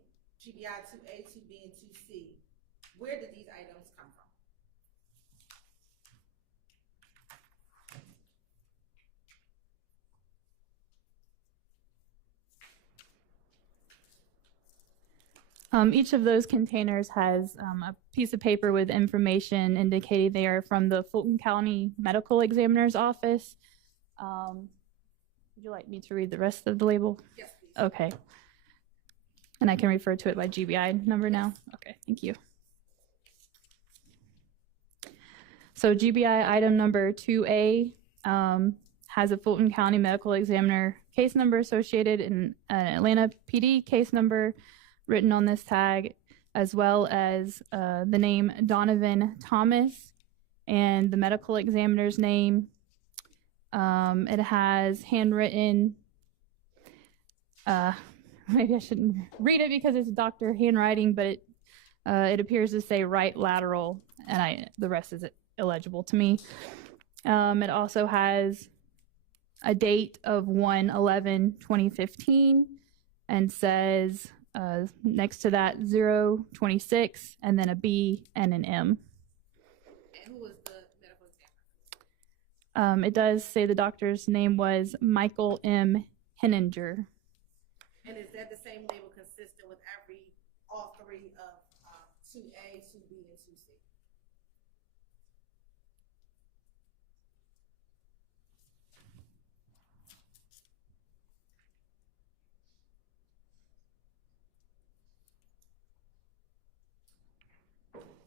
GBI 2A, 2B, and 2C, where did these items come from? Each of those containers has a piece of paper with information indicating they are from the Fulton County Medical Examiner's Office. Would you like me to read the rest of the label? Yes, please. Okay. And I can refer to it by GBI number now? Okay, thank you. So GBI item number 2A has a Fulton County Medical Examiner case number associated and an Atlanta PD case number written on this tag, as well as the name Donovan Thomas and the medical examiner's name. It has handwritten, maybe I shouldn't read it because it's doctor handwriting, but it appears to say right lateral, and the rest is illegible to me. It also has a date of 1/11/2015 and says next to that 026 and then a B and an M. And who was the medical examiner? It does say the doctor's name was Michael M. Henninger. And is that the same label consistent with all three of 2A, 2B, and 2C?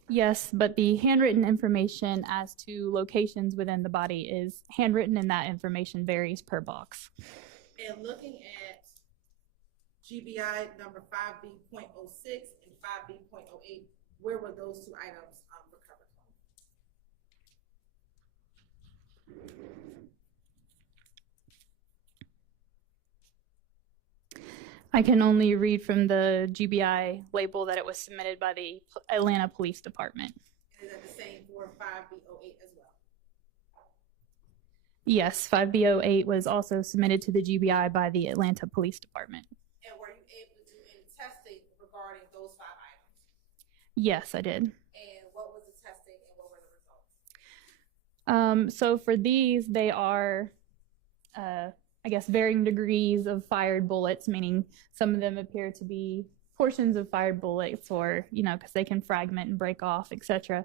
Yes, but the handwritten information as to locations within the body is handwritten, and that information varies per box. And looking at GBI number 5B.06 and 5B.08, where were those two items recovered from? I can only read from the GBI label that it was submitted by the Atlanta Police Department. And is that the same for 5B08 as well? Yes, 5B08 was also submitted to the GBI by the Atlanta Police Department. And were you able to do any testing regarding those 5 items? Yes, I did. And what was the testing and what were the results? So for these, they are, I guess, varying degrees of fired bullets, meaning some of them appear to be portions of fired bullets or, because they can fragment and break off, etc.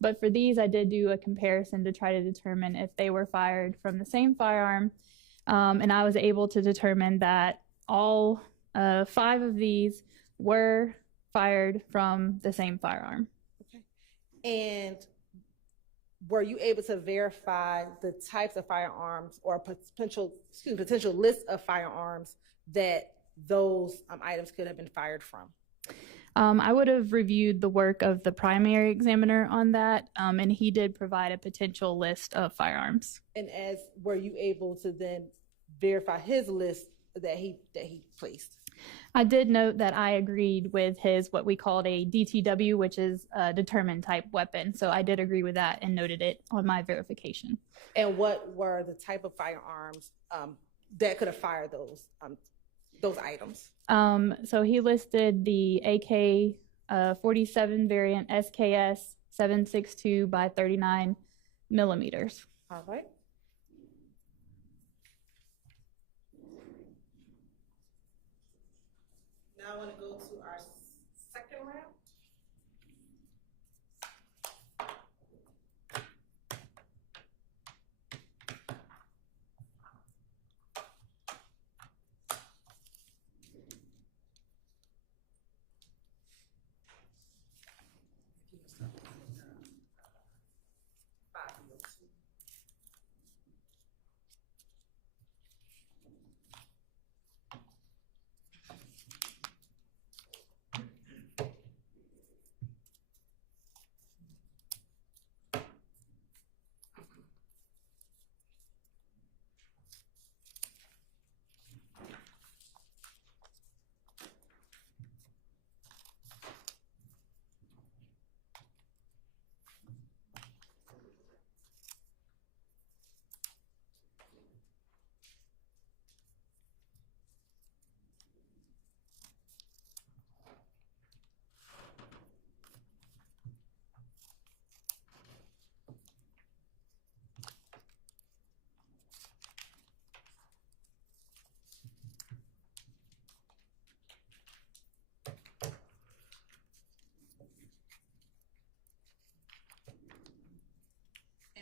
But for these, I did do a comparison to try to determine if they were fired from the same firearm. And I was able to determine that all 5 of these were fired from the same firearm. Okay. And were you able to verify the types of firearms or potential list of firearms that those items could have been fired from? I would have reviewed the work of the primary examiner on that, and he did provide a potential list of firearms. And were you able to then verify his list that he placed? I did note that I agreed with his what we called a DTW, which is a determined type weapon. So I did agree with that and noted it on my verification. And what were the type of firearms that could have fired those items? So he listed the AK-47 variant SKS 7.62 by 39 millimeters. All right. Now I want to go to our second round.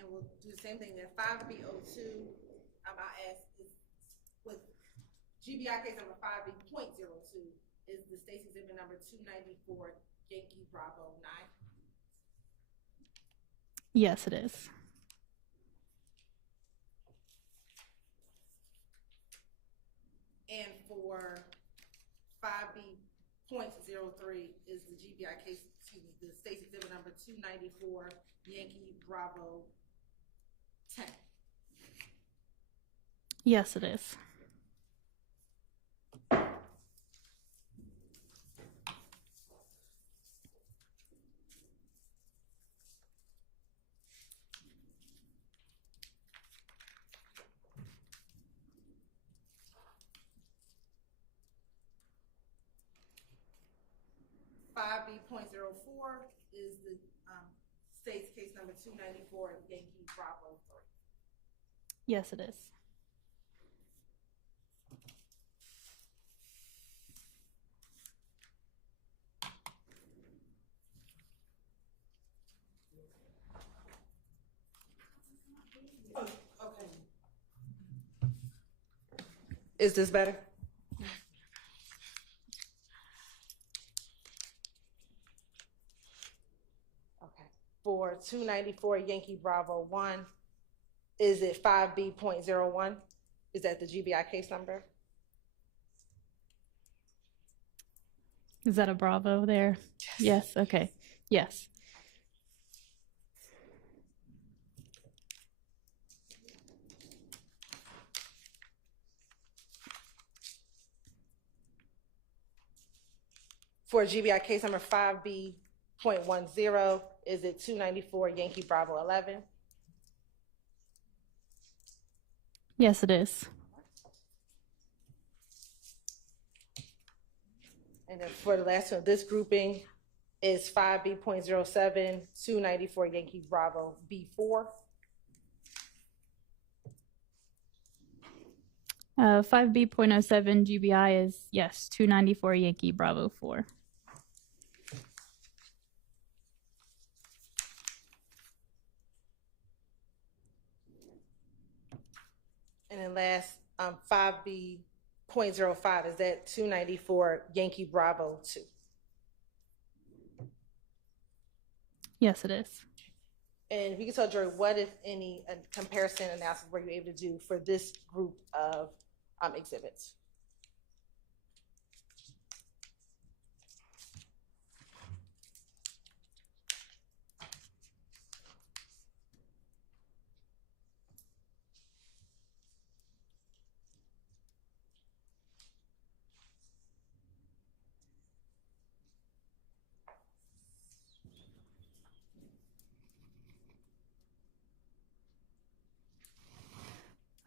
We'll do the same thing. That 5B02, I asked, is with GBI case number 5B.02, is the state's exhibit number 294 Yankee Bravo 9? Yes, it is. And for 5B.03 is the GBI case, the state's exhibit number 294 Yankee Bravo 10. Yes, it is. .04 is the state's case number 294 Yankee Bravo 3. Yes, it is. Okay. Is this better? For 294 Yankee Bravo 1, is it 5B.01? Is that the GBI case number? Is that a Bravo there? Yes. Okay. Yes. For GBI case number 5B.10, is it 294 Yankee Bravo 11? Yes, it is. And then for the last one, this grouping is 5B.07, 294 Yankee Bravo B4. 5B.07 GBI is, yes, 294 Yankee Bravo 4. And then last, 5B.05, is that 294 Yankee Bravo 2? Yes, it is. And if you can tell jury, what, if any, comparison analysis were you able to do for this group of exhibits?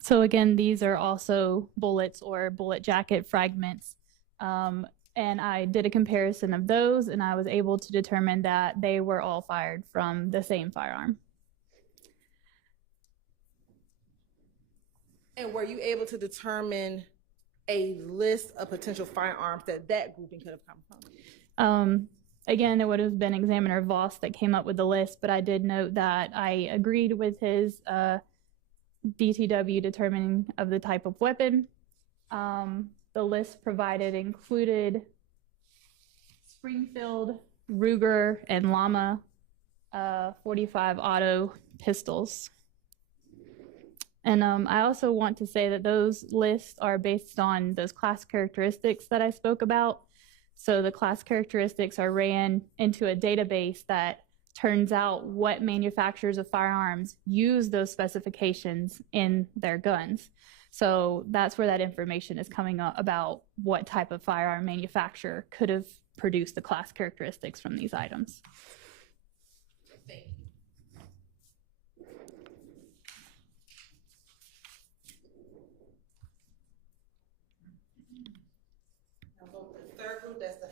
So again, these are also bullets or bullet jacket fragments. And I did a comparison of those, and I was able to determine that they were all fired from the same firearm. And were you able to determine a list of potential firearms that grouping could have come from? Again, it would have been Examiner Voss that came up with the list, but I did note that I agreed with his DTW determining of the type of weapon. The list provided included Springfield, Ruger, and Llama 45 auto pistols. And I also want to say that those lists are based on those class characteristics that I spoke about. So the class characteristics are ran into a database that turns out what manufacturers of firearms use those specifications in their guns. So that's where that information is coming up about what type of firearm manufacturer could have produced the class characteristics from these items. Thank you. Now vote the third group, that's the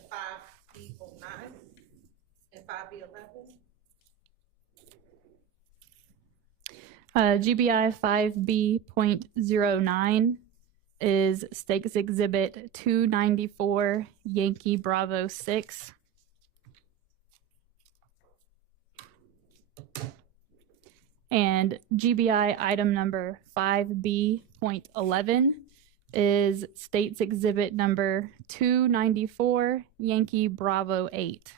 5B09 and 5B11. GBI 5B.09 is Stakes Exhibit 294 Yankee Bravo 6. And GBI item number 5B.11 is States Exhibit number 294 Yankee Bravo 8.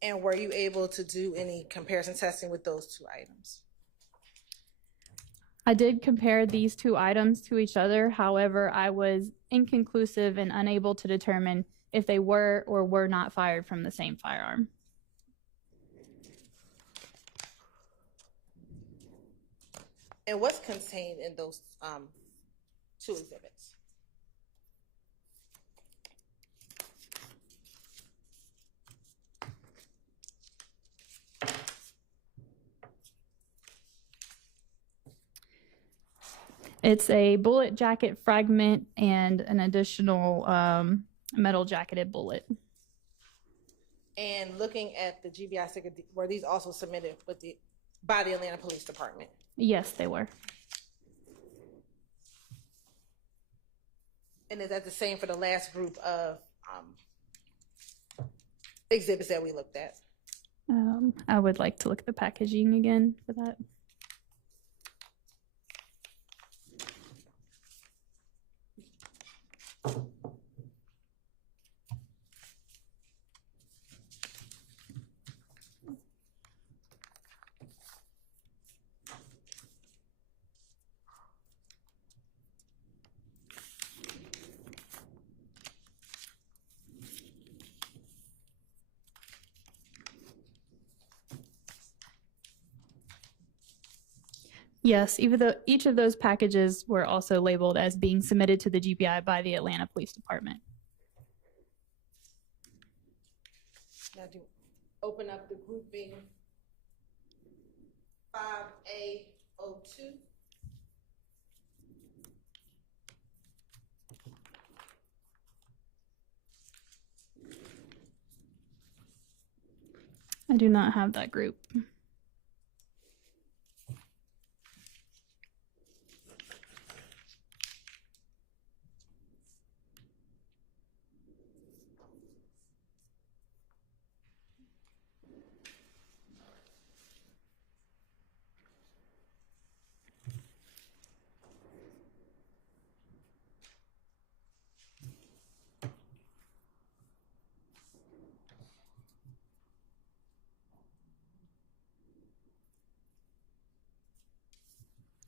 And were you able to do any comparison testing with those two items? I did compare these two items to each other. However, I was inconclusive and unable to determine if they were or were not fired from the same firearm. And what's contained in those two exhibits? It's a bullet jacket fragment and an additional metal jacketed bullet. And looking at the GBI sticker, were these also submitted by the Atlanta Police Department? Yes, they were. And is that the same for the last group of exhibits that we looked at? I would like to look at the packaging again for that. Yes, even though each of those packages were also labeled as being submitted to the GBI by the Atlanta Police Department. Now do open up the grouping 5A02. I do not have that group.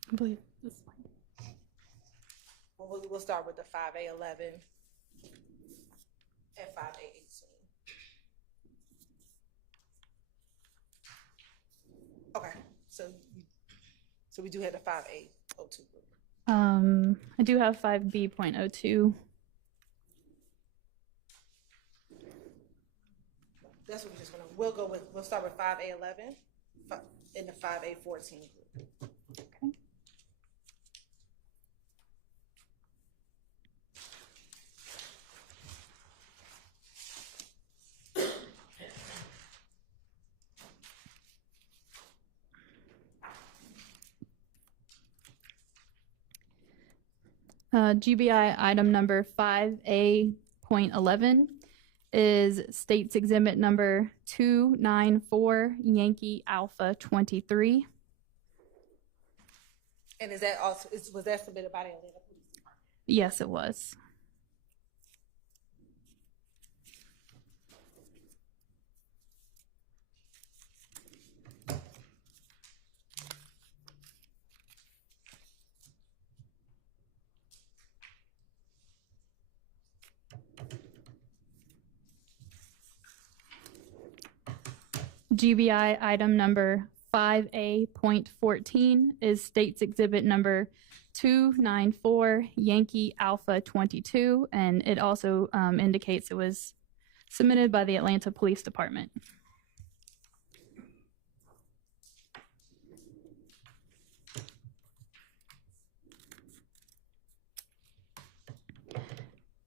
I believe this one. Well, we'll start with the 5A11 and 5A18. Okay, so we do have the 5A02 group. I do have 5B.02. That's what we just want to. We'll start with 5A11 in the 5A14 group. Okay. GBI item number 5A.11 is State's Exhibit number 294 Yankee Alpha 23. And is that also was that submitted by the Atlanta Police Department? Yes, it was. GBI item number 5A.14 is State's Exhibit number 294 Yankee Alpha 22, and it also indicates it was submitted by the Atlanta Police Department.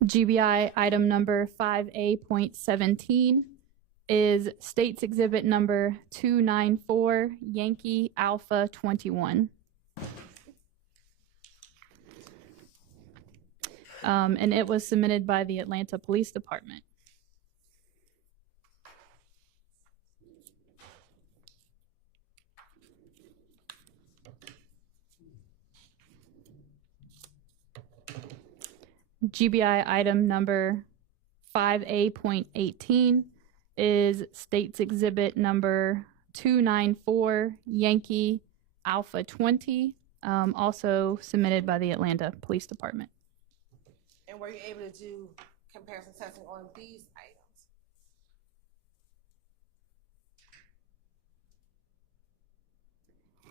GBI item number 5A.17 is State's Exhibit number 294 Yankee Alpha 21. And it was submitted by the Atlanta Police Department. GBI item number 5A.18 is State's Exhibit number 294 Yankee Alpha 20, also submitted by the Atlanta Police Department. And were you able to do comparison testing on these items?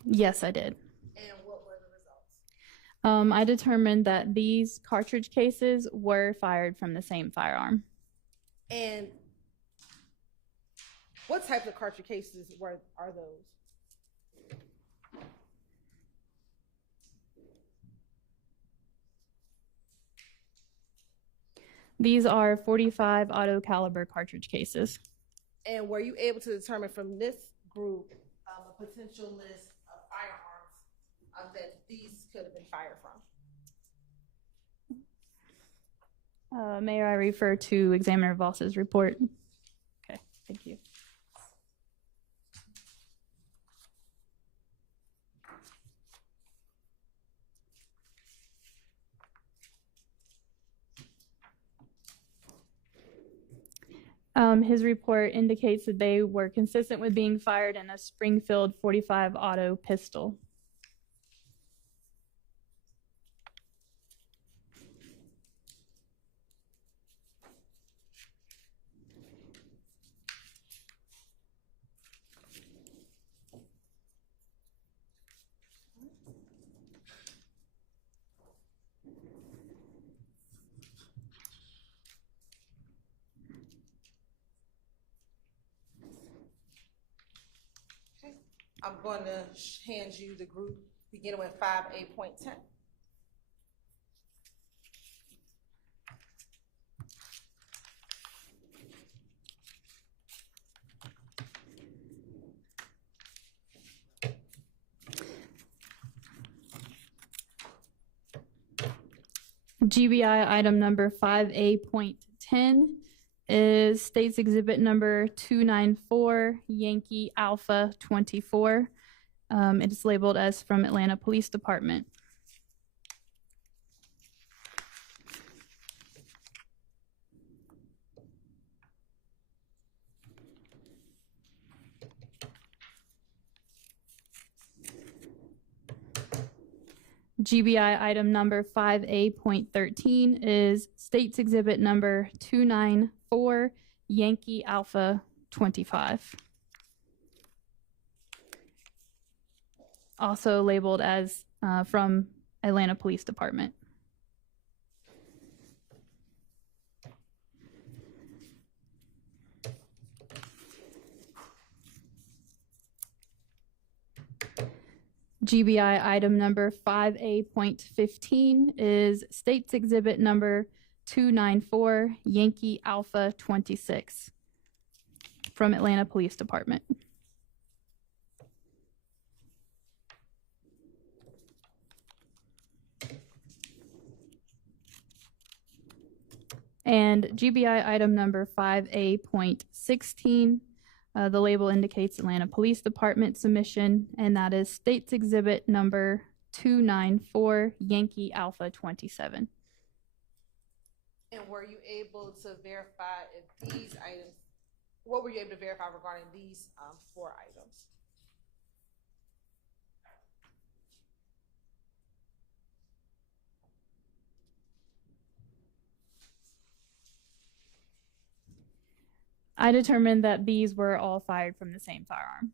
Yes, I did. And what were the results? I determined that these cartridge cases were fired from the same firearm. And what types of cartridge cases are those? These are 45 auto caliber cartridge cases. And were you able to determine from this group a potential list of firearms that these could have been fired from? May I refer to Examiner Voss's report? Okay, thank you. His report indicates that they were consistent with being fired in a Springfield 45 auto pistol. I'm going to hand you the group beginning with 5A.10. GBI item number 5A.10 is State's Exhibit number 294, Yankee Alpha 24. It is labeled as from Atlanta Police Department. GBI item number 5A.13 is State's Exhibit number 294, Yankee Alpha 25. Also labeled as from Atlanta Police Department. GBI item number 5A.15 is State's Exhibit number 294, Yankee Alpha 26 from Atlanta Police Department. And GBI item number 5A.16, the label indicates Atlanta Police Department submission, and that is State's Exhibit number 294, Yankee Alpha 27. And were you able to verify if these items, what were you able to verify regarding these 4 items? I determined that these were all fired from the same firearm.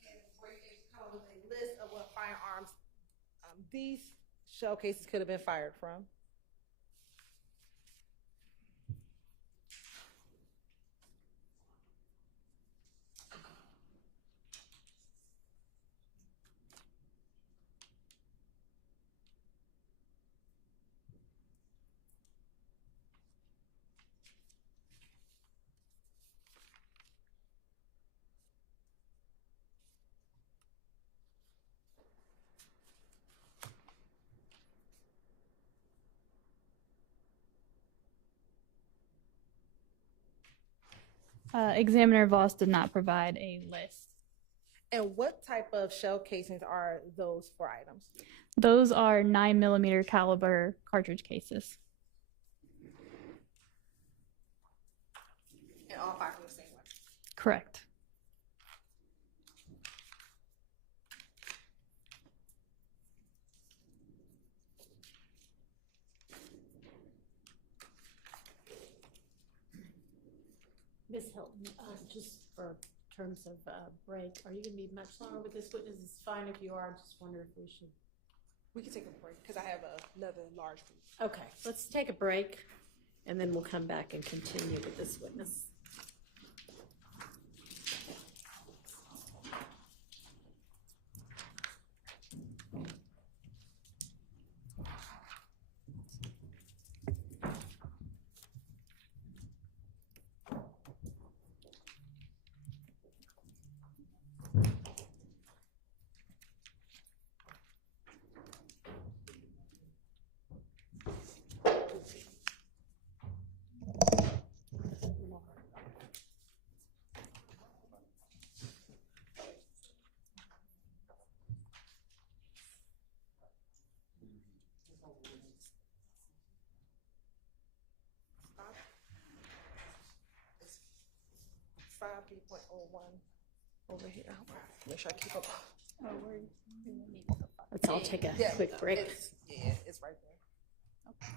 And were you able to come up with a list of what firearms these shell cases could have been fired from? Examiner Voss did not provide a list. And what type of shell casings are those 4 items? Those are 9mm caliber cartridge cases. And all 5 from the same one? Correct. Ms. Hilton, just for terms of break, are you going to be much longer with this witness? It's fine if you are. Just wonder if we should. We can take a break because I have another large group. Okay, let's take a break, and then we'll come back and continue with this witness. It's 5B.01 over here. Make sure I keep up. Let's all take a quick break. It's right there. Okay.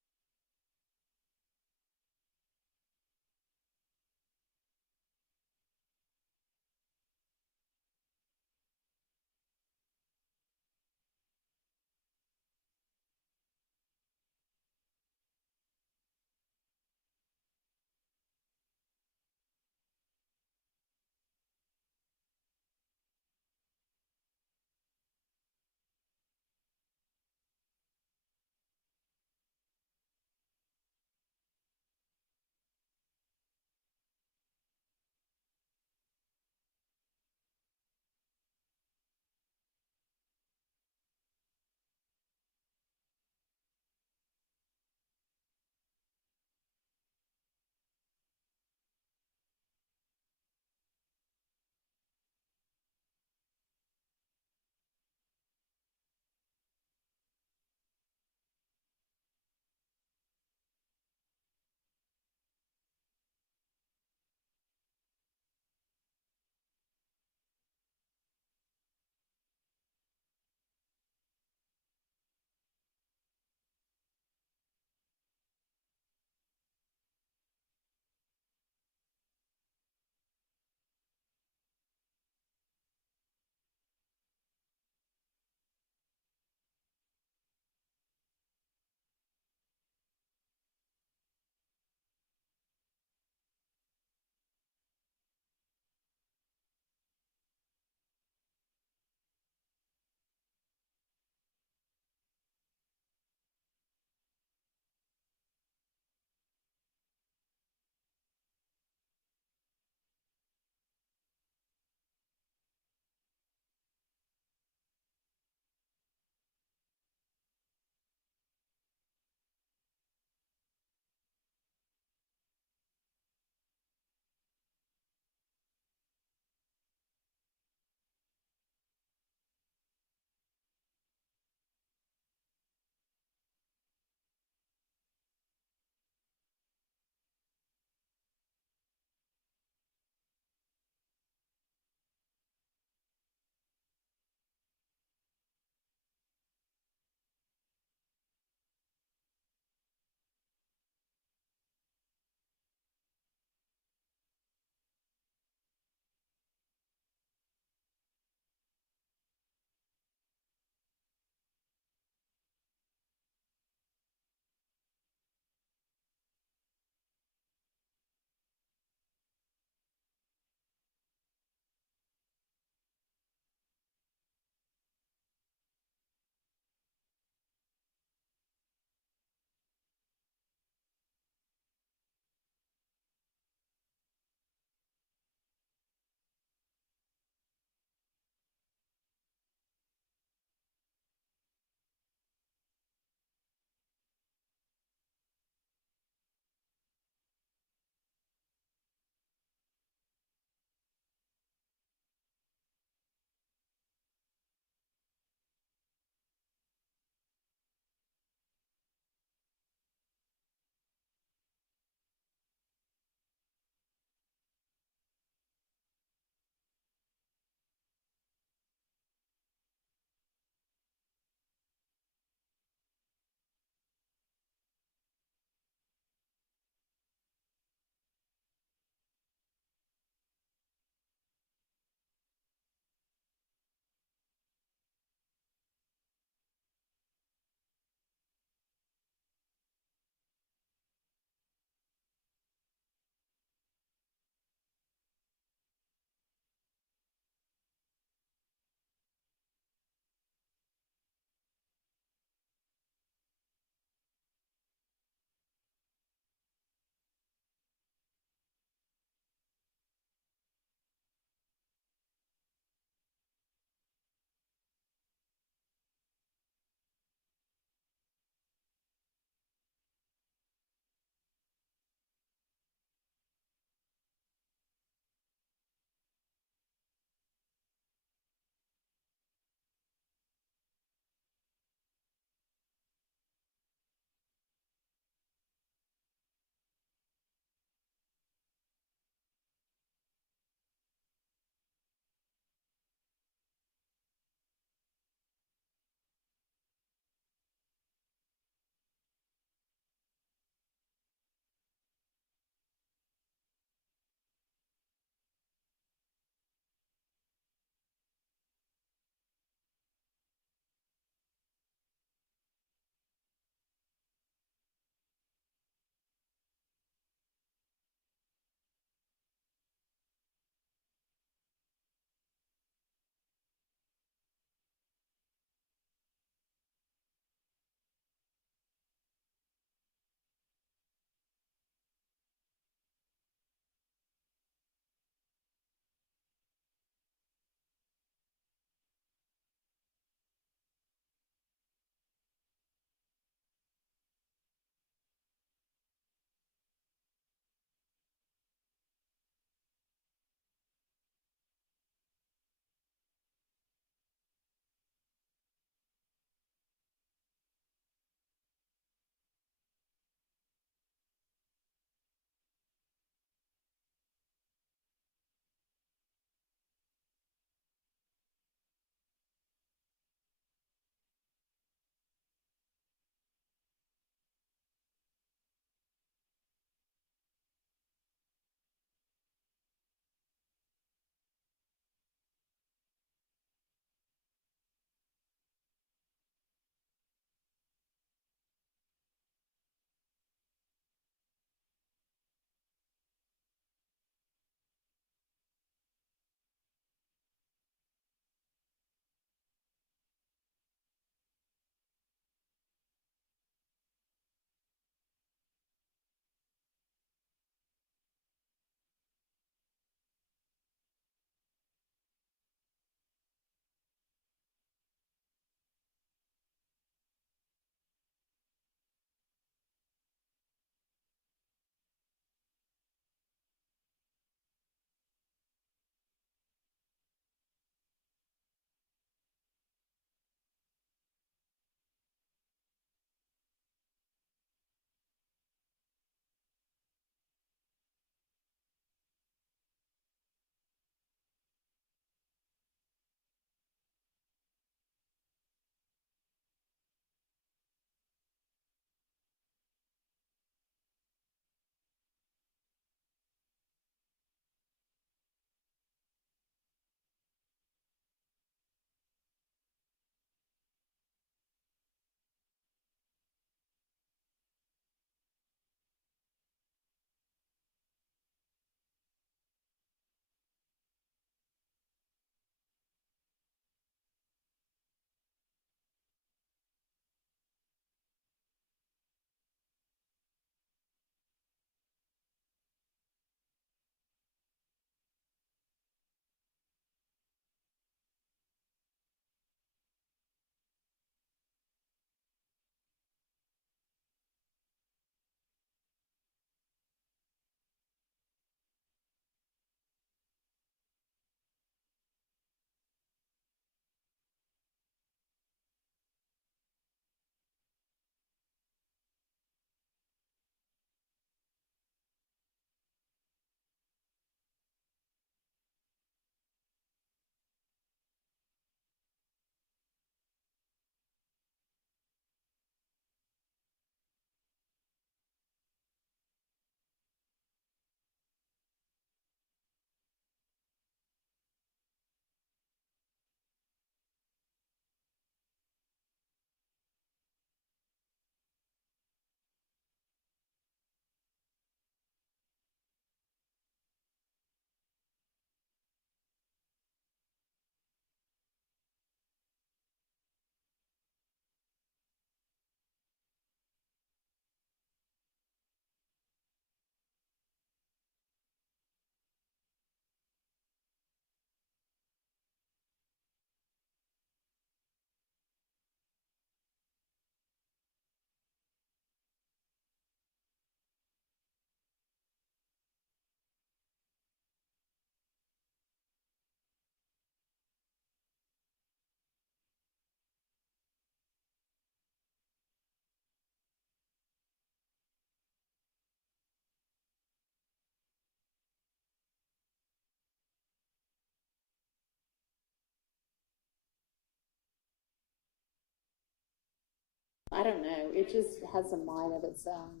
I don't know. It just has a mind of its own.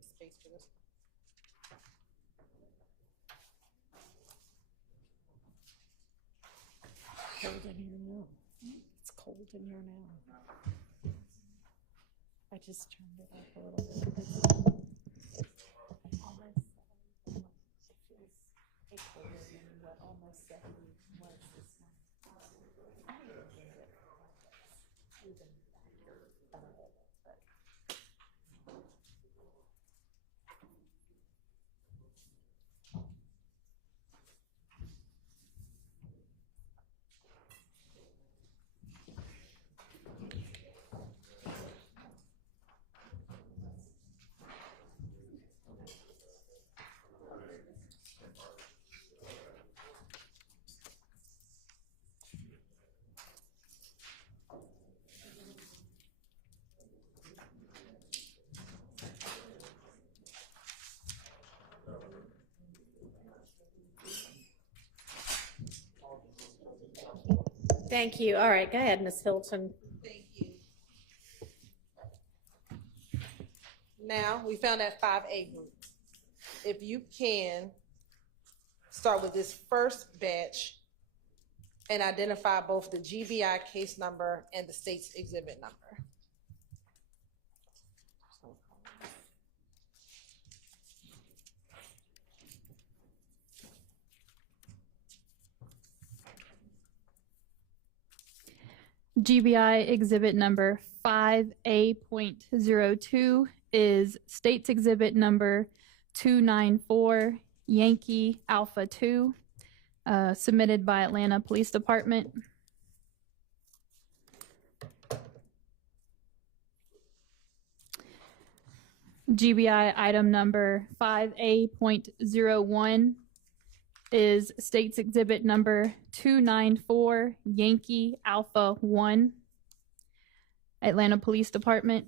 Space for this. Cold in here now. It's cold in here now. I just turned it up a little bit. It's almost 70. It feels colder than what almost 70 was this month. I don't even think it even back here but Thank you. All right, go ahead, Ms. Hilton. Thank you. Now, we found that 5A group. If you can start with this first batch and identify both the GBI case number and the state's exhibit number. GBI exhibit number 5A.02 is state's exhibit number 294 Yankee Alpha 2, submitted by Atlanta Police Department. GBI item number 5A.01 is state's exhibit number 294 Yankee Alpha 1, Atlanta Police Department.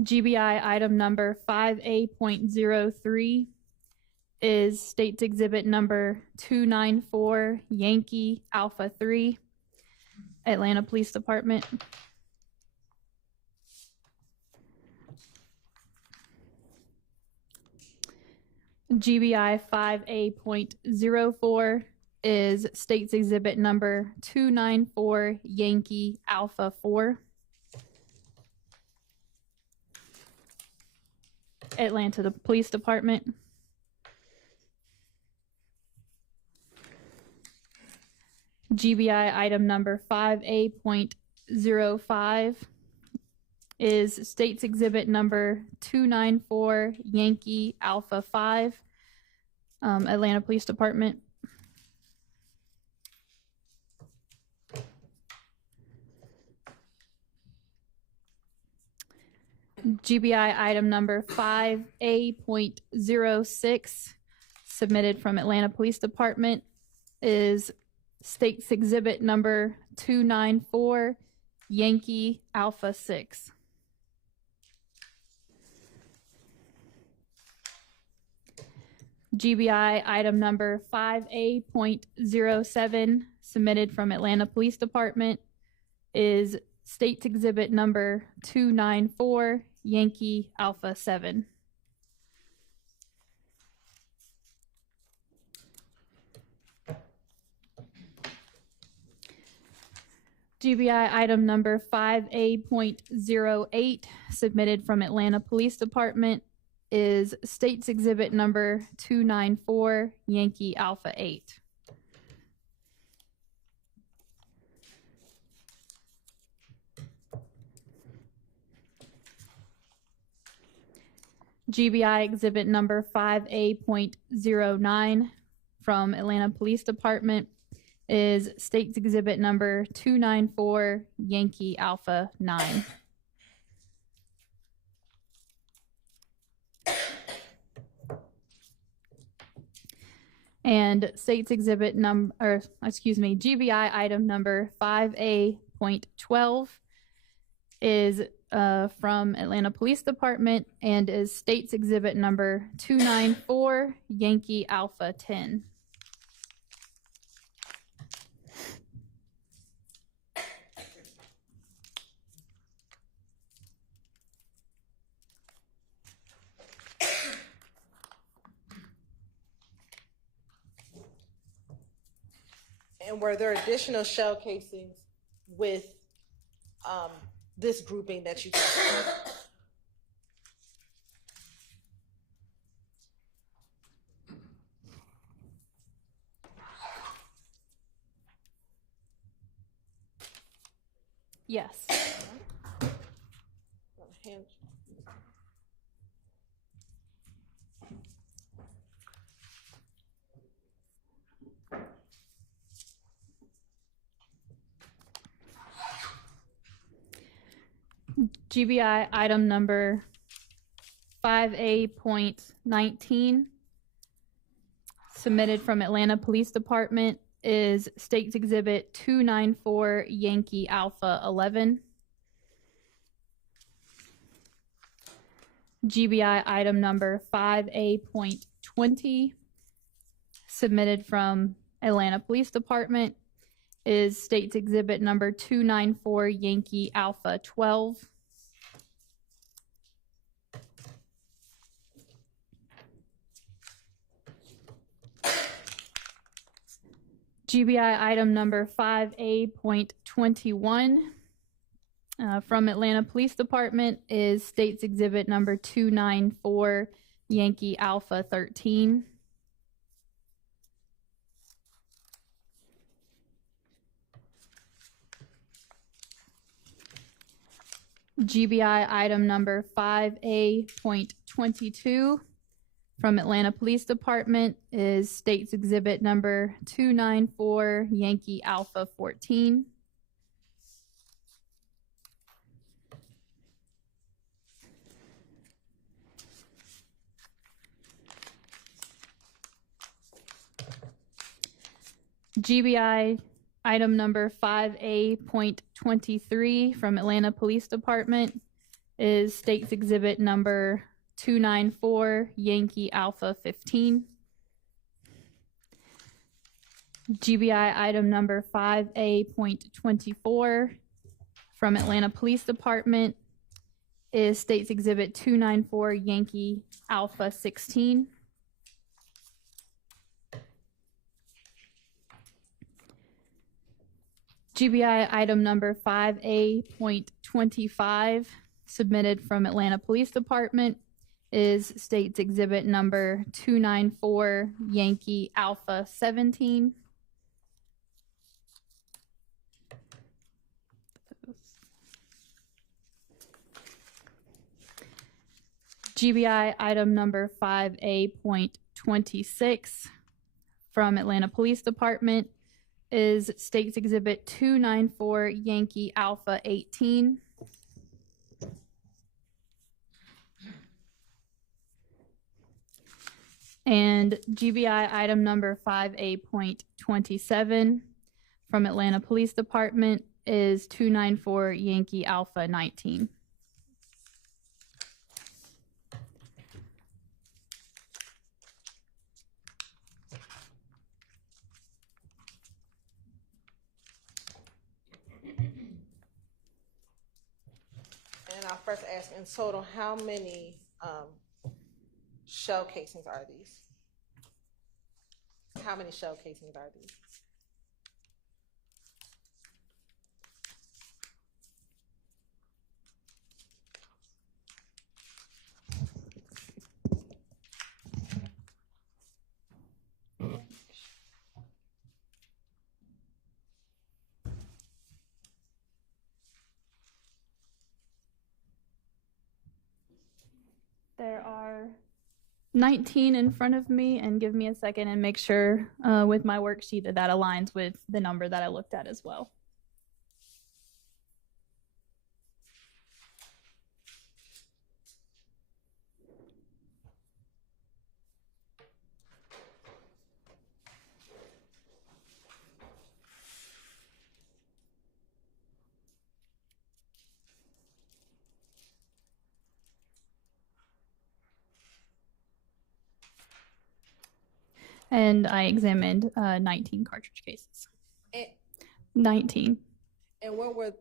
GBI item number 5A.03 is state's exhibit number 294 Yankee Alpha 3, Atlanta Police Department. GBI 5A.04 is state's exhibit number 294 Yankee Alpha 4, Atlanta Police Department. GBI item number 5A.05 is state's exhibit number 294 Yankee Alpha 5, Atlanta Police Department. GBI item number 5A.06, submitted from Atlanta Police Department, is state's exhibit number 294 Yankee Alpha 6. GBI item number 5A.07, submitted from Atlanta Police Department, is state's exhibit number 294 Yankee Alpha 7. GBI item number 5A.08, submitted from Atlanta Police Department, is State's Exhibit number 294, Yankee Alpha 8. GBI Exhibit number 5A.09 from Atlanta Police Department is State's Exhibit number 294, Yankee Alpha 9. And State's Exhibit GBI item number 5A.12 is from Atlanta Police Department and is State's Exhibit number 294, Yankee Alpha 10. And were there additional shell casings with this grouping that you talked about? Yes. GBI item number 5A.19, submitted from Atlanta Police Department, is State's Exhibit 294, Yankee Alpha 11. GBI item number 5A.20, submitted from Atlanta Police Department, is State's Exhibit number 294, Yankee Alpha 12. GBI item number 5A.21 from Atlanta Police Department is State's Exhibit number 294, Yankee Alpha 13. GBI item number 5A.22 from Atlanta Police Department is State's Exhibit number 294, Yankee Alpha 14. GBI item number 5A.23 from Atlanta Police Department is State's Exhibit number 294, Yankee Alpha 15. GBI item number 5A.24 from Atlanta Police Department is State's Exhibit 294, Yankee Alpha 16. GBI item number 5A.25, submitted from Atlanta Police Department, is State's Exhibit number 294, Yankee Alpha 17. GBI item number 5A.26 from Atlanta Police Department is State's Exhibit 294, Yankee Alpha 18. And GBI item number 5A.27 from Atlanta Police Department is 294, Yankee Alpha 19. And I'll first ask, in total, how many shell casings are these? How many shell casings are these? There are 19 in front of me, and give me a second and make sure with my worksheet that that aligns with the number that I looked at as well. And I examined 19 cartridge cases. And, 19. and what were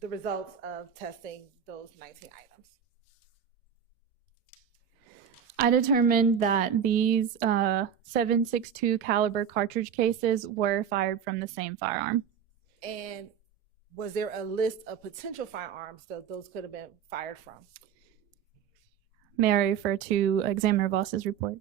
the results of testing those 19 items? I determined that these 7.62 caliber cartridge cases were fired from the same firearm. And was there a list of potential firearms that those could have been fired from? May I refer to Examiner Voss's report?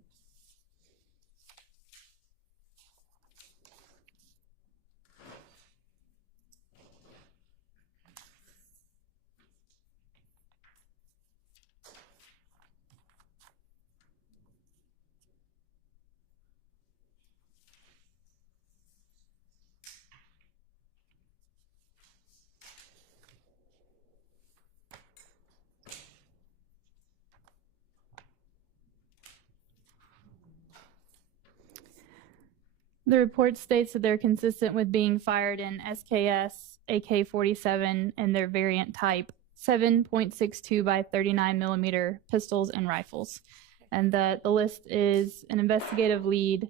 The report states that they're consistent with being fired in SKS, AK-47, and their variant type 7.62 by 39 millimeter pistols and rifles, and that the list is an investigative lead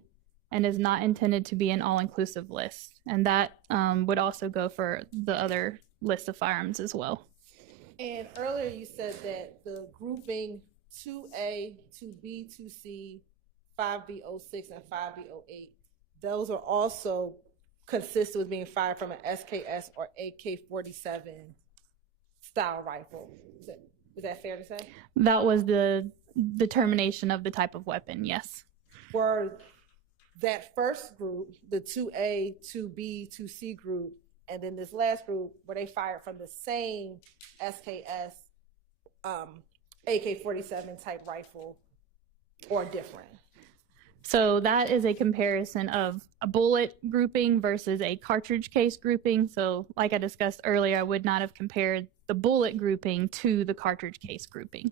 and is not intended to be an all-inclusive list. And that would also go for the other list of firearms as well. And earlier you said that the grouping 2A, 2B, 2C, 5B06, and 5B08, those are also consistent with being fired from an SKS or AK-47 style rifle. Is that fair to say? That was the determination of the type of weapon, yes. Were that first group, the 2A, 2B, 2C group, and then this last group, were they fired from the same SKS AK-47 type rifle or different? So that is a comparison of a bullet grouping versus a cartridge case grouping. So like I discussed earlier, I would not have compared the bullet grouping to the cartridge case grouping.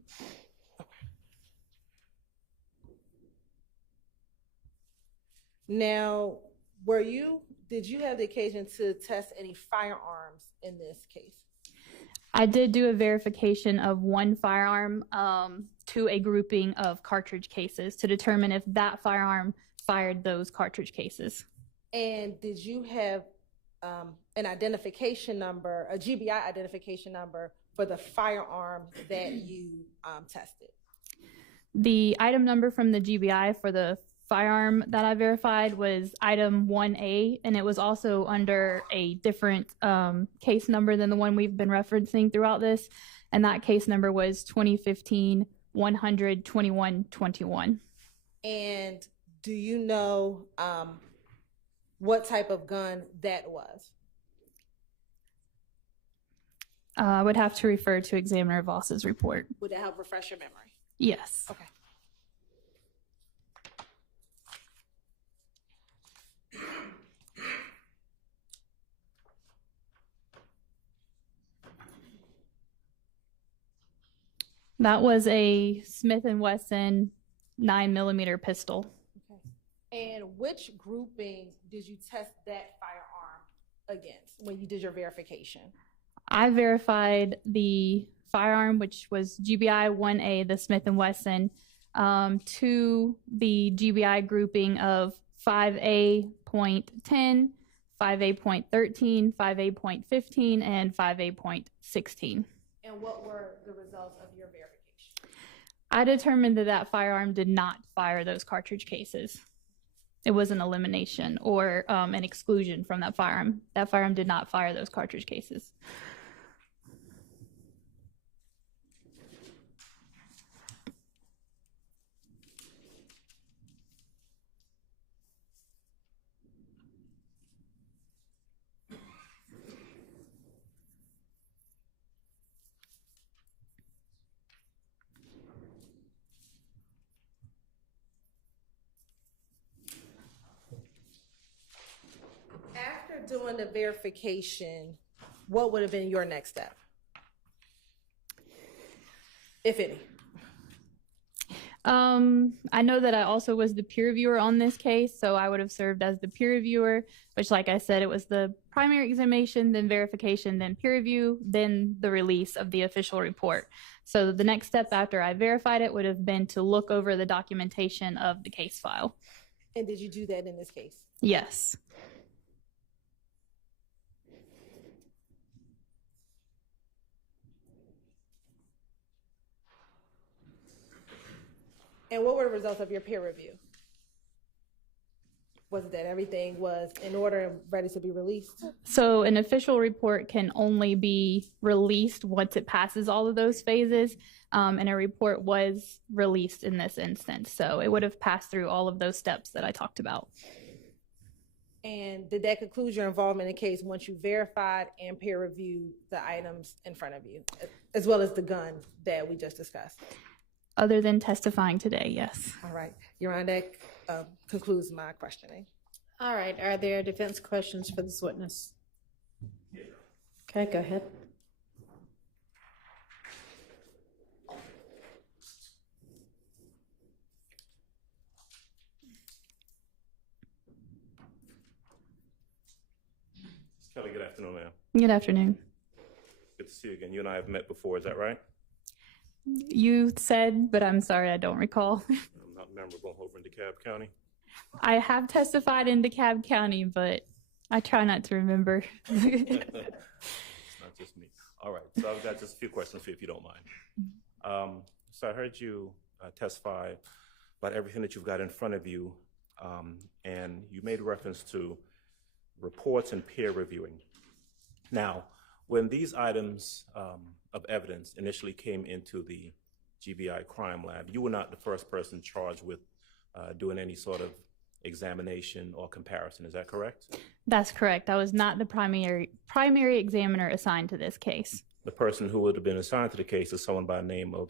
Now, did you have the occasion to test any firearms in this case? I did do a verification of one firearm to a grouping of cartridge cases to determine if that firearm fired those cartridge cases. And did you have an identification number, a GBI identification number for the firearm that you tested? The item number from the GBI for the firearm that I verified was item 1A, and it was also under a different case number than the one we've been referencing throughout this, and that case number was 2015-100-2121. And do you know what type of gun that was? I would have to refer to Examiner Voss's report. Would that help refresh your memory? Yes. Okay. That was a Smith & Wesson 9mm pistol. Okay. And which grouping did you test that firearm against when you did your verification? I verified the firearm, which was GBI 1A, the Smith & Wesson, to the GBI grouping of 5A.10, 5A.13, 5A.15, and 5A.16. And what were the results of your verification? I determined that that firearm did not fire those cartridge cases. It was an elimination or an exclusion from that firearm. That firearm did not fire those cartridge cases. doing the verification, what would have been your next step, if any? I know that I also was the peer reviewer on this case, so I would have served as the peer reviewer, which, like I said, it was the primary examination, then verification, then peer review, then the release of the official report. So the next step after I verified it would have been to look over the documentation of the case file. And did you do that in this case? Yes. And what were the results of your peer review? Was it that everything was in order and ready to be released? So an official report can only be released once it passes all of those phases, and a report was released in this instance. So it would have passed through all of those steps that I talked about. And did that conclude your involvement in the case once you verified and peer reviewed the items in front of you, as well as the gun that we just discussed? Other than testifying today, yes. All right. Your Honor, that concludes my questioning. All right. Are there defense questions for this witness? Okay, go ahead. Kelly, good afternoon, ma'am. Good afternoon. Good to see you again. You and I have met before, is that right? You said, but I'm sorry, I don't recall. I'm not memorable over in DeKalb County. I have testified in DeKalb County, but I try not to remember. It's not just me. All right, so I've got just a few questions for you if you don't mind. So I heard you testify about everything that you've got in front of you, and you made reference to reports and peer reviewing. Now, when these items of evidence initially came into the GBI crime lab, you were not the first person charged with doing any sort of examination or comparison. Is that correct? That's correct. I was not the primary examiner assigned to this case. The person who would have been assigned to the case is someone by the name of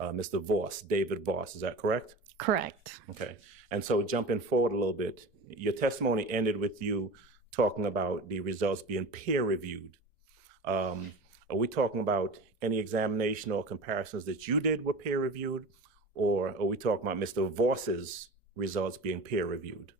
Mr. Voss, David Voss. Is that correct? Correct. Okay. And so jumping forward a little bit, your testimony ended with you talking about the results being peer reviewed. Are we talking about any examination or comparisons that you did were peer reviewed, or are we talking about Mr. Voss's results being peer reviewed?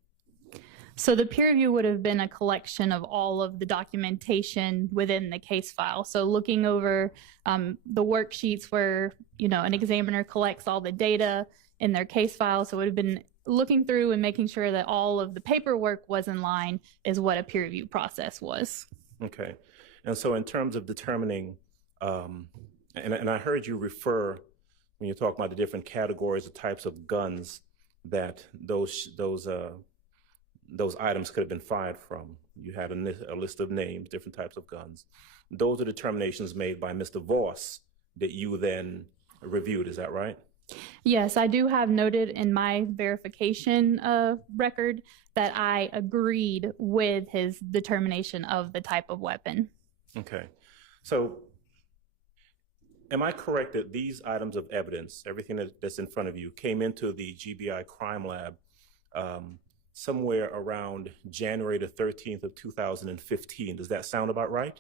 So the peer review would have been a collection of all of the documentation within the case file. So looking over the worksheets where, an examiner collects all the data in their case file. So it would have been looking through and making sure that all of the paperwork was in line is what a peer review process was. Okay. And so in terms of determining, and I heard you refer, when you talk about the different categories, the types of guns that those items could have been fired from. You had a list of names, different types of guns. Those are determinations made by Mr. Voss that you then reviewed, is that right? Yes, I do have noted in my verification record that I agreed with his determination of the type of weapon. Okay. So am I correct that these items of evidence, everything that's in front of you, came into the GBI crime lab somewhere around January the 13th of 2015? Does that sound about right?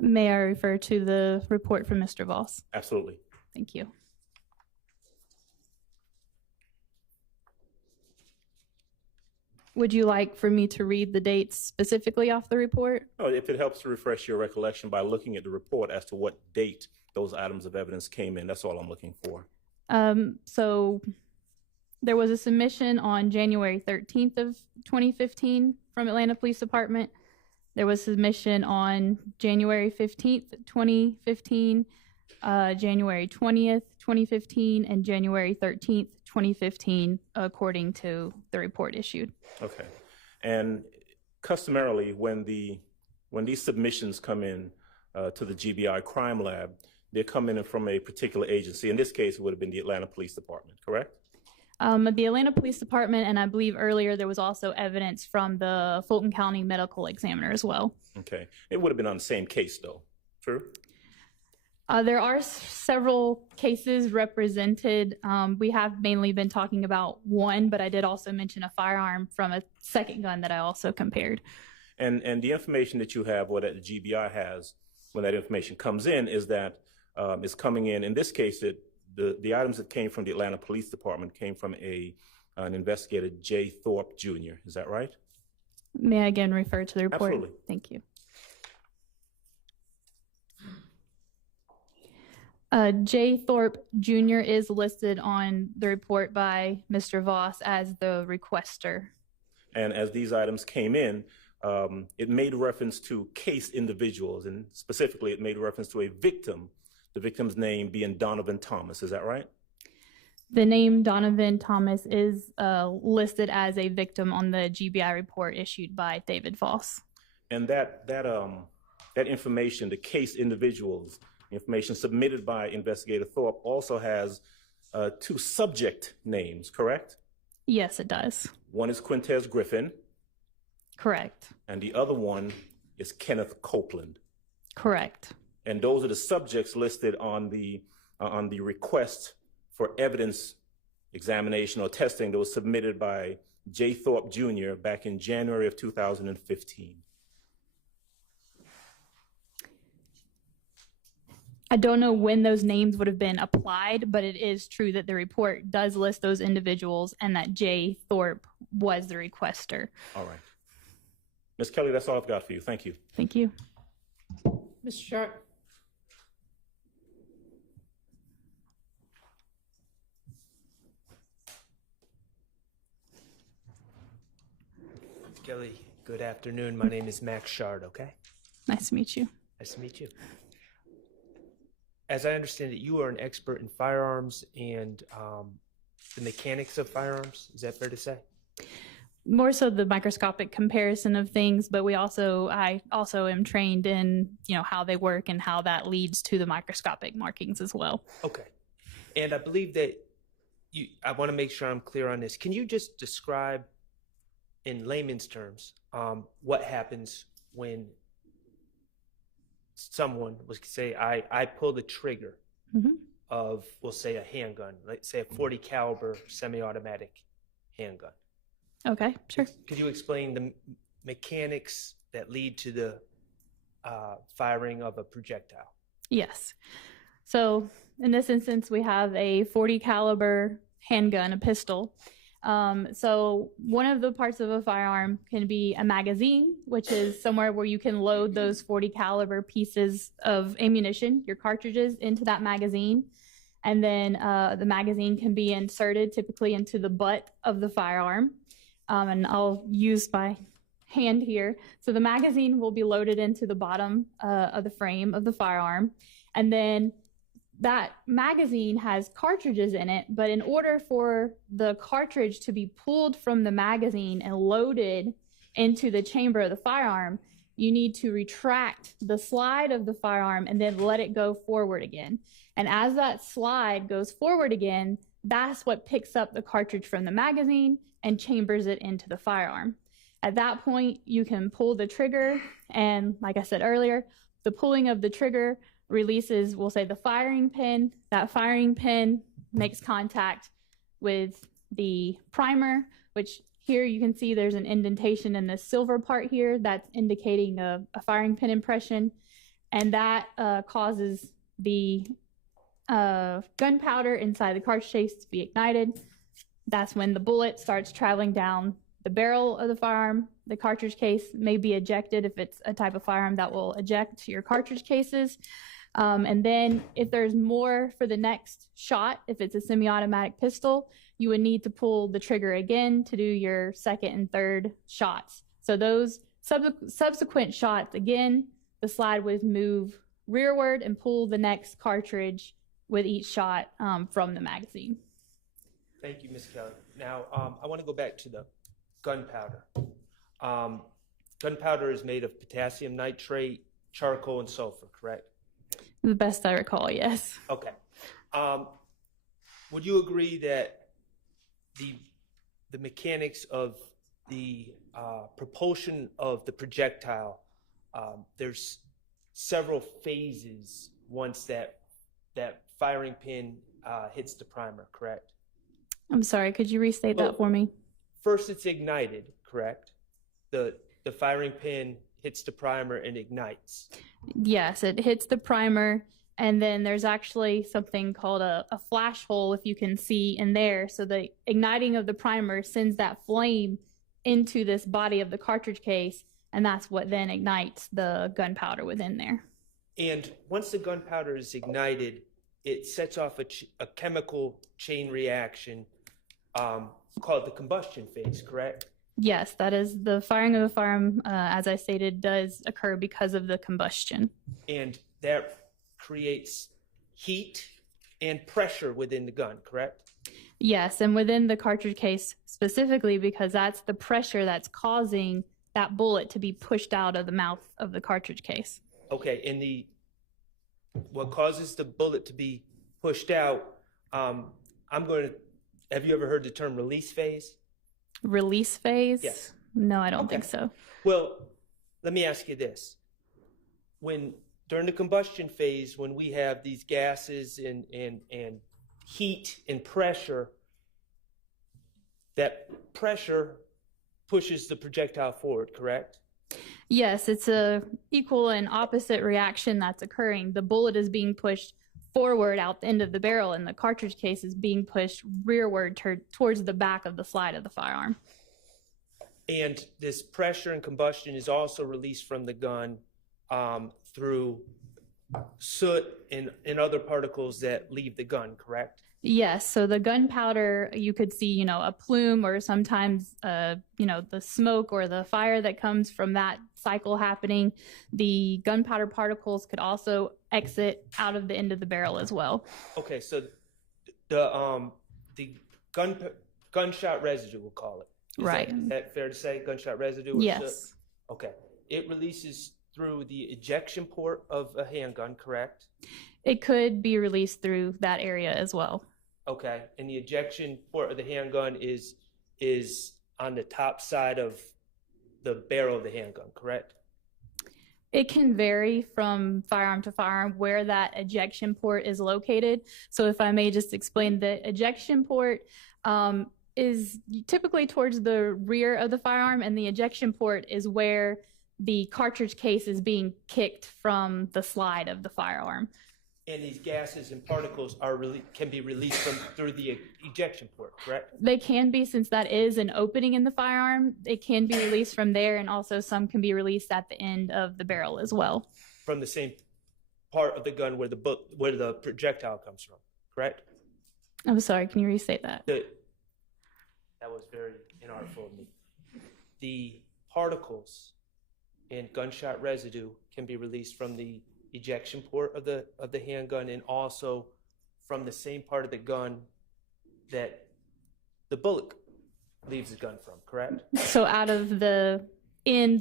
May I refer to the report from Mr. Voss? Absolutely. Thank you. Would you like for me to read the dates specifically off the report? Oh, if it helps to refresh your recollection by looking at the report as to what date those items of evidence came in, that's all I'm looking for. So there was a submission on January 13th of 2015 from Atlanta Police Department. There was a submission on January 15th, 2015, January 20th, 2015, and January 13th, 2015, according to the report issued. Okay. And customarily, when these submissions come in to the GBI crime lab, they come in from a particular agency. In this case, it would have been the Atlanta Police Department, correct? The Atlanta Police Department, and I believe earlier there was also evidence from the Fulton County Medical Examiner as well. Okay. It would have been on the same case, though. True? There are several cases represented. We have mainly been talking about one, but I did also mention a firearm from a second gun that I also compared. And the information that you have, or that the GBI has, when that information comes in, is that it's coming in this case, the items that came from the Atlanta Police Department came from an investigator, J. Thorpe Jr. Is that right? May I again refer to the report? Absolutely. Thank you. J. Thorpe Jr. is listed on the report by Mr. Voss as the requester. And as these items came in, it made reference to case individuals, and specifically it made reference to a victim, the victim's name being Donovan Thomas. Is that right? The name Donovan Thomas is listed as a victim on the GBI report issued by David Voss. And that information, the case individuals, information submitted by Investigator Thorpe, also has 2 subject names, correct? Yes, it does. One is Quintez Griffin. Correct. And the other one is Kenneth Copeland. Correct. And those are the subjects listed on the request for evidence examination or testing that was submitted by J. Thorpe Jr. back in January of 2015. I don't know when those names would have been applied, but it is true that the report does list those individuals and that J. Thorpe was the requester. All right. Ms. Kelly, that's all I've got for you. Thank you. Thank you. Mr. Sharp? Kelly, good afternoon. My name is Max Shard, okay? Nice to meet you. Nice to meet you. As I understand it, you are an expert in firearms and the mechanics of firearms. Is that fair to say? More so the microscopic comparison of things, but I also am trained in, how they work and how that leads to the microscopic markings as well. Okay. And I believe that I want to make sure I'm clear on this. Can you just describe in layman's terms what happens when someone was say I pull the trigger of, we'll say, a handgun, let's say a .40 caliber semi-automatic handgun? Okay, sure. Could you explain the mechanics that lead to the firing of a projectile? Yes. So in this instance, we have a .40 caliber handgun, a pistol. So one of the parts of a firearm can be a magazine, which is somewhere where you can load those .40 caliber pieces of ammunition, your cartridges, into that magazine. And then the magazine can be inserted typically into the butt of the firearm. And I'll use my hand here. So the magazine will be loaded into the bottom of the frame of the firearm. And then that magazine has cartridges in it, but in order for the cartridge to be pulled from the magazine and loaded into the chamber of the firearm, you need to retract the slide of the firearm and then let it go forward again. And as that slide goes forward again, that's what picks up the cartridge from the magazine and chambers it into the firearm. At that point, you can pull the trigger, and like I said earlier, the pulling of the trigger releases, we'll say, the firing pin. That firing pin makes contact with the primer, which here you can see there's an indentation in the silver part here that's indicating a firing pin impression, and that causes the gunpowder inside the cartridge case to be ignited. That's when the bullet starts traveling down the barrel of the firearm. The cartridge case may be ejected if it's a type of firearm that will eject your cartridge cases. And then if there's more for the next shot, if it's a semi-automatic pistol, you would need to pull the trigger again to do your second and third shots. So those subsequent shots, again, the slide would move rearward and pull the next cartridge with each shot from the magazine. Thank you, Ms. Kelly. Now, I want to go back to the gunpowder. Gunpowder is made of potassium nitrate, charcoal, and sulfur, correct? The best I recall, yes. Okay. Would you agree that the mechanics of the propulsion of the projectile, there's several phases once that firing pin hits the primer, correct? I'm sorry, could you restate that for me? First, it's ignited, correct? The the firing pin hits the primer and ignites. Yes, it hits the primer, and then there's actually something called a flash hole, if you can see in there. So the igniting of the primer sends that flame into this body of the cartridge case, and that's what then ignites the gunpowder within there. And once the gunpowder is ignited, it sets off a chemical chain reaction called the combustion phase, correct? Yes, that is the firing of the firearm, as I stated, does occur because of the combustion. And that creates heat and pressure within the gun, correct? Yes, and within the cartridge case specifically, because that's the pressure that's causing that bullet to be pushed out of the mouth of the cartridge case. Okay, and what causes the bullet to be pushed out, have you ever heard the term release phase? Release phase? Yes. No, I don't think so. Well, let me ask you this. During the combustion phase, when we have these gases and heat and pressure, that pressure pushes the projectile forward, correct? Yes, it's a equal and opposite reaction that's occurring. The bullet is being pushed forward out the end of the barrel, and the cartridge case is being pushed rearward towards the back of the slide of the firearm. And this pressure and combustion is also released from the gun through soot and other particles that leave the gun, correct? Yes, so the gunpowder, you could see, a plume, or sometimes, the smoke or the fire that comes from that cycle happening. The gunpowder particles could also exit out of the end of the barrel as well. Okay, so the gunshot residue, we'll call it. Right. Is that fair to say, gunshot residue? Or Yes. soot? Okay. It releases through the ejection port of a handgun, correct? It could be released through that area as well. Okay, and the ejection port of the handgun is on the top side of the barrel of the handgun, correct? It can vary from firearm to firearm where that ejection port is located. So if I may just explain, the ejection port is typically towards the rear of the firearm, and the ejection port is where the cartridge case is being kicked from the slide of the firearm. And these gases and particles can be released through the ejection port, correct? They can be, since that is an opening in the firearm. It can be released from there, and also some can be released at the end of the barrel as well. From the same part of the gun where the projectile comes from, correct? I'm sorry, can you restate that? That was very inartful of me. The particles and gunshot residue can be released from the ejection port of the handgun, and also from the same part of the gun that the bullet leaves the gun from, correct? So out of the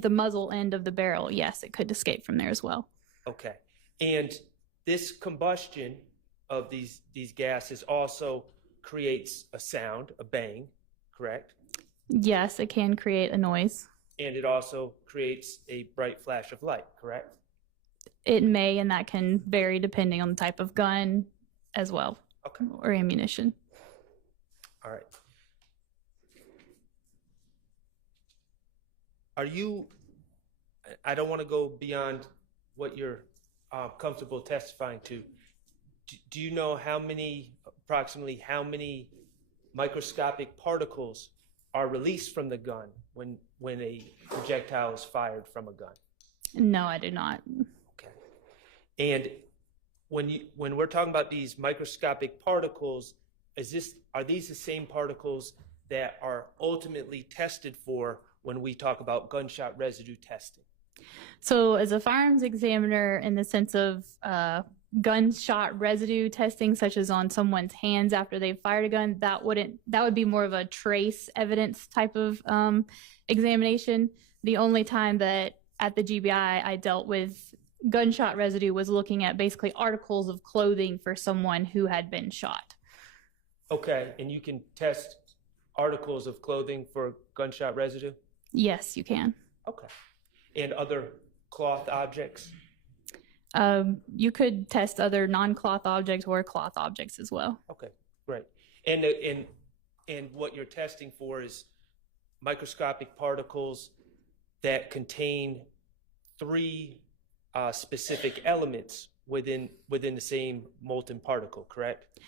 muzzle end of the barrel, yes, it could escape from there as well. Okay. And this combustion of these gases also creates a sound, a bang, correct? Yes, it can create a noise. And it also creates a bright flash of light, correct? It may, and that can vary depending on the type of gun as well, okay, or ammunition. All right. I don't want to go beyond what you're comfortable testifying to. Do you know approximately how many microscopic particles are released from the gun when a projectile is fired from a gun? No, I do not. And when we're talking about these microscopic particles, are these the same particles that are ultimately tested for when we talk about gunshot residue testing? So as a firearms examiner, in the sense of gunshot residue testing, such as on someone's hands after they've fired a gun, that would be more of a trace evidence type of examination. The only time that at the GBI I dealt with gunshot residue was looking at basically articles of clothing for someone who had been shot. Okay, and you can test articles of clothing for gunshot residue? Yes, you can. Okay. And other cloth objects? You could test other non-cloth objects or cloth objects as well. Okay, great. And what you're testing for is microscopic particles that contain three specific elements within the same molten particle, correct?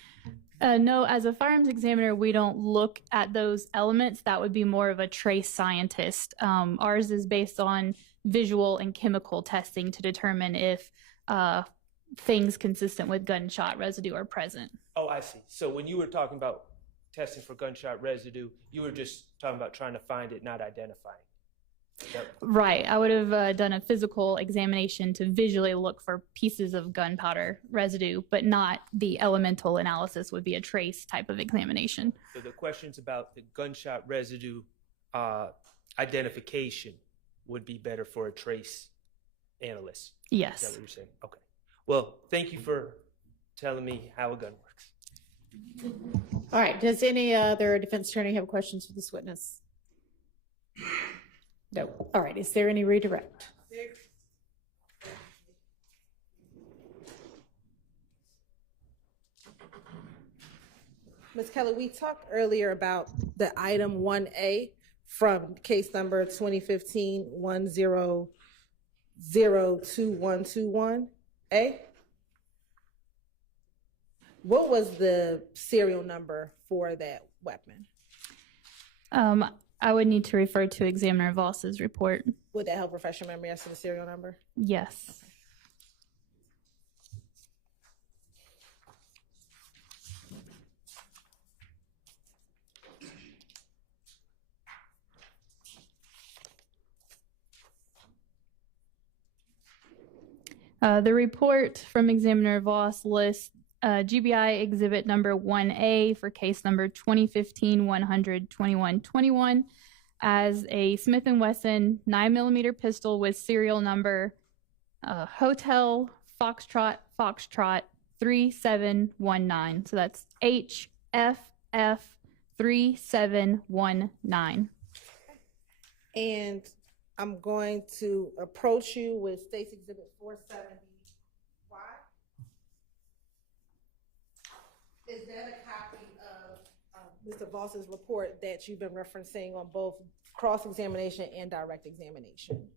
No, as a firearms examiner, we don't look at those elements. That would be more of a trace scientist. Ours is based on visual and chemical testing to determine if things consistent with gunshot residue are present. Oh, I see. So when you were talking about testing for gunshot residue, you were just talking about trying to find it, not identifying. Right. I would have done a physical examination to visually look for pieces of gunpowder residue, but not the elemental analysis would be a trace type of examination. So the questions about the gunshot residue identification would be better for a trace analyst. Yes. Is that what you're saying? Okay. Well, thank you for telling me how a gun works. All right. Does any other defense attorney have questions for this witness? No. All right. Is there any redirect? Ms. Kelly, we talked earlier about the item 1A from case number 2015-1002-121A. What was the serial number for that weapon? I would need to refer to Examiner Voss's report. Would that help refresh your memory as to the serial number? Yes. The report from Examiner Voss lists GBI exhibit number 1A for case number 2015-100-2121 as a Smith & Wesson 9mm pistol with serial number Hotel Foxtrot 3719. So that's HFF 3719. And I'm going to approach you with State's Exhibit 470Y. Is that a copy of Mr. Voss's report that you've been referencing on both cross-examination and direct examination?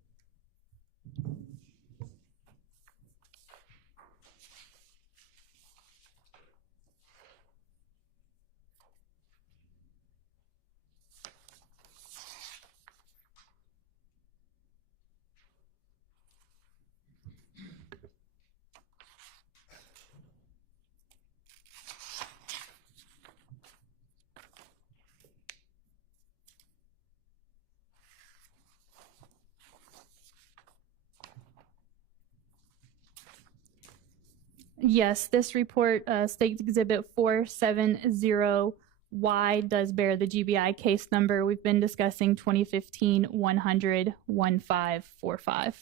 Yes, this report, State Exhibit 470Y, does bear the GBI case number. We've been discussing 2015-100-1545.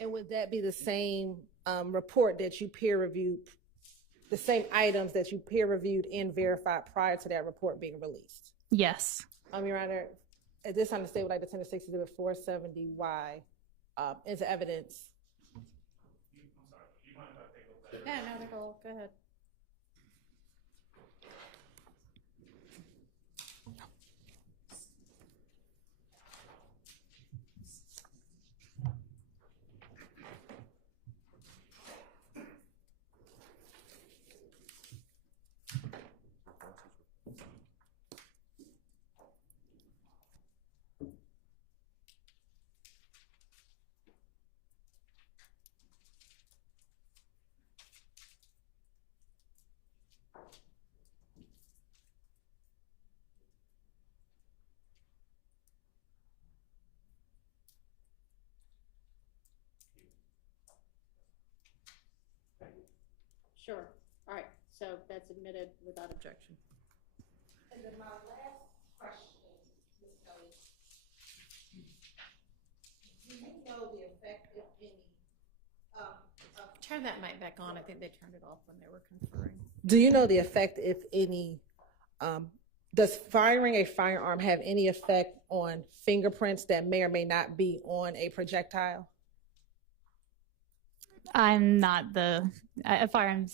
And would that be the same report that you peer reviewed, the same items that you peer reviewed and verified prior to that report being released? Yes. Your Honor, at this time, the state would like to send a 6 Exhibit 470Y into evidence. Yeah, no, they're all, go ahead. Sure. All right. So that's admitted without objection. And then my last question, Ms. Kelly, do you know the effect, if any, Turn that mic back on. I think they turned it off when they were conferring. do you know the effect, if any, does firing a firearm have any effect on fingerprints that may or may not be on a projectile? I'm not a fire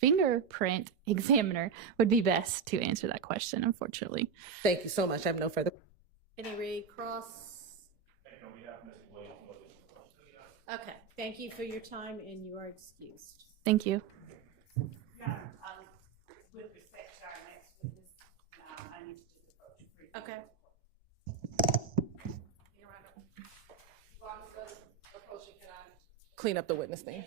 fingerprint examiner would be best to answer that question, unfortunately. Thank you so much. I have no further. Any recross? Okay, thank you for your time and you are excused. Thank you. With respect to our next witness, I need to just approach. Okay. Clean up the witness thing.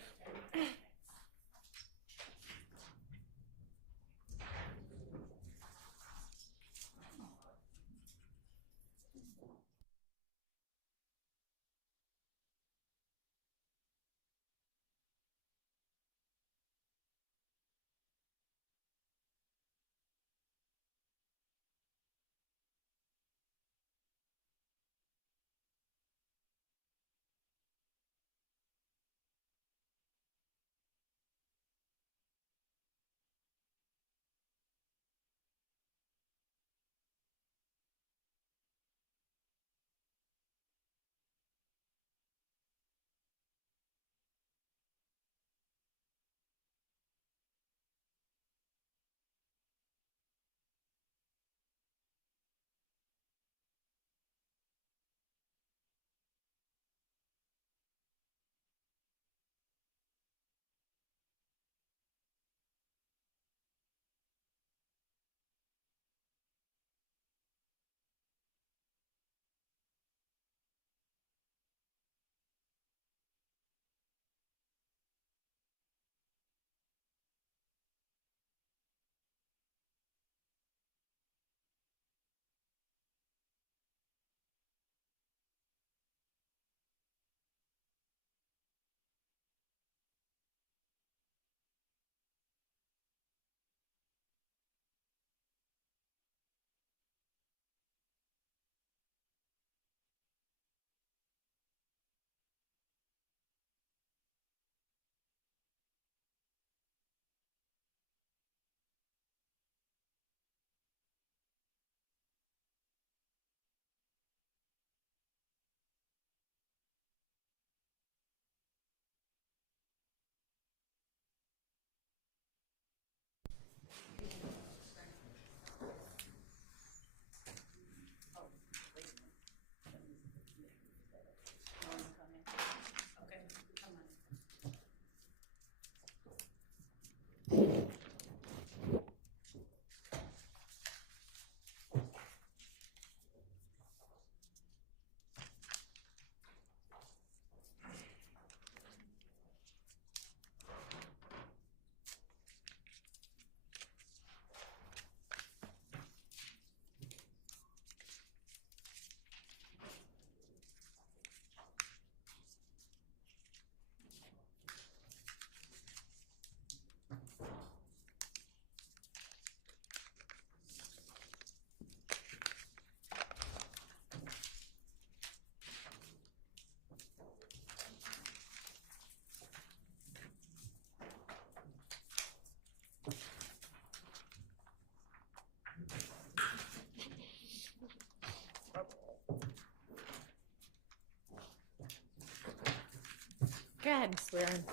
Go ahead and swear in.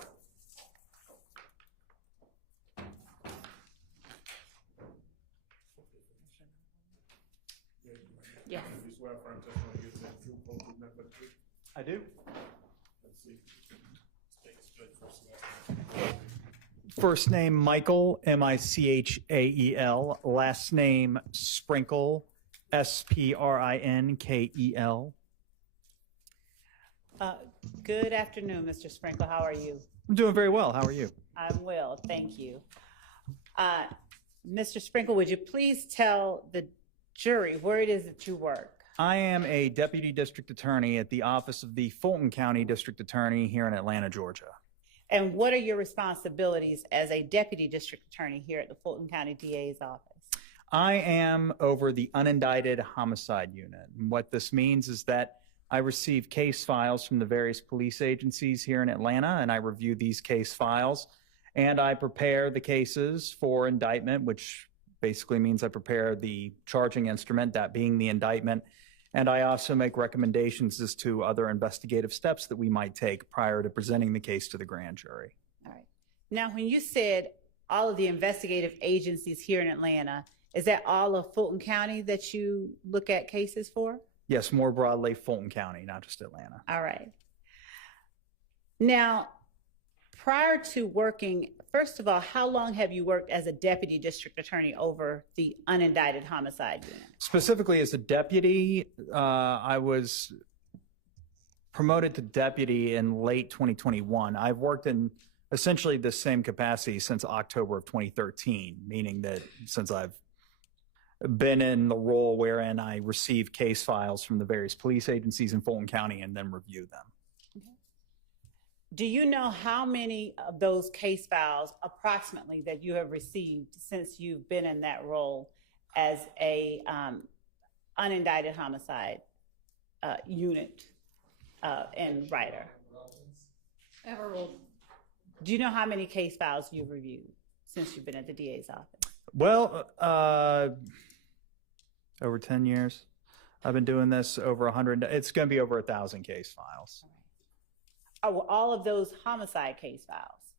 Yeah. You swear affirm testimony you give the truth, whole truth, nothing but the truth? I do. Let's see. State straight first and last name. First name Michael, Michael. Last name Sprinkle, Sprinkel. Good afternoon, Mr. Sprinkle. How are you? I'm doing very well. How are you? I'm well, thank you. Mr. Sprinkle, would you please tell the jury where it is that you work? I am a deputy district attorney at the office of the Fulton County District Attorney here in Atlanta, Georgia. And what are your responsibilities as a deputy district attorney here at the Fulton County DA's office? I am over the unindicted homicide unit. And what this means is that I receive case files from the various police agencies here in Atlanta, and I review these case files, and I prepare the cases for indictment, which basically means I prepare the charging instrument, that being the indictment, and I also make recommendations as to other investigative steps that we might take prior to presenting the case to the grand jury. All right. Now, when you said all of the investigative agencies here in Atlanta, is that all of Fulton County that you look at cases for? Yes, more broadly, Fulton County, not just Atlanta. All right. Now, prior to working, first of all, how long have you worked as a deputy district attorney over the unindicted homicide unit? Specifically as a deputy, I was promoted to deputy in late 2021. I've worked in essentially the same capacity since October of 2013, meaning that since I've been in the role wherein I receive case files from the various police agencies in Fulton County and then review them. Do you know how many of those case files approximately that you have received since you've been in that role as a unindicted homicide unit and writer? Do you know how many case files you've reviewed since you've been at the DA's office? Well, over 10 years. I've been doing this over 100. It's going to be over 1,000 case files. Are all of those homicide case files?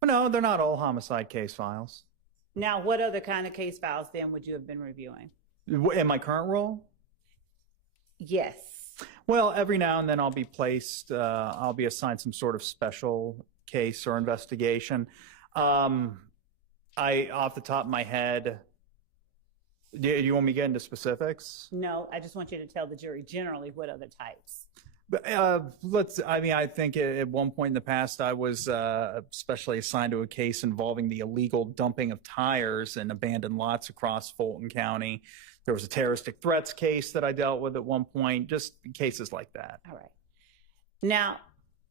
Well, no, they're not all homicide case files. Now, what other kind of case files then would you have been reviewing? In my current role? Yes. Well, every now and then I'll be placed, I'll be assigned some sort of special case or investigation. Off the top of my head, do you want me to get into specifics? No, I just want you to tell the jury generally what other types. I think at one point in the past, I was specially assigned to a case involving the illegal dumping of tires in abandoned lots across Fulton County. There was a terroristic threats case that I dealt with at one point, just cases like that. All right. Now,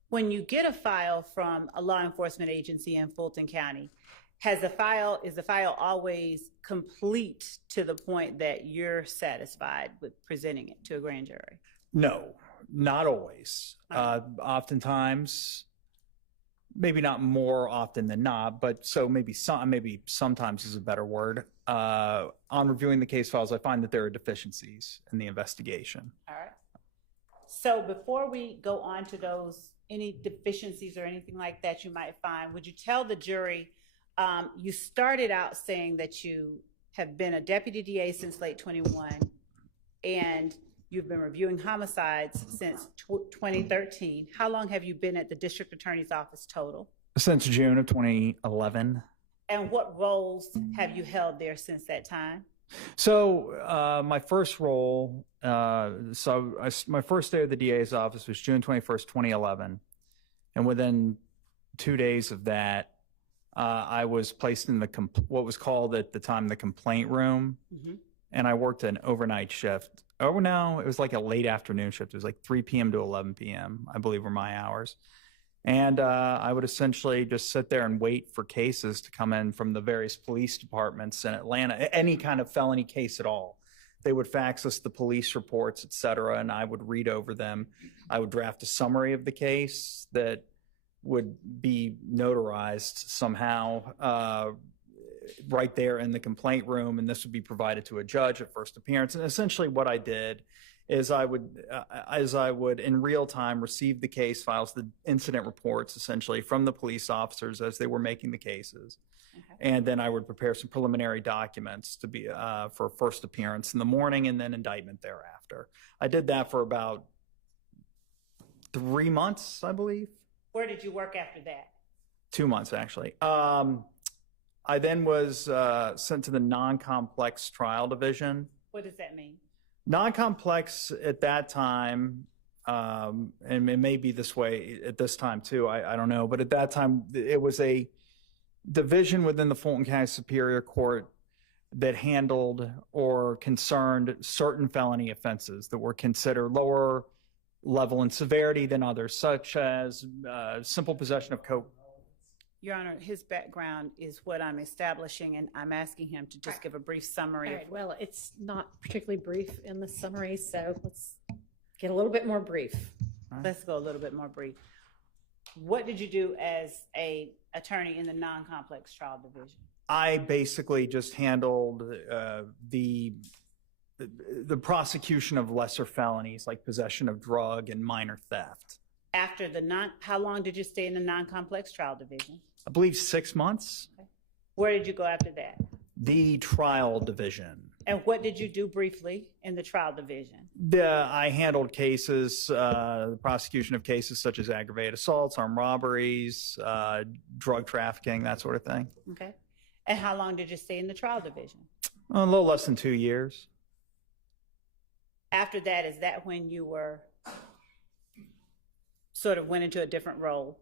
when you get a file from a law enforcement agency in Fulton County, is the file always complete to the point that you're satisfied with presenting it to a grand jury? No, not always. Oftentimes, maybe not more often than not, but so maybe sometimes is a better word. On reviewing the case files, I find that there are deficiencies in the investigation. All right. So before we go on to those, any deficiencies or anything like that you might find, would you tell the jury, you started out saying that you have been a deputy DA since late 21 and you've been reviewing homicides since 2013. How long have you been at the district attorney's office total? Since June of 2011. And what roles have you held there since that time? So my first role, my first day of the DA's office was June 21st, 2011. And within 2 days of that, I was placed in what was called at the time the complaint room. Mm-hmm. And I worked an overnight shift. Oh, no, it was like a late afternoon shift. It was like 3 p.m. to 11 p.m., I believe were my hours. And I would essentially just sit there and wait for cases to come in from the various police departments in Atlanta, any kind of felony case at all. They would fax us the police reports, et cetera, and I would read over them. I would draft a summary of the case that would be notarized somehow right there in the complaint room, and this would be provided to a judge at first appearance. And essentially what I did is I would in real time receive the case files, the incident reports essentially from the police officers as they were making the cases. Okay. And then I would prepare some preliminary documents to be for first appearance in the morning and then indictment thereafter. I did that for about 3 months, I believe. Where did you work after that? 2 months, actually. I then was sent to the non-complex trial division. What does that mean? Non-complex at that time, and it may be this way at this time too, I don't know, but at that time it was a division within the Fulton County Superior Court that handled or concerned certain felony offenses that were considered lower level in severity than others, such as simple possession of coke. Your Honor, his background is what I'm establishing, and I'm asking him to just give a brief summary. All right, well, it's not particularly brief in the summary, so let's get a little bit more brief. Let's go a little bit more brief. What did you do as a attorney in the non-complex trial division? I basically just handled the prosecution of lesser felonies like possession of drug and minor theft. After how long did you stay in the non-complex trial division? I believe 6 months. Okay. Where did you go after that? The trial division. And what did you do briefly in the trial division? I handled cases, the prosecution of cases such as aggravated assaults, armed robberies, drug trafficking, that sort of thing. Okay. And how long did you stay in the trial division? A little less than 2 years. After that, is that when you were sort of went into a different role?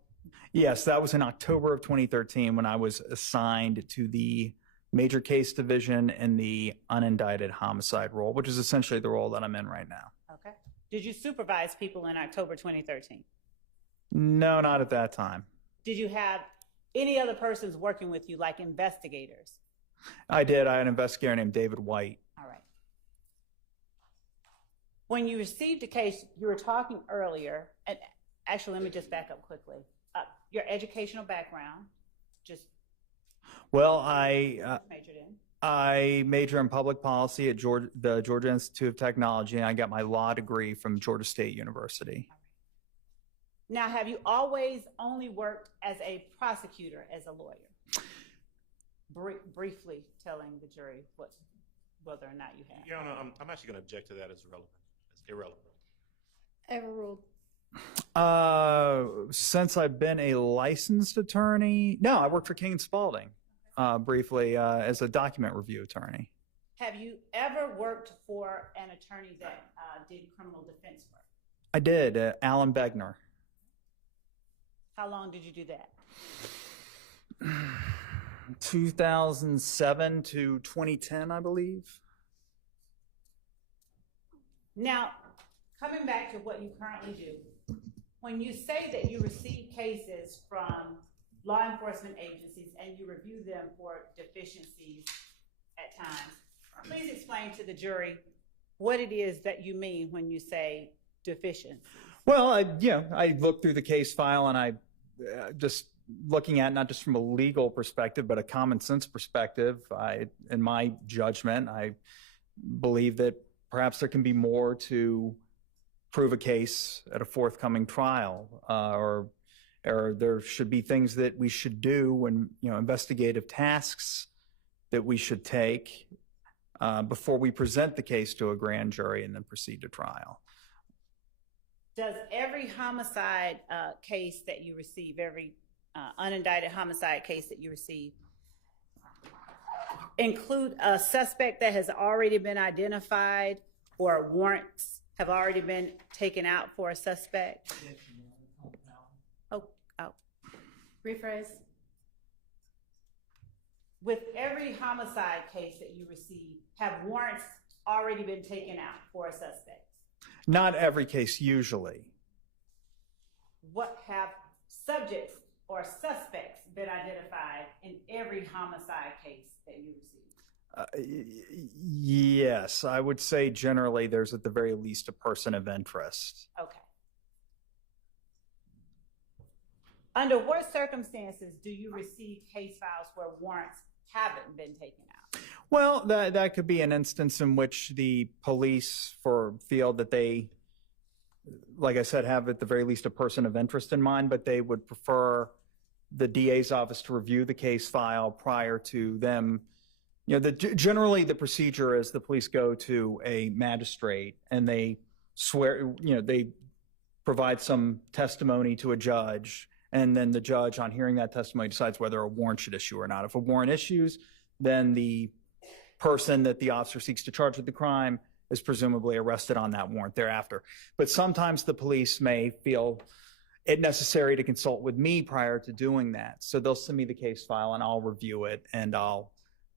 Yes, that was in October of 2013 when I was assigned to the major case division and the unindicted homicide role, which is essentially the role that I'm in right now. Okay. Did you supervise people in October 2013? No, not at that time. Did you have any other persons working with you, like investigators? I did. I had an investigator named David White. All right. When you received a case, you were talking earlier, and actually, let me just back up quickly. Your educational background, just Well, majored in. I major in public policy at the Georgia Institute of Technology, and I got my law degree from Georgia State University. Now, have you always only worked as a prosecutor, as a lawyer? Briefly telling the jury whether or not you have. Your Honor, I'm actually going to object to that as irrelevant. It's irrelevant. Overruled. Since I've been a licensed attorney, no, I worked for King & Spalding briefly as a document review attorney. Have you ever worked for an attorney that did criminal defense work? I did, Alan Begner. How long did you do that? 2007 to 2010, I believe. Now, coming back to what you currently do, when you say that you receive cases from law enforcement agencies and you review them for deficiencies at times, please explain to the jury what it is that you mean when you say deficiencies. Well, I looked through the case file and I just looking at not just from a legal perspective, but a common sense perspective. In my judgment, I believe that perhaps there can be more to prove a case at a forthcoming trial, or there should be things that we should do when, investigative tasks that we should take before we present the case to a grand jury and then proceed to trial. Does every homicide case that you receive, every unindicted homicide case that you receive, include a suspect that has already been identified or warrants have already been taken out for a suspect? Oh. Rephrase. With every homicide case that you receive, have warrants already been taken out for a suspect? Not every case, usually. What have subjects or suspects been identified in every homicide case that you receive? Yes, I would say generally there's at the very least a person of interest. Okay. Under what circumstances do you receive case files where warrants haven't been taken out? Well, that could be an instance in which the police feel that they, like I said, have at the very least a person of interest in mind, but they would prefer the DA's office to review the case file prior to them. Generally the procedure is the police go to a magistrate and they swear, they provide some testimony to a judge, and then the judge, on hearing that testimony, decides whether a warrant should issue or not. If a warrant issues, then the person that the officer seeks to charge with the crime is presumably arrested on that warrant thereafter. But sometimes the police may feel it necessary to consult with me prior to doing that. So they'll send me the case file and I'll review it, and I'll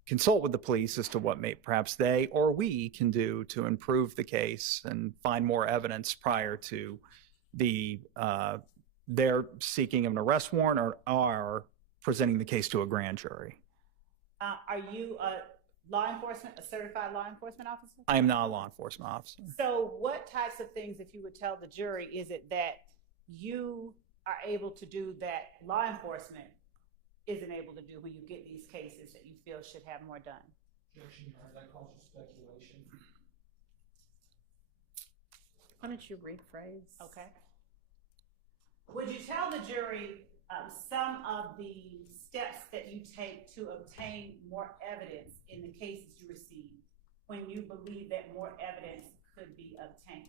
consult with the police as to what perhaps they or we can do to improve the case and find more evidence prior to their seeking of an arrest warrant or presenting the case to a grand jury. Are you a certified law enforcement officer? I am not a law enforcement officer. So what types of things, if you would tell the jury, is it that you are able to do that law enforcement isn't able to do when you get these cases that you feel should have more done? That calls for speculation. Why don't you rephrase? Okay. Would you tell the jury some of the steps that you take to obtain more evidence in the cases you receive when you believe that more evidence could be obtained?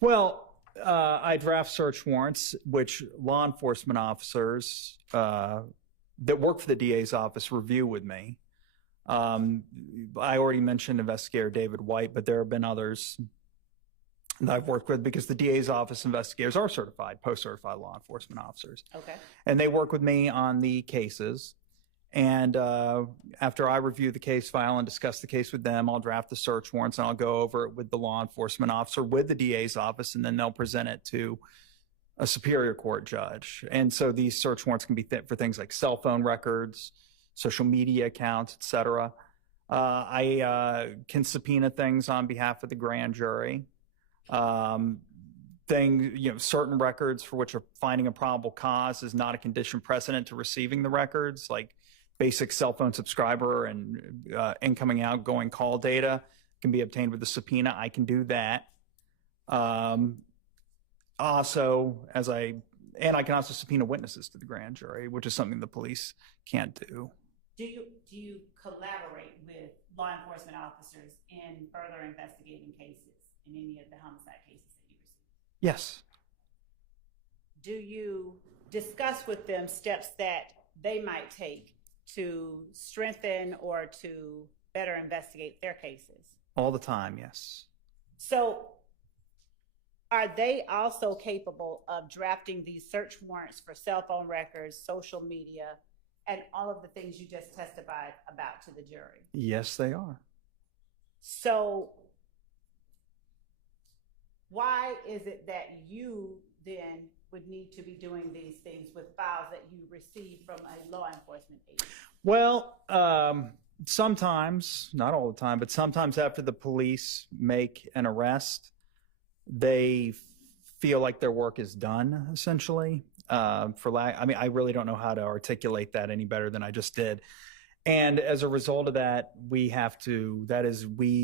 Well, I draft search warrants, which law enforcement officers that work for the DA's office review with me. I already mentioned investigator David White, but there have been others that I've worked with because the DA's office investigators are certified, post-certified law enforcement officers. Okay. And they work with me on the cases. And after I review the case file and discuss the case with them, I'll draft the search warrants and I'll go over it with the law enforcement officer, with the DA's office, and then they'll present it to a superior court judge. And so these search warrants can be for things like cell phone records, social media accounts, et cetera. I can subpoena things on behalf of the grand jury. Certain records for which a finding a probable cause is not a condition precedent to receiving the records, like basic cell phone subscriber and incoming, outgoing call data can be obtained with a subpoena. I can do that. Also, I can also subpoena witnesses to the grand jury, which is something the police can't do. Do you collaborate with law enforcement officers in further investigating cases, in any of the homicide cases that you receive? Yes. Do you discuss with them steps that they might take to strengthen or to better investigate their cases? All the time, yes. So are they also capable of drafting these search warrants for cell phone records, social media, and all of the things you just testified about to the jury? Yes, they are. So why is it that you then would need to be doing these things with files that you receive from a law enforcement agency? Well, sometimes, not all the time, but sometimes after the police make an arrest, they feel like their work is done, essentially. I really don't know how to articulate that any better than I just did. And as a result of that, we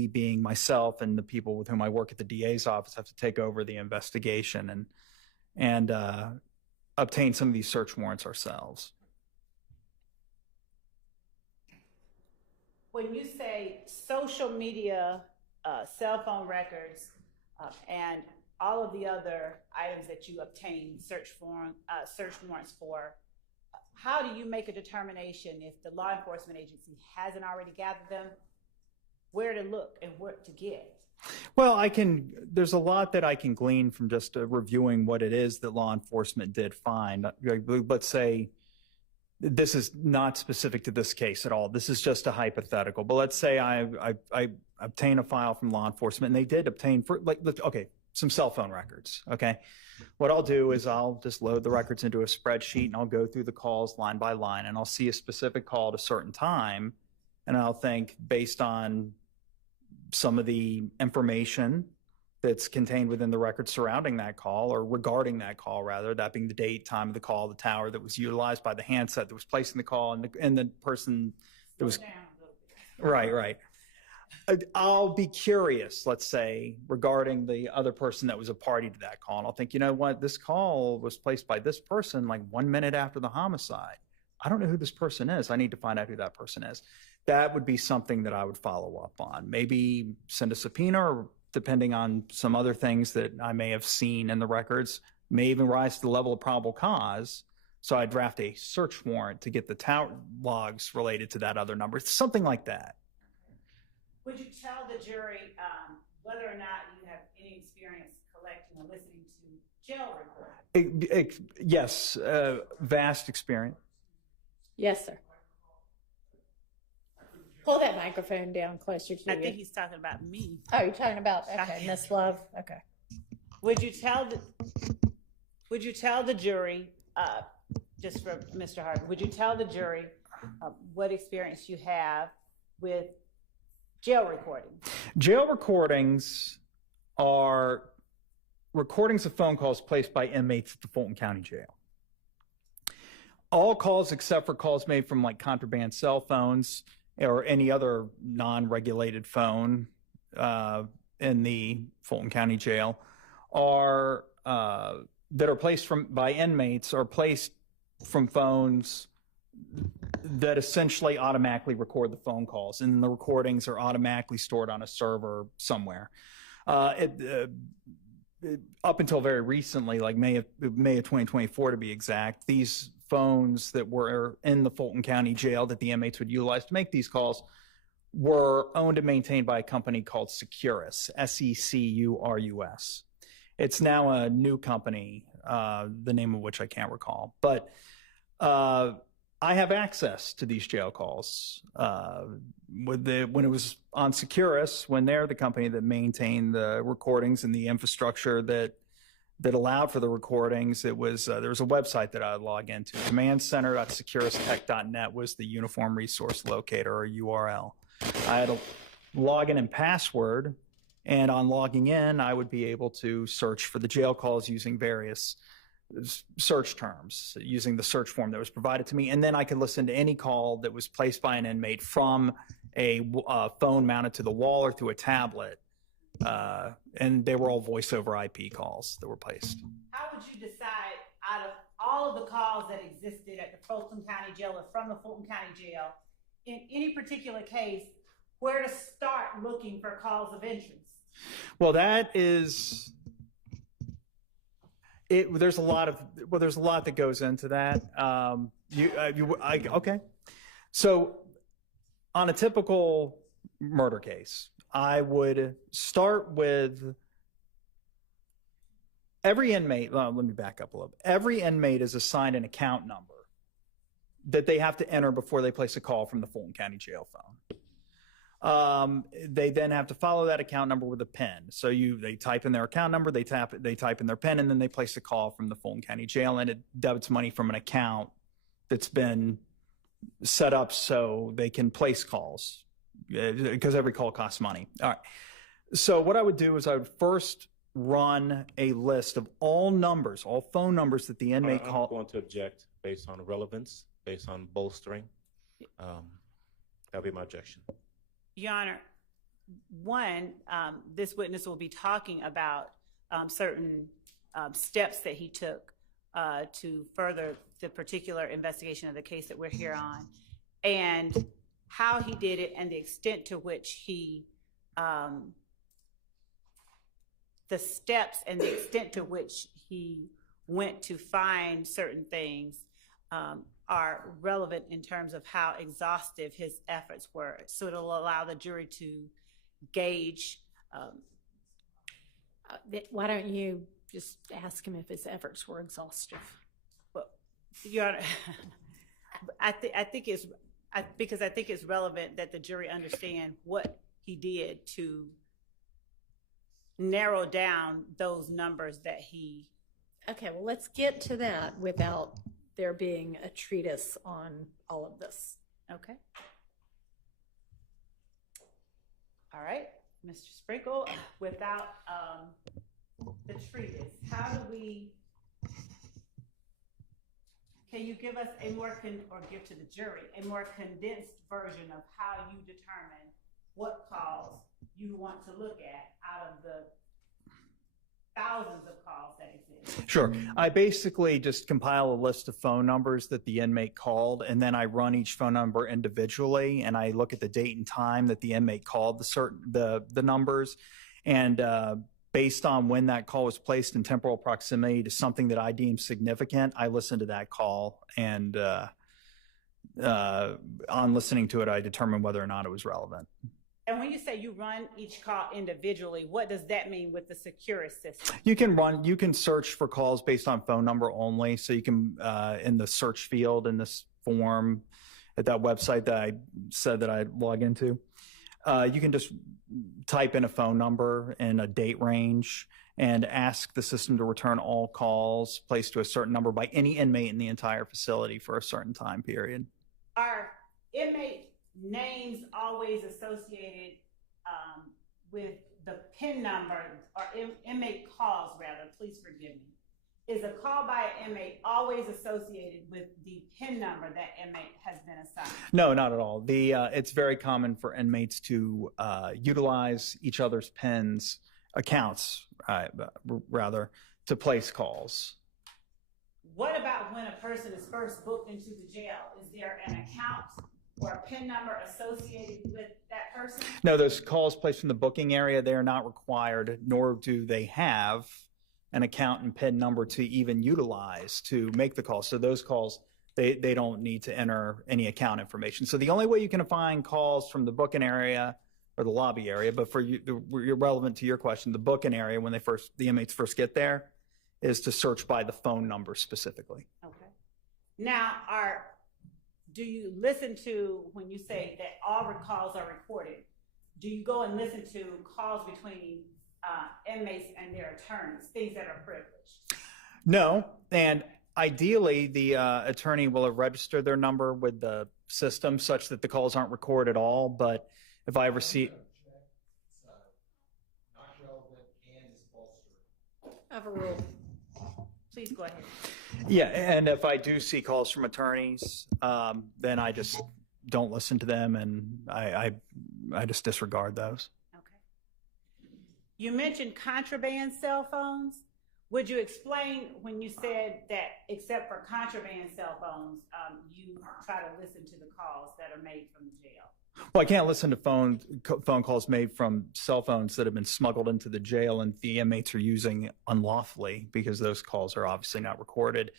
being myself and the people with whom I work at the DA's office, have to take over the investigation and obtain some of these search warrants ourselves. When you say social media, cell phone records, and all of the other items that you obtain search warrants for, how do you make a determination if the law enforcement agency hasn't already gathered them, where to look and what to get? Well, there's a lot that I can glean from just reviewing what it is that law enforcement did find. Let's say this is not specific to this case at all. This is just a hypothetical. But let's say I obtain a file from law enforcement, and they did obtain some cell phone records. Okay. What I'll do is I'll just load the records into a spreadsheet, and I'll go through the calls line by line, and I'll see a specific call at a certain time, and I'll think, based on some of the information that's contained within the record surrounding that call, or regarding that call, rather, that being the date, time of the call, the tower that was utilized by the handset that was placing the call, and the person that was... Right. I'll be curious, let's say, regarding the other person that was a party to that call. And I'll think, you know what, this call was placed by this person like 1 minute after the homicide. I don't know who this person is. I need to find out who that person is. That would be something that I would follow up on. Maybe send a subpoena, or depending on some other things that I may have seen in the records, may even rise to the level of probable cause. So I draft a search warrant to get the tower logs related to that other number, something like that. Would you tell the jury whether or not you have any experience collecting or listening to jail recordings? Yes, vast experience. Yes, sir. Pull that microphone down closer to you. I think he's talking about me. Oh, you're talking about, okay, Miss Love, okay. Would you tell the jury, just for Mr. Harden, would you tell the jury what experience you have with jail recordings? Jail recordings are recordings of phone calls placed by inmates at the Fulton County Jail. All calls except for calls made from like contraband cell phones or any other non-regulated phone in the Fulton County Jail are that are placed by inmates, are placed from phones that essentially automatically record the phone calls, and the recordings are automatically stored on a server somewhere. Up until very recently, like May of 2024 to be exact, these phones that were in the Fulton County Jail that the inmates would utilize to make these calls were owned and maintained by a company called Securus, Securus. It's now a new company, the name of which I can't recall. But I have access to these jail calls. When it was on Securus, when they're the company that maintained the recordings and the infrastructure that allowed for the recordings, it was there was a website that I would log into. commandcenter.securustech.net was the uniform resource locator, or URL. I had a login and password, and on logging in, I would be able to search for the jail calls using various search terms, using the search form that was provided to me. And then I could listen to any call that was placed by an inmate from a phone mounted to the wall or through a tablet. And they were all voice over IP calls that were placed. How would you decide, out of all of the calls that existed at the Fulton County Jail or from the Fulton County Jail, in any particular case, where to start looking for calls of interest? Well, that is... There's a lot that goes into that. Okay. So on a typical murder case, I would start with every inmate. Let me back up a little bit. Every inmate is assigned an account number that they have to enter before they place a call from the Fulton County Jail phone. They then have to follow that account number with a PIN. So they type in their account number, they type in their PIN, and then they place a call from the Fulton County Jail, and it debits money from an account that's been set up so they can place calls, because every call costs money. All right. So what I would do is I would first run a list of all numbers, all phone numbers that the inmate called. I'm going to object based on relevance, based on bolstering. That'll be my objection. Your Honor, one, this witness will be talking about certain steps that he took to further the particular investigation of the case that we're here on, and how he did it and the extent to which he, the steps and the extent to which he went to find certain things are relevant in terms of how exhaustive his efforts were. So it'll allow the jury to gauge. Why don't you just ask him if his efforts were exhaustive? Well, Your Honor, I think it's relevant that the jury understand what he did to narrow down those numbers that he. Okay, well, let's get to that without there being a treatise on all of this. Okay. All right, Mr. Sprinkle, without the treatise, how do we, can you give us a more, or give to the jury, a more condensed version of how you determine what calls you want to look at out of the thousands of calls that exist? Sure. I basically just compile a list of phone numbers that the inmate called, and then I run each phone number individually, and I look at the date and time that the inmate called the numbers, and based on when that call was placed in temporal proximity to something that I deem significant, I listen to that call, and on listening to it, I determine whether or not it was relevant. And when you say you run each call individually, what does that mean with the Securus system? You can search for calls based on phone number only. So you can, in the search field in this form at that website that I said that I log into, you can just type in a phone number and a date range and ask the system to return all calls placed to a certain number by any inmate in the entire facility for a certain time period. Are inmate names always associated with the PIN number, or inmate calls rather, please forgive me. Is a call by an inmate always associated with the PIN number that inmate has been assigned? No, not at all. It's very common for inmates to utilize each other's accounts, rather, to place calls. What about when a person is first booked into the jail? Is there an account or a PIN number associated with that person? No, those calls placed from the booking area, they are not required, nor do they have an account and PIN number to even utilize to make the call. So those calls, they don't need to enter any account information. So the only way you can find calls from the booking area or the lobby area, but for you, you're relevant to your question, the booking area, when the inmates first get there, is to search by the phone number specifically. Okay. Now, do you listen to, when you say that all calls are recorded, do you go and listen to calls between inmates and their attorneys, things that are privileged? No, and ideally the attorney will have registered their number with the system such that the calls aren't recorded at all, but if I ever see... I have a rule. Please go ahead. Yeah, and if I do see calls from attorneys, then I just don't listen to them, and I just disregard those. Okay. You mentioned contraband cell phones. Would you explain when you said that except for contraband cell phones, you try to listen to the calls that are made from the jail? Well, I can't listen to phone calls made from cell phones that have been smuggled into the jail and the inmates are using unlawfully, because those calls are obviously not recorded.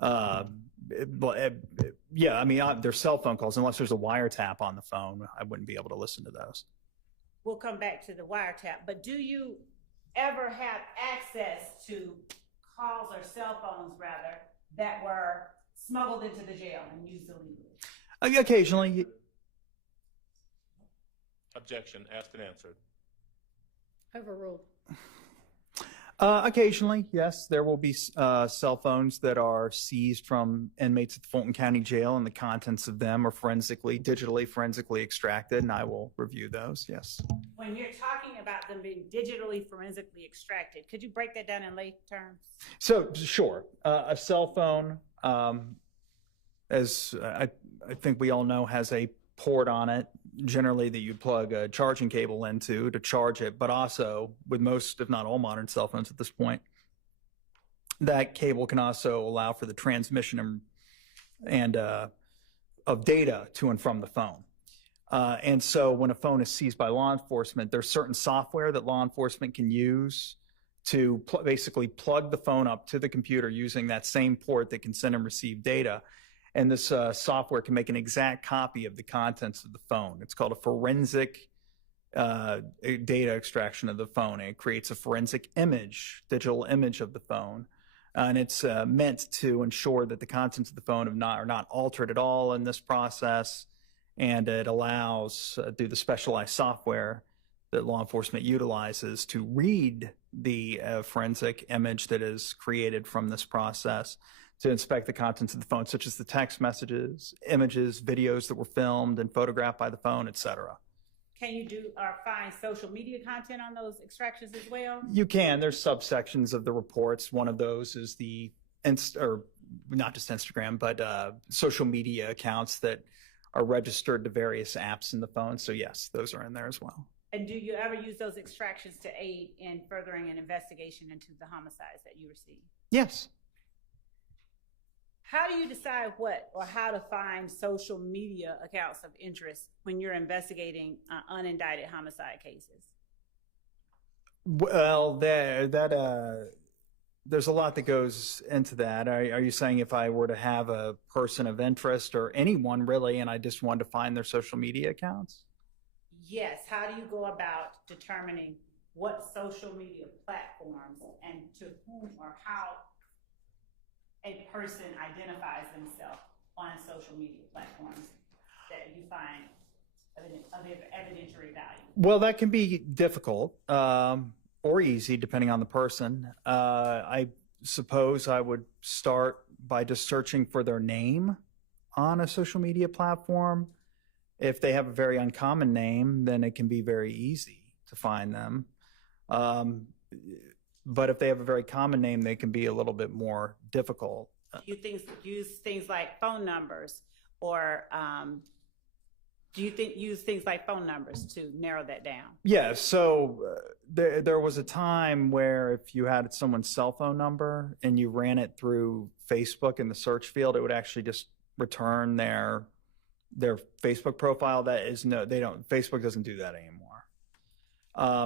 Yeah, I mean, they're cell phone calls. Unless there's a wiretap on the phone, I wouldn't be able to listen to those. We'll come back to the wiretap, but do you ever have access to calls or cell phones, rather, that were smuggled into the jail and used illegally? Occasionally. Objection. Asked and answered. Overruled. Occasionally, yes. There will be cell phones that are seized from inmates at the Fulton County Jail, and the contents of them are digitally forensically extracted, and I will review those, yes. When you're talking about them being digitally forensically extracted, could you break that down in lay terms? So, sure. A cell phone, as I think we all know, has a port on it, generally that you plug a charging cable into to charge it, but also with most, if not all, modern cell phones at this point, that cable can also allow for the transmission and of data to and from the phone. And so when a phone is seized by law enforcement, there's certain software that law enforcement can use to basically plug the phone up to the computer using that same port that can send and receive data. And this software can make an exact copy of the contents of the phone. It's called a forensic data extraction of the phone. And it creates a forensic image, digital image of the phone. And it's meant to ensure that the contents of the phone are not altered at all in this process. And it allows, through the specialized software that law enforcement utilizes, to read the forensic image that is created from this process, to inspect the contents of the phone, such as the text messages, images, videos that were filmed and photographed by the phone, etc. Can you do or find social media content on those extractions as well? You can. There's subsections of the reports. One of those is the, or not just Instagram, but social media accounts that are registered to various apps in the phone. So yes, those are in there as well. And do you ever use those extractions to aid in furthering an investigation into the homicides that you receive? Yes. How do you decide what or how to find social media accounts of interest when you're investigating unindicted homicide cases? Well, there's a lot that goes into that. Are you saying if I were to have a person of interest or anyone really, and I just wanted to find their social media accounts? Yes. How do you go about determining what social media platforms and to whom or how a person identifies themselves on social media platforms that you find of evidentiary value? Well, that can be difficult or easy depending on the person. I suppose I would start by just searching for their name on a social media platform. If they have a very uncommon name, then it can be very easy to find them. But if they have a very common name, they can be a little bit more difficult. Do you use things like phone numbers or Do you think use things like phone numbers to narrow that down? Yeah, so there was a time where if you had someone's cell phone number and you ran it through Facebook in the search field, it would actually just return their Facebook profile. That is Facebook doesn't do that anymore.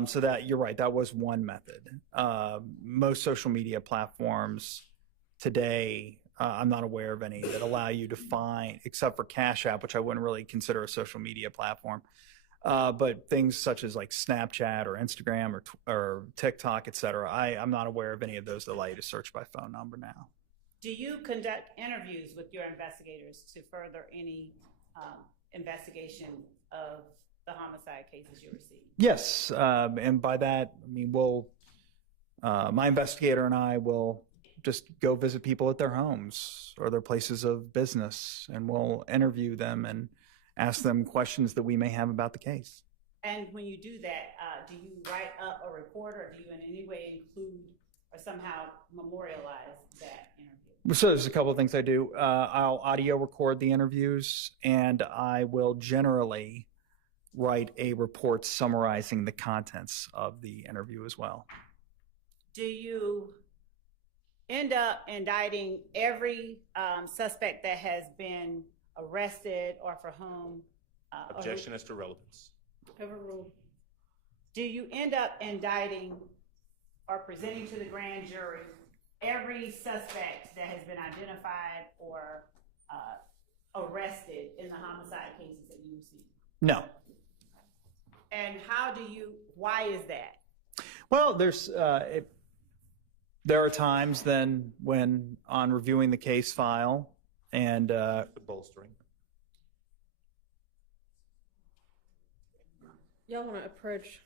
So that you're right, that was one method. Most social media platforms today, I'm not aware of any that allow you to find, except for Cash App, which I wouldn't really consider a social media platform. But things such as like Snapchat or Instagram or TikTok, et cetera, I'm not aware of any of those that allow you to search by phone number now. Do you conduct interviews with your investigators to further any investigation of the homicide cases you receive? Yes, and by that, I mean, my investigator and I will just go visit people at their homes or their places of business, and we'll interview them and ask them questions that we may have about the case. And when you do that, do you write up a report, or do you in any way include or somehow memorialize that interview? So there's a couple of things I do. I'll audio record the interviews, and I will generally write a report summarizing the contents of the interview as well. Do you end up indicting every suspect that has been arrested or for whom? Objection as to relevance. Overruled. Do you end up indicting or presenting to the grand jury every suspect that has been identified or arrested in the homicide cases that you receive? No. And why is that? Well, there are times then when on reviewing the case file and The bolstering. Y'all want to approach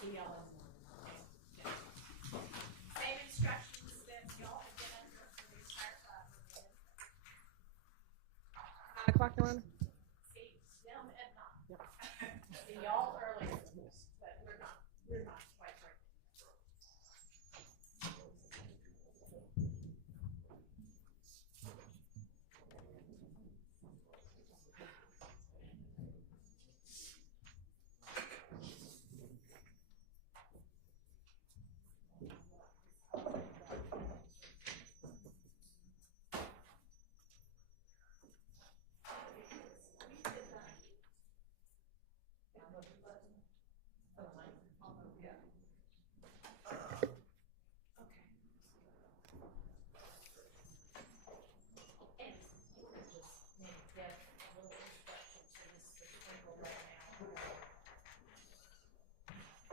see y'all in the morning. Same instructions that y'all have been under for the entire 9 o'clock, Your Honor? See them at 9. See y'all earlier, but we're not quite right.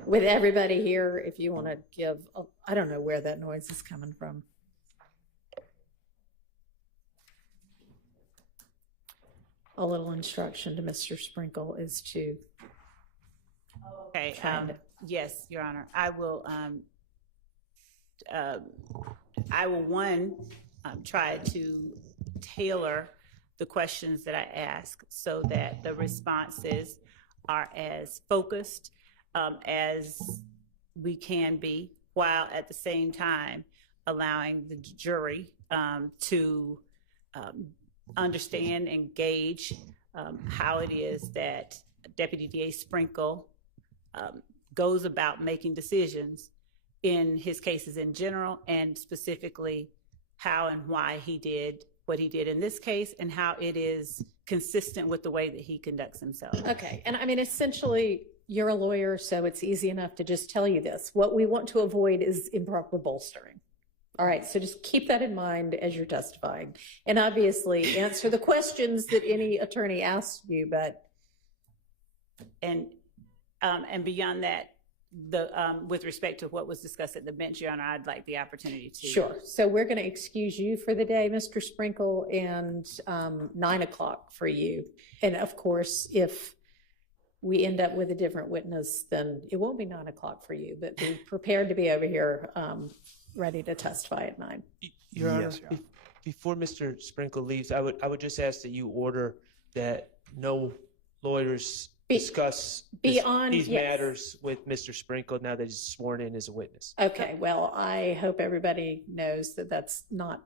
With everybody here, if you want to give, I don't know where that noise is coming from. A little instruction to Mr. Sprinkle is to. Okay, yes, Your Honor, I will try to tailor the questions that I ask so that the responses are as focused as we can be, while at the same time allowing the jury to understand and gauge how it is that Deputy DA Sprinkle goes about making decisions in his cases in general, and specifically how and why he did what he did in this case, and how it is consistent with the way that he conducts himself. Okay, and I mean, essentially, you're a lawyer, so it's easy enough to just tell you this. What we want to avoid is improper bolstering. All right, so just keep that in mind as you're testifying. And obviously answer the questions that any attorney asks you, but. And beyond that, with respect to what was discussed at the bench, Your Honor, I'd like the opportunity to. Sure, so we're gonna excuse you for the day, Mr. Sprinkle, and 9 o'clock for you. And of course, if we end up with a different witness, then it won't be 9 o'clock for you, but be prepared to be over here ready to testify at 9. Your Honor, before Mr. Sprinkle leaves, I would just ask that you order that no lawyers discuss these matters with Mr. Sprinkle now that he's sworn in as a witness. Okay, well, I hope everybody knows that that's not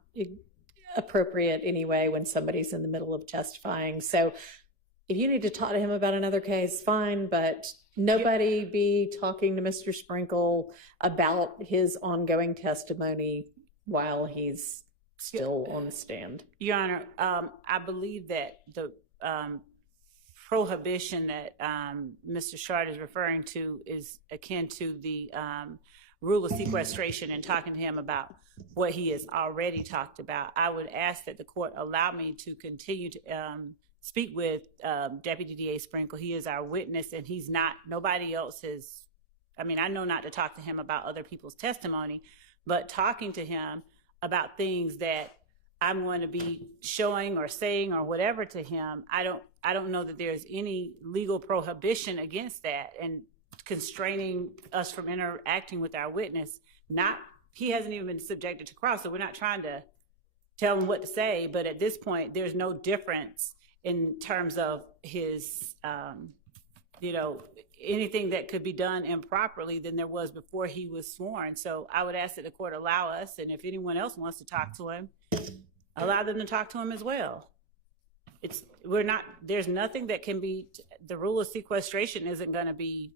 appropriate anyway when somebody's in the middle of testifying. So if you need to talk to him about another case, fine, but nobody be talking to Mr. Sprinkle about his ongoing testimony while he's still on the stand. Your Honor, I believe that the prohibition that Mr. Shard is referring to is akin to the rule of sequestration, and talking to him about what he has already talked about. I would ask that the court allow me to continue to speak with Deputy DA Sprinkle. He is our witness, and he's not, nobody else has, I mean, I know not to talk to him about other people's testimony, but talking to him about things that I'm going to be showing or saying or whatever to him, I don't know that there's any legal prohibition against that, and constraining us from interacting with our witness. He hasn't even been subjected to cross, so we're not trying to tell him what to say, but at this point, there's no difference in terms of his, anything that could be done improperly than there was before he was sworn. So I would ask that the court allow us, and if anyone else wants to talk to him, allow them to talk to him as well. There's nothing that can be, the rule of sequestration isn't going to be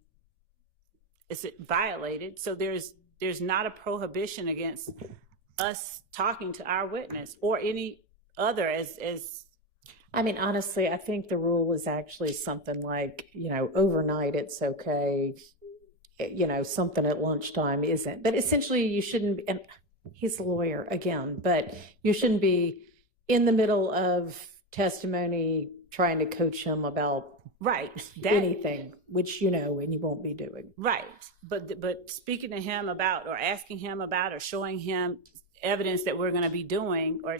violated. So there's not a prohibition against us talking to our witness or any other as I mean, honestly, I think the rule is actually something like, overnight it's okay, something at lunchtime isn't. But essentially you shouldn't, and he's a lawyer again, but you shouldn't be in the middle of testimony trying to coach him about anything, which and you won't be doing. Right. But speaking to him about, or asking him about, or showing him evidence that we're going to be doing, or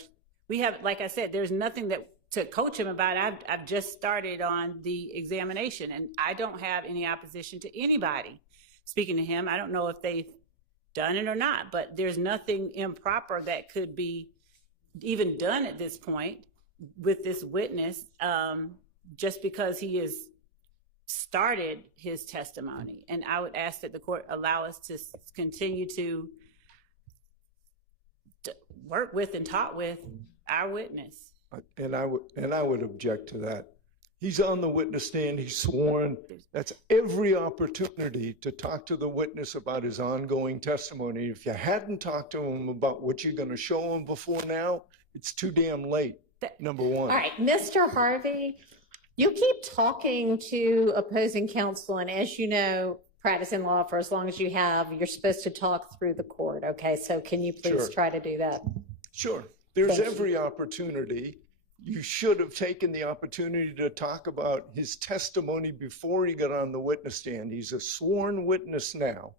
we have, like I said, there's nothing to coach him about. I've just started on the examination, and I don't have any opposition to anybody speaking to him. I don't know if they've done it or not, but there's nothing improper that could be even done at this point with this witness, just because he has started his testimony. And I would ask that the court allow us to continue to work with and talk with our witness. And I would object to that. He's on the witness stand, he's sworn. That's every opportunity to talk to the witness about his ongoing testimony. If you hadn't talked to him about what you're going to show him before now, it's too damn late, number one. All right, Mr. Harvey, you keep talking to opposing counsel, and as you know, practicing law for as long as you have, you're supposed to talk through the court, okay? So can you please Sure. try to do that? Sure. There's Thank you. every opportunity. You should have taken the opportunity to talk about his testimony before he got on the witness stand. He's a sworn witness now.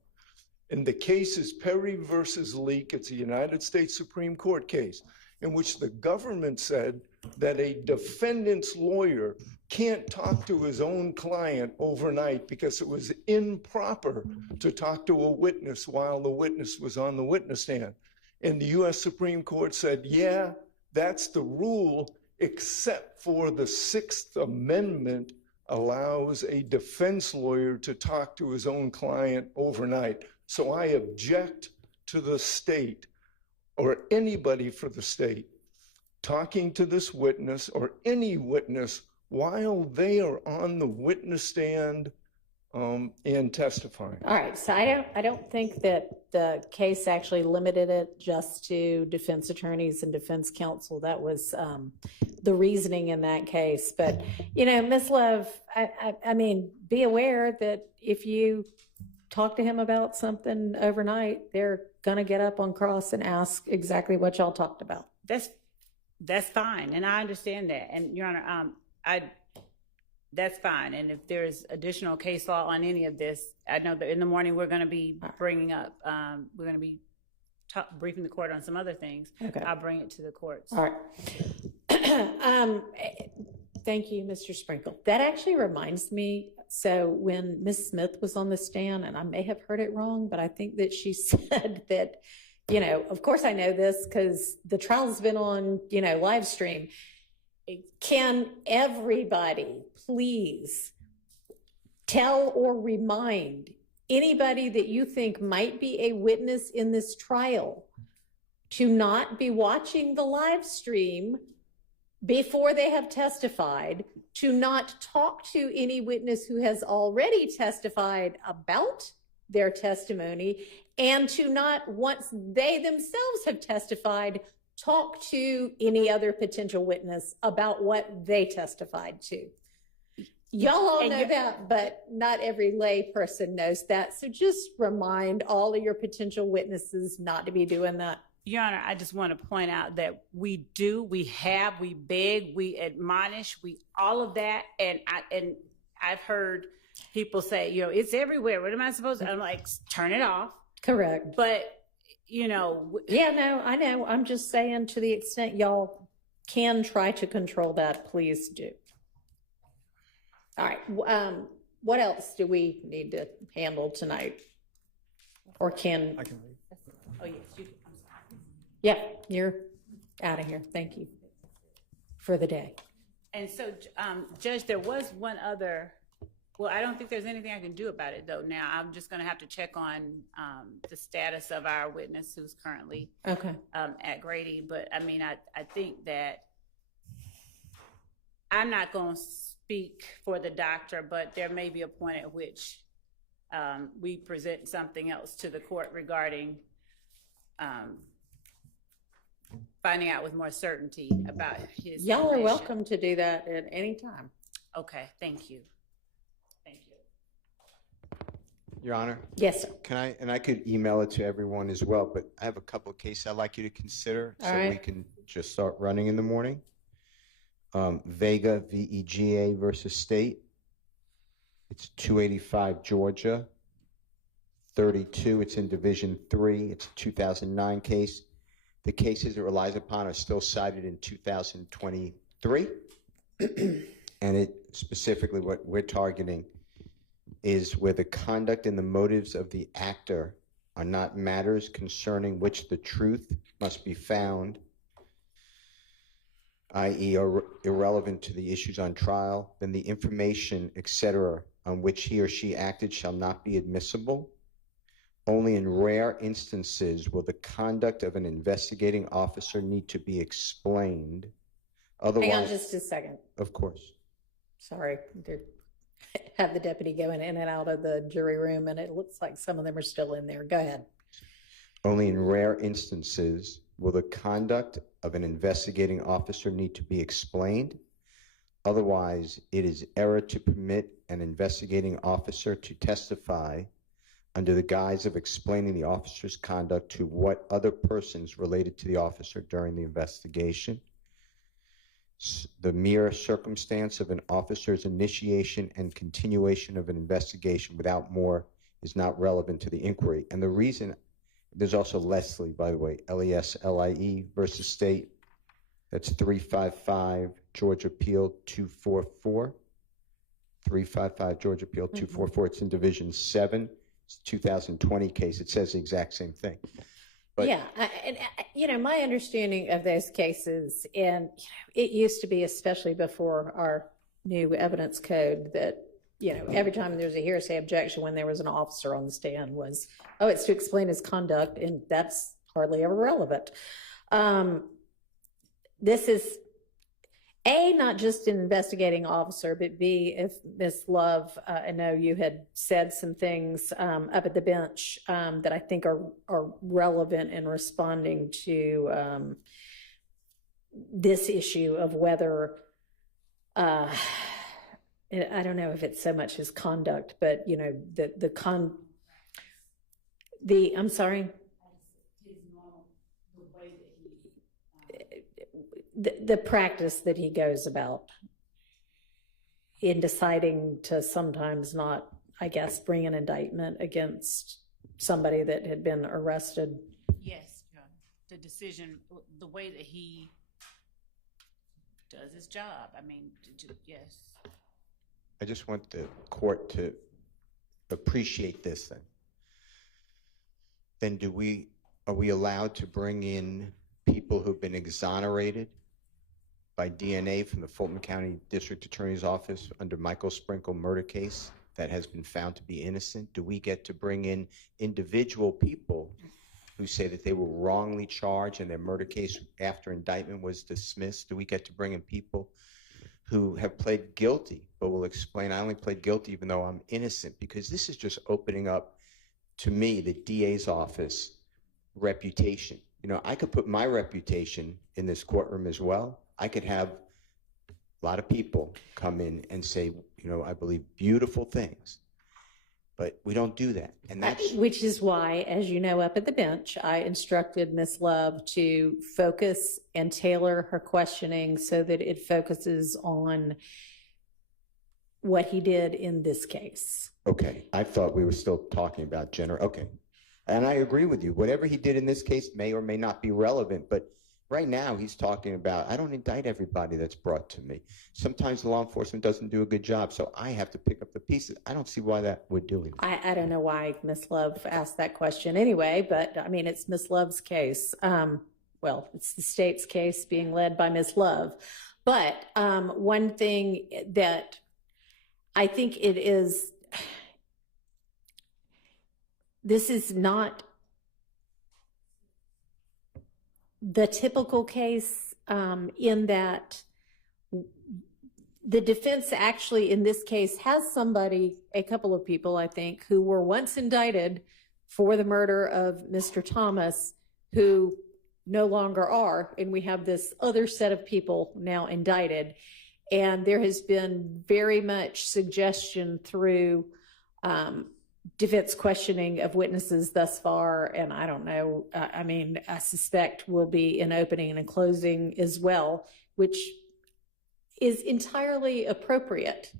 And the case is Perry versus Leak. It's a United States Supreme Court case in which the government said that a defendant's lawyer can't talk to his own client overnight because it was improper to talk to a witness while the witness was on the witness stand. And the U.S. Supreme Court said, yeah, that's the rule, except for the Sixth Amendment allows a defense lawyer to talk to his own client overnight. So I object to the state or anybody for the state talking to this witness or any witness while they are on the witness stand and testifying. All right, so I don't think that the case actually limited it just to defense attorneys and defense counsel. That was the reasoning in that case. But, you know, Ms. Love, I mean, be aware that if you talk to him about something overnight, they're going to get up on cross and ask exactly what y'all talked about. That's fine, and I understand that. And Your Honor, that's fine. And if there's additional case law on any of this, I know that in the morning we're going to be bringing up, we're going to be briefing the court on some other things. Okay. I'll bring it to the courts. All right. Thank you, Mr. Sprinkle. That actually reminds me, so when Ms. Smith was on the stand, and I may have heard it wrong, but I think that she said that, you know, of course I know this because the trial's been on, you know, live stream. Can everybody please tell or remind anybody that you think might be a witness in this trial to not be watching the live stream before they have testified, to not talk to any witness who has already testified about their testimony, and to not, once they themselves have testified, talk to any other potential witness about what they testified to. Y'all all know that, but not every lay person knows that. So just remind all of your potential witnesses not to be doing that. Your Honor, I just want to point out that we beg, we admonish, all of that. And I've heard people say, you know, it's everywhere. What am I supposed to? I'm like, turn it off. Correct. But, you know. Yeah, no, I know. I'm just saying, to the extent y'all can try to control that, please do. All right. What else do we need to handle tonight? Or can? I can read. Oh, yes, you do. I'm sorry. Yeah, you're out of here. Thank you for the day. And so, Judge, there was one other, well, I don't think there's anything I can do about it, though. Now, I'm just going to have to check on the status of our witness who's currently at Grady. But, I mean, I think that I'm not going to speak for the doctor, but there may be a point at which we present something else to the court regarding finding out with more certainty about his Y'all are condition. welcome to do that at any time. Okay, thank you. Thank you. Your Honor? Yes, sir. Can I, and I could email it to everyone as well, but I have a couple of cases I'd like you to consider All so right. we can just start running in the morning. Vega, VEGA versus State. It's 285 Georgia, 32. It's in Division 3. It's a 2009 case. The cases it relies upon are still cited in 2023. And it specifically what we're targeting is where the conduct and the motives of the actor are not matters concerning which the truth must be found, i.e. are irrelevant to the issues on trial, then the information, etc., on which he or she acted shall not be admissible. Only in rare instances will the conduct of an investigating officer need to be explained. Otherwise, Hang on just a second. Of course. Sorry, have the deputy going in and out of the jury room, and it looks like some of them are still in there. Go ahead. Only in rare instances will the conduct of an investigating officer need to be explained. Otherwise, it is error to permit an investigating officer to testify under the guise of explaining the officer's conduct to what other persons related to the officer during the investigation. The mere circumstance of an officer's initiation and continuation of an investigation without more is not relevant to the inquiry. And the reason, there's also Leslie, by the way, Leslie versus State. That's 355 Georgia Appeal 244. 355 Georgia Appeal 244. It's in Division 7. It's a 2020 case. It says the exact same thing. But, yeah, and my understanding of those cases, and it used to be, especially before our new evidence code, that every time there's a hearsay objection when there was an officer on the stand was, oh, it's to explain his conduct, and that's hardly ever relevant. This is A, not just an investigating officer, but B, if Ms. Love, I know you had said some things up at the bench that I think are relevant in responding to this issue of whether, I don't know if it's so much his conduct, but I'm sorry? The practice that he goes about in deciding to sometimes not, I guess, bring an indictment against somebody that had been arrested. Yes, the decision, the way that he does his job. I mean, yes. I just want the court to appreciate this thing. Then are we allowed to bring in people who've been exonerated by DNA from the Fulton County District Attorney's Office under Michael Sprinkle murder case that has been found to be innocent? Do we get to bring in individual people who say that they were wrongly charged in their murder case after indictment was dismissed? Do we get to bring in people who have pled guilty but will explain, I only pled guilty even though I'm innocent? Because this is just opening up, to me, the DA's office reputation. I could put my reputation in this courtroom as well. I could have a lot of people come in and say, I believe beautiful things, but we don't do that. And that's which is why, as you know, up at the bench, I instructed Ms. Love to focus and tailor her questioning so that it focuses on what he did in this case. Okay. I thought we were still talking about okay. And I agree with you. Whatever he did in this case may or may not be relevant, but right now he's talking about, I don't indict everybody that's brought to me. Sometimes law enforcement doesn't do a good job, so I have to pick up the pieces. I don't see why that would do it. I don't know why Ms. Love asked that question anyway, but I mean, it's Ms. Love's case. Well, it's the state's case being led by Ms. Love. But one thing that I think this is not the typical case in that the defense actually in this case has a couple of people, I think, who were once indicted for the murder of Mr. Thomas who no longer are. And we have this other set of people now indicted. And there has been very much suggestion through defense questioning of witnesses thus far, and I don't know, I suspect will be in opening and in closing as well, which is entirely appropriate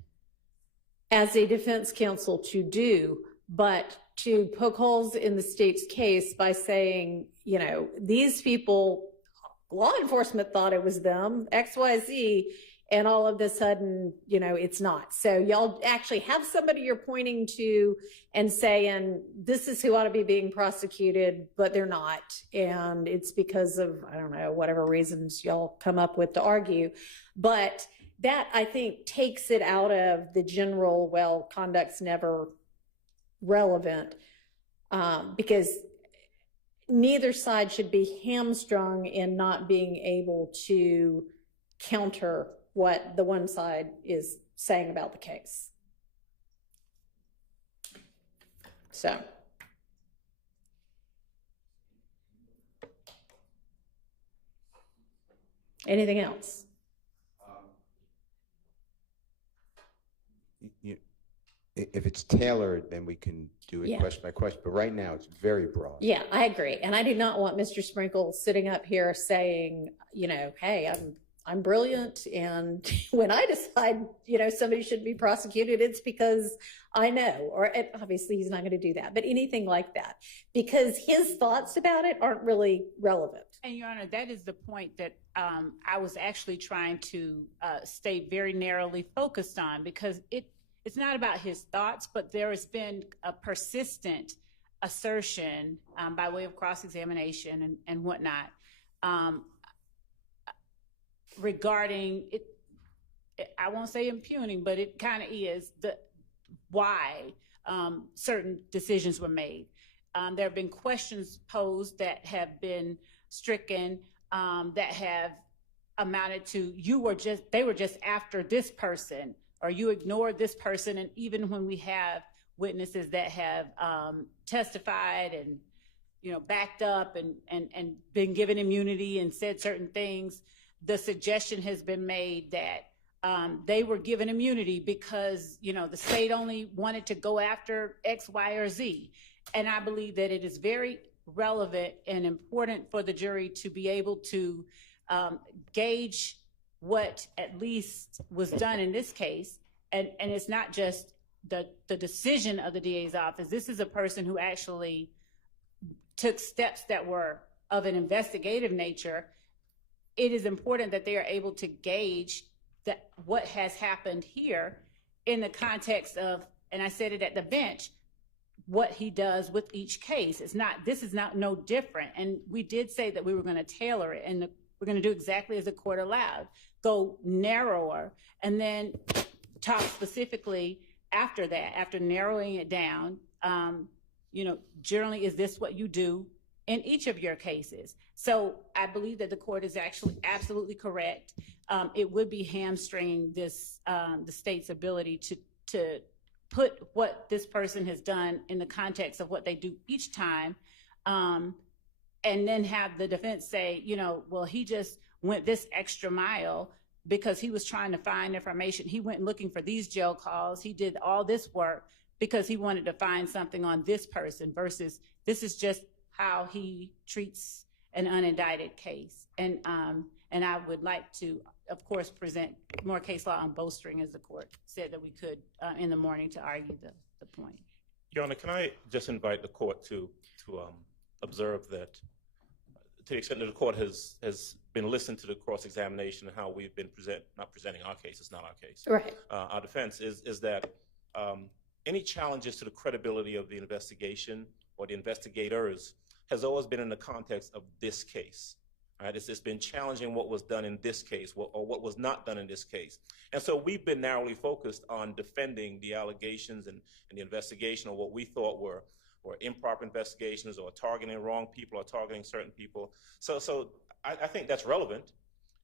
as a defense counsel to do, but to poke holes in the state's case by saying, these people, law enforcement thought it was them, XYZ, and all of a sudden, it's not. So y'all actually have somebody you're pointing to and saying, this is who ought to be being prosecuted, but they're not. And it's because of, I don't know, whatever reasons y'all come up with to argue. But that, I think, takes it out of the general, well, conduct's never relevant, because neither side should be hamstrung in not being able to counter what the one side is saying about the case. So. Anything else? If it's tailored, then we can do it Yeah. question by question. But right now, it's very broad. Yeah, I agree. And I do not want Mr. Sprinkle sitting up here saying, hey, I'm brilliant, and when I decide, somebody should be prosecuted, it's because I know, or obviously he's not going to do that, but anything like that, because his thoughts about it aren't really relevant. And Your Honor, that is the point that I was actually trying to stay very narrowly focused on, because it's not about his thoughts, but there has been a persistent assertion by way of cross-examination and whatnot, regarding it. I won't say impugning, but it kind of is why certain decisions were made. There have been questions posed that have been stricken, that have amounted to, they were just after this person, or you ignored this person. And even when we have witnesses that have testified and backed up and been given immunity and said certain things, the suggestion has been made that they were given immunity because the state only wanted to go after X, Y, or Z. And I believe that it is very relevant and important for the jury to be able to gauge what at least was done in this case. And it's not just the decision of the DA's office. This is a person who actually took steps that were of an investigative nature. It is important that they are able to gauge that what has happened here in the context of, and I said it at the bench, what he does with each case. This is not no different. And we did say that we were going to tailor it, and we're going to do exactly as the court allowed, go narrower, and then talk specifically after that, after narrowing it down, generally, is this what you do in each of your cases? So I believe that the court is actually absolutely correct. It would be hamstringing the state's ability to put what this person has done in the context of what they do each time, and then have the defense say, well, he just went this extra mile because he was trying to find information. He went looking for these jail calls. He did all this work because he wanted to find something on this person, versus this is just how he treats an unindicted case. And I would like to, of course, present more case law on bolstering, as the court said that we could in the morning, to argue the point. Your Honor, can I just invite the court to observe that, to the extent that the court has been listening to the cross-examination and how we've been not presenting our case, it's not our case. Right. Our defense is that any challenges to the credibility of the investigation or the investigators has always been in the context of this case. Right? It's been challenging what was done in this case, or what was not done in this case. And so we've been narrowly focused on defending the allegations and the investigation of what we thought were improper investigations, or targeting wrong people, or targeting certain people. So I think that's relevant.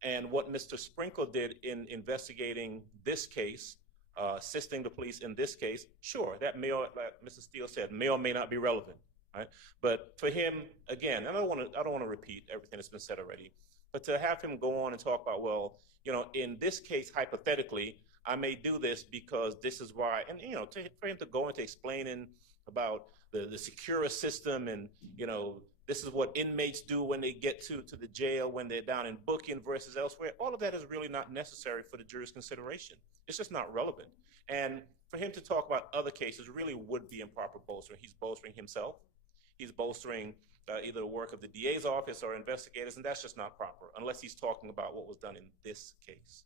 And what Mr. Sprinkle did in investigating this case, assisting the police in this case, sure, that may, like Mr. Steele said, may or may not be relevant. Right? But for him, again, and I don't want to repeat everything that's been said already, but to have him go on and talk about, well, in this case, hypothetically, I may do this because this is why, and for him to go into explaining about the secure system, and this is what inmates do when they get to the jail, when they're down in booking versus elsewhere, all of that is really not necessary for the jury's consideration. It's just not relevant. And for him to talk about other cases really would be improper bolstering. He's bolstering himself. He's bolstering either the work of the DA's office or investigators, and that's just not proper, unless he's talking about what was done in this case.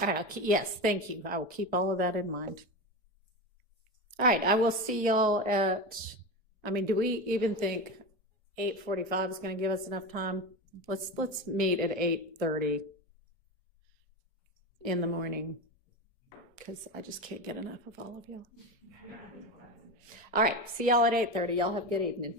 All right, yes, thank you. I will keep all of that in mind. All right, I will see y'all at, I mean, do we even think 8:45 is going to give us enough time? Let's meet at 8:30 in the morning, because I just can't get enough of all of y'all. All right, see y'all at 8:30. Y'all have a good evening.